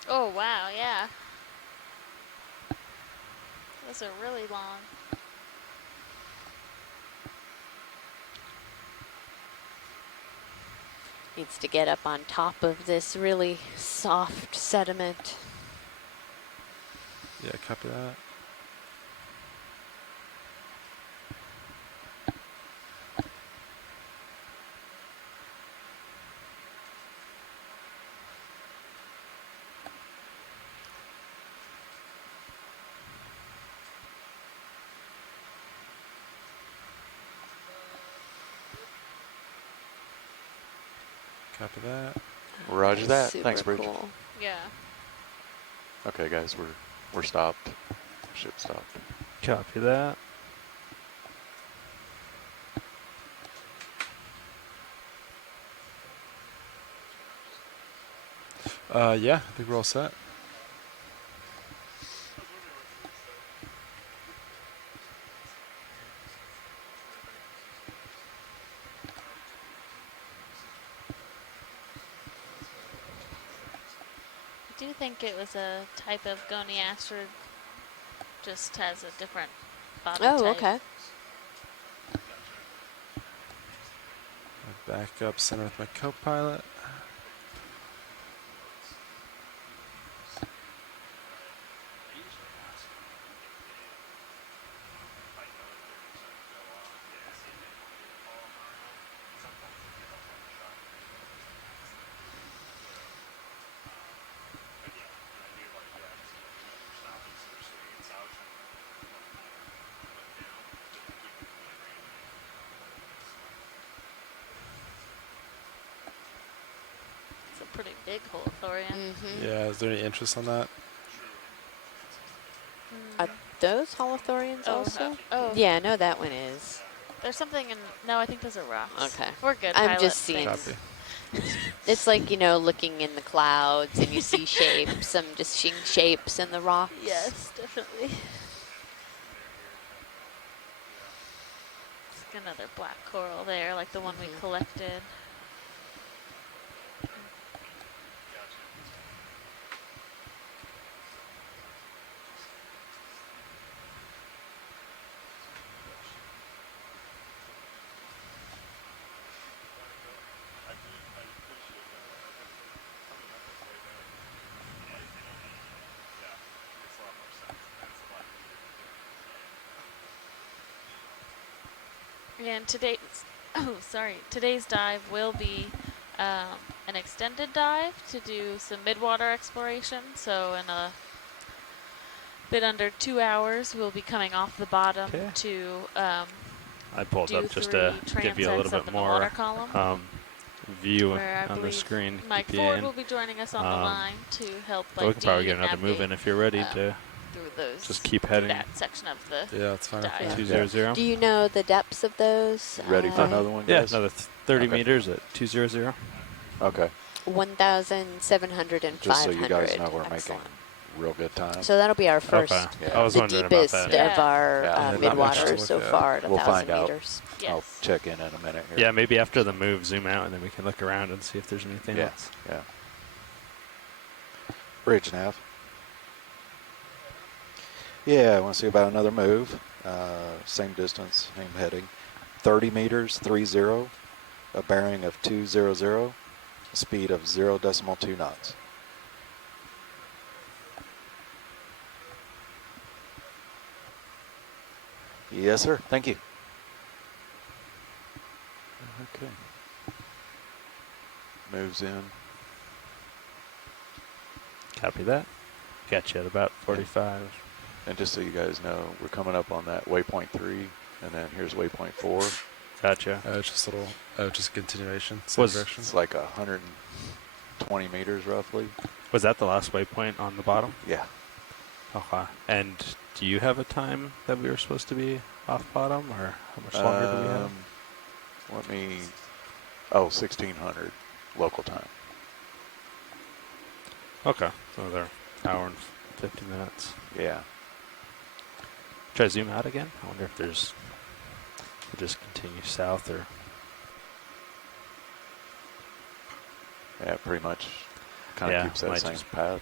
Oh, wow, yeah. Those are really long. Needs to get up on top of this really soft sediment. Yeah, copy that. Copy that. Roger that. Super Thanks, Bridge. cool. Yeah. Okay, guys, we're stopped. Ship stopped. Copy that. Yeah, I think we're all set. I do think it was a type of goniastrid, just has a different body type. Oh, okay. Back up center with my co-pilot. It's a pretty big holothorian. Yeah, is there any interest on that? Are those holothorians also? Oh. Yeah, no, that one is. There's something in, no, I think those are rocks. Okay. We're good, I'm pilot. just seeing. Copy. It's like, you know, looking in the clouds and you see shapes, some just seeing shapes in the rocks. Yes, definitely. It's another black coral there, like the one we collected. And today's dive will be an extended dive to do some midwater exploration. So in a bit under 2 hours, we'll be coming off the bottom to I pulled do up just to 3 give you a little transects up bit in the more water column, view where I on the believe screen. Mike keep you Ford in. will be joining us on the line to help we like can probably get and another move in if you're ready to through those just keep heading. that section of the Yeah, that's fine. dive. 200. Do you know the depths of those? Ready for another one, Yeah, guys? another 30 meters at 200. Okay. 1,700 and Just so 500. you guys know, we're Excellent. making real good time. So that'll be our first, Okay. Yeah. I was the wondering deepest about that. of our Yeah. Not much to midwaters look so at. far at We'll 1,000 find out. meters. Yes. I'll check in a minute here. Yeah, maybe after the move, zoom out, and then we can look around and see if there's anything Yeah. else. Yeah. Bridge nav. Yeah, I want to see about another move. Same distance, same heading. 30 meters, 30. A bearing of 200. A speed of 0.2 knots. Yes, sir. Thank you. Okay. Moves in. Copy that. Got you at about 45. And just so you guys know, we're coming up on that waypoint 3, and then here's waypoint 4. Gotcha. It's just a little, just a continuation, same direction. It's like 120 meters roughly. Was that the last waypoint on the bottom? Yeah. Okay. And do you have a time that we were supposed to be off bottom, or how much longer do we have? Let me. Oh, 1600 local time. Okay. So another hour and 50 minutes. Yeah. Try zoom out again. I wonder if there's. We'll just continue south, or Yeah, pretty much. Kind of Yeah, keeps that might same just- path.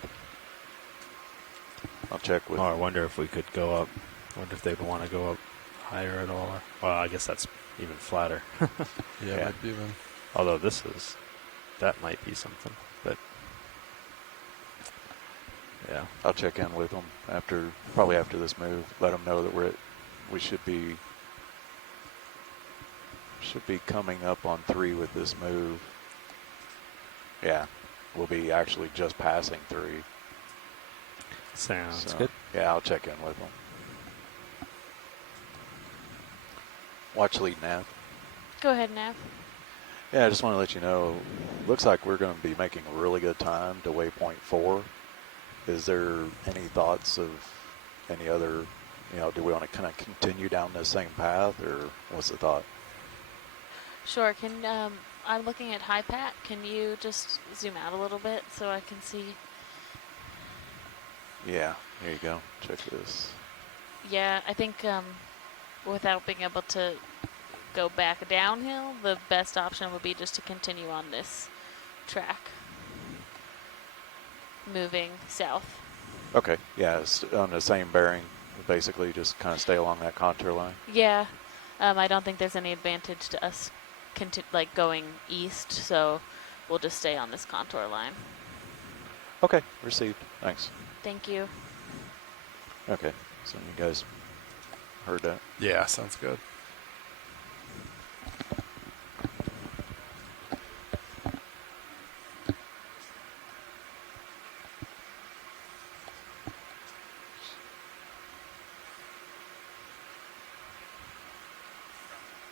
I'll check with. oh, I wonder if we could go up. I wonder if they'd want to go up higher at all. Well, I guess that's even flatter. Yeah, might be even. Although that might be something, but yeah. I'll check in with them probably after this move. Let them know that we should be coming up on 3 with this move. Yeah, we'll be actually just passing 3. Sounds good. Yeah, I'll check in with them. Watch lead nav. Go ahead, Nav. Yeah, I just want to let you know, looks like we're going to be making a really good time to waypoint 4. Is there any thoughts of any other, do we want to kind of continue down this same path, or what's the thought? Sure. I'm looking at HiPat. Can you just zoom out a little bit so I can see? Yeah, there you go. Check this. Yeah, I think without being able to go back downhill, the best option would be just to continue on this track, moving south. Okay, yeah, it's on the same bearing. Basically, just kind of stay along that contour line. Yeah, I don't think there's any advantage to us going east, so we'll just stay on this contour line. Okay, received. Thanks. Thank you. Okay, so you guys heard that? Yeah, sounds good.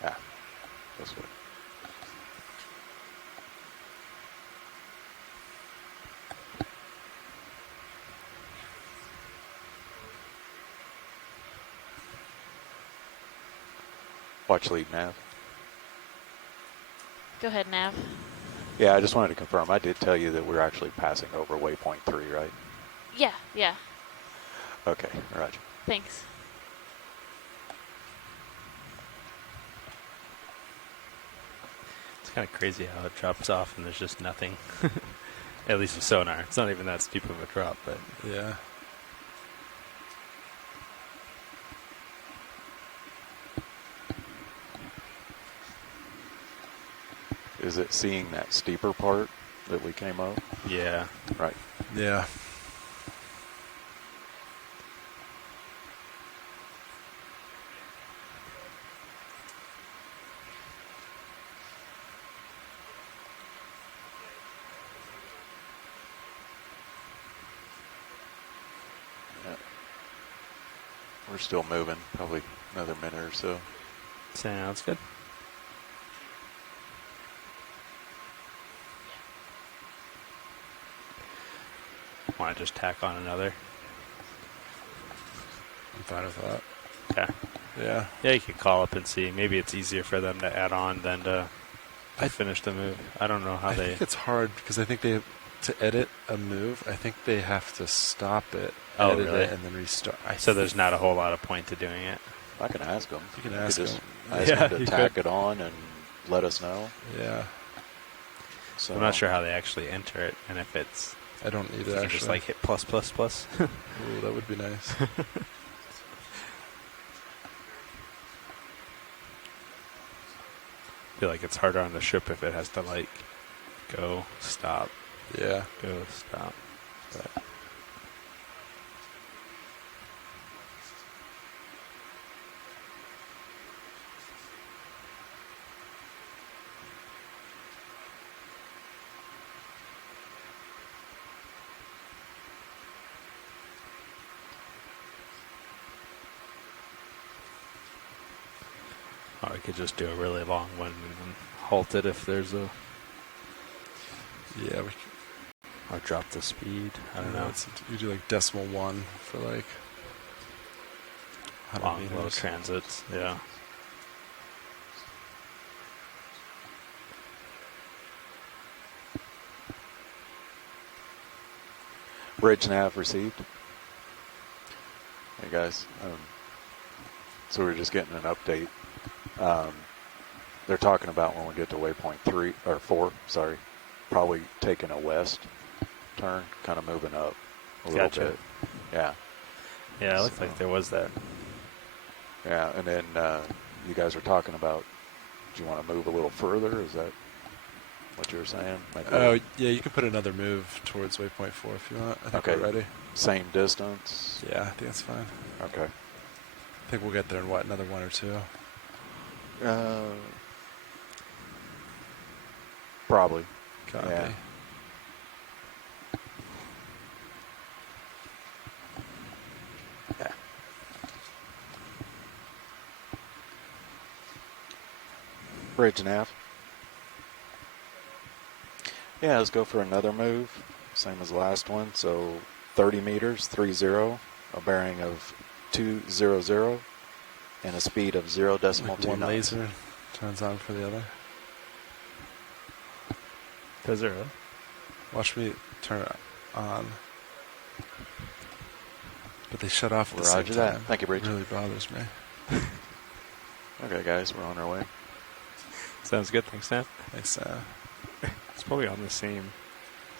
Yeah, that's good. Watch lead nav. Go ahead, Nav. Yeah, I just wanted to confirm. I did tell you that we're actually passing over waypoint 3, right? Yeah. Okay, roger. Thanks. It's kind of crazy how it drops off and there's just nothing. At least with sonar. It's not even that steep of a drop, but yeah. Is it seeing that steeper part that we came up? Yeah. Right. Yeah. We're still moving, probably another minute or so. Sounds good. Want to just tack on another? I'm fine with that. Okay. Yeah. Yeah, you can call up and see. Maybe it's easier for them to add on than to finish the move. I don't know how I think it's hard because I think to edit a move, I think they have to stop it, edit really? it, and then restart. So there's not a whole lot of point to doing it. I can ask them. You can ask them. Ask them to tack it on and let us know. Yeah. So I'm not sure how they actually enter it, and if it's. I don't need it you actually. Just like hit plus plus plus. Ooh, that would be nice. I feel like it's harder on the ship if it has to like go stop. Yeah. Go stop. But or I could just do a really long one and then halt it if there's a. Yeah. Or drop the speed. I don't know. You do like decimal 1 for like. Long low transits. Yeah. Bridge nav received. Hey guys, so we're just getting an update. They're talking about when we get to waypoint 4, probably taking a west turn, kind of moving up a little Gotcha. bit. Yeah. Yeah, it looked like there was that. Yeah, and then you guys are talking about, do you want to move a little further? Is that what you were saying? Oh, yeah, you can put another move towards waypoint 4 if you want. I think Okay. we're ready. Same distance? Yeah, I think that's fine. Okay. I think we'll get there in, what, another 1 or 2? Probably. Copy. Yeah. Yeah. Bridge nav. Yeah, let's go for another move. Same as the last one. So 30 meters, 30, a bearing of 200, and a speed of 0.2 Like one knots. laser turns on for the other. Does it really? Watch me turn it on. But they shut off at the Roger same that. time. Thank you, Bridge. It really bothers me. Okay, guys, we're on our way. Sounds good. Thanks, Sam. Thanks, It's probably on the same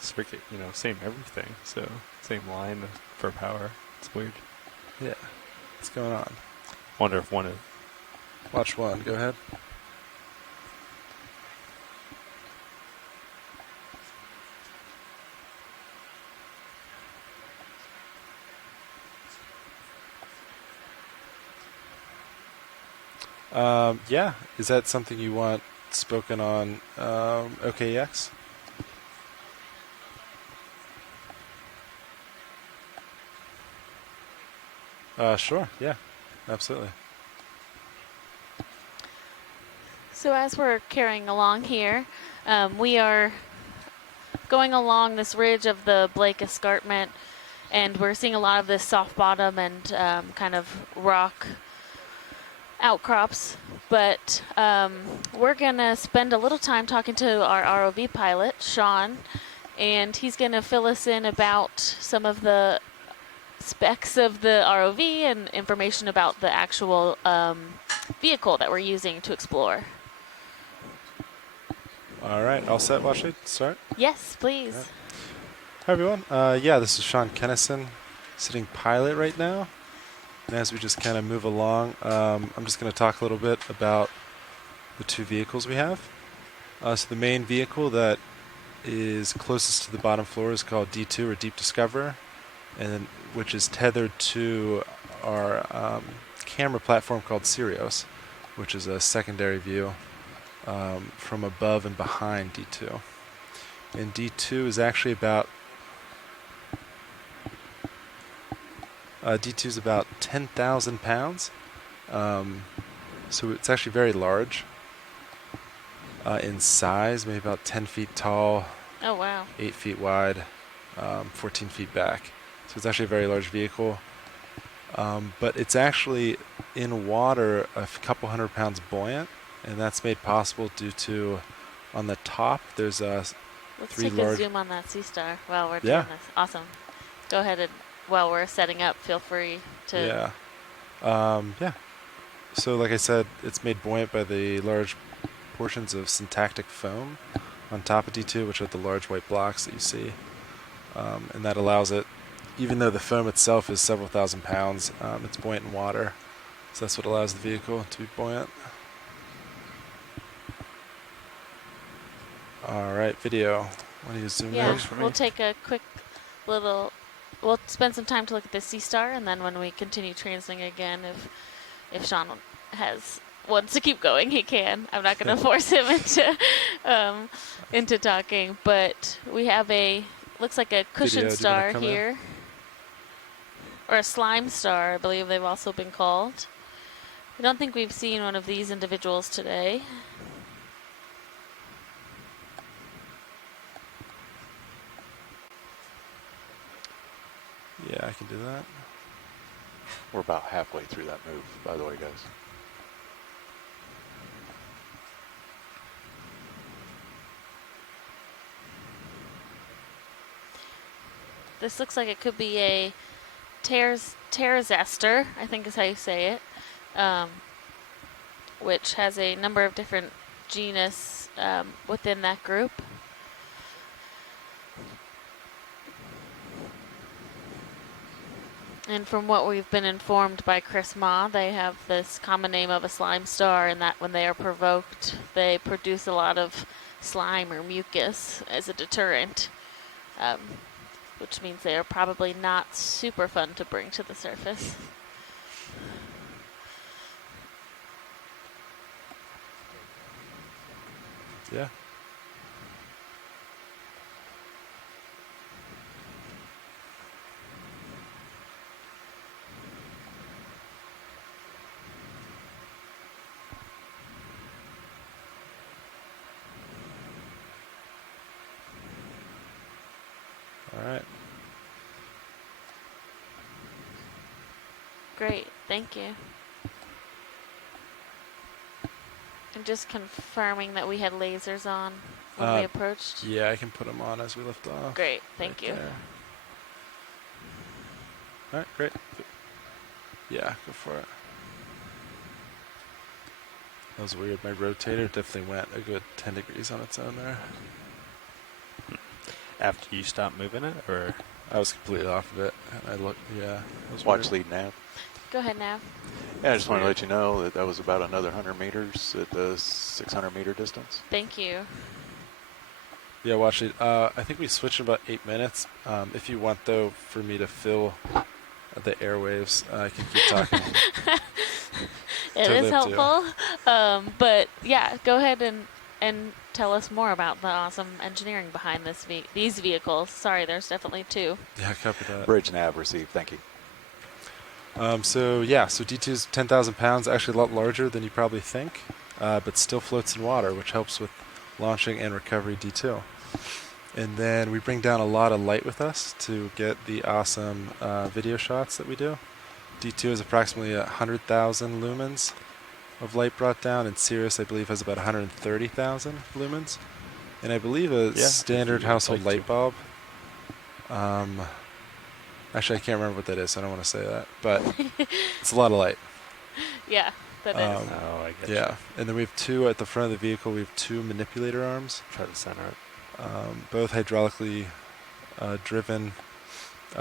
circuit, same everything. So same line for power. It's weird. Yeah. What's going on? Wonder if one of Watch 1. Go ahead. Yeah. Is that something you want spoken on OKEX? Sure. Yeah. Absolutely. So as we're carrying along here, we are going along this ridge of the Blake Escarpment, and we're seeing a lot of this soft bottom and kind of rock outcrops. But we're going to spend a little time talking to our ROV pilot, Sean, and he's going to fill us in about some of the specs of the ROV and information about the actual vehicle that we're using to explore. All right. All set. Watch it. Start. Yes, please. Right. Hi, everyone. Yeah, this is Sean Kennison, sitting pilot right now. And as we just kind of move along, I'm just going to talk a little bit about the 2 vehicles we have. So the main vehicle that is closest to the bottom floor is called D2, or Deep Discoverer, and which is tethered to our camera platform called Sirius, which is a secondary view from above and behind D2. And D2 is actually about 10,000 pounds. So it's actually very large in size, maybe about 10 feet tall. Oh, wow. 8 feet wide, 14 feet back. So it's actually a very large vehicle. But it's actually in water a couple 100 pounds buoyant, and that's made possible due to, on the top, there's Let's 3 take large... a zoom on that sea star while we're doing this. Awesome. Go ahead and while we're setting up, feel free to... Yeah. So like I said, it's made buoyant by the large portions of syntactic foam on top of D2, which are the large white blocks that you see. And that allows it, even though the foam itself is several thousand pounds, it's buoyant in water. So that's what allows the vehicle to be buoyant. All right, video. Why don't you zoom in? We'll take a quick little... We'll spend some time to look at the sea star, and then when we continue transiting again, if Sean wants to keep going, he can. I'm not going to force him into talking, but we have looks like a cushion star here, or a slime star, I believe they've also been called. I don't think we've seen one of these individuals today. Yeah, I can do that. We're about halfway through that move, by the way, guys. This looks like it could be a Terzester, I think is how you say it, which has a number of different genus within that group. And from what we've been informed by Chris Ma, they have this common name of a slime star, and that when they are provoked, they produce a lot of slime or mucus as a deterrent, which means they are probably not super fun to bring to the surface. Yeah. All right. Great, thank you. And just confirming that we had lasers on when we approached. Yeah, I can put them on as we lift off. Great, thank you. There. All right, great. Yeah, go for it. That was weird. My rotator definitely went a good 10 degrees on its own there. After you stopped moving it, or? I was completely off of it. And I looked, yeah. Watch lead nav. Go ahead now. Yeah, I just want to let you know that that was about another 100 meters at the 600 meter distance. Thank you. Yeah, watch lead. I think we switched in about 8 minutes. If you want, though, for me to fill the airwaves, I can keep talking. It Totally is up to you. helpful. But yeah, go ahead and tell us more about the awesome engineering behind these vehicles. Sorry, there's definitely two. Yeah, copy that. Bridge nav received. Thank you. So D2 is 10,000 pounds, actually a lot larger than you probably think, but still floats in water, which helps with launching and recovery D2. And then we bring down a lot of light with us to get the awesome video shots that we do. D2 is approximately 100,000 lumens of light brought down, and Sirius, I believe, has about 130,000 lumens. And I believe a standard household light bulb. Actually, I can't remember what that is, so I don't want to say that. But it's a lot of light. Yeah, that is. Oh, I get Yeah. you. And then we have two at the front of the vehicle. We have two manipulator arms. Try to center it. Both hydraulically driven,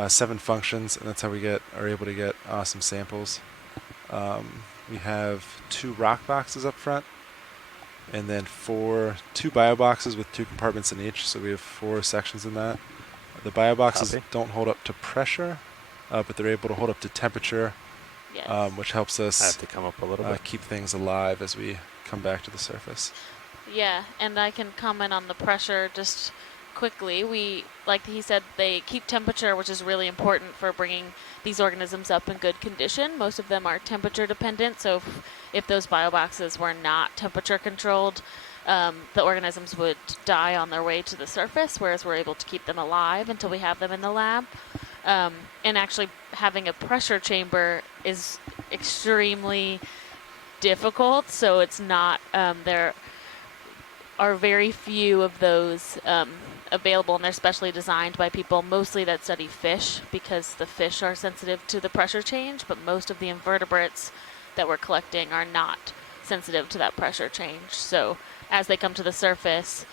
7 functions, and that's how we are able to get awesome samples. We have 2 rock boxes up front, and then 2 bio boxes with 2 compartments in each, so we have 4 sections in that. The bio boxes don't hold up to pressure, but they're able to hold up to temperature, Yes. which helps us I have to come up a little bit. keep things alive as we come back to the surface. Yeah, and I can comment on the pressure just quickly. Like he said, they keep temperature, which is really important for bringing these organisms up in good condition. Most of them are temperature dependent, so if those bioboxes were not temperature controlled, the organisms would die on their way to the surface, whereas we're able to keep them alive until we have them in the lab. And actually having a pressure chamber is extremely difficult, so it's not, there are very few of those available, and they're specially designed by people mostly that study fish, because the fish are sensitive to the pressure change, but most of the invertebrates that we're collecting are not sensitive to that pressure change. So as they come to the surface,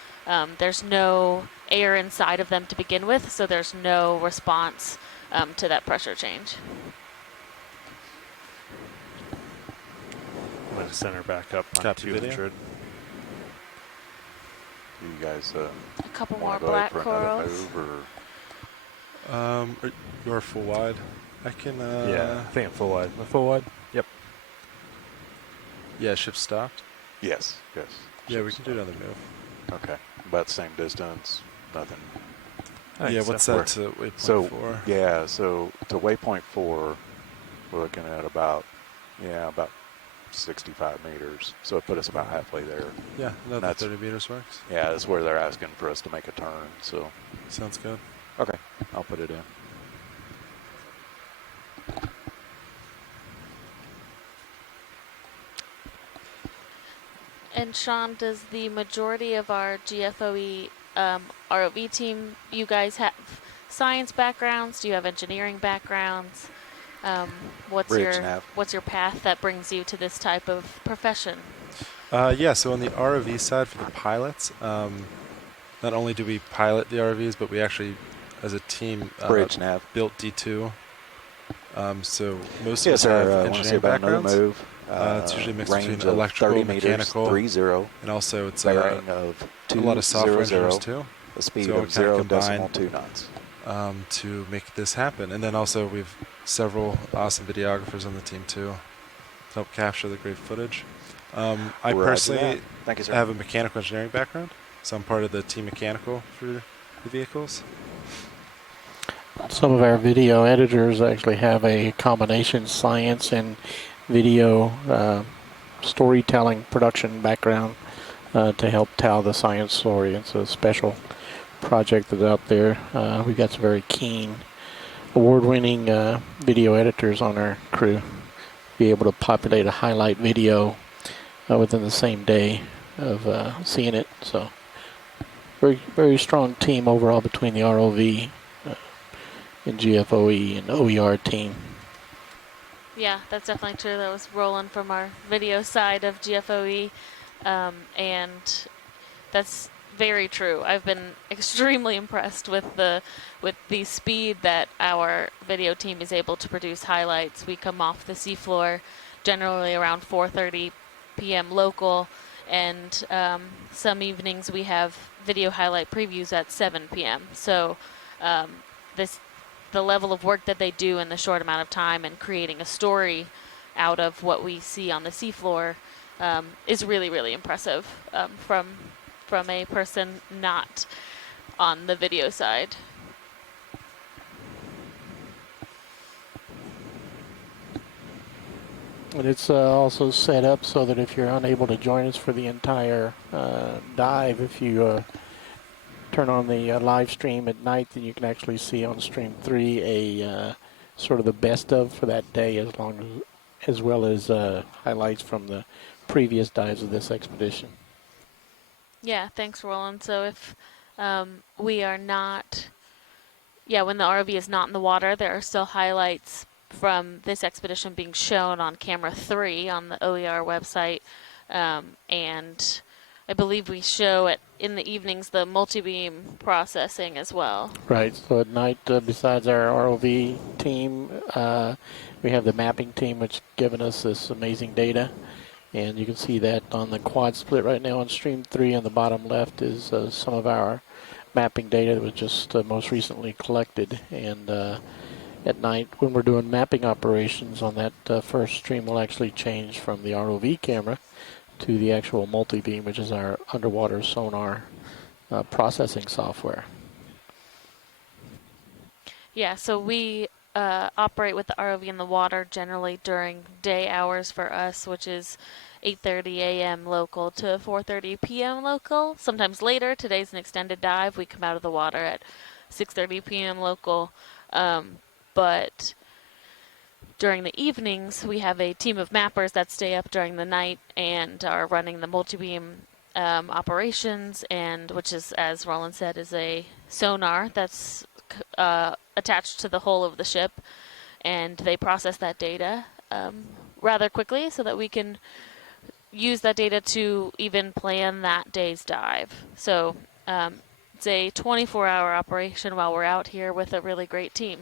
there's no air inside of them to begin with, so there's no response to that pressure change. I'm going to center back up on Copy 200. You guys A couple wanna more go ahead black for another corals. move, or You're full wide. I can. Yeah, I think I'm full wide. Am I full wide? Yep. Yeah, ship stopped. yes. Yeah, we can do another move. Okay, about the same distance. Nothing. Yeah, what's that to waypoint So 4? yeah, so to waypoint 4, we're looking at about 65 meters. So it put us about halfway there. Yeah, another That's- 30 meters works. Yeah, that's where they're asking for us to make a turn. So Sounds good. okay, I'll put it in. And Sean, does the majority of our GFOE ROV team, you guys have science backgrounds? Do you have engineering backgrounds? What's Bridge your nav. what's your path that brings you to this type of profession? Yeah, so on the ROV side for the pilots, not only do we pilot the ROVs, but we actually, as a team, Bridge nav. built D2. So most of Yes, us have sir. I want to see engineering about another backgrounds. move. It's usually mixed Range between of electrical, 30 meters, mechanical, 30. and also it's Bearing of a lot of software engineers 200. too. A speed So of we kind of combine 0.2 knots. to make this happen. And then also we've several awesome videographers on the team too to help capture the great footage. I Roger personally that. Thank you, sir. have a mechanical engineering background, so I'm part of the team mechanical for the vehicles. Some of our video editors actually have a combination science and video storytelling production background to help tell the science story. It's a special project that's out there. We've got some very keen, award-winning video editors on our crew. Be able to populate a highlight video within the same day of seeing it. So very, very strong team overall between the ROV and GFOE and OER team. Yeah, that's definitely true. That was Roland from our video side of GFOE, and that's very true. I've been extremely impressed with the speed that our video team is able to produce highlights. We come off the seafloor generally around 4:30 p.m. local, and some evenings we have video highlight previews at 7 p.m. So the level of work that they do in the short amount of time and creating a story out of what we see on the seafloor is really, really impressive from a person not on the video side. And it's also set up so that if you're unable to join us for the entire dive, if you turn on the live stream at night, then you can actually see on stream 3 a sort of the best of for that day, as well as highlights from the previous dives of this expedition. Yeah, thanks, Roland. So if we are not, when the ROV is not in the water, there are still highlights from this expedition being shown on camera 3 on the OER website, and I believe we show it in the evenings the multi-beam processing as well. Right. So at night, besides our ROV team, we have the mapping team, which given us this amazing data. And you can see that on the quad split right now on stream 3 on the bottom left is some of our mapping data that was just most recently collected. And at night, when we're doing mapping operations on that first stream, we'll actually change from the ROV camera to the actual multi-beam, which is our underwater sonar processing software. Yeah, so we operate with the ROV in the water generally during day hours for us, which is 8:30 a.m. local to 4:30 p.m. local. Sometimes later. Today's an extended dive. We come out of the water at 6:30 p.m. local. But during the evenings, we have a team of mappers that stay up during the night and are running the multi-beam operations, and which is, as Roland said, is a sonar that's attached to the hull of the ship, and they process that data rather quickly so that we can use that data to even plan that day's dive. So it's a 24-hour operation while we're out here with a really great team.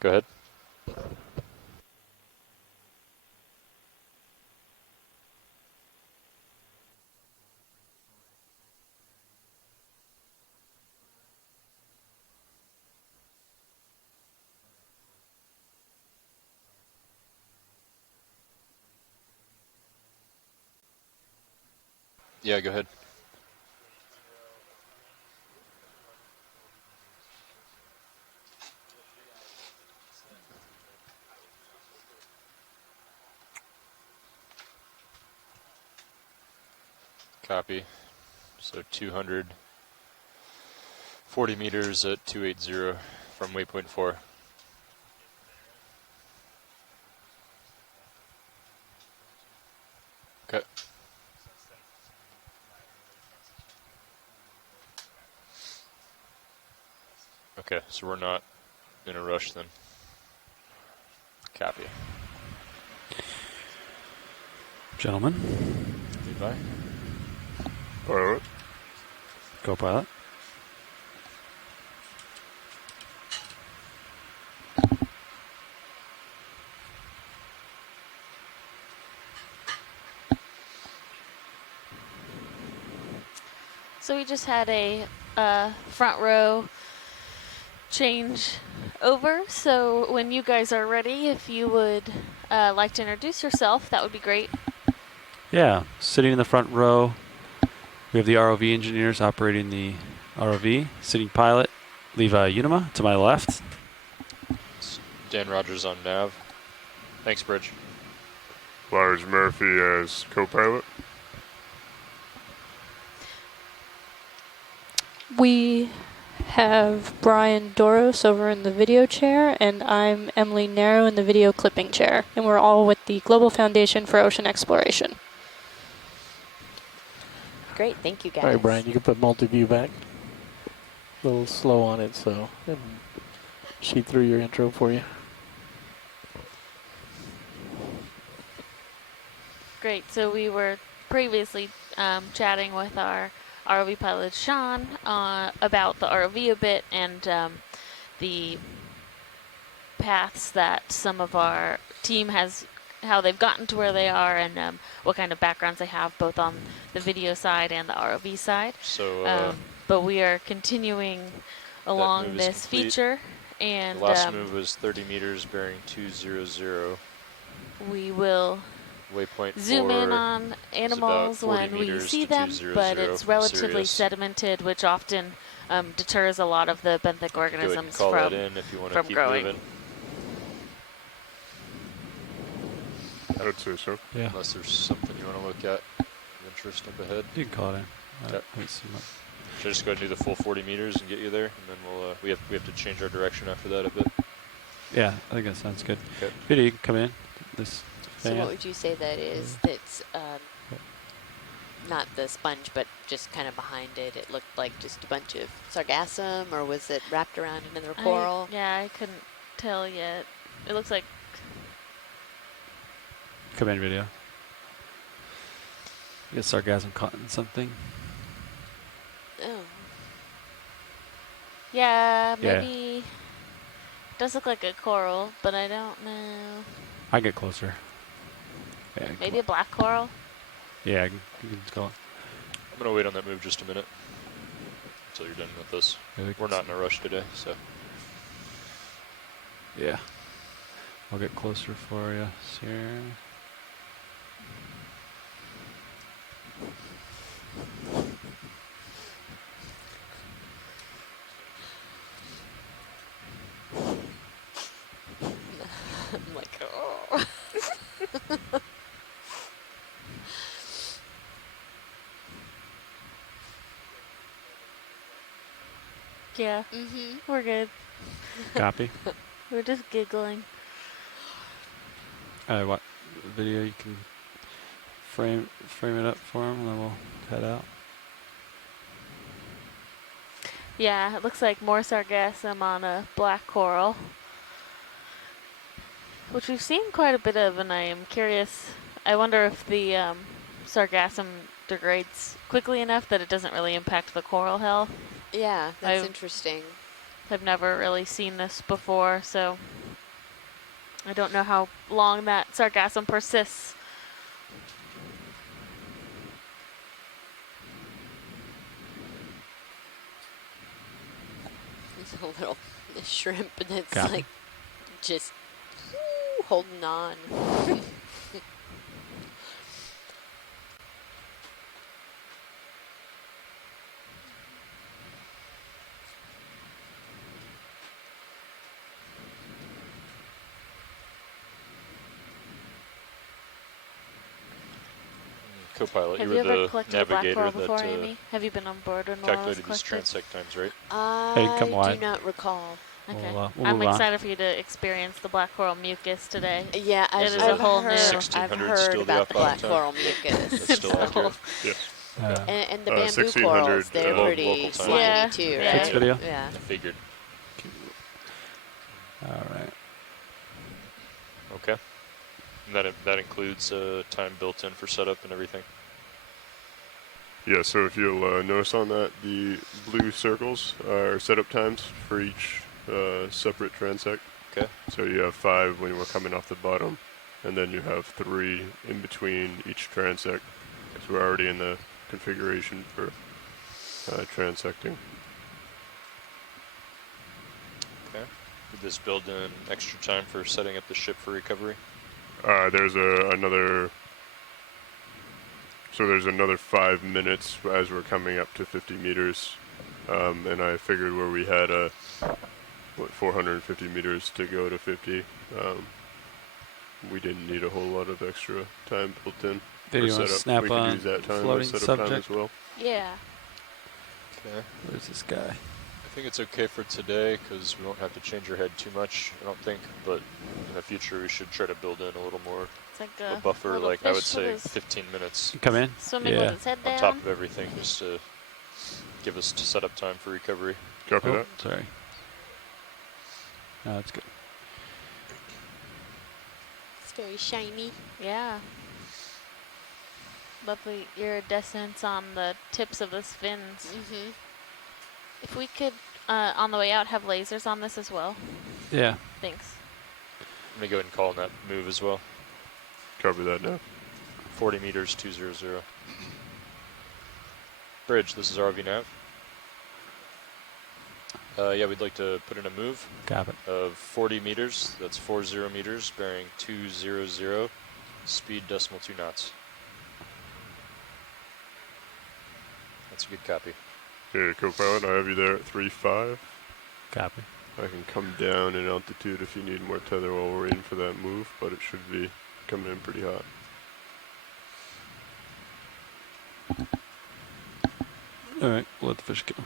Go ahead. Yeah, go ahead. Copy. So 240 meters at 280 from waypoint 4. Okay. Okay, so we're not in a rush then. Copy. Gentlemen. Levi. Pilot. Go pilot. So we just had a front row change over. So when you guys are ready, if you would like to introduce yourself, that would be great. Yeah, sitting in the front row, we have the ROV engineers operating the ROV. Sitting pilot, Levi Unima, to my left. It's Dan Rogers on nav. Thanks, Bridge. Lars Murphy as co-pilot. We have Brian Doros over in the video chair, and I'm Emily Narrow in the video clipping chair. And we're all with the Global Foundation for Ocean Exploration. Great, thank you guys. All right, Brian, you can put multi-view back. A little slow on it, so she threw your intro for you. Great. So we were previously chatting with our ROV pilot Sean about the ROV a bit and the paths that some of our team has, how they've gotten to where they are, and what kind of backgrounds they have both on the video side and the ROV side. So, but we are continuing along this feature, and the last move was 30 meters bearing 200. we will Waypoint zoom in on animals when we see them, but it's relatively sedimented, which often deters a lot of the benthic organisms call that in if you want to keep growing. moving. I'd say so. Yeah. Unless there's something you want to look at of interest up ahead. You can call it in. Okay. Should I just go ahead and do the full 40 meters and get you there, and then we'll we have to change our direction after that a bit. Yeah, I think that sounds good. Okay. Peter, you can come in. This. So what would you say that is? That's not the sponge, but just kind of behind it. It looked like just a bunch of sargassum, or was it wrapped around another coral? Yeah, I couldn't tell yet. It looks like. Come in, video. Get sargassum caught in something. Oh. Yeah, maybe. It does look like a coral, but I don't know. I get closer. Yeah, maybe a black coral? Yeah, you can call it. I'm going to wait on that move just a minute until you're done with this. Yeah, we're not in a rush today, so. Yeah. I'll get closer for you here. I'm like, oh. Yeah. We're good. Copy. We're just giggling. What video you can frame it up for him, and then we'll head out. Yeah, it looks like more sargassum on a black coral, which we've seen quite a bit of, and I am curious. I wonder if the sargassum degrades quickly enough that it doesn't really impact the coral health. Yeah, that's interesting. I've never really seen this before, so I don't know how long that sargassum persists. There's a little shrimp that's Copy. like just holding on. Co-pilot, Have you you were ever the collected a black navigator coral that before, Amy? Have you been on board when one was calculated these collected? transect times, right? I come do wide. not recall. Okay. We'll I'm move on. excited for you to experience the black coral mucus today. Yeah, It is a I've whole heard, new. I've 1600 heard still the about the off-bottom black time? coral mucus. That's still accurate. Yeah. And the bamboo 1600 corals, they're local pretty time. slimy Yeah, too, yeah. right? Fixed video? Yeah. I figured. All right. Okay. And that includes time built in for setup and everything. Yeah, so if you'll notice on that, the blue circles are setup times for each separate transect. Okay. So you have 5 when we're coming off the bottom, and then you have 3 in between each transect. So we're already in the configuration for transecting. Okay. Did this build in extra time for setting up the ship for recovery? There's another 5 minutes as we're coming up to 50 meters, and I figured where we had 450 meters to go to 50. We didn't need a whole lot of extra time built in There for you want to setup. snap We could on use that time floating as setup time subject? as well. Yeah. Okay. Where's this guy? I think it's okay for today because we won't have to change your head too much, I don't think. But in the future, we should try to build in a little more It's like a buffer, little like I would fish with say his 15 minutes Come in. swimming Yeah. with his head on down. top of everything, just to give us setup time for recovery. Copy Oh, that. sorry. No, that's good. It's very shiny. Yeah. Lovely iridescence on the tips of the fins. Mm-hmm. If we could, on the way out, have lasers on this as well. Yeah. Thanks. Let me go ahead and call on that move as well. Copy that now. 40 meters, 200. Bridge, this is RV Nav. Yeah, we'd like to put in a move Got it. of 40 meters. That's 40 meters, bearing 200, speed decimal 2 knots. That's a good copy. Okay, co-pilot, I have you there at 3.5. Copy. I can come down in altitude if you need more tether while we're waiting for that move, but it should be coming in pretty hot. All right, we'll let the fish go.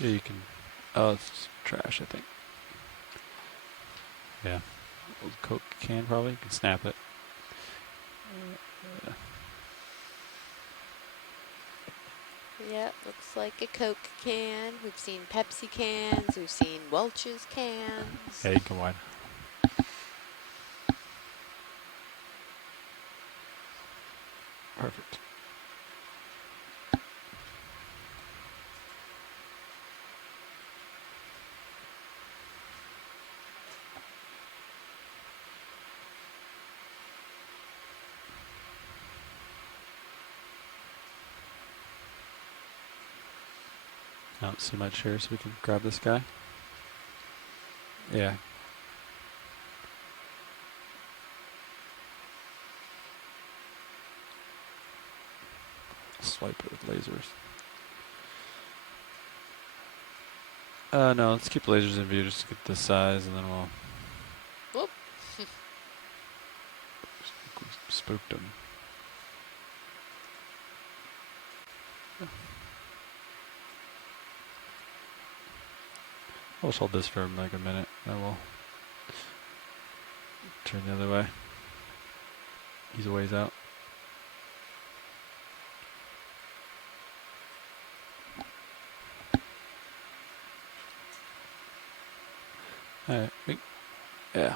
Yeah, you can. Oh, it's trash, I think. Yeah. Old Coke can probably. You can snap it. Yeah, looks like a Coke can. We've seen Pepsi cans. We've seen Welch's cans. Yeah, you can wide. Perfect. I don't see much here, so we can grab this guy. Yeah. Swipe it with lasers. No, let's keep lasers in view just to get the size, and then we'll... Whoop. We spooked him. I'll just hold this for like a minute, then we'll turn the other way. He's a ways out. Alright, Yeah.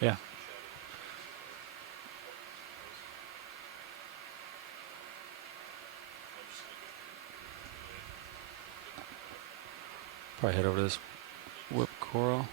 Yeah. Probably head over to this whip coral.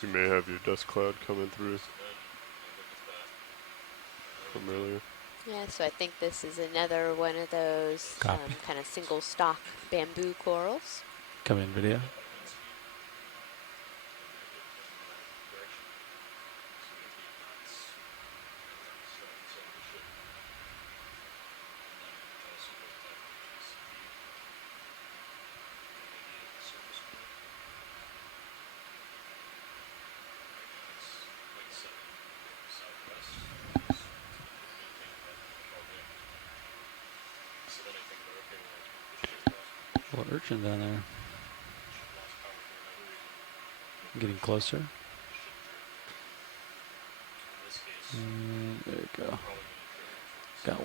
You may have your dust cloud coming through from earlier. Yeah, so I think this is another one of those kind of single stock bamboo corals. Come in video. Little urchin down there. Getting closer. And there you go.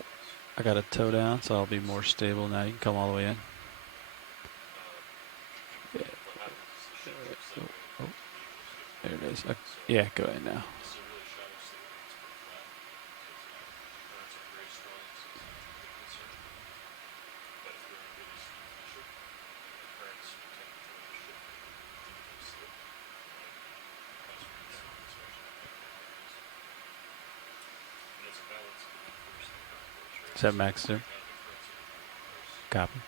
I got a toe down, so I'll be more stable now. You can come all the way in. Yeah. Oh, there it is. Yeah, go ahead now. Is that max there? Copy.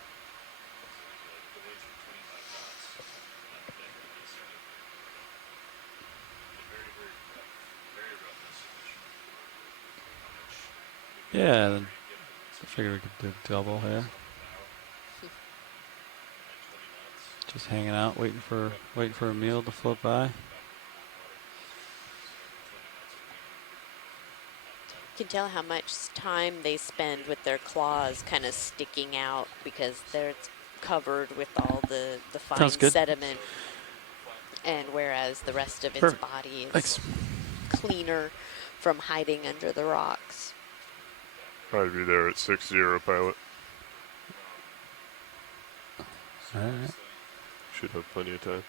Yeah, I figured we could do double here. Just hanging out, waiting for a meal to float by. You can tell how much time they spend with their claws kind of sticking out because they're covered with all the fine sediment. And whereas the rest of its body is cleaner from hiding under the rocks. I'd be there at 6-0, pilot. All right. Should have plenty of time.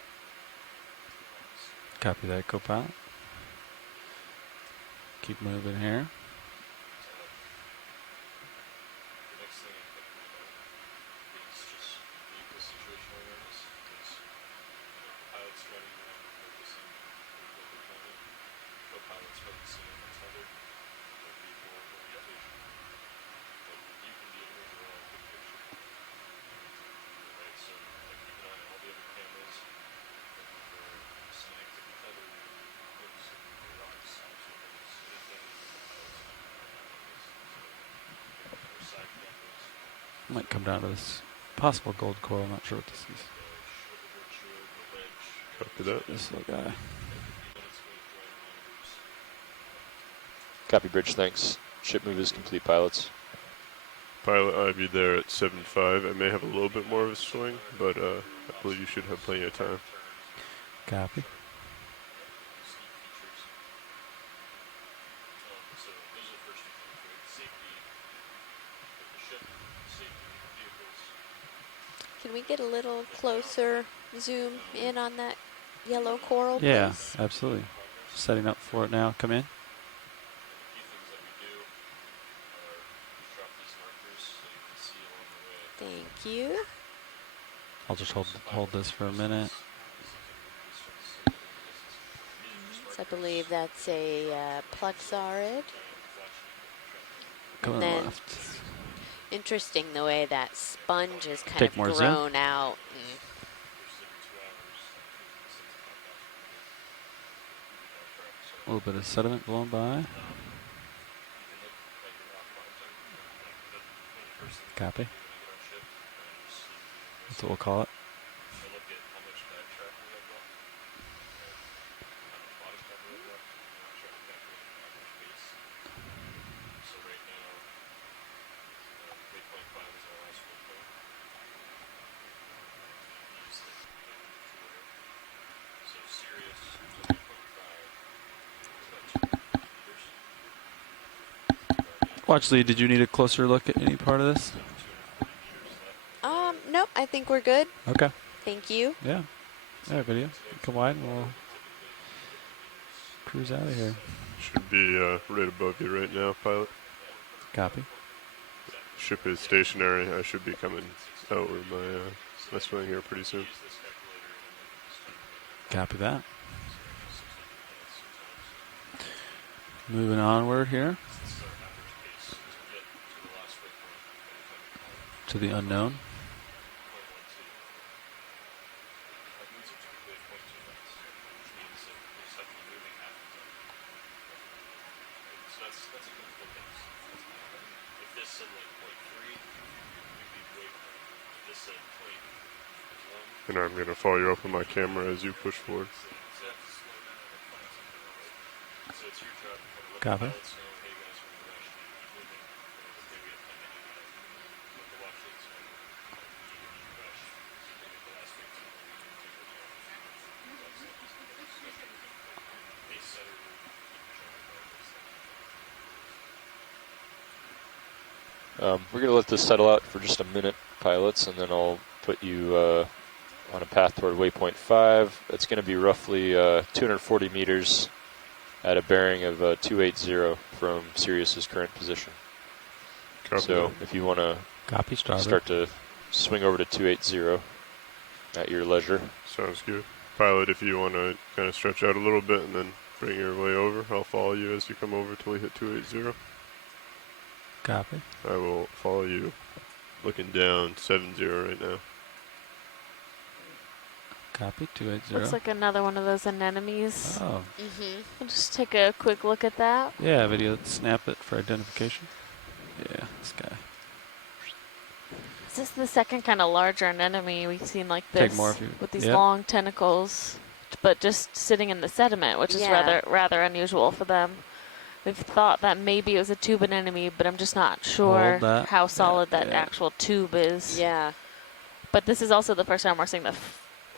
Copy that, co-pilot. Keep moving here. Might come down to this possible gold coral. I'm not sure what this is. Copy that. This little guy. Copy, bridge, thanks. Ship move is complete, pilots. Pilot, I'd be there at 7-5. I may have a little bit more of a swing, but I believe you should have plenty of time. Copy. we get a little closer zoom in on that yellow coral, Yeah, please? absolutely. Setting up for it now. Come in. Thank you. I'll just hold this for a minute. So I believe that's a Pluxarid. Come And on then left. interesting the way that sponge is kind Take of more zoom. grown out. A little bit of sediment blown by. Copy. That's what we'll call it. Watchley, did you need a closer look at any part of this? Nope, I think we're good. Okay. Thank you. Yeah. Yeah, video. Come wide and we'll cruise out of here. Should be right above you right now, pilot. Copy. Ship is stationary. I should be coming out with my swing here pretty soon. Copy that. Moving onward here to the unknown. And I'm going to follow you up with my camera as you push forward. Copy. We're going to let this settle out for just a minute, pilots, and then I'll put you on a path toward waypoint 5. It's going to be roughly 240 meters at a bearing of 280 from Sirius's current position. Copy. So if you want to start to swing over to 280 at your leisure. Sounds good. Pilot, if you want to kind of stretch out a little bit and then bring your way over, I'll follow you as you come over till we hit 280. Copy. I will follow you looking down 70 right now. Copy, 280. Looks like another one of those anemones. Oh. We'll just take a quick look at that. Yeah, video, snap it for identification. Yeah, this guy. Is this the second kind of larger anemone we've seen like this? Take more if you, with these long tentacles, but just sitting in the sediment, which is rather unusual for them. We've thought that maybe it was a tube anemone, but I'm just not sure how solid that actual tube is. Yeah. But this is also the first time we're seeing the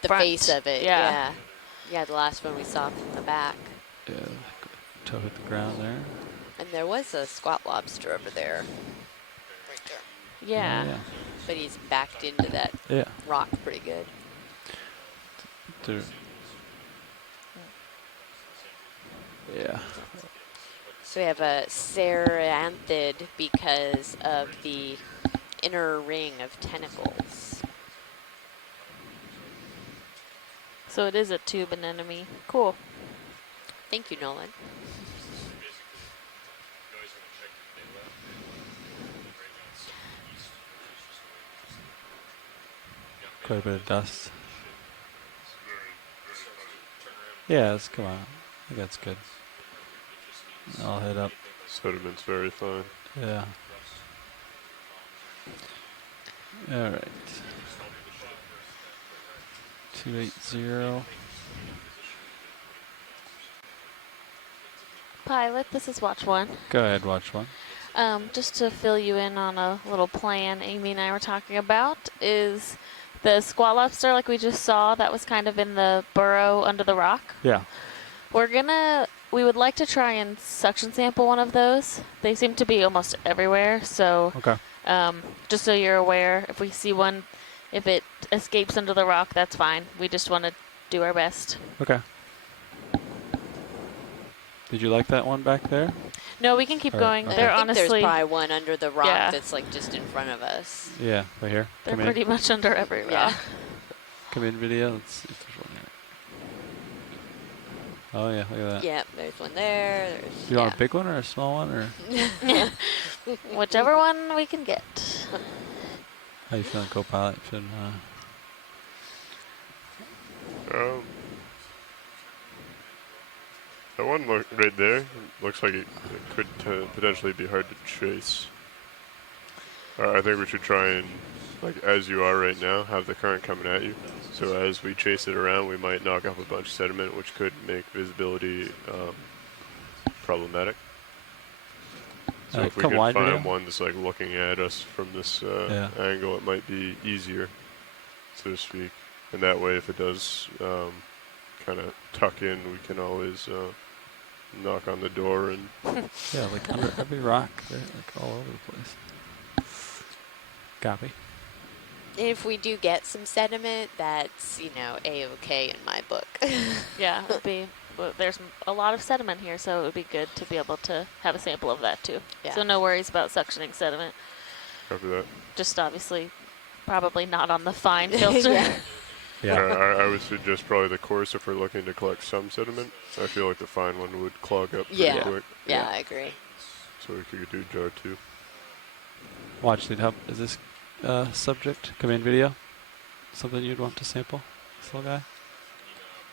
face of it. Yeah. Yeah, the last one we saw from the back. Yeah, toe hit the ground there. And there was a squat lobster over there. Right there. Yeah. Yeah. But he's backed into that rock pretty good. Yeah. So we have a ceranthid because of the inner ring of tentacles. So it is a tube anemone. Cool. Thank you, Nolan. Quite a bit of dust. Yeah, come on. I think that's good. I'll head up. Sediment's very fine. Yeah. All right. 280. Pilot, this is watch 1. Go ahead, watch 1. Just to fill you in on a little plan Amy and I were talking about is the squat lobster like we just saw that was kind of in the burrow under the rock. Yeah. We would like to try and suction sample one of those. They seem to be almost everywhere, so okay. Just so you're aware, if we see one, if it escapes under the rock, that's fine. We just want to do our best. Okay. Did you like that one back there? No, we can keep going. Okay. They're I think honestly, there's probably one under the rock yeah. that's like just in front of us. Yeah, right here. They're Come pretty in. much under every rock. Yeah. Come in video. Let's see if there's one here. Oh yeah, look at that. Yeah, there's one there. There's, Do you want a big one or a small one, or Whichever one we can get. how you feeling, co-pilot? Feeling, That one right there looks like it could potentially be hard to chase. I think we should try and, like as you are right now, have the current coming at you. So as we chase it around, we might knock off a bunch of sediment, which could make visibility problematic. So if we could find one that's like looking at us from this angle, it might be easier, so to speak. And that way, if it does kind of tuck in, we can always knock on the door and yeah, like under every rock, they're like all over the place. Copy. If we do get some sediment, that's, you know, A-okay in my book. Yeah, it would be. Well, there's a lot of sediment here, so it would be good to be able to have a sample of that too. Yeah. So no worries about suctioning sediment. Copy that. Just obviously, probably not on the fine filter. Yeah. I would suggest probably the coarse if we're looking to collect some sediment. I feel like the fine one would clog up pretty quick. Yeah, I agree. So we could do jar 2. Watch, need help. Is this subject come in video? Something you'd want to sample, this little guy?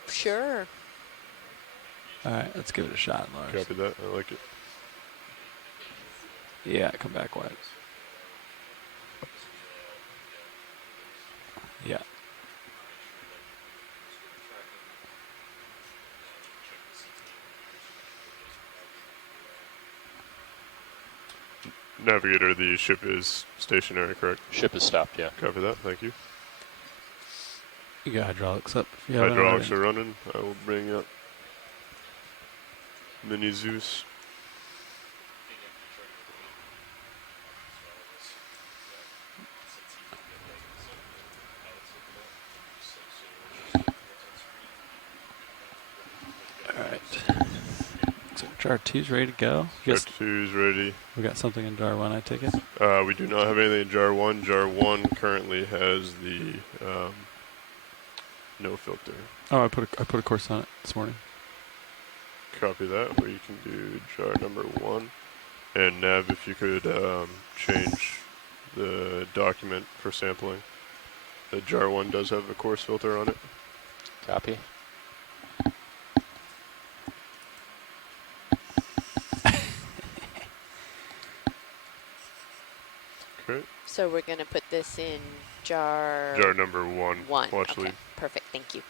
Sure. All right, let's give it a shot, Lars. Copy that. I like it. Yeah, come back wide. Yeah. Navigator, the ship is stationary, correct? Ship is stopped, yeah. Copy that, thank you. You got hydraulics up. If you haven't Hydraulics already. are running. I will bring up Mini Zeus. Alright. So jar 2's ready to go. Jar 2's ready. We got something in jar 1, I take it? We do not have anything in jar 1. Jar 1 currently has the no filter. Oh, I put a course on it this morning. Copy that. We can do jar number 1. And Nav, if you could change the document for sampling. The jar 1 does have a coarse filter on it. Copy. Okay. So we're going to put this in jar... Jar number 1. Watch okay. lead. Perfect. Thank you.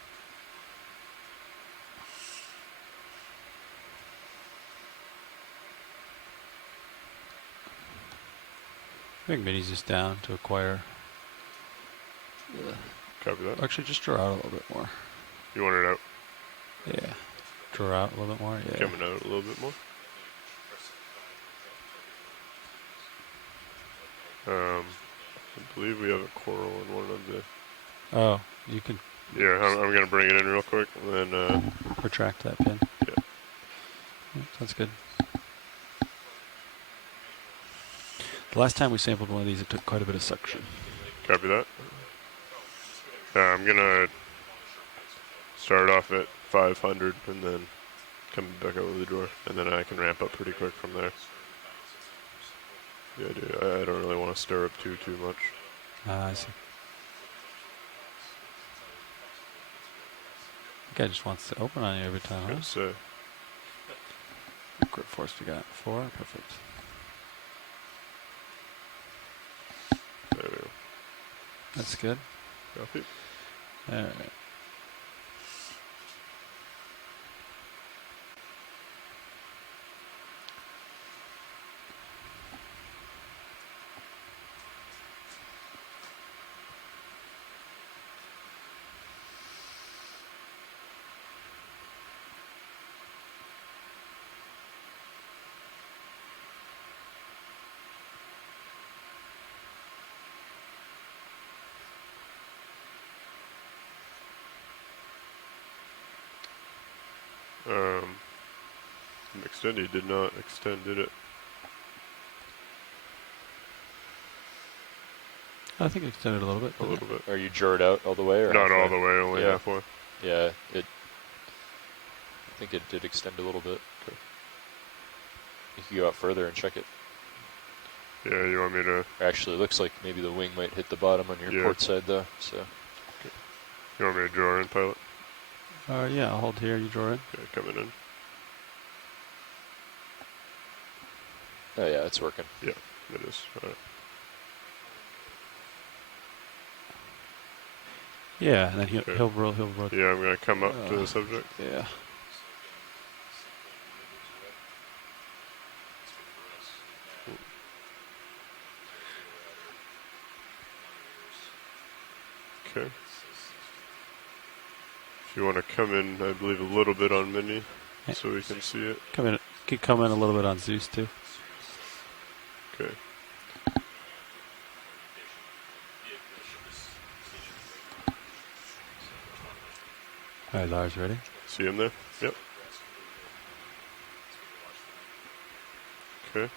Bring minis just down to acquire. Copy that. Actually, just draw out a little bit more. You want it out? Yeah. Draw out a little bit more. Yeah. Coming out a little bit more. I believe we have a coral in one of the... Oh, you can... Yeah, I'm going to bring it in real quick, and then... retract that pin. Yeah. Sounds good. The last time we sampled one of these, it took quite a bit of suction. Copy that. I'm going to start off at 500 and then come back over the door, and then I can ramp up pretty quick from there. Yeah, dude, I don't really want to stir up too much. I see. The guy just wants to open on you every time, huh? Yes, sir. Grip force we got 4, perfect. There we go. That's good. Copy. All right. Extended did not extend, did it? I think it extended a little bit. A little bit. Are you jarred out all the way, or not halfway? all the way, only yeah. halfway? Yeah, I think it did extend a little bit. Okay. You can go out further and check it. Yeah, you want me to? Actually, it looks like maybe the wing might hit the bottom on your port side, though. So. Okay. You want me to draw in, pilot? Yeah, I'll hold here. You draw in. Okay, coming in. Oh yeah, it's working. Yeah, it is. All right. Yeah, and then he'll roll. Yeah, I'm gonna come up to the subject. Yeah. Okay. If you want to come in, I believe a little bit on Mini, so we can see it. Come in. Could come in a little bit on Zeus too. Okay. All right, Lars, ready? See him there? Yep. Okay.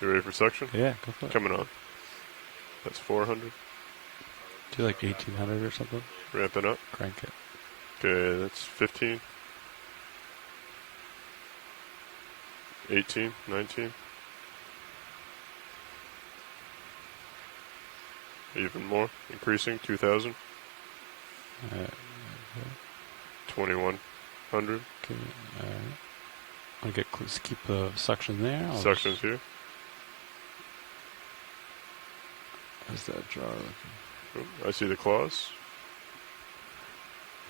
You ready for suction? Yeah, go for it. Coming on. That's 400. Do like 1800 or something. Ramping up. Crank it. Okay, that's 15. 18, 19. Even more. Increasing, 2,000. 2,100. Okay, I'll get close. Keep the suction there. Suction's here. How's that jar looking? Oh, I see the claws.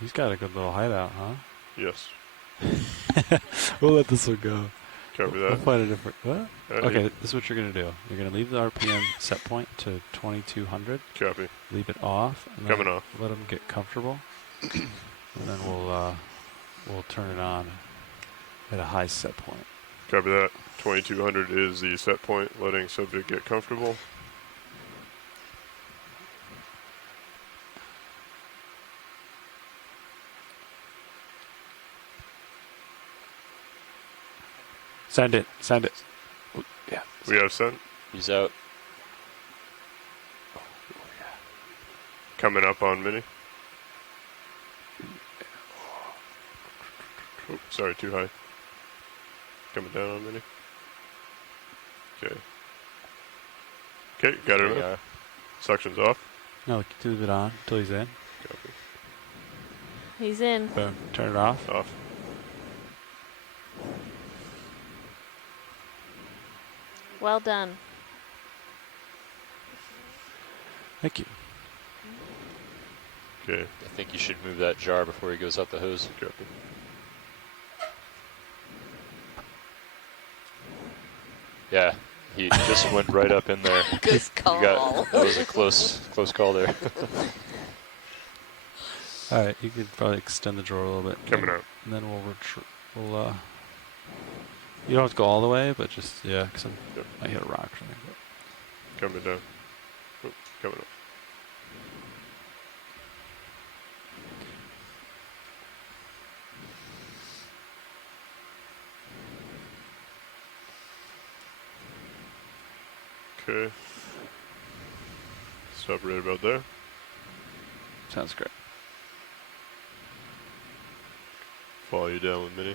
He's got a good little hideout, huh? Yes. We'll let this one go. Copy that. We'll find a different. What? Okay, this is what you're going to do. You're going to leave the RPM set point to 2200. Copy. Leave it off. And Coming off. Let him get comfortable. And then we'll turn it on at a high set point. Copy that. 2200 is the set point, letting subject get comfortable. Send it. Send it. Ooh, yeah. We have sent. He's out. Coming up on Mini. Oh, sorry, too high. Coming down on Mini. Okay. Okay, got it. Yeah. Suction's off. No, leave it on until he's in. Copy. He's in. Boom. Turn it off. Off. Well done. Thank you. Okay. I think you should move that jar before he goes out the hose. Copy. Yeah, he just went right up in there. Good call. That was a close call there. All right, you could probably extend the drawer a little bit. Coming out. And then we'll you don't have to go all the way, but just, yeah, because I hit a rock or something. Coming down. Oh, coming up. Okay. Stop right about there. Sounds great. Follow you down with Mini.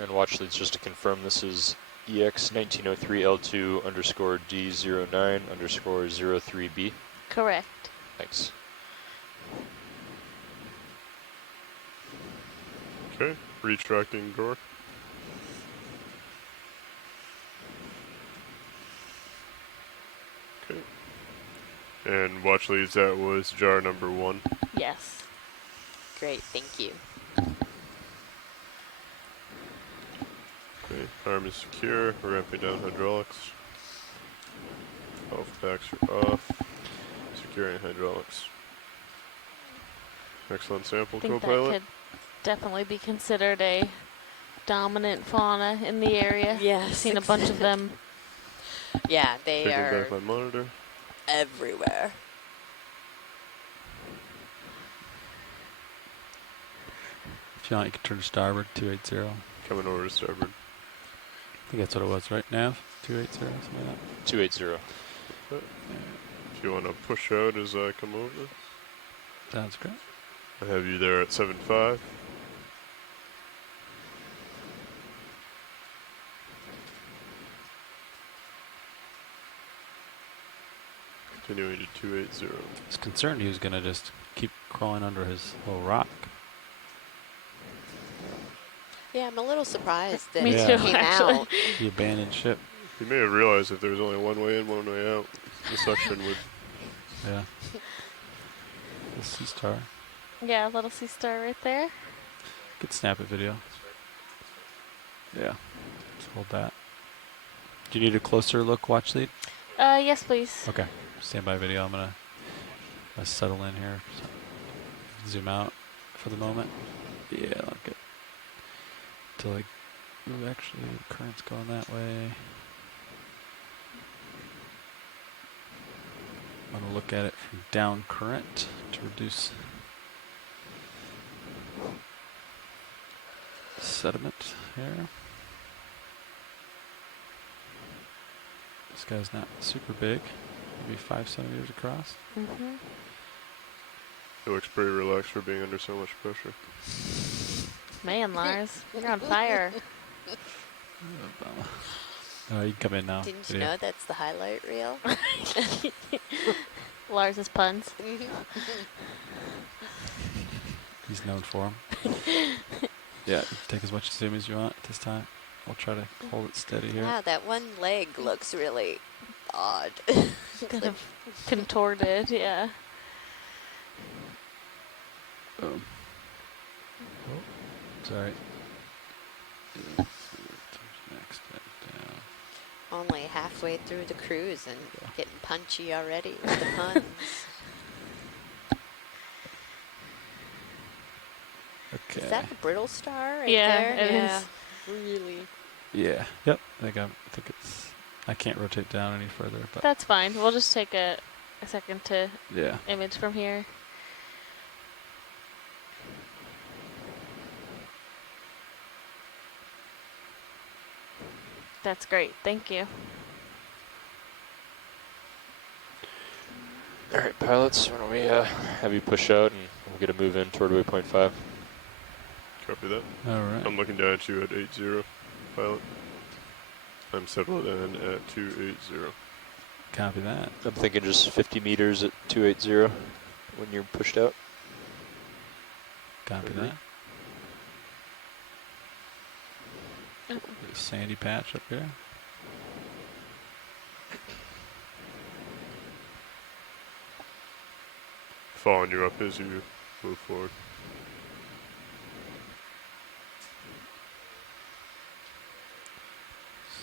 And watch leads, just to confirm, this is EX1903L2 underscore D09 underscore 03B. Correct. Thanks. Okay, retracting drawer. Okay. And watch leads, that was jar number 1. Yes. Great, thank you. Okay, arm is secure, we're ramping down hydraulics. Off backs are off. Securing hydraulics. Excellent sample, I think that co-pilot. could definitely be considered a dominant fauna in the area. Yes, I've seen a bunch of them. Yeah, they Checking are back my monitor. everywhere. If you want, you can turn to starboard, 280. Coming over to starboard. I think that's what it was, right? Nav? 280, something like that. 280. If you want to push out as I come over. Sounds great. I have you there at 7.5. Continuing to 280. I was concerned he was going to just keep crawling under his little rock. Yeah, I'm a little surprised that Me it too, came actually. out. The abandoned ship. You may have realized if there was only one way in, one way out, the suction would. Yeah. The sea star. Yeah, a little sea star right there. Good snap it video. Yeah. Just hold that. Do you need a closer look, watch lead? Yes, please. Okay. Stand by video. I'm gonna settle in here. Zoom out for the moment. Yeah, I'll get till like actually the current's going that way. I'm gonna look at it from down current to reduce sediment here. This guy's not super big, maybe 5 centimeters across. Mm-hmm. It looks pretty relaxed for being under so much pressure. Man, Lars, you're on fire. Oh, you can come in now. Didn't you know that's the highlight reel? Lars's puns. He's known for them. Yeah, take as much zoom as you want at this time. We'll try to hold it steady here. Wow, that one leg looks really odd. Kind of contorted, yeah. Oh, sorry. Next down. Only halfway through the cruise and getting punchy already with the puns. Okay. Is that the brittle star right Yeah, there? it Yeah, is. really. Yeah. Yep. I think it's. I can't rotate down any further, but That's fine. We'll just take a second to yeah. image from here. That's great. Thank you. All right, pilots, why don't we have you push out and we'll get a move in toward waypoint 5. Copy that. All right. I'm looking down at you at 80, pilot. I'm settled in at 280. Copy that. I'm thinking just 50 meters at 280 when you're pushed out. Copy that. Sandy patch up here. Following you up as you move forward.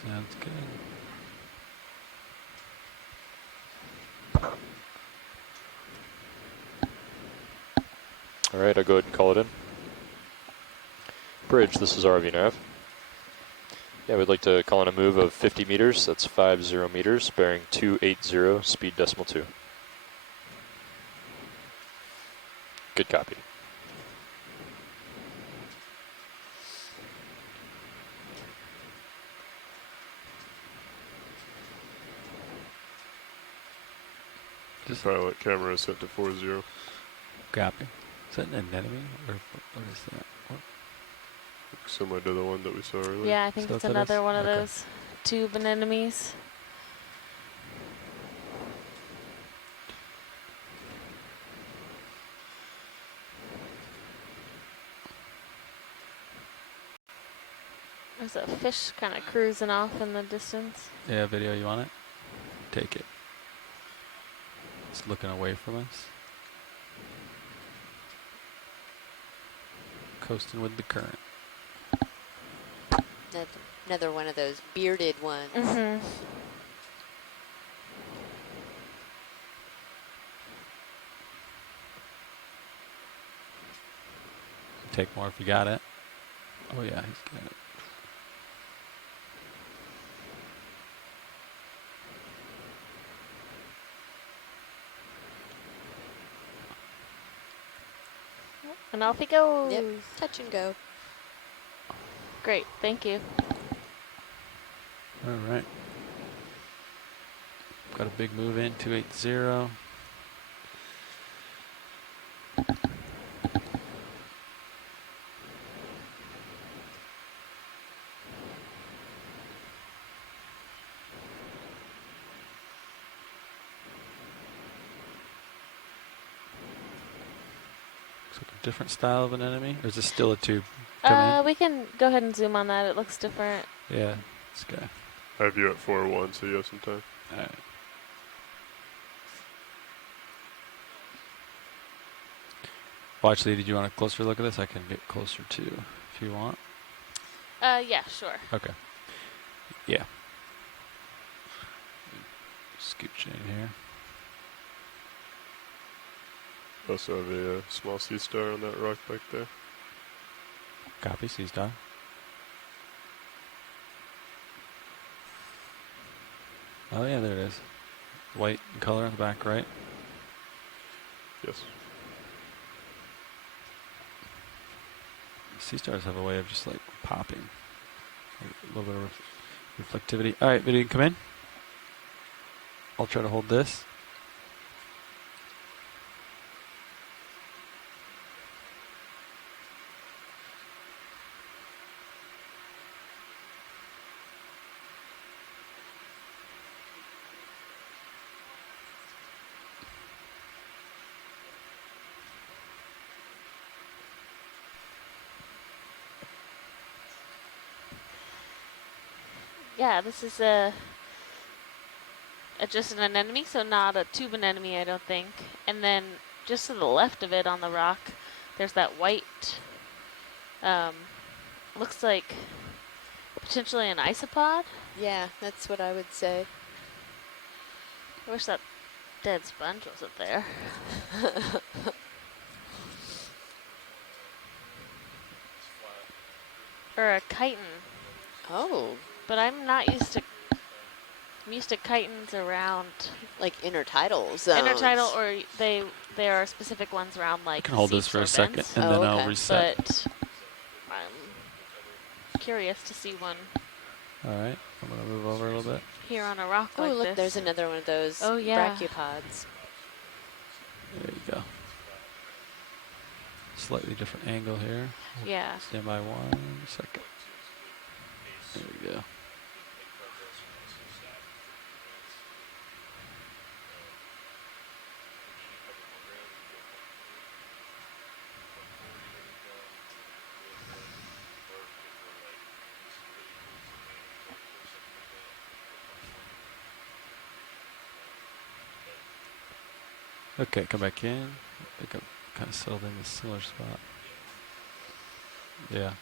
Sounds good. All right, I'll go ahead and call it in. Bridge, this is RV Nav. Yeah, we'd like to call in a move of 50 meters. That's 50 meters, bearing 280, speed decimal 2. Good copy. Just pilot camera is set to 40. Copy. Is that an anemone or what is that? What? Similar to the one that we saw earlier. Yeah, I think So it's that is- another one of okay. those tube anemones. There's a fish kind of cruising off in the distance. Yeah, video, you want it? Take it. It's looking away from us. Coasting with the current. Another one of those bearded ones. Mm-hmm. take more if you got it. Oh yeah, he's got it. And off he goes. Yep, touch and go. Great, thank you. All right. Got a big move in, 280. Looks like a different style of an enemy, or is this still a tube? We can go ahead and zoom on that. It looks different. Yeah, this guy. I have you at 4-1, so you have some time. All right. Well, actually, did you want a closer look at this? I can get closer too, if you want. Yeah, sure. Okay. Yeah. Scooch in here. Also have a small sea star on that rock back there. Copy, C-Star. Oh yeah, there it is. White in color on the back, right? Yes. Sea stars have a way of just like popping. A little bit of reflectivity. All right, video, you can come in. I'll try to hold this. Yeah, this is just an anemone, so not a tube anemone, I don't think. And then just to the left of it on the rock, there's that white, looks like potentially an isopod. Yeah, that's what I would say. I wish that dead sponge wasn't there. Or a chitin. Oh. But I'm not used to. I'm used to chitins around like intertidal zones. Intertidal, or there are specific ones around like. I can hold this for a second, and then I'll reset. But I'm curious to see one. All right, I'm gonna move over a little bit. Here on a rock oh, like look, this. there's another one of those brachiopods. There you go. Slightly different angle here. Yeah. Stand by 1 second. There we go. Okay, come back in. I think I'm kind of settled in a similar spot. Yeah.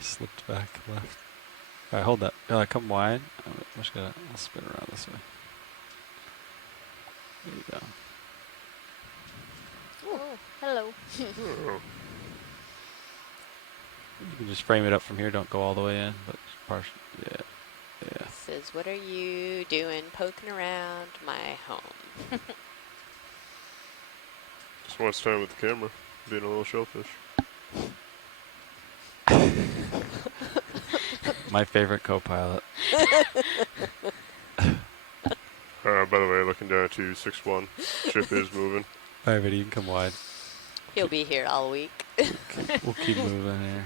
Slipped back left. All right, hold that. Come wide. I'm just gonna. I'll spin around this way. There you go. Oh, hello. You can just frame it up from here. Don't go all the way in, but partial. Yeah. Yeah. Says, what are you doing poking around my home? Just wants time with the camera, being a little shellfish. My favorite co-pilot. By the way, looking down at you, 6-1. Ship is moving. All right, you can come wide. He'll be here all week. We'll keep moving here.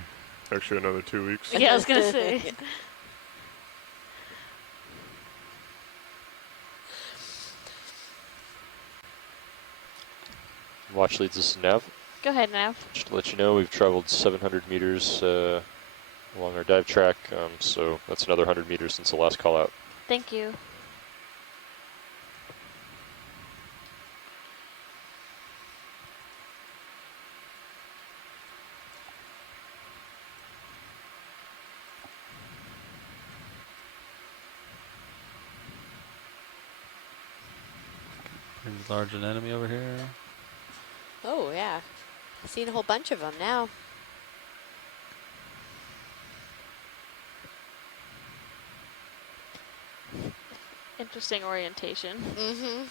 Actually, another 2 weeks. Yeah, I was gonna say. Yeah. Watch leads us to nav. Go ahead, Nav. Just to let you know, we've traveled 700 meters along our dive track, so that's another 100 meters since the last call out. Thank you. Pretty large an enemy over here. Oh, yeah. I've seen a whole bunch of them now. Interesting orientation. Mm-hmm.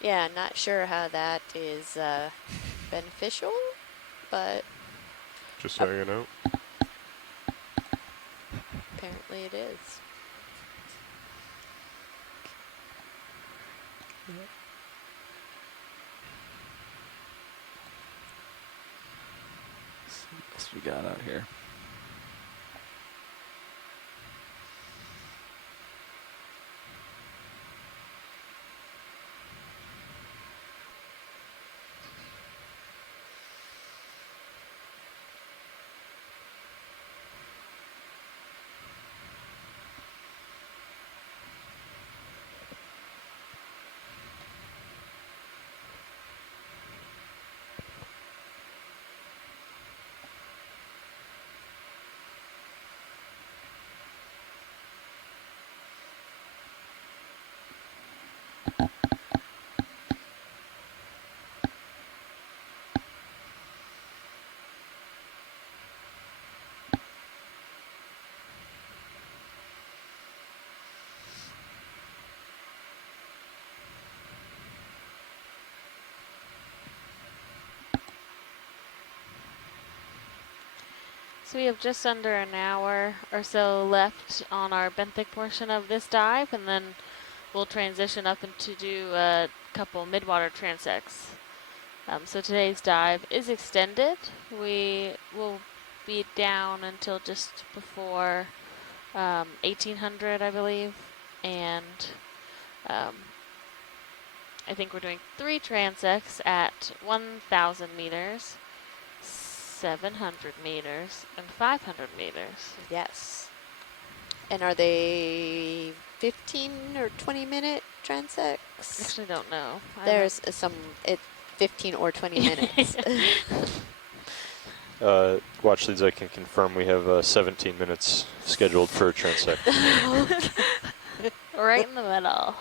Yeah, not sure how that is beneficial, but Just hanging out. apparently it is. What else we got out here? So we have just under an hour or so left on our benthic portion of this dive, and then we'll transition up into do a couple midwater transects. So today's dive is extended. We will be down until just before 1800, I believe, and I think we're doing 3 transects at 1,000 meters, 700 meters, and 500 meters. Yes. And are they 15 or 20 minute transects? Actually, don't know. There's some 15 or 20 minutes. Watch leads, I can confirm we have 17 minutes scheduled for a transect. Right in the middle.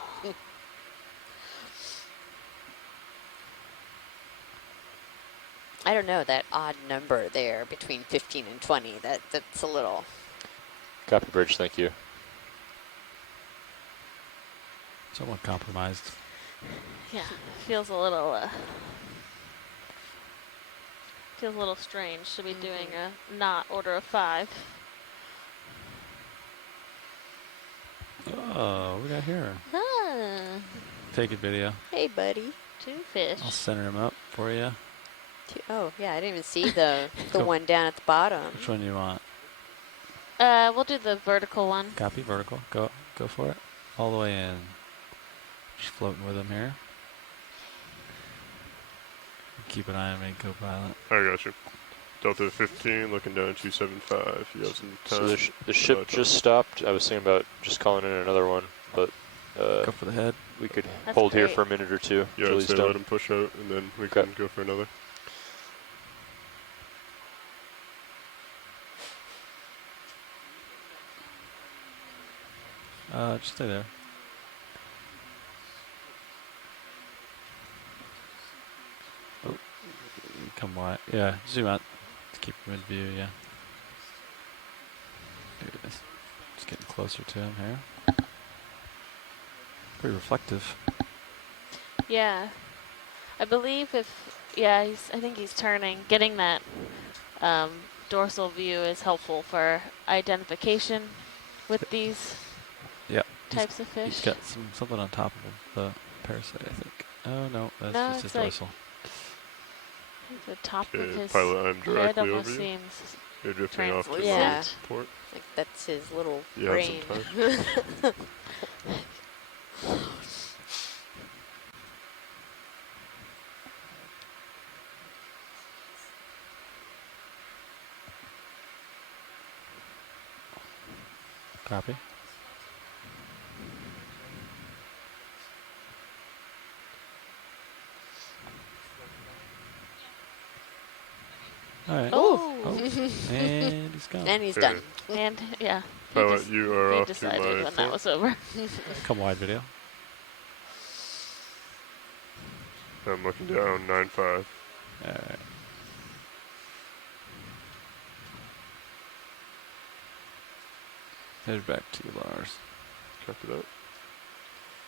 I don't know, that odd number there between 15 and 20, that's a little... Copy, Bridge, thank you. Somewhat compromised. Yeah, feels a little strange to be doing a not order of 5. Oh, what we got here? Ah. Take it, video. Hey, buddy. 2 fish. I'll center him up for you. Oh, yeah, I didn't even see the one down at the bottom. Which one do you want? We'll do the vertical one. Copy, vertical. Go for it. All the way in. Just floating with him here. Keep an eye on me, co-pilot. I got you. Delta 15, looking down 275. You have some time. So the ship just stopped. I was thinking about just calling in another one, but go for the head. We could hold here for a minute or two. Yeah, I'd say let him push out, and then we can go for another. Just stay there. Oh, come wide. Yeah, zoom out to keep him in view, yeah. There it is. Just getting closer to him here. Pretty reflective. Yeah. I believe I think he's turning. Getting that dorsal view is helpful for identification with these types of fish. He's got something on top of the parasite, I think. Oh, no, that's just his dorsal. The top of his pilot, I'm directly head over almost you. seems You're drifting off to yeah. the port. Like that's his little You brain. have some time. Copy. All right. Oh. And he's gone. And he's done. And yeah. Pilot, you are he off to decided my when that was over. Come wide, video. I'm looking down 9.5. Alright. Head back to you, Lars. Copy that.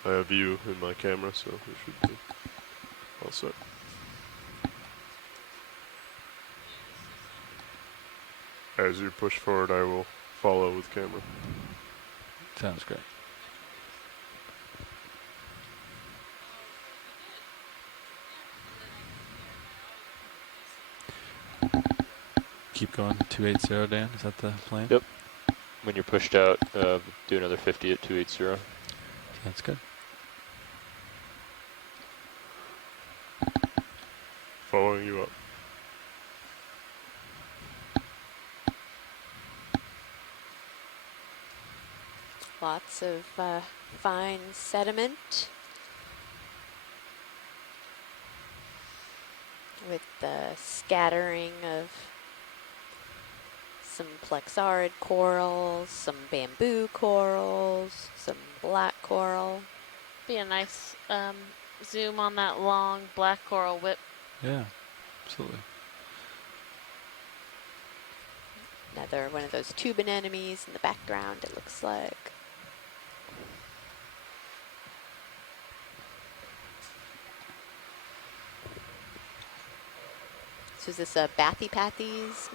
I have you in my camera, so we should be all set. As you push forward, I will follow with camera. Sounds great. Keep going 280, Dan? Is that the plan? Yep. When you're pushed out, do another 50 at 280. That's good. Following you up. Lots of fine sediment with the scattering of some plexarid corals, some bamboo corals, some black coral. Be a nice zoom on that long black coral whip. Yeah, absolutely. Another one of those tube anemones in the background, it looks like. So is this a Bathy Pathies?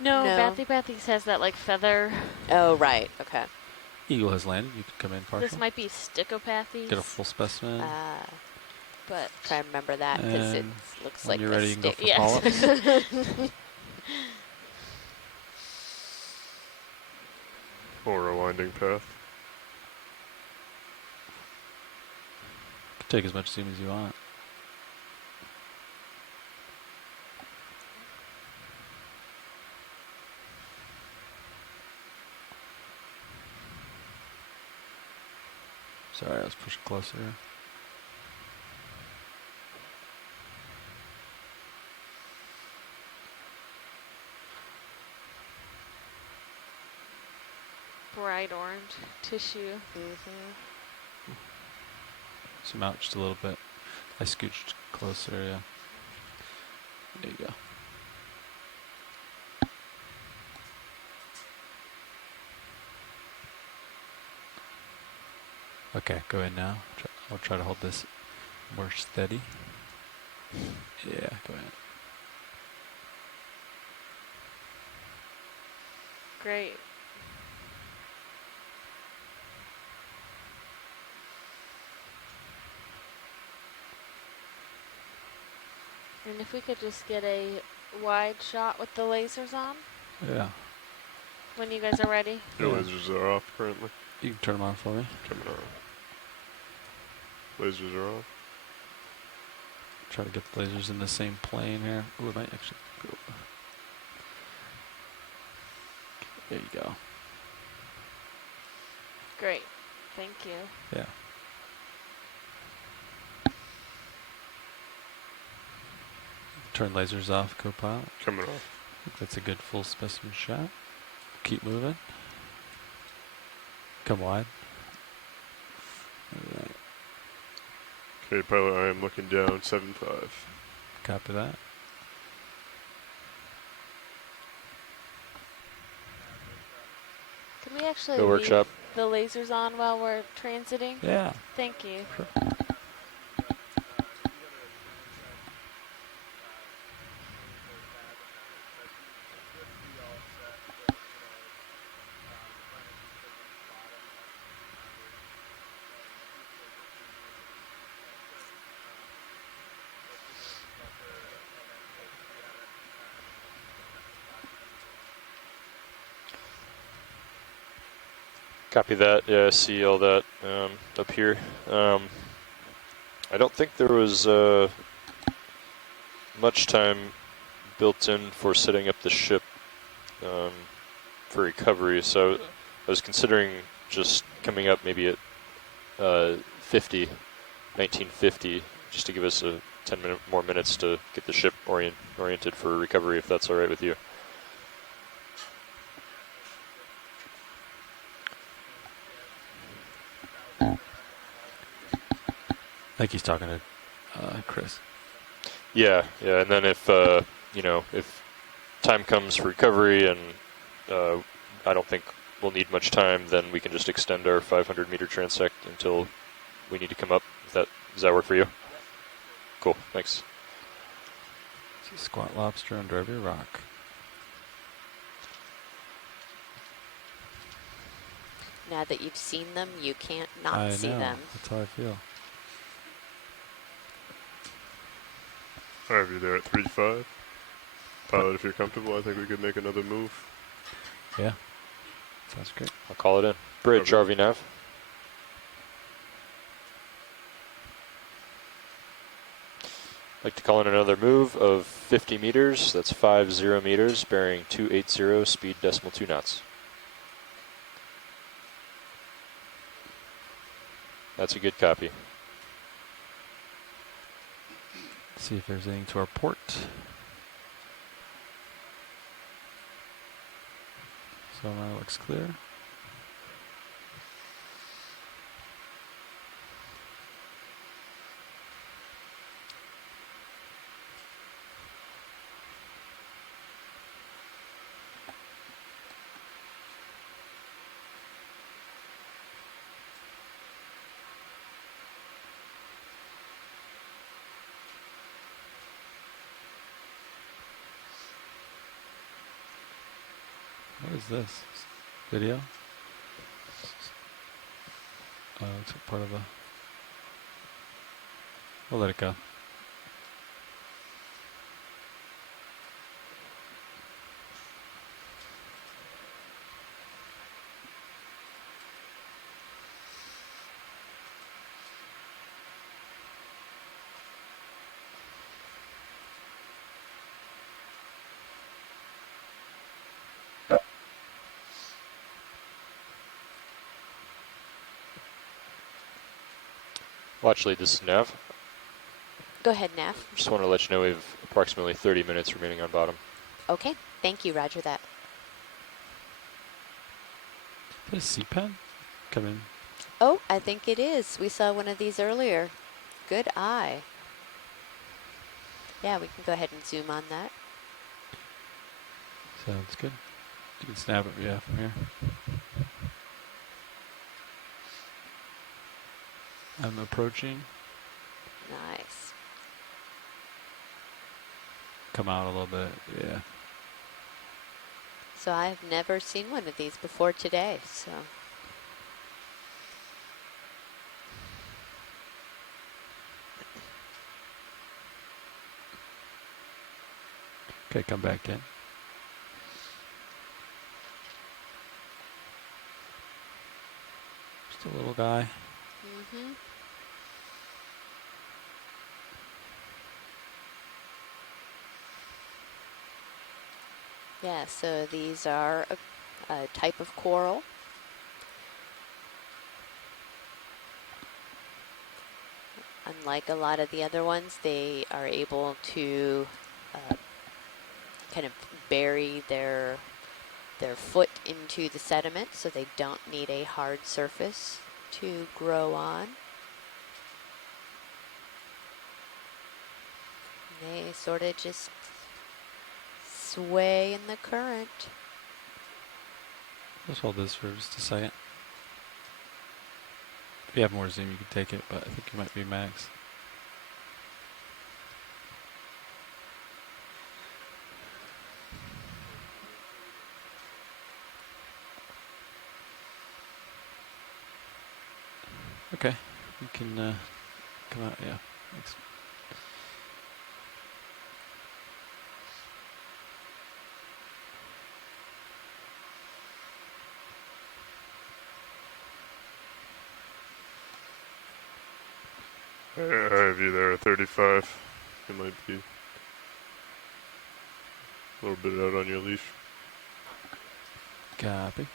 No, Bathy Pathies has that like feather. Oh, right. Okay. Eagle has landed. You can come in partial. This might be Sticopathies. Get a full specimen. But try to remember that because it looks when like you're the ready, you can go for yes. polyps. Or a winding path. Take as much zoom as you want. Sorry, I was pushing closer. Bright orange tissue. Zoom out just a little bit. I scooched closer, yeah. There you go. Okay, go in now. I'll try to hold this more steady. Yeah, go ahead. Great. And if we could just get a wide shot with the lasers on. Yeah. When you guys are ready. Your lasers are off currently. You can turn them on for me. Coming on. Lasers are off. Try to get the lasers in the same plane here. Ooh, it might actually go. There you go. Great. Thank you. Yeah. Turn lasers off, co-pilot. Coming off. I think that's a good full specimen shot. Keep moving. Come wide. All right. Okay, pilot, I am looking down 7.5. Copy that. Can we actually Go leave workshop. the lasers on while we're transiting? Yeah. Thank you. Sure. Copy that. Yeah, I see all that up here. I don't think there was much time built in for setting up the ship for recovery, so I was considering just coming up maybe at 1950, just to give us a 10 more minutes to get the ship oriented for recovery, if that's all right with you. I think he's talking to Chris. Yeah, yeah, and then if if time comes for recovery and I don't think we'll need much time, then we can just extend our 500 meter transect until we need to come up. Does that work for you? Cool, thanks. See squat lobster under every rock. Now that you've seen them, you can't not I see know. them. That's how I feel. I have you there at 3-5. Pilot, if you're comfortable, I think we could make another move. Yeah. Sounds great. I'll call it in. Bridge, RV nav. I'd like to call in another move of 50 meters. That's 50 meters, bearing 280, speed 2 knots. That's a good copy. See if there's anything to our port. Sonar looks clear. What is this? Video? Oh, looks like part of a... We'll let it go. Watch lead, this is Nav. Go ahead, Nav. Just want to let you know we have approximately 30 minutes remaining on bottom. Okay, thank you, roger that. Is that a C-pen? Come in. Oh, I think it is. We saw one of these earlier. Good eye. Yeah, we can go ahead and zoom on that. Sounds good. You can snap it, yeah, from here. I'm approaching. Nice. Come out a little bit, yeah. So I've never seen one of these before today, so. Okay, come back in. Just a little guy. Mm-hmm. Yeah, so these are a type of coral. Unlike a lot of the other ones, they are able to kind of bury their foot into the sediment, so they don't need a hard surface to grow on. They sort of just sway in the current. Let's hold this for just a second. If you have more zoom, you can take it, but I think you might be max. Okay, you can come out, yeah, thanks. I have you there at 35. You might be a little bit out on your leash. Copy.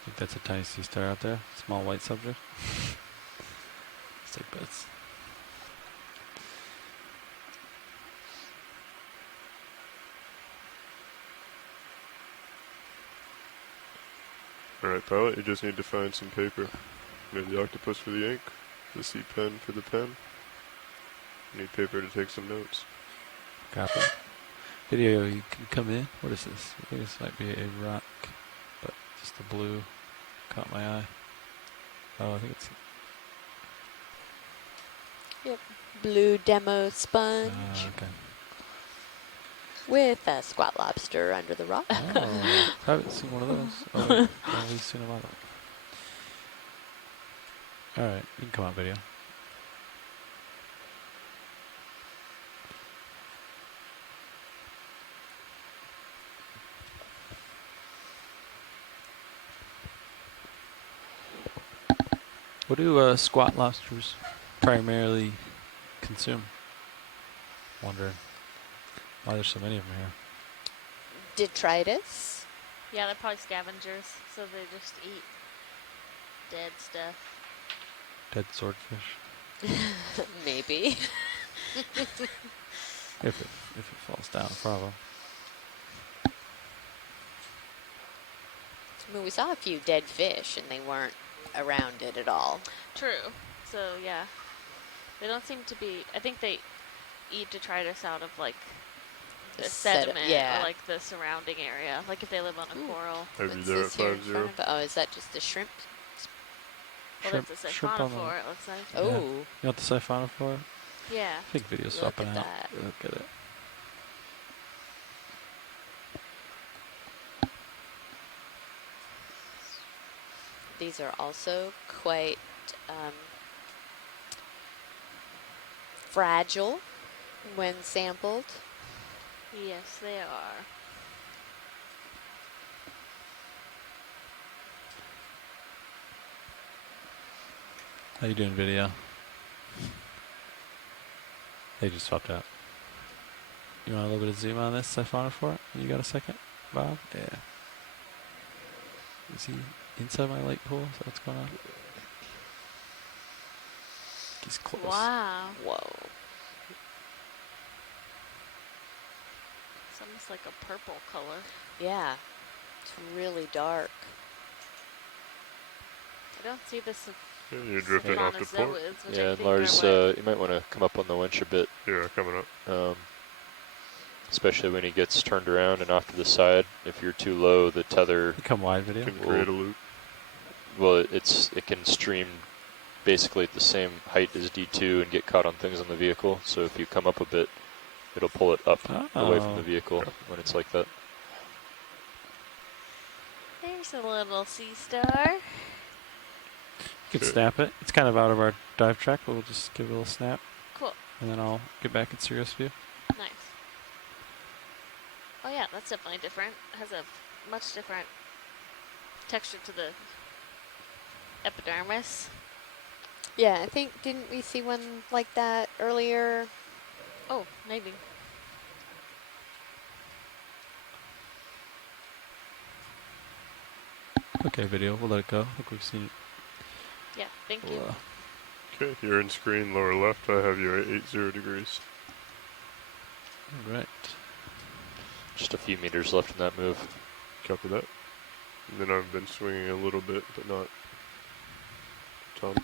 I think that's a tiny sea star out there. Small white subject. Let's take bets. Alright, pilot, you just need to find some paper. You need the octopus for the ink, the C pen for the pen. You need paper to take some notes. Copy. Video, you can come in. What is this? I think this might be a rock, but just the blue caught my eye. Oh, I think it's... Yep. Blue demo sponge. Okay. With a squat lobster under the rock. Oh, I haven't seen one of those. Oh, wait. Oh, we've seen a lot of them. Alright, you can come on video. What do squat lobsters primarily consume? Wondering why there's so many of them here. Detritus. Yeah, they're probably scavengers, so they just eat dead stuff. Dead swordfish. Maybe. If it falls down, probably. I mean, we saw a few dead fish, and they weren't around it at all. True. So yeah, they don't seem to be. I think they eat detritus out of like the sediment yeah. or like the surrounding area. Like if they live on a coral. Have you there at 5-0? Oh, is that just the shrimp? Well, that's a siphonophore, it looks like. Oh. Yeah. You want the siphonophore? Yeah. I think video's Look swapping at out. that. Look at it. These are also quite fragile when sampled. Yes, they are. How you doing, video? They just swapped out. You want a little bit of zoom on this siphonophore? You got a second, Bob? Yeah. Is he inside my light pool? Is that what's going on? He's close. Wow. Whoa. It's almost like a purple color. Yeah. It's really dark. I don't see this. Yeah, you're drifting off the port. Yeah, and Lars, you might want to come up on the winch a bit. Yeah, coming up. Especially when he gets turned around and off to the side. If you're too low, the tether come wide video can create a loop. Well, it can stream basically at the same height as D2 and get caught on things on the vehicle. So if you come up a bit, it'll pull it up away from the vehicle when it's like that. There's a little sea star. You can snap it. It's kind of out of our dive track, but we'll just give it a little snap. Cool. And then I'll get back in serious view. Nice. Oh yeah, that's definitely different. It has a much different texture to the epidermis. Yeah, I think, didn't we see one like that earlier? Oh, maybe. Okay, video. We'll let it go. I think we've seen it. Yeah, thank you. Okay, you're in screen lower left. I have you at 80 degrees. All right. Just a few meters left in that move. Copy that. And then I've been swinging a little bit, but not a ton.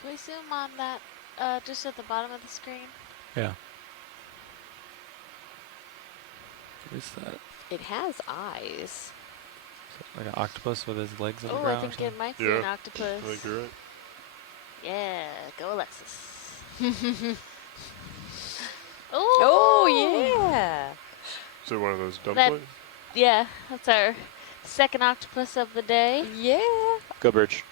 Can we zoom on that just at the bottom of the screen? Yeah. What is that? It has eyes. Like an octopus with his legs on the Oh, I ground or think something? it might be Yeah, an octopus. I think you're right. Yeah, go Alexis. Oh, yeah. Is it one of those That, dumplings? yeah, that's our second octopus of the day. Yeah. Go Bridge.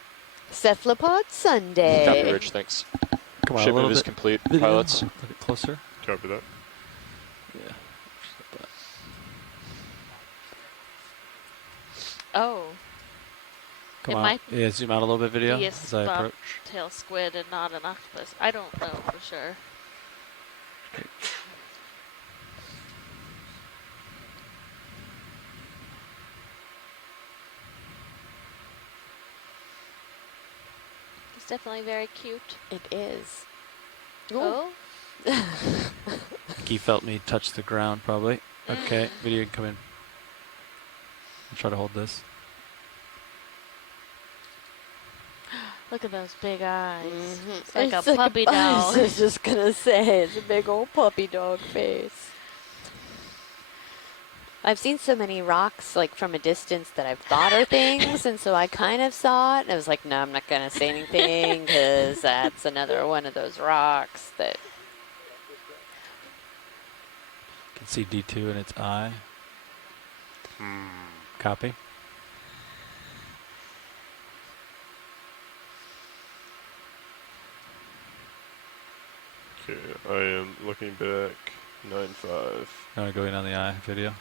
Cephalopod Sunday. Copy, Rich. Thanks. Come on, a Shipment little is bit. complete. Video. Pilots. Look it closer. Copy that. Yeah. Oh. Come it on. might Yeah, zoom out a little bit, video, be a as I approach. bobtail squid and not an octopus. I don't know for sure. It's definitely very cute. It is. Oh. He felt me touch the ground, probably. Okay, video can come in. I'll try to hold this. Look at those big eyes. Mm-hmm. It's like a puppy dog. I was just gonna say, it's a big old puppy dog face. I've seen so many rocks like from a distance that I've thought are things, and so I kind of saw it, and I was like, no, I'm not gonna say anything because that's another one of those rocks that. You can see D2 in its eye. Copy. Okay, I am looking back. 9.5. You want to go in on the eye video?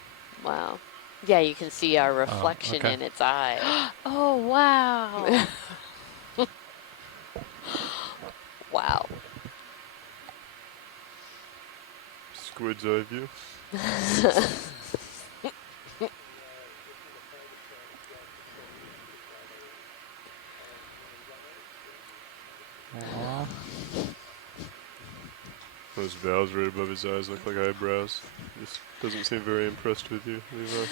Wow. Yeah, you can see our reflection okay. in its eye. Oh, wow. Wow. Squid's eye view. Aww. Those valves right above his eyes look like eyebrows. Just doesn't seem very impressed with you, Levi.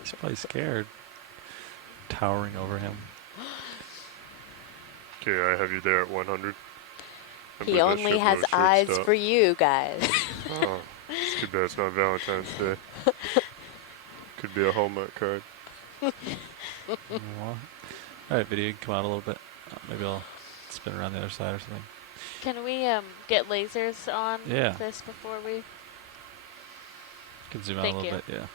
He's probably scared. Towering over him. Okay, I have you there at 100. He only has eyes for you guys. Oh, it's too bad it's not Valentine's Day. Could be a Hallmark card. Alright, video, you can come out a little bit. Maybe I'll spin around the other side or something. Can we get lasers on this before we... You can zoom out Thank a little you. bit, yeah.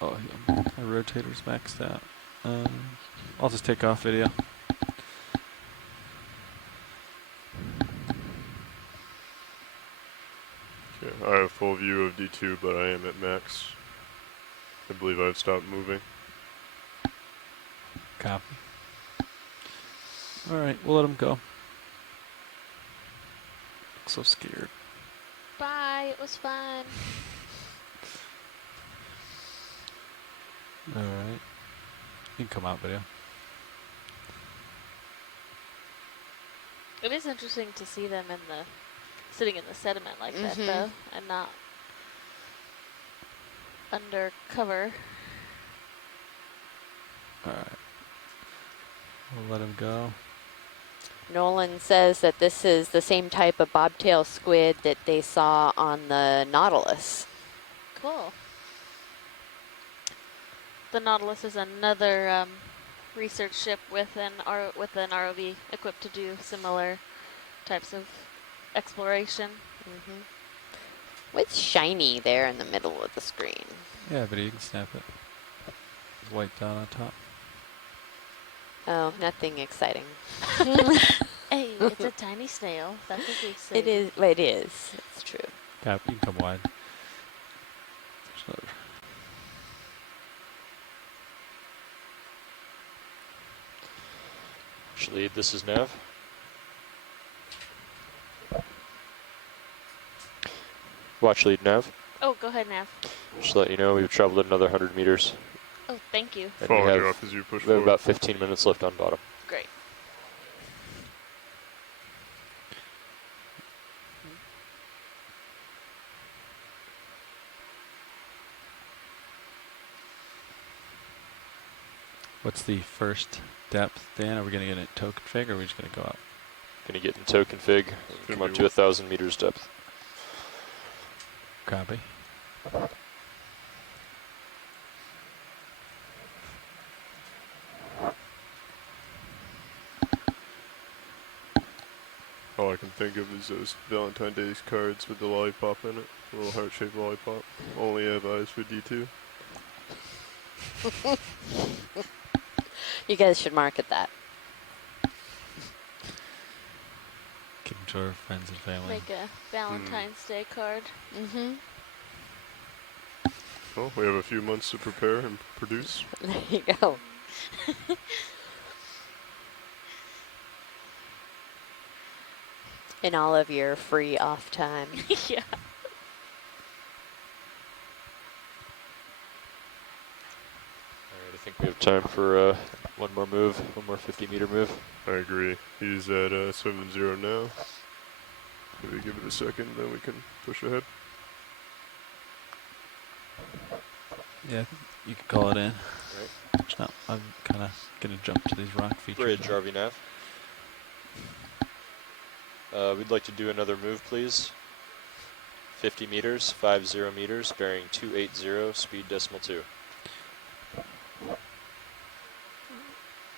Oh, yeah, my rotator's maxed out. I'll just take off video. Okay, I have full view of D2, but I am at max. I believe I've stopped moving. Copy. Alright, we'll let him go. Looks so scared. Bye, it was fun. Alright. You can come out, video. It is interesting to see them in the sitting in the sediment like that, though, and not under cover. Alright. We'll let him go. Nolan says that this is the same type of bobtail squid that they saw on the Nautilus. Cool. The Nautilus is another research ship with an ROV equipped to do similar types of exploration. What's shiny there in the middle of the screen? Yeah, video, you can snap it. There's white dot on top. Oh, nothing exciting. Hey, it's a tiny snail. That's what we say. It is. Well, it is. It's true. Yeah, you can come wide. There's another. Lead, this is Nav. Watch lead, Nav. Oh, go ahead, Nav. Just to let you know, we've traveled another 100 meters. Oh, thank you. And Follow we you have, up as you push we have forward. about 15 minutes left on bottom. Great. What's the first depth, Dan? Are we going to get a tow config or are we just going to go up? Gonna get in tow config, come up to 1,000 meters depth. Copy. All I can think of is those Valentine's Day cards with the lollipop in it. A little heart-shaped lollipop. Only have eyes for D2. You guys should market that. Give them to our friends and family. Make a Valentine's Day card. Mm-hmm. Well, we have a few months to prepare and produce. There you go. In all of your free off time. Yeah. Alright, I think we have time for one more move, one more 50-meter move. I agree. He's at 7-0 now. Maybe give it a second, then we can push ahead. Yeah, I think you can call it in. Right. No, I'm kind of going to jump to these rock features. Bridge, RV nav. We'd like to do another move, please. 50 meters, 50 meters, bearing 280, speed .2.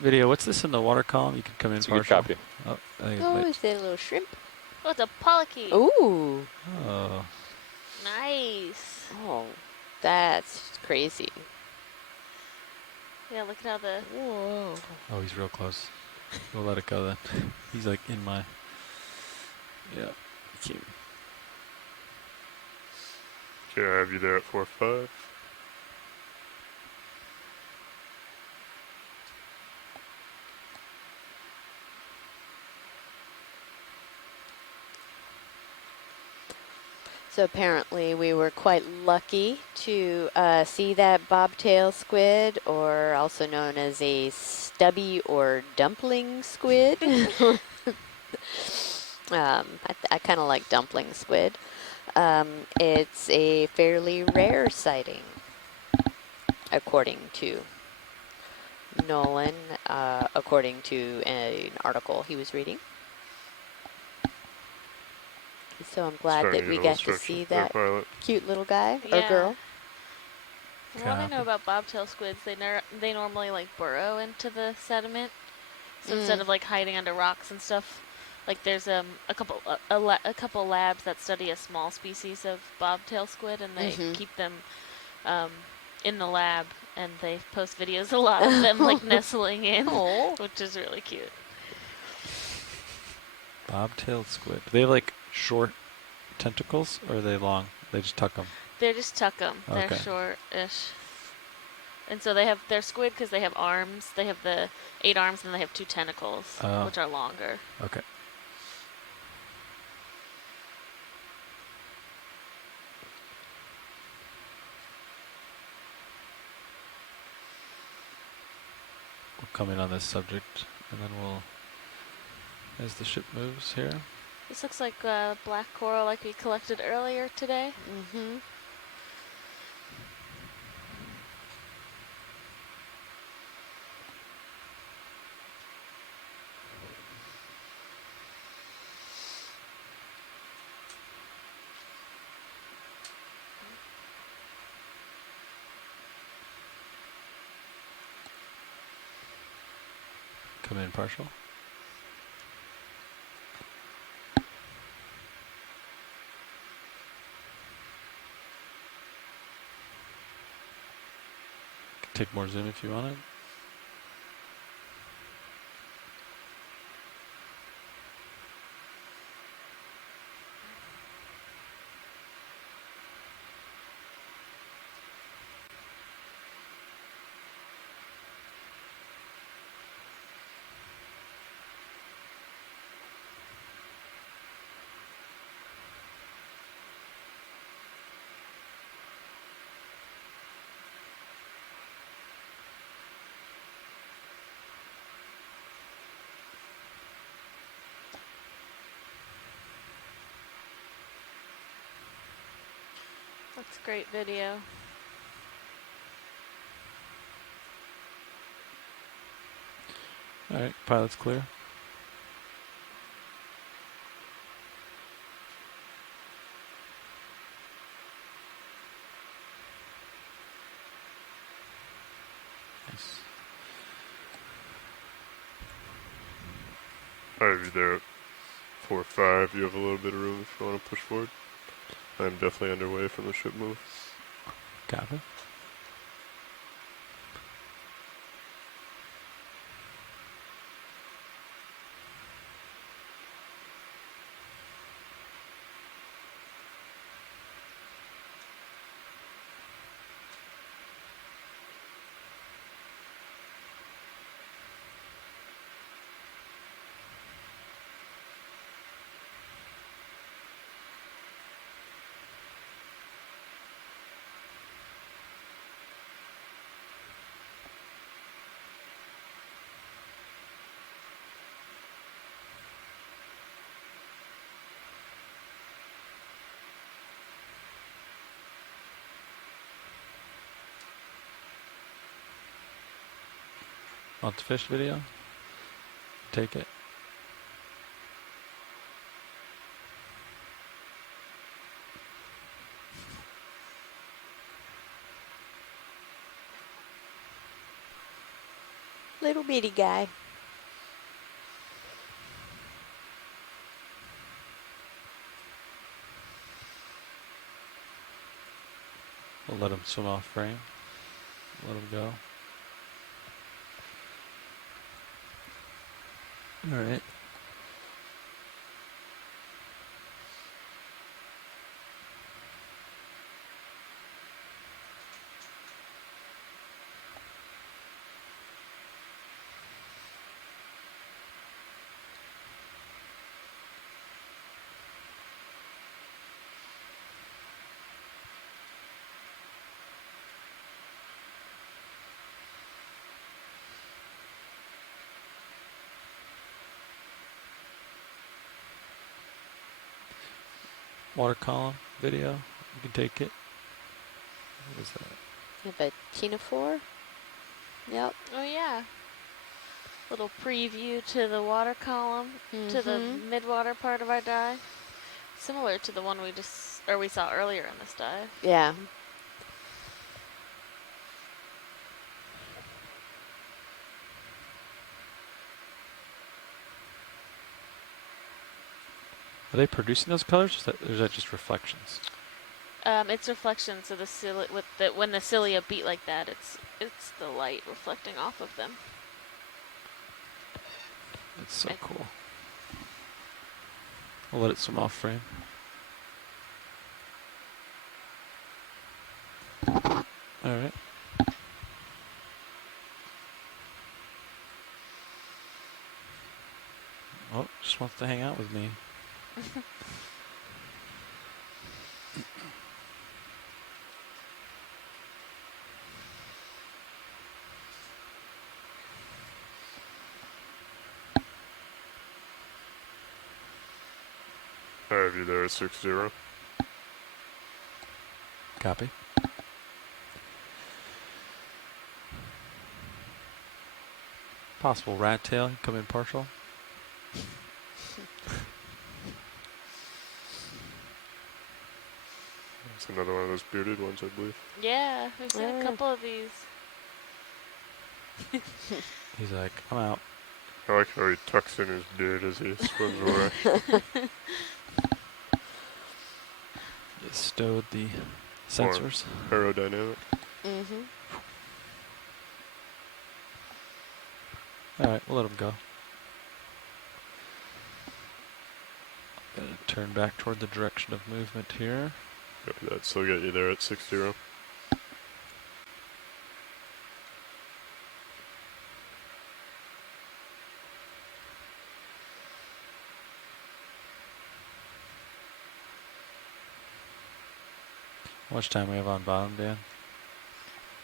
Video, what's this in the water column? You can come in It's a good partial. copy. Oh, I think Oh, is that a little shrimp? Oh, it's a polychaete. Ooh. Oh. Nice. Oh, that's crazy. Yeah, look at how the... Whoa. Oh, he's real close. We'll let it go then. He's like in my... Yeah. Cute. Okay, I have you there at 4-5. So apparently we were quite lucky to see that bobtail squid, or also known as a stubby or dumpling squid. I kind of like dumpling squid. It's a fairly rare sighting, according to Nolan, according to an article he was reading. So I'm glad that we got to see that cute little guy or girl. From what I know about bobtail squids, they normally like burrow into the sediment. So instead of like hiding under rocks and stuff, like there's a couple labs that study a small species of bobtail squid, and they keep them in the lab, and they post videos a lot of them like nestling in, which is really cute. Bobtailed squid. Do they have like short tentacles, or are they long? They just tuck them. They just tuck them. Okay. They're short-ish. And so they're squid because they have arms. They have the 8 arms, and they have 2 tentacles, which are longer. Okay. We'll come in on this subject, and then we'll, as the ship moves here. This looks like black coral like we collected earlier today. Mm-hmm. Come in partial. Take more zoom if you want it. That's great video. All right, pilot's clear. I have you there at 4-5. You have a little bit of room if you want to push forward. I'm definitely underway from the ship move. Copy. Want the fish video? Take it. Little bitty guy. We'll let him swim off frame. Let him go. All right. Water column video. You can take it. What is that? You have a ctenophore? Yep. Oh yeah. Little preview to the water column, to the mid-water part of our dive. Similar to the one we saw earlier in this dive. Yeah. Are they producing those colors, or is that just reflections? It's reflection, so when the cilia beat like that, it's the light reflecting off of them. It's so cool. I'll let it swim off frame. All right. Oh, just wants to hang out with me. I have you there at 6-0. Copy. Possible rat tail, come in partial. It's another one of those bearded ones, I believe. Yeah, we've seen a couple of these. He's like, I'm out. I like how he tucks in his beard as he swims away. Just stowed the sensors. More aerodynamic. All right, we'll let him go. Gonna turn back toward the direction of movement here. Copy that. Still got you there at 6-0. How much time we have on bottom, Dan?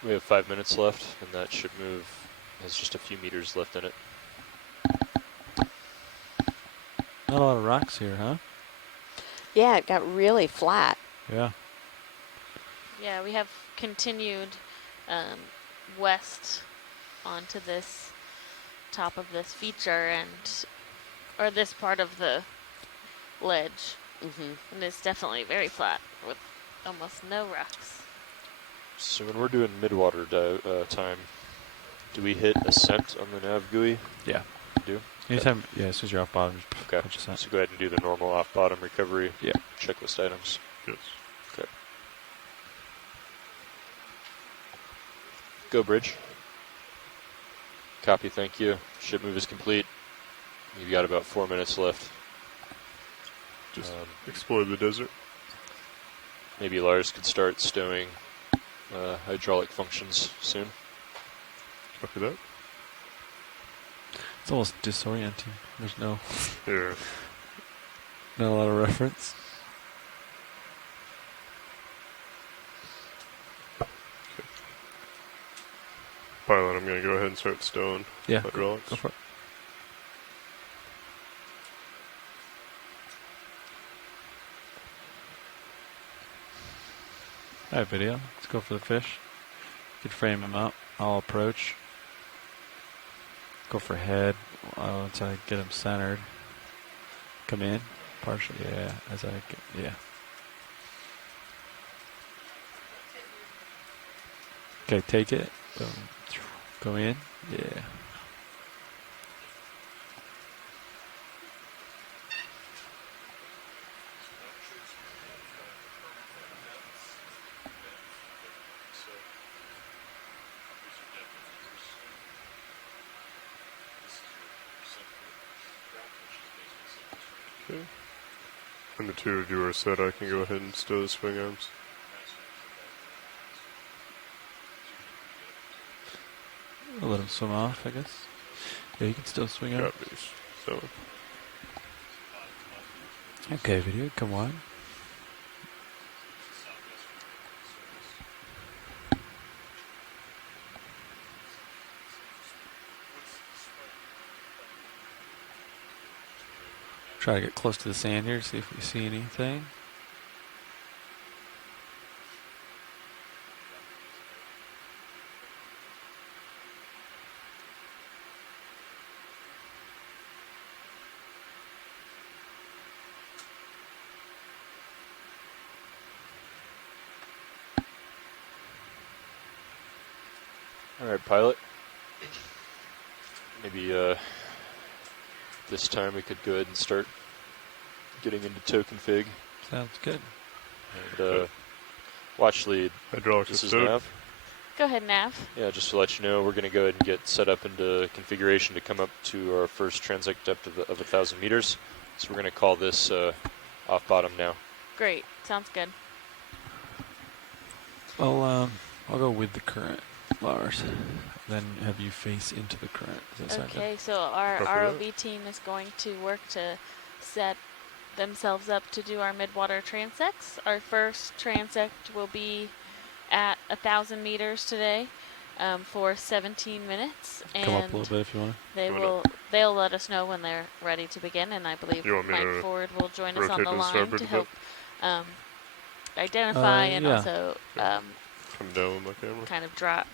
We have 5 minutes left, and that ship move has just a few meters left in it. Not a lot of rocks here, huh? Yeah, it got really flat. Yeah. Yeah, we have continued west onto this top of this feature or this part of the ledge. And it's definitely very flat with almost no rocks. So when we're doing midwater time, do we hit ascent on the nav GUI? Yeah. Do? Anytime, yeah, as soon as you're off bottom, just Okay. punch us out. So go ahead and do the normal off-bottom recovery Yeah. checklist items. Yes. Okay. Go bridge. Copy, thank you. Ship move is complete. You've got about 4 minutes left. Just explore the desert. Maybe Lars could start stowing hydraulic functions soon. Copy that. It's almost disorienting. There's no, Yeah. not a lot of reference. Pilot, I'm going to go ahead and start stowing Yeah, hydraulics. go for it. Alright, video. Let's go for the fish. You could frame him up. I'll approach. Go for head once I get him centered. Come in. Partial. Yeah. As I get. Yeah. Okay, take it. Boom. Go in. Yeah. Okay. When the two of you are set, I can go ahead and stow the swing arms. I'll let him swim off, I guess. Yeah, you can still swing out. Copies. So. Okay, video, come on. Try to get close to the sand here, see if we see anything. All right, pilot. Maybe this time we could go ahead and start getting into tow config. Sounds good. And watch lead. Hydraulics This is stowed. Nav. Go ahead, Nav. Yeah, just to let you know, we're going to go ahead and get set up into configuration to come up to our first transect depth of 1,000 meters. So we're going to call this off bottom now. Great. Sounds good. I'll go with the current, Lars. Then have you face into the current. Does that sound good? Okay, so our Copy ROV team is going to work to set themselves up to do our midwater transects. Our first transect will be at 1,000 meters today for 17 minutes. Come up and a little bit if you want. they'll let us know when they're ready to begin, and I believe You want me Mike to Ford will join us on rotate the to the line starboard to a help identify and yeah. also Come down with my camera. kind of draw.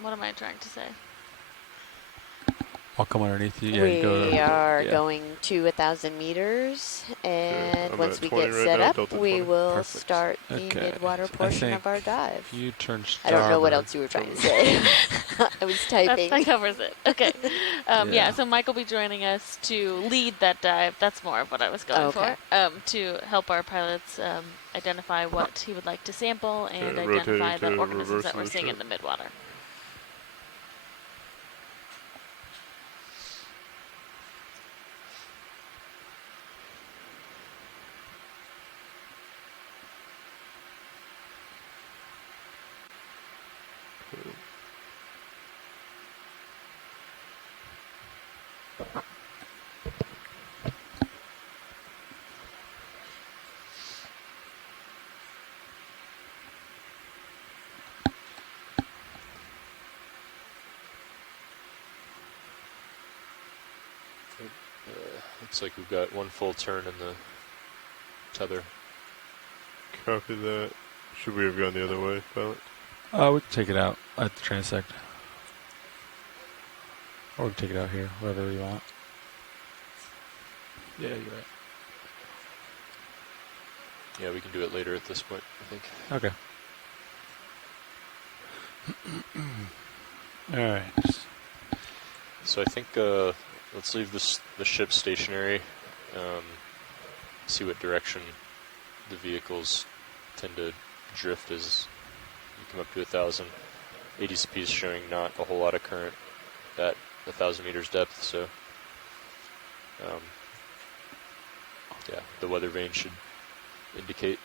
What am I trying to say? I'll come underneath you. Yeah, you go We are yeah. going to 1,000 meters, and I'm once at we 20 get right set now, up, Delta we 20. will Perfect. start the Okay. midwater I portion of think our dive. If you turn I starboard. don't know what else you were trying to say. I was typing. That covers it. Okay. Yeah, Yeah. so Mike will be joining us to lead that dive. That's more of what I was going Okay. for. To help our pilots identify what he would like to sample and Okay, identify rotating the to organisms reverse that of we're the seeing ship. in the midwater. Looks like we've got one full turn in the tether. Copy that. Should we have gone the other way, pilot? We can take it out at the transect. Or we can take it out here, whatever you want. Yeah, you're right. Yeah, we can do it later at this point, I think. Okay. Alright. So I think let's leave the ship stationary. See what direction the vehicles tend to drift as you come up to 1,000. ADCP is showing not a whole lot of current at 1,000 meters depth, so yeah, the weather vane should indicate.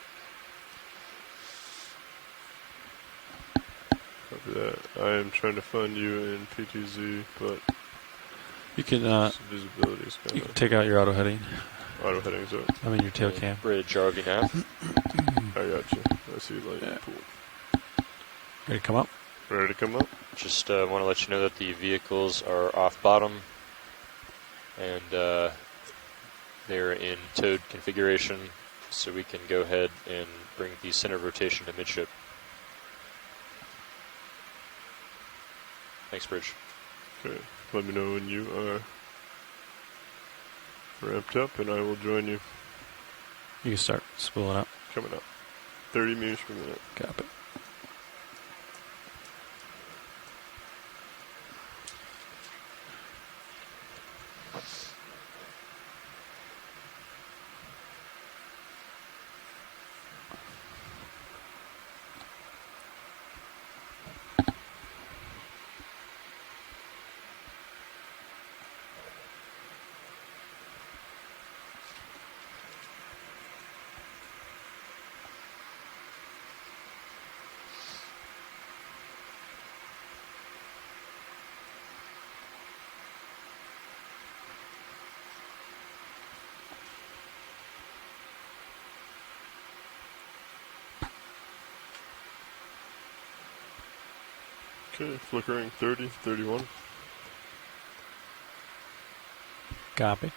Copy that. I am trying to find you in PTZ, but you can visibility is you can take out your auto heading. Auto heading's out. I mean your tail cam. Bridge RV nav. I got you. I see light in the pool. Ready to come up? Ready to come up? Just want to let you know that the vehicles are off bottom and they're in towed configuration, so we can go ahead and bring the center of rotation to midship. Thanks, Bridge. Okay, let me know when you are ramped up and I will join you. You can start spooling up. Coming up. 30 meters per minute. Got it. Okay, flickering 30, 31. Copy.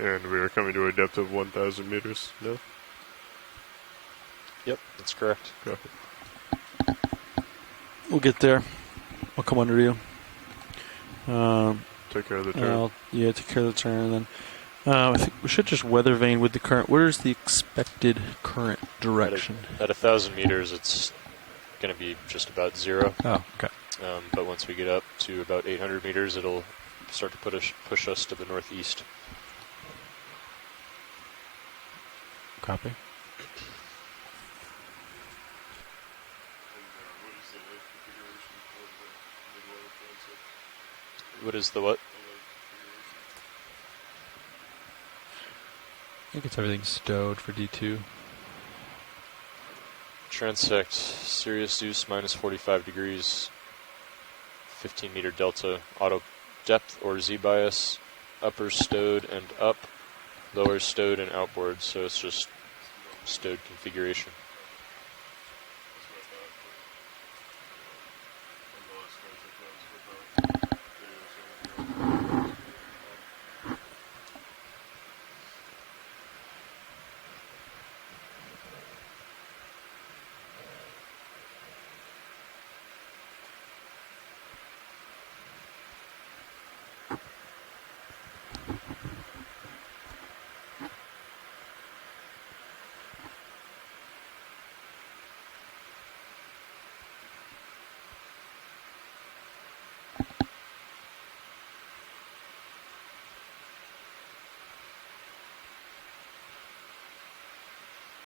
And we are coming to a depth of 1,000 meters now. Yep, that's correct. Copy. We'll get there. I'll come under you. Take care of the turn. Yeah, take care of the turn. And then I think we should just weather vane with the current. Where's the expected current direction? At 1,000 meters, it's going to be just about 0. Oh, okay. But once we get up to about 800 meters, it'll start to push us to the northeast. Copy. What is the what? I think it's everything stowed for D2. Transect, Sirius Zeus minus 45 degrees, 15 meter delta, auto depth or Z bias, upper stowed and up, lower stowed and outboard, so it's just stowed configuration.